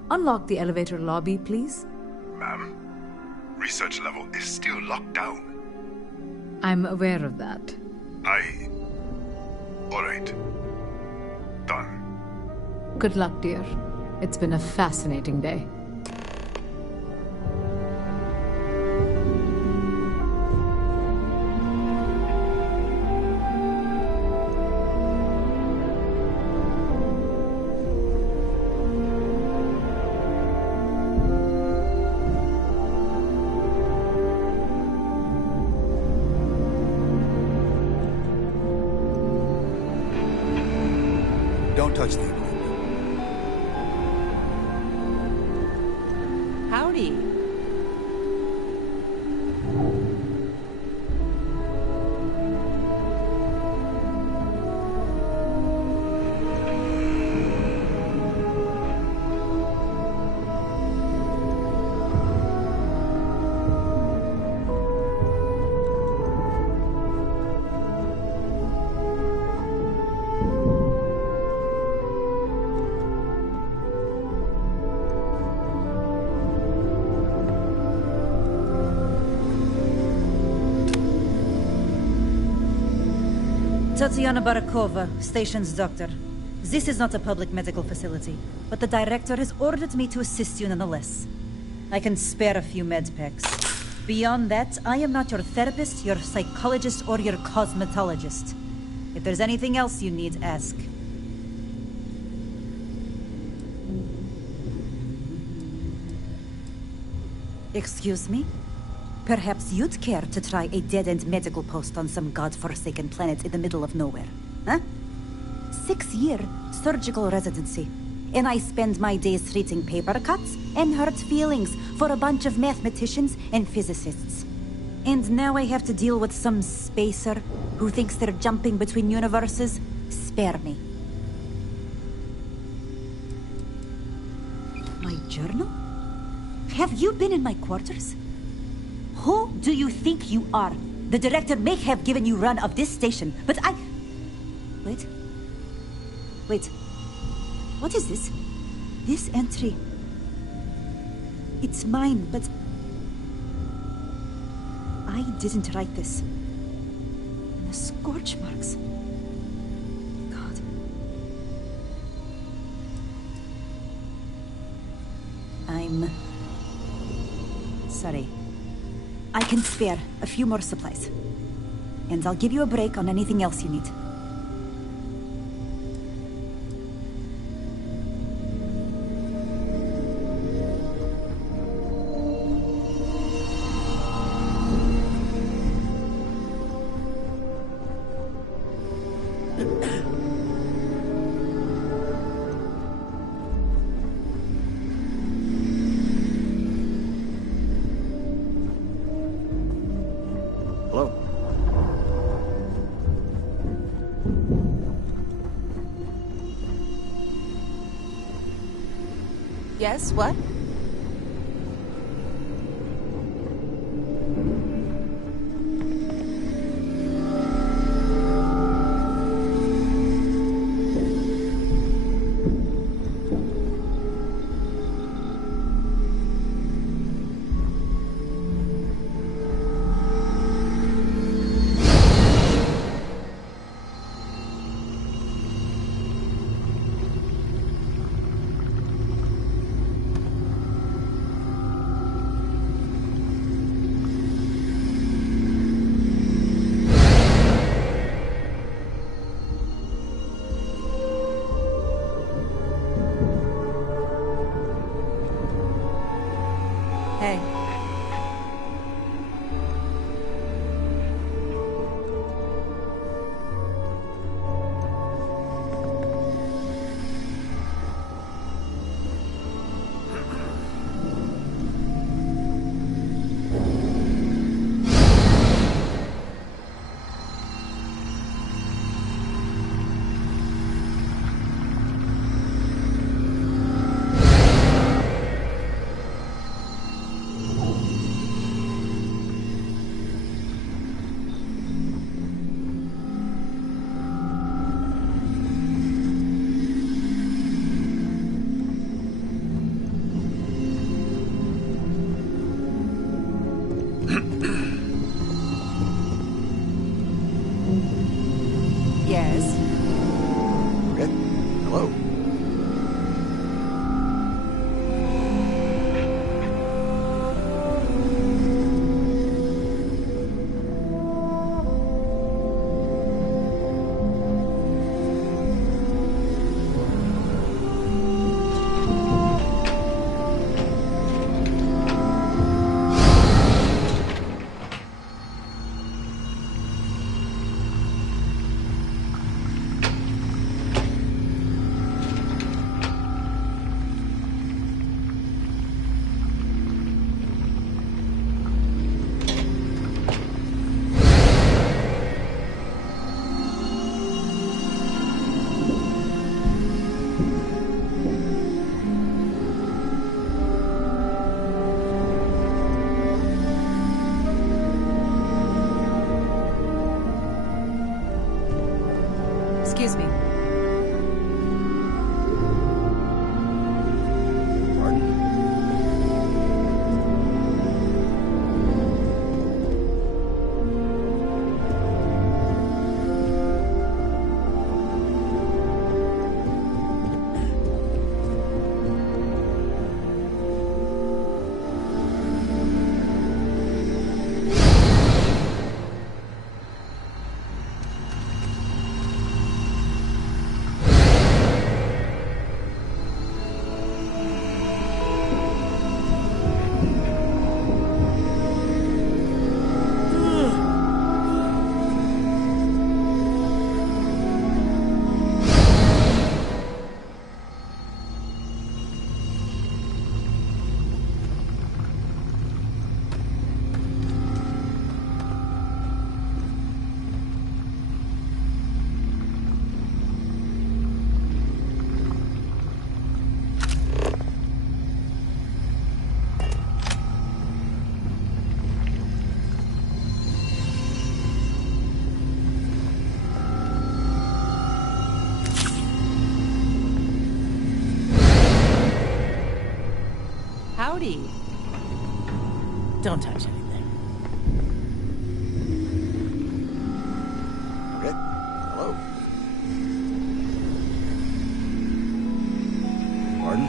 unlock the elevator lobby, please. Ma'am, research level is still locked down. I'm aware of that. All right. Done. Good luck, dear. It's been a fascinating day. Don't touch the equipment. Howdy. Tatiana Barakova, station's doctor. This is not a public medical facility, but the director has ordered me to assist you nonetheless. I can spare a few med packs. Beyond that, I am not your therapist, your psychologist, or your cosmetologist. If there's anything else you need, ask. Excuse me? Perhaps you'd care to try a dead-end medical post on some god-forsaken planet in the middle of nowhere, huh? 6-year surgical residency. And I spend my days treating paper cuts and hurt feelings for a bunch of mathematicians and physicists. And now I have to deal with some spacer who thinks they're jumping between universes. Spare me. My journal? Have you been in my quarters? Who do you think you are? The director may have given you run of this station, but I... Wait. What is this? This entry... It's mine, but... I didn't write this. And the scorch marks... God. I'm... sorry. I can spare a few more supplies. And I'll give you a break on anything else you need. Yes, what? Hey. Yes. Okay. Hello. Excuse me. Howdy. Don't touch anything. Okay. Hello. Pardon?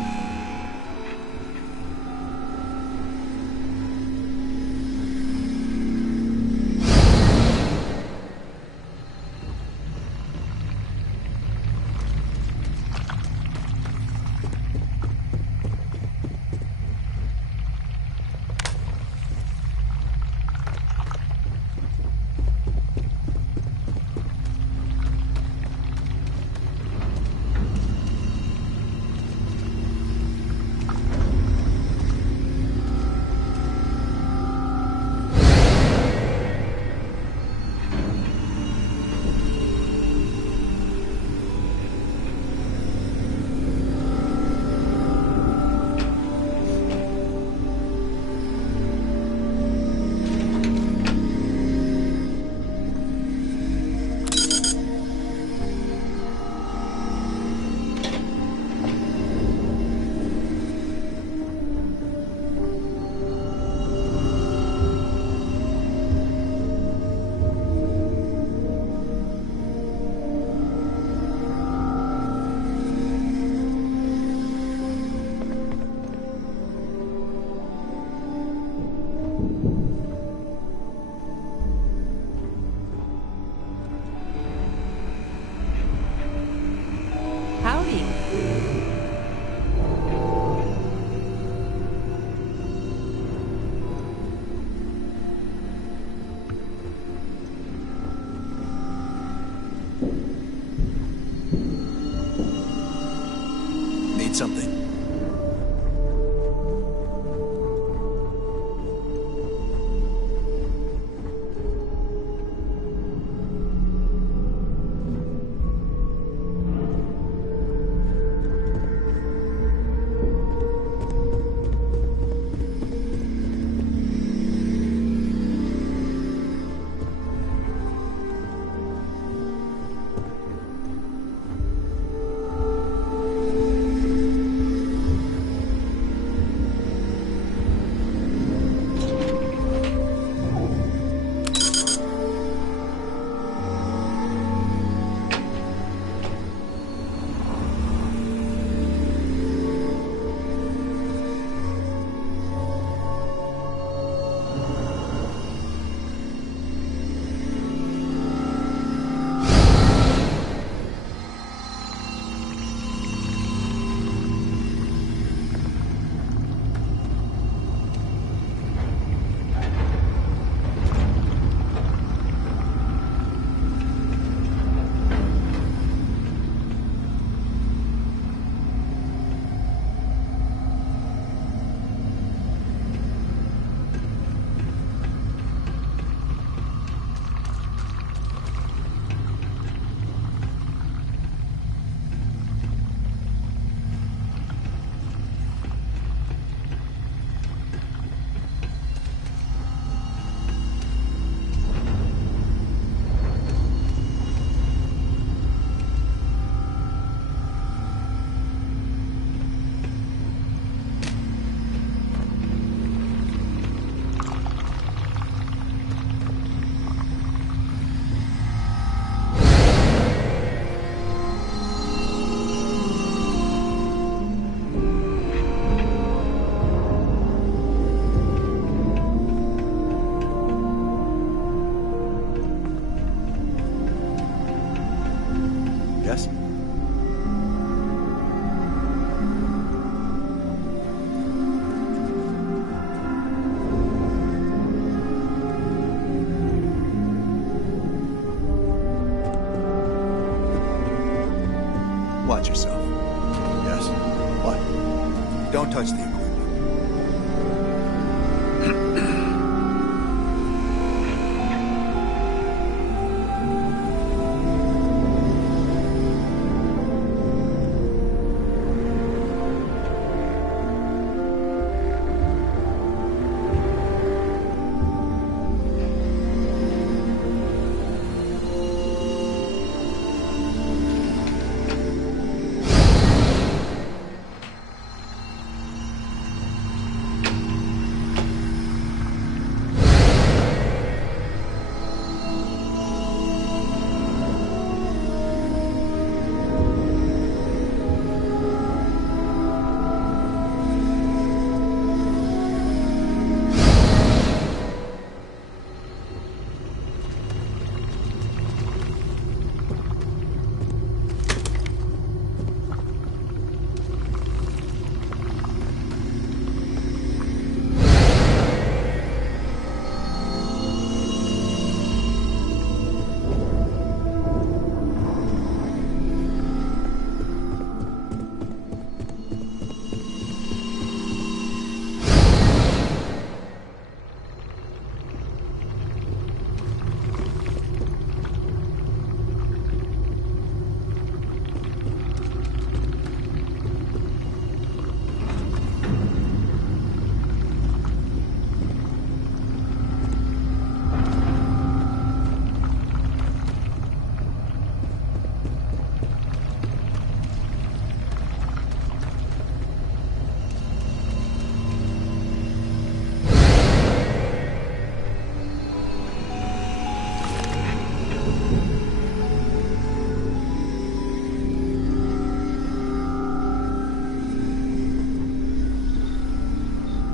Need something? Yes? Watch yourself. Yes? What? Don't touch the equipment.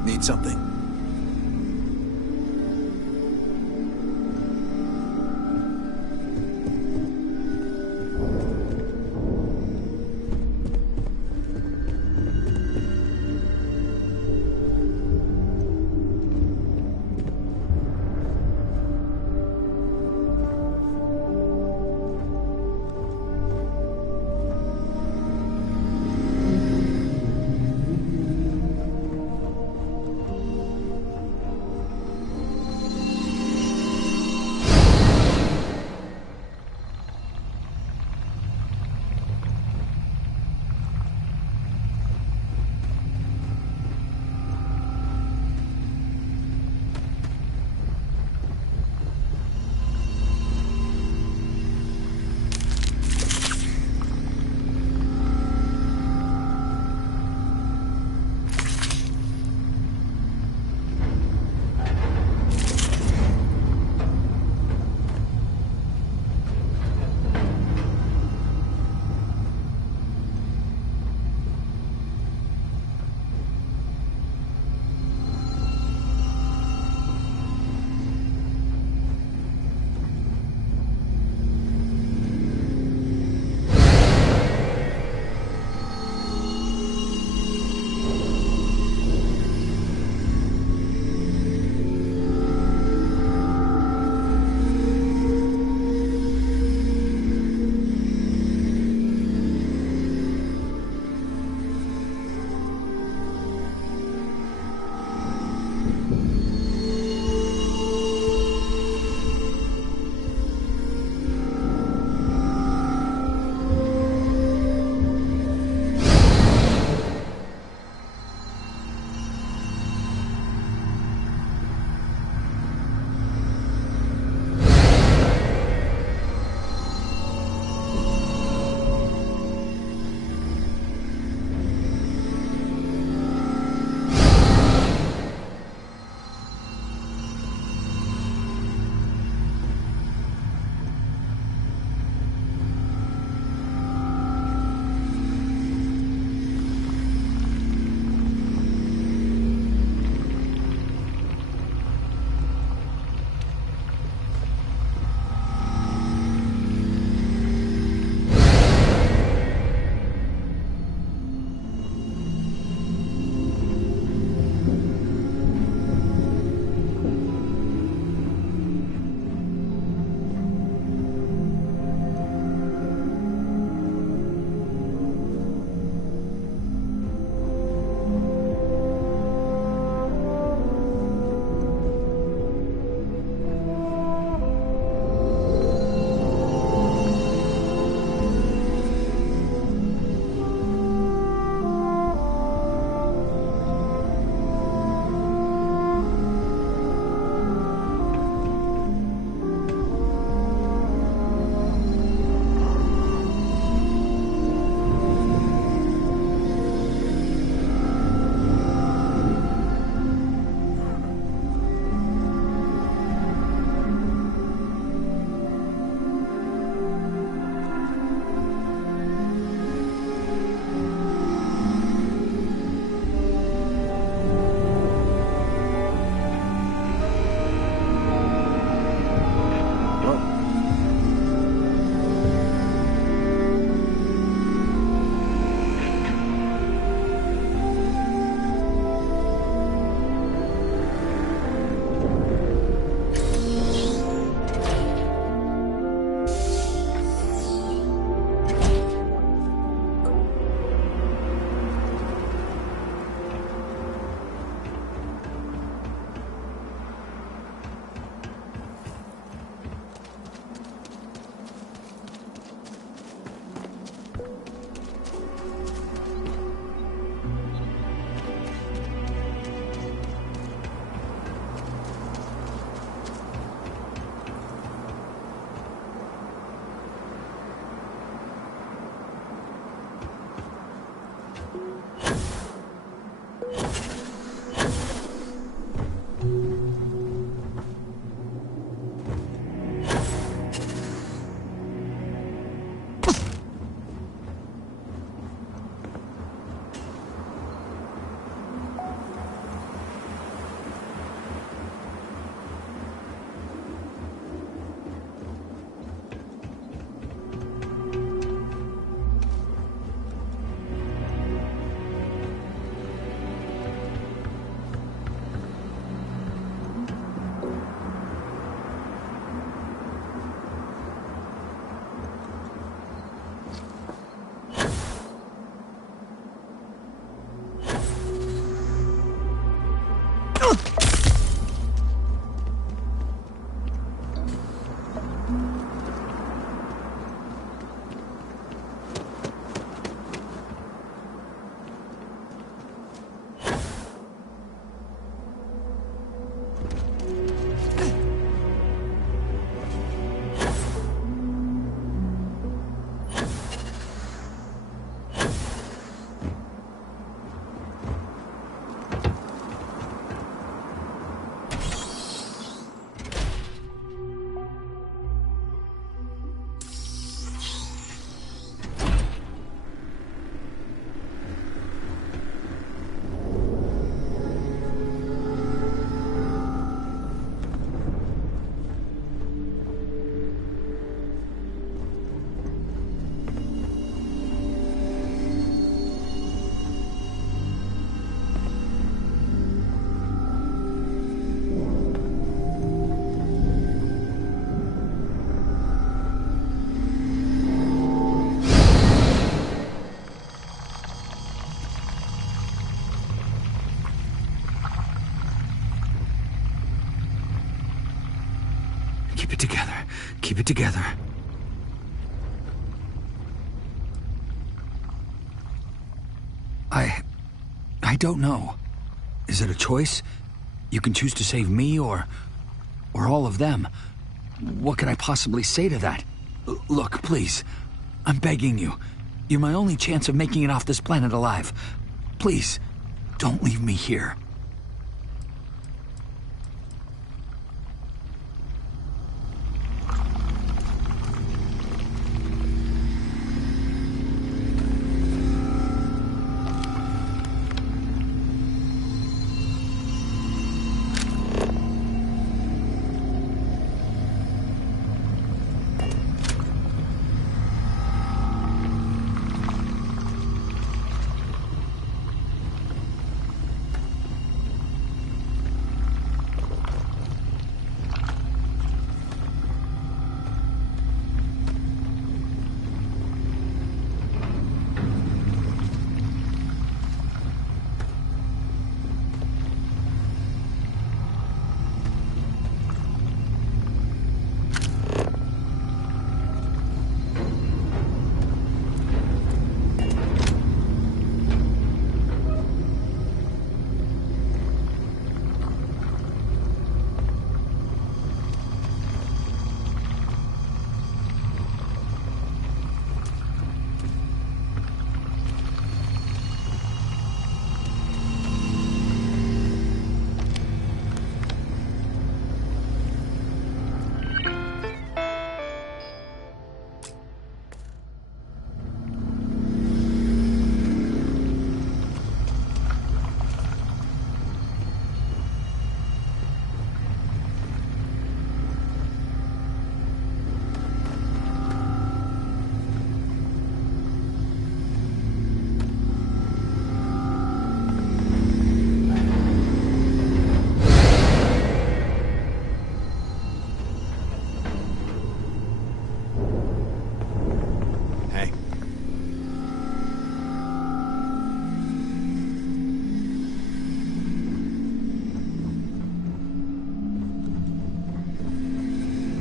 Need something? Keep it together. I don't know. Is it a choice? You can choose to save me or all of them. What can I possibly say to that? Look, please. I'm begging you. You're my only chance of making it off this planet alive. Please, don't leave me here.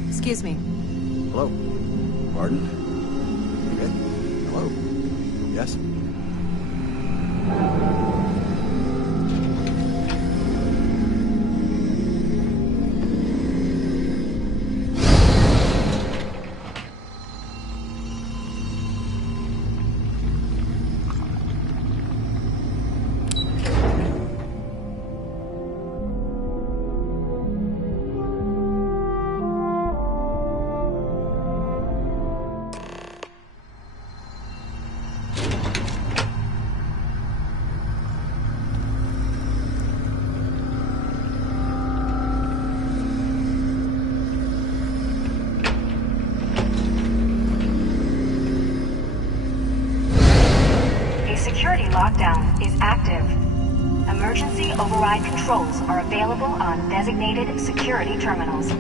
Excuse me. Hello? Pardon? Okay. Hello? Yes? Security lockdown is active. Emergency override controls are available on designated security terminals.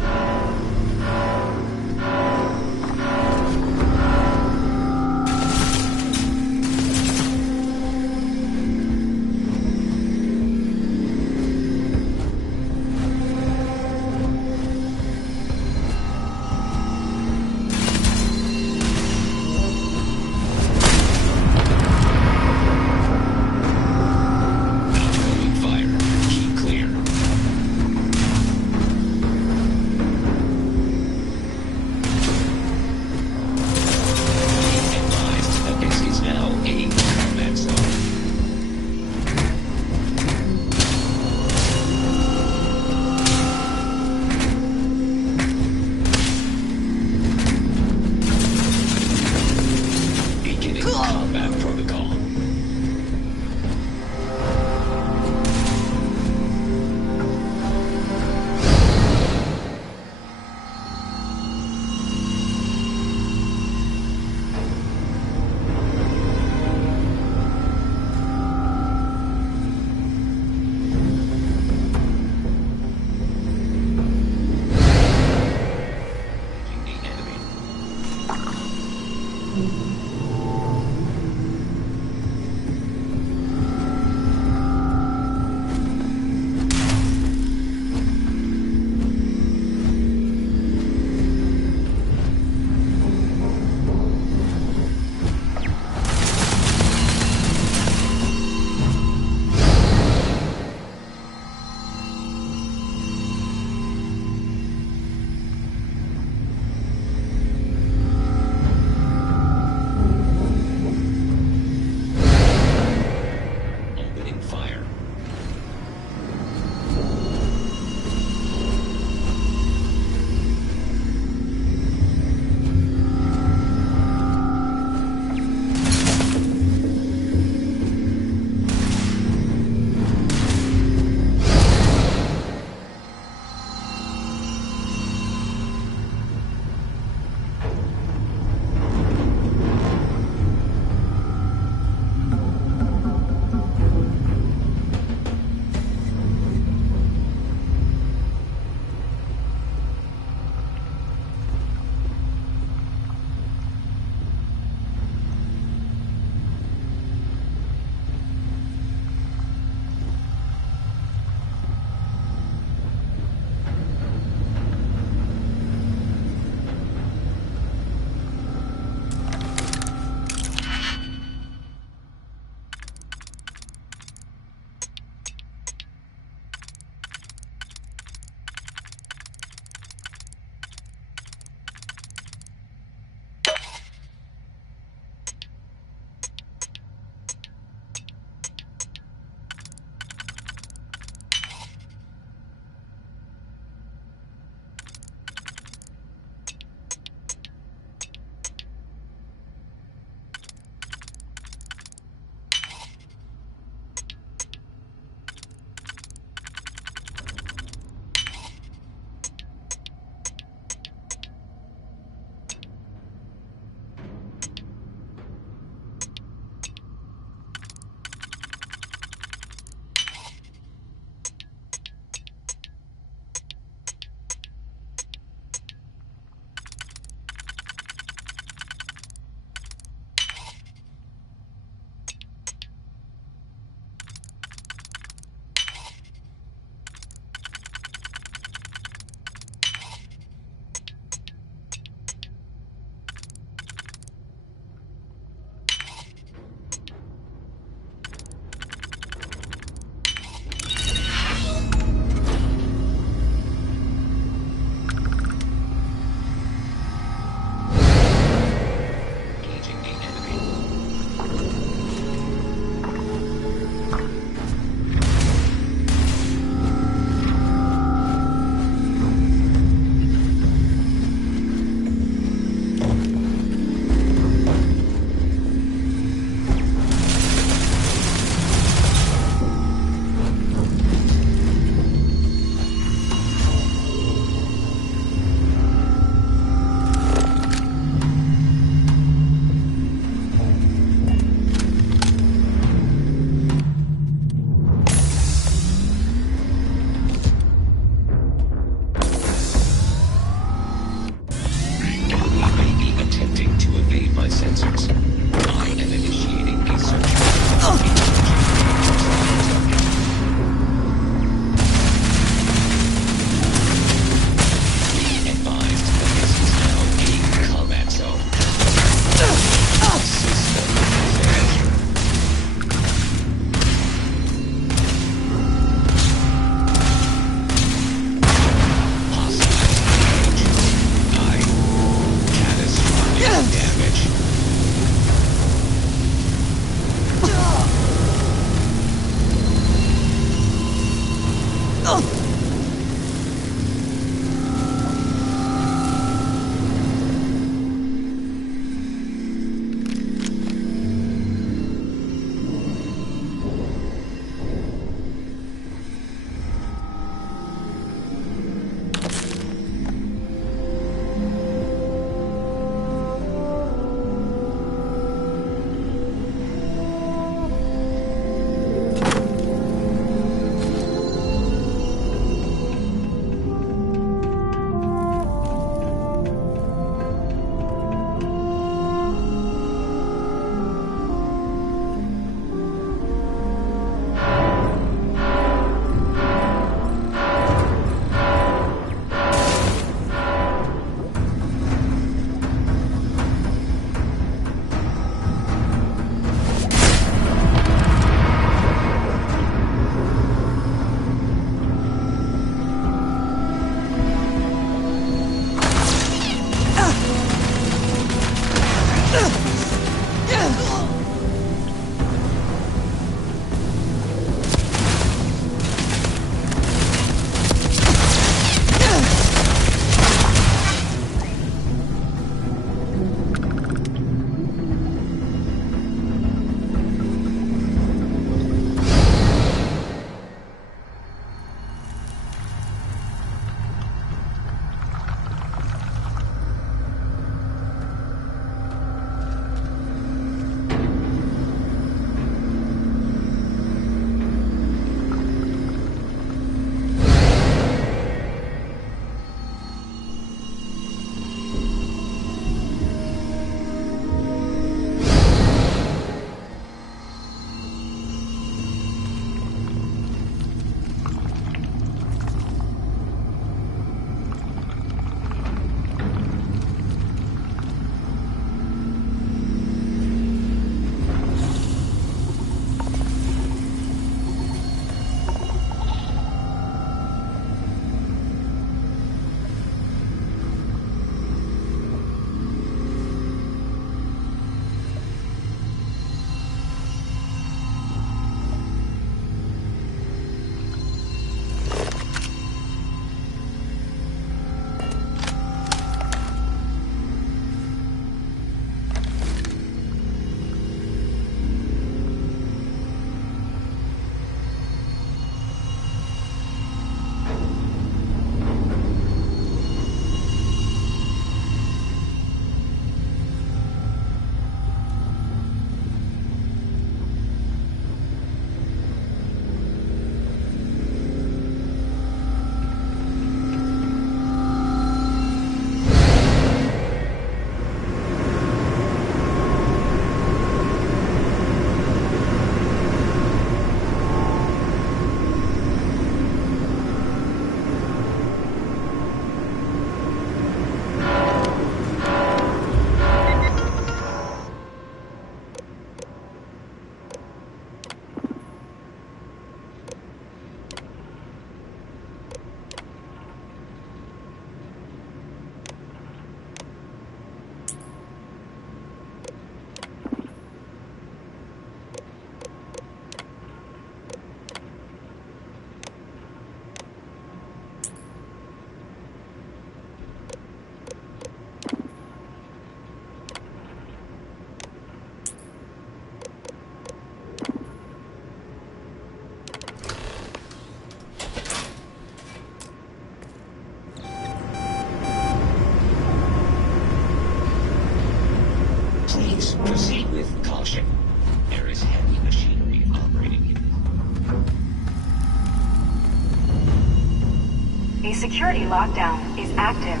security lockdown is active.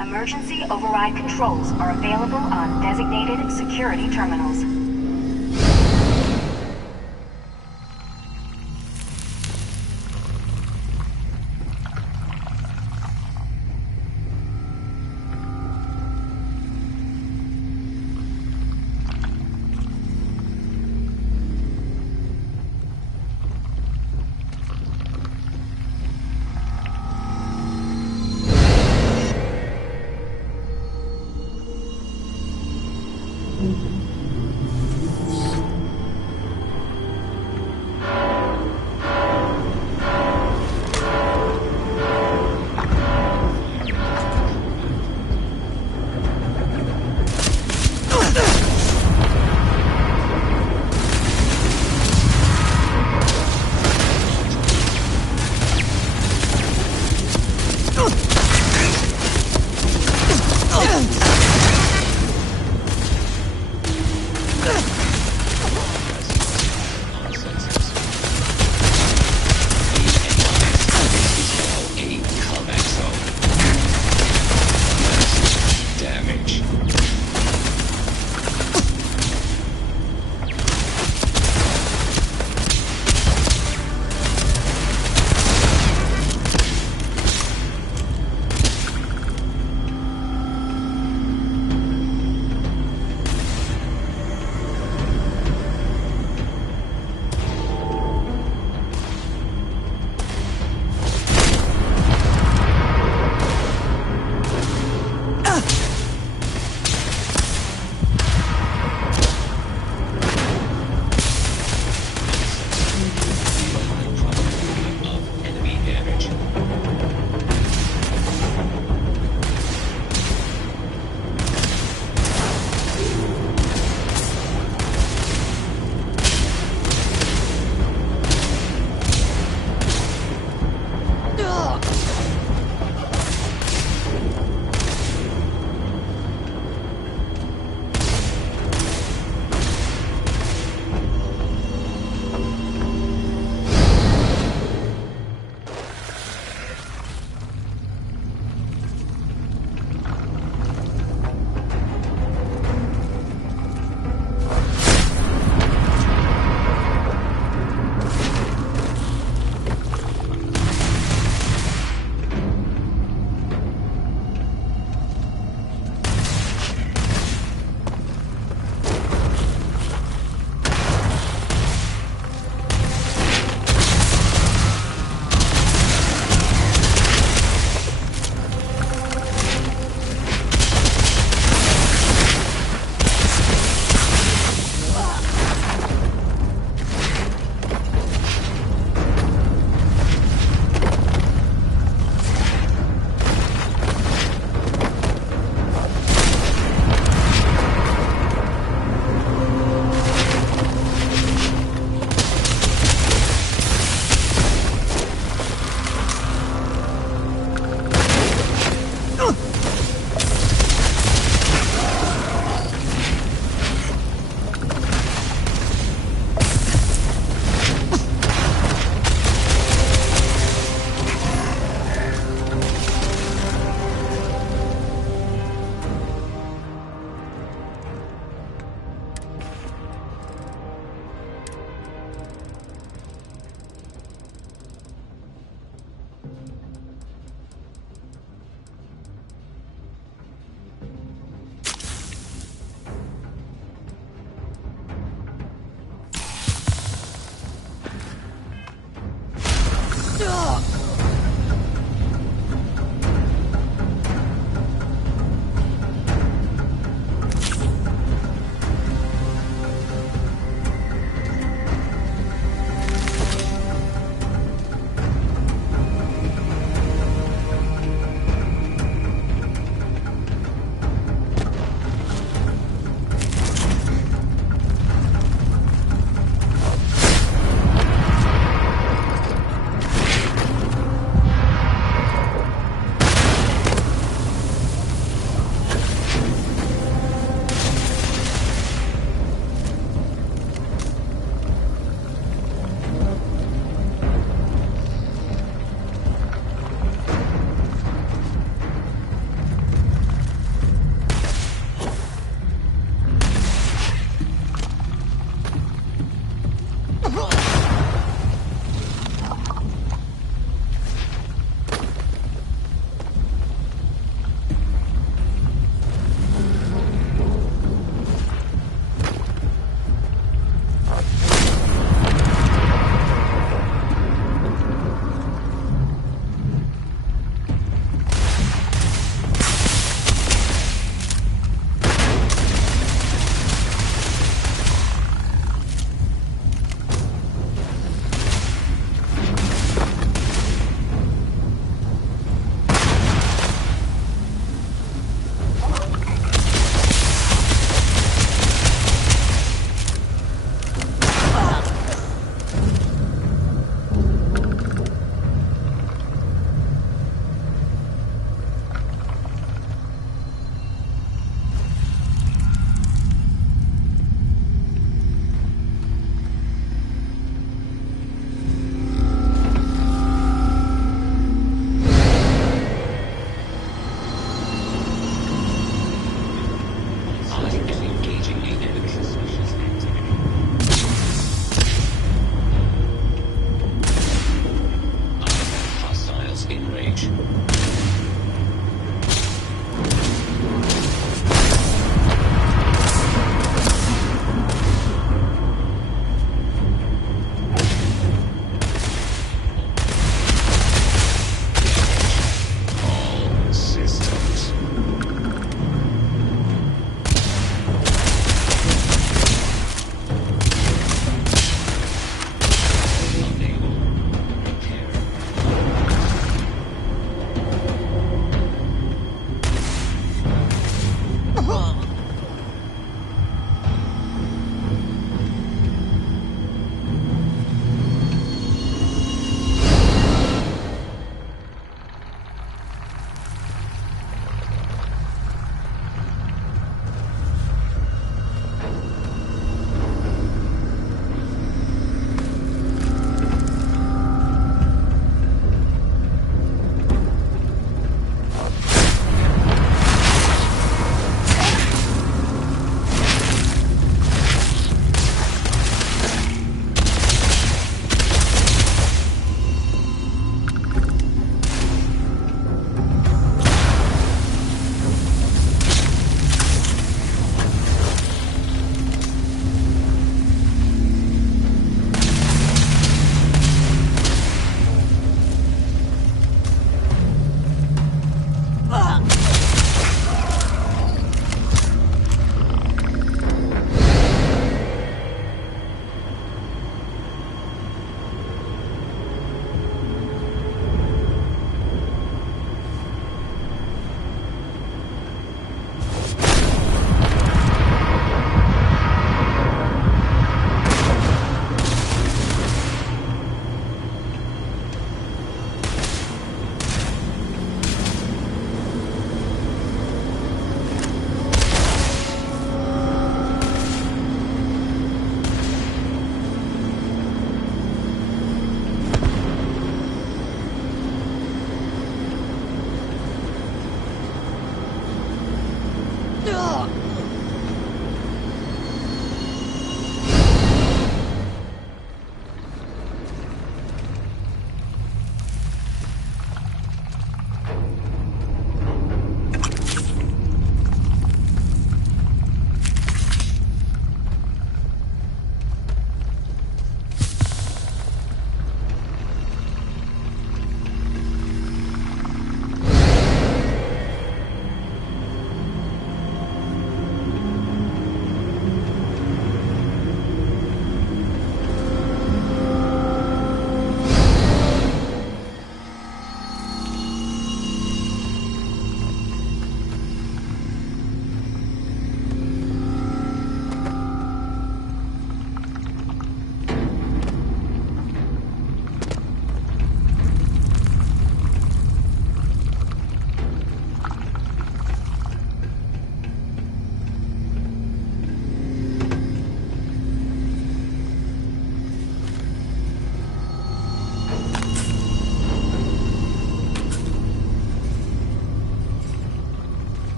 Emergency override controls are available on designated security terminals.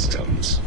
systems.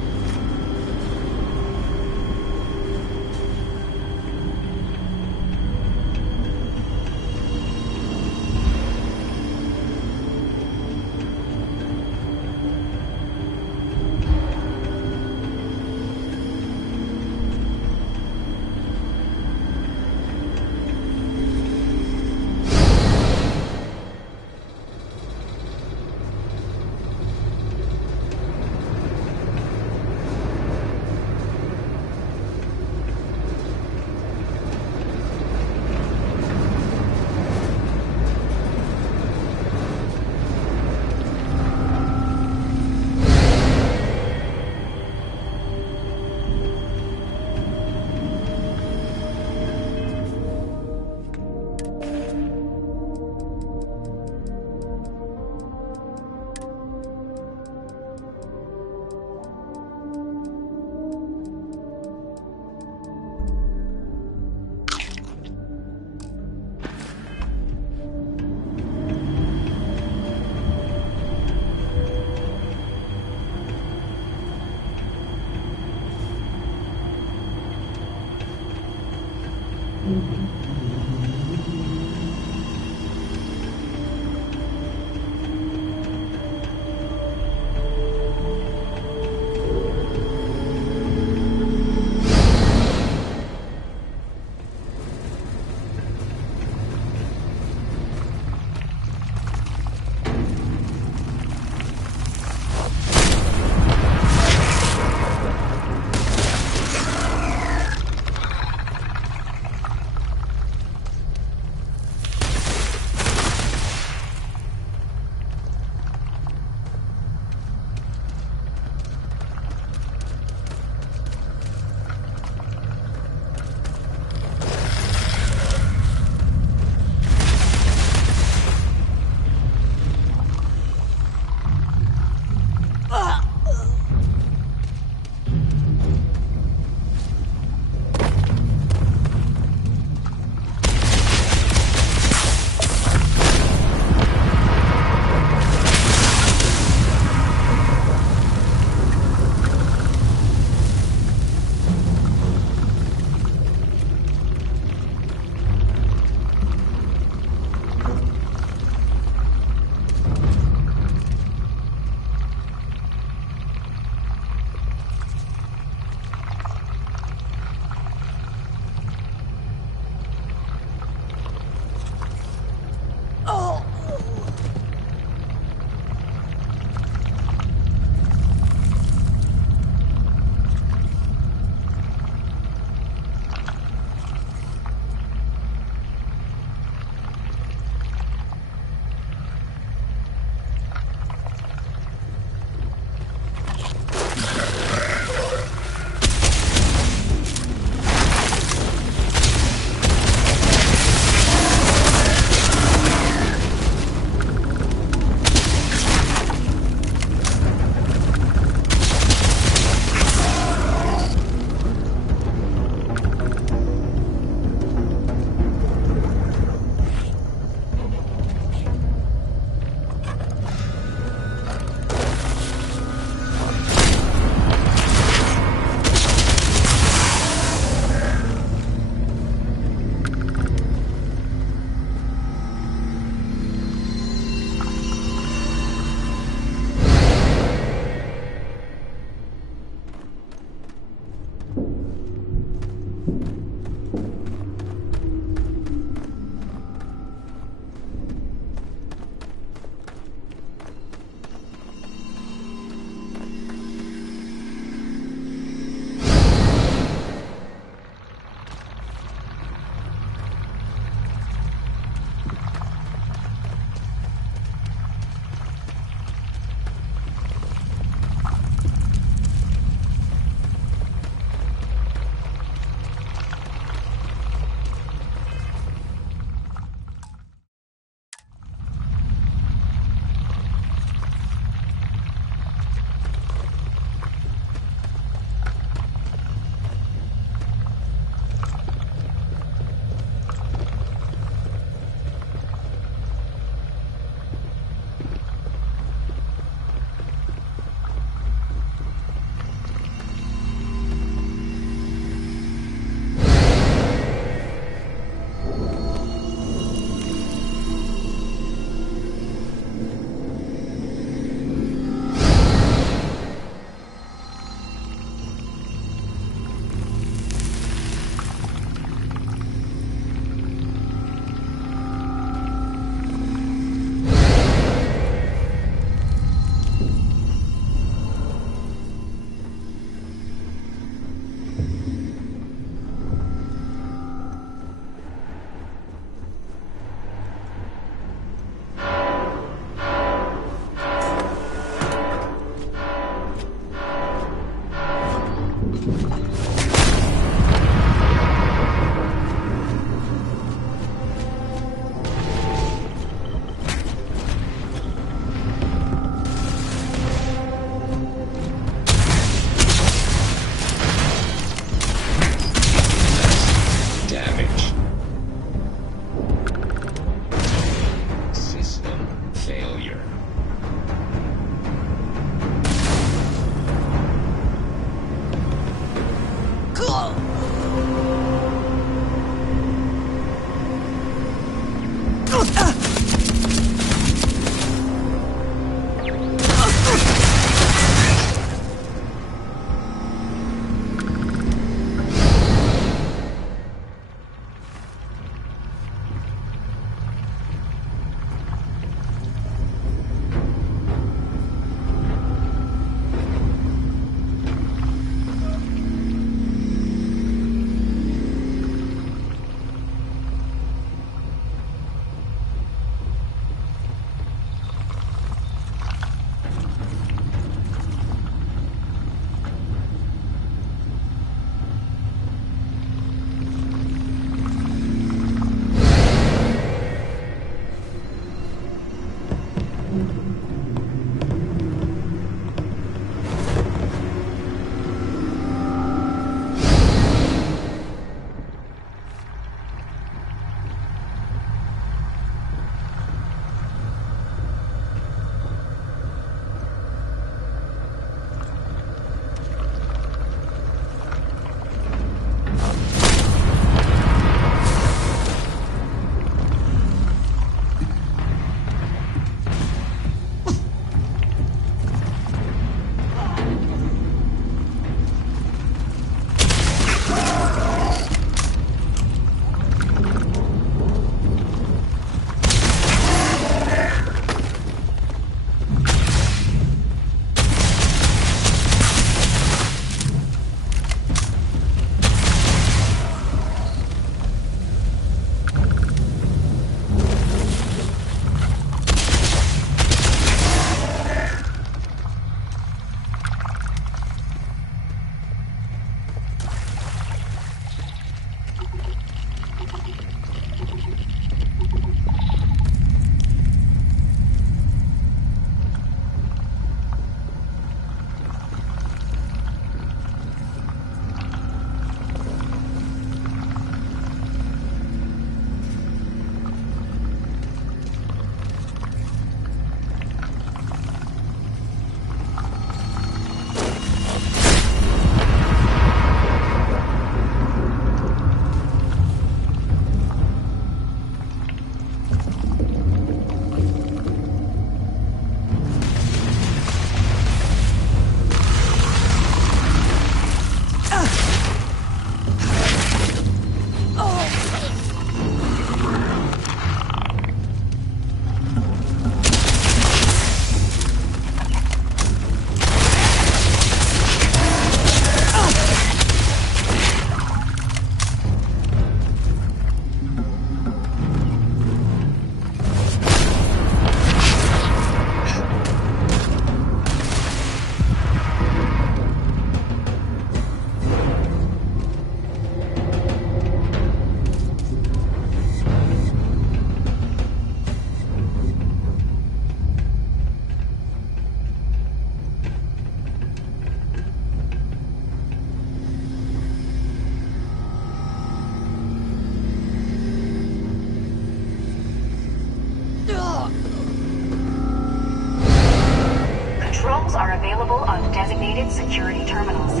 designated security terminals.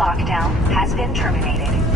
lockdown has been terminated.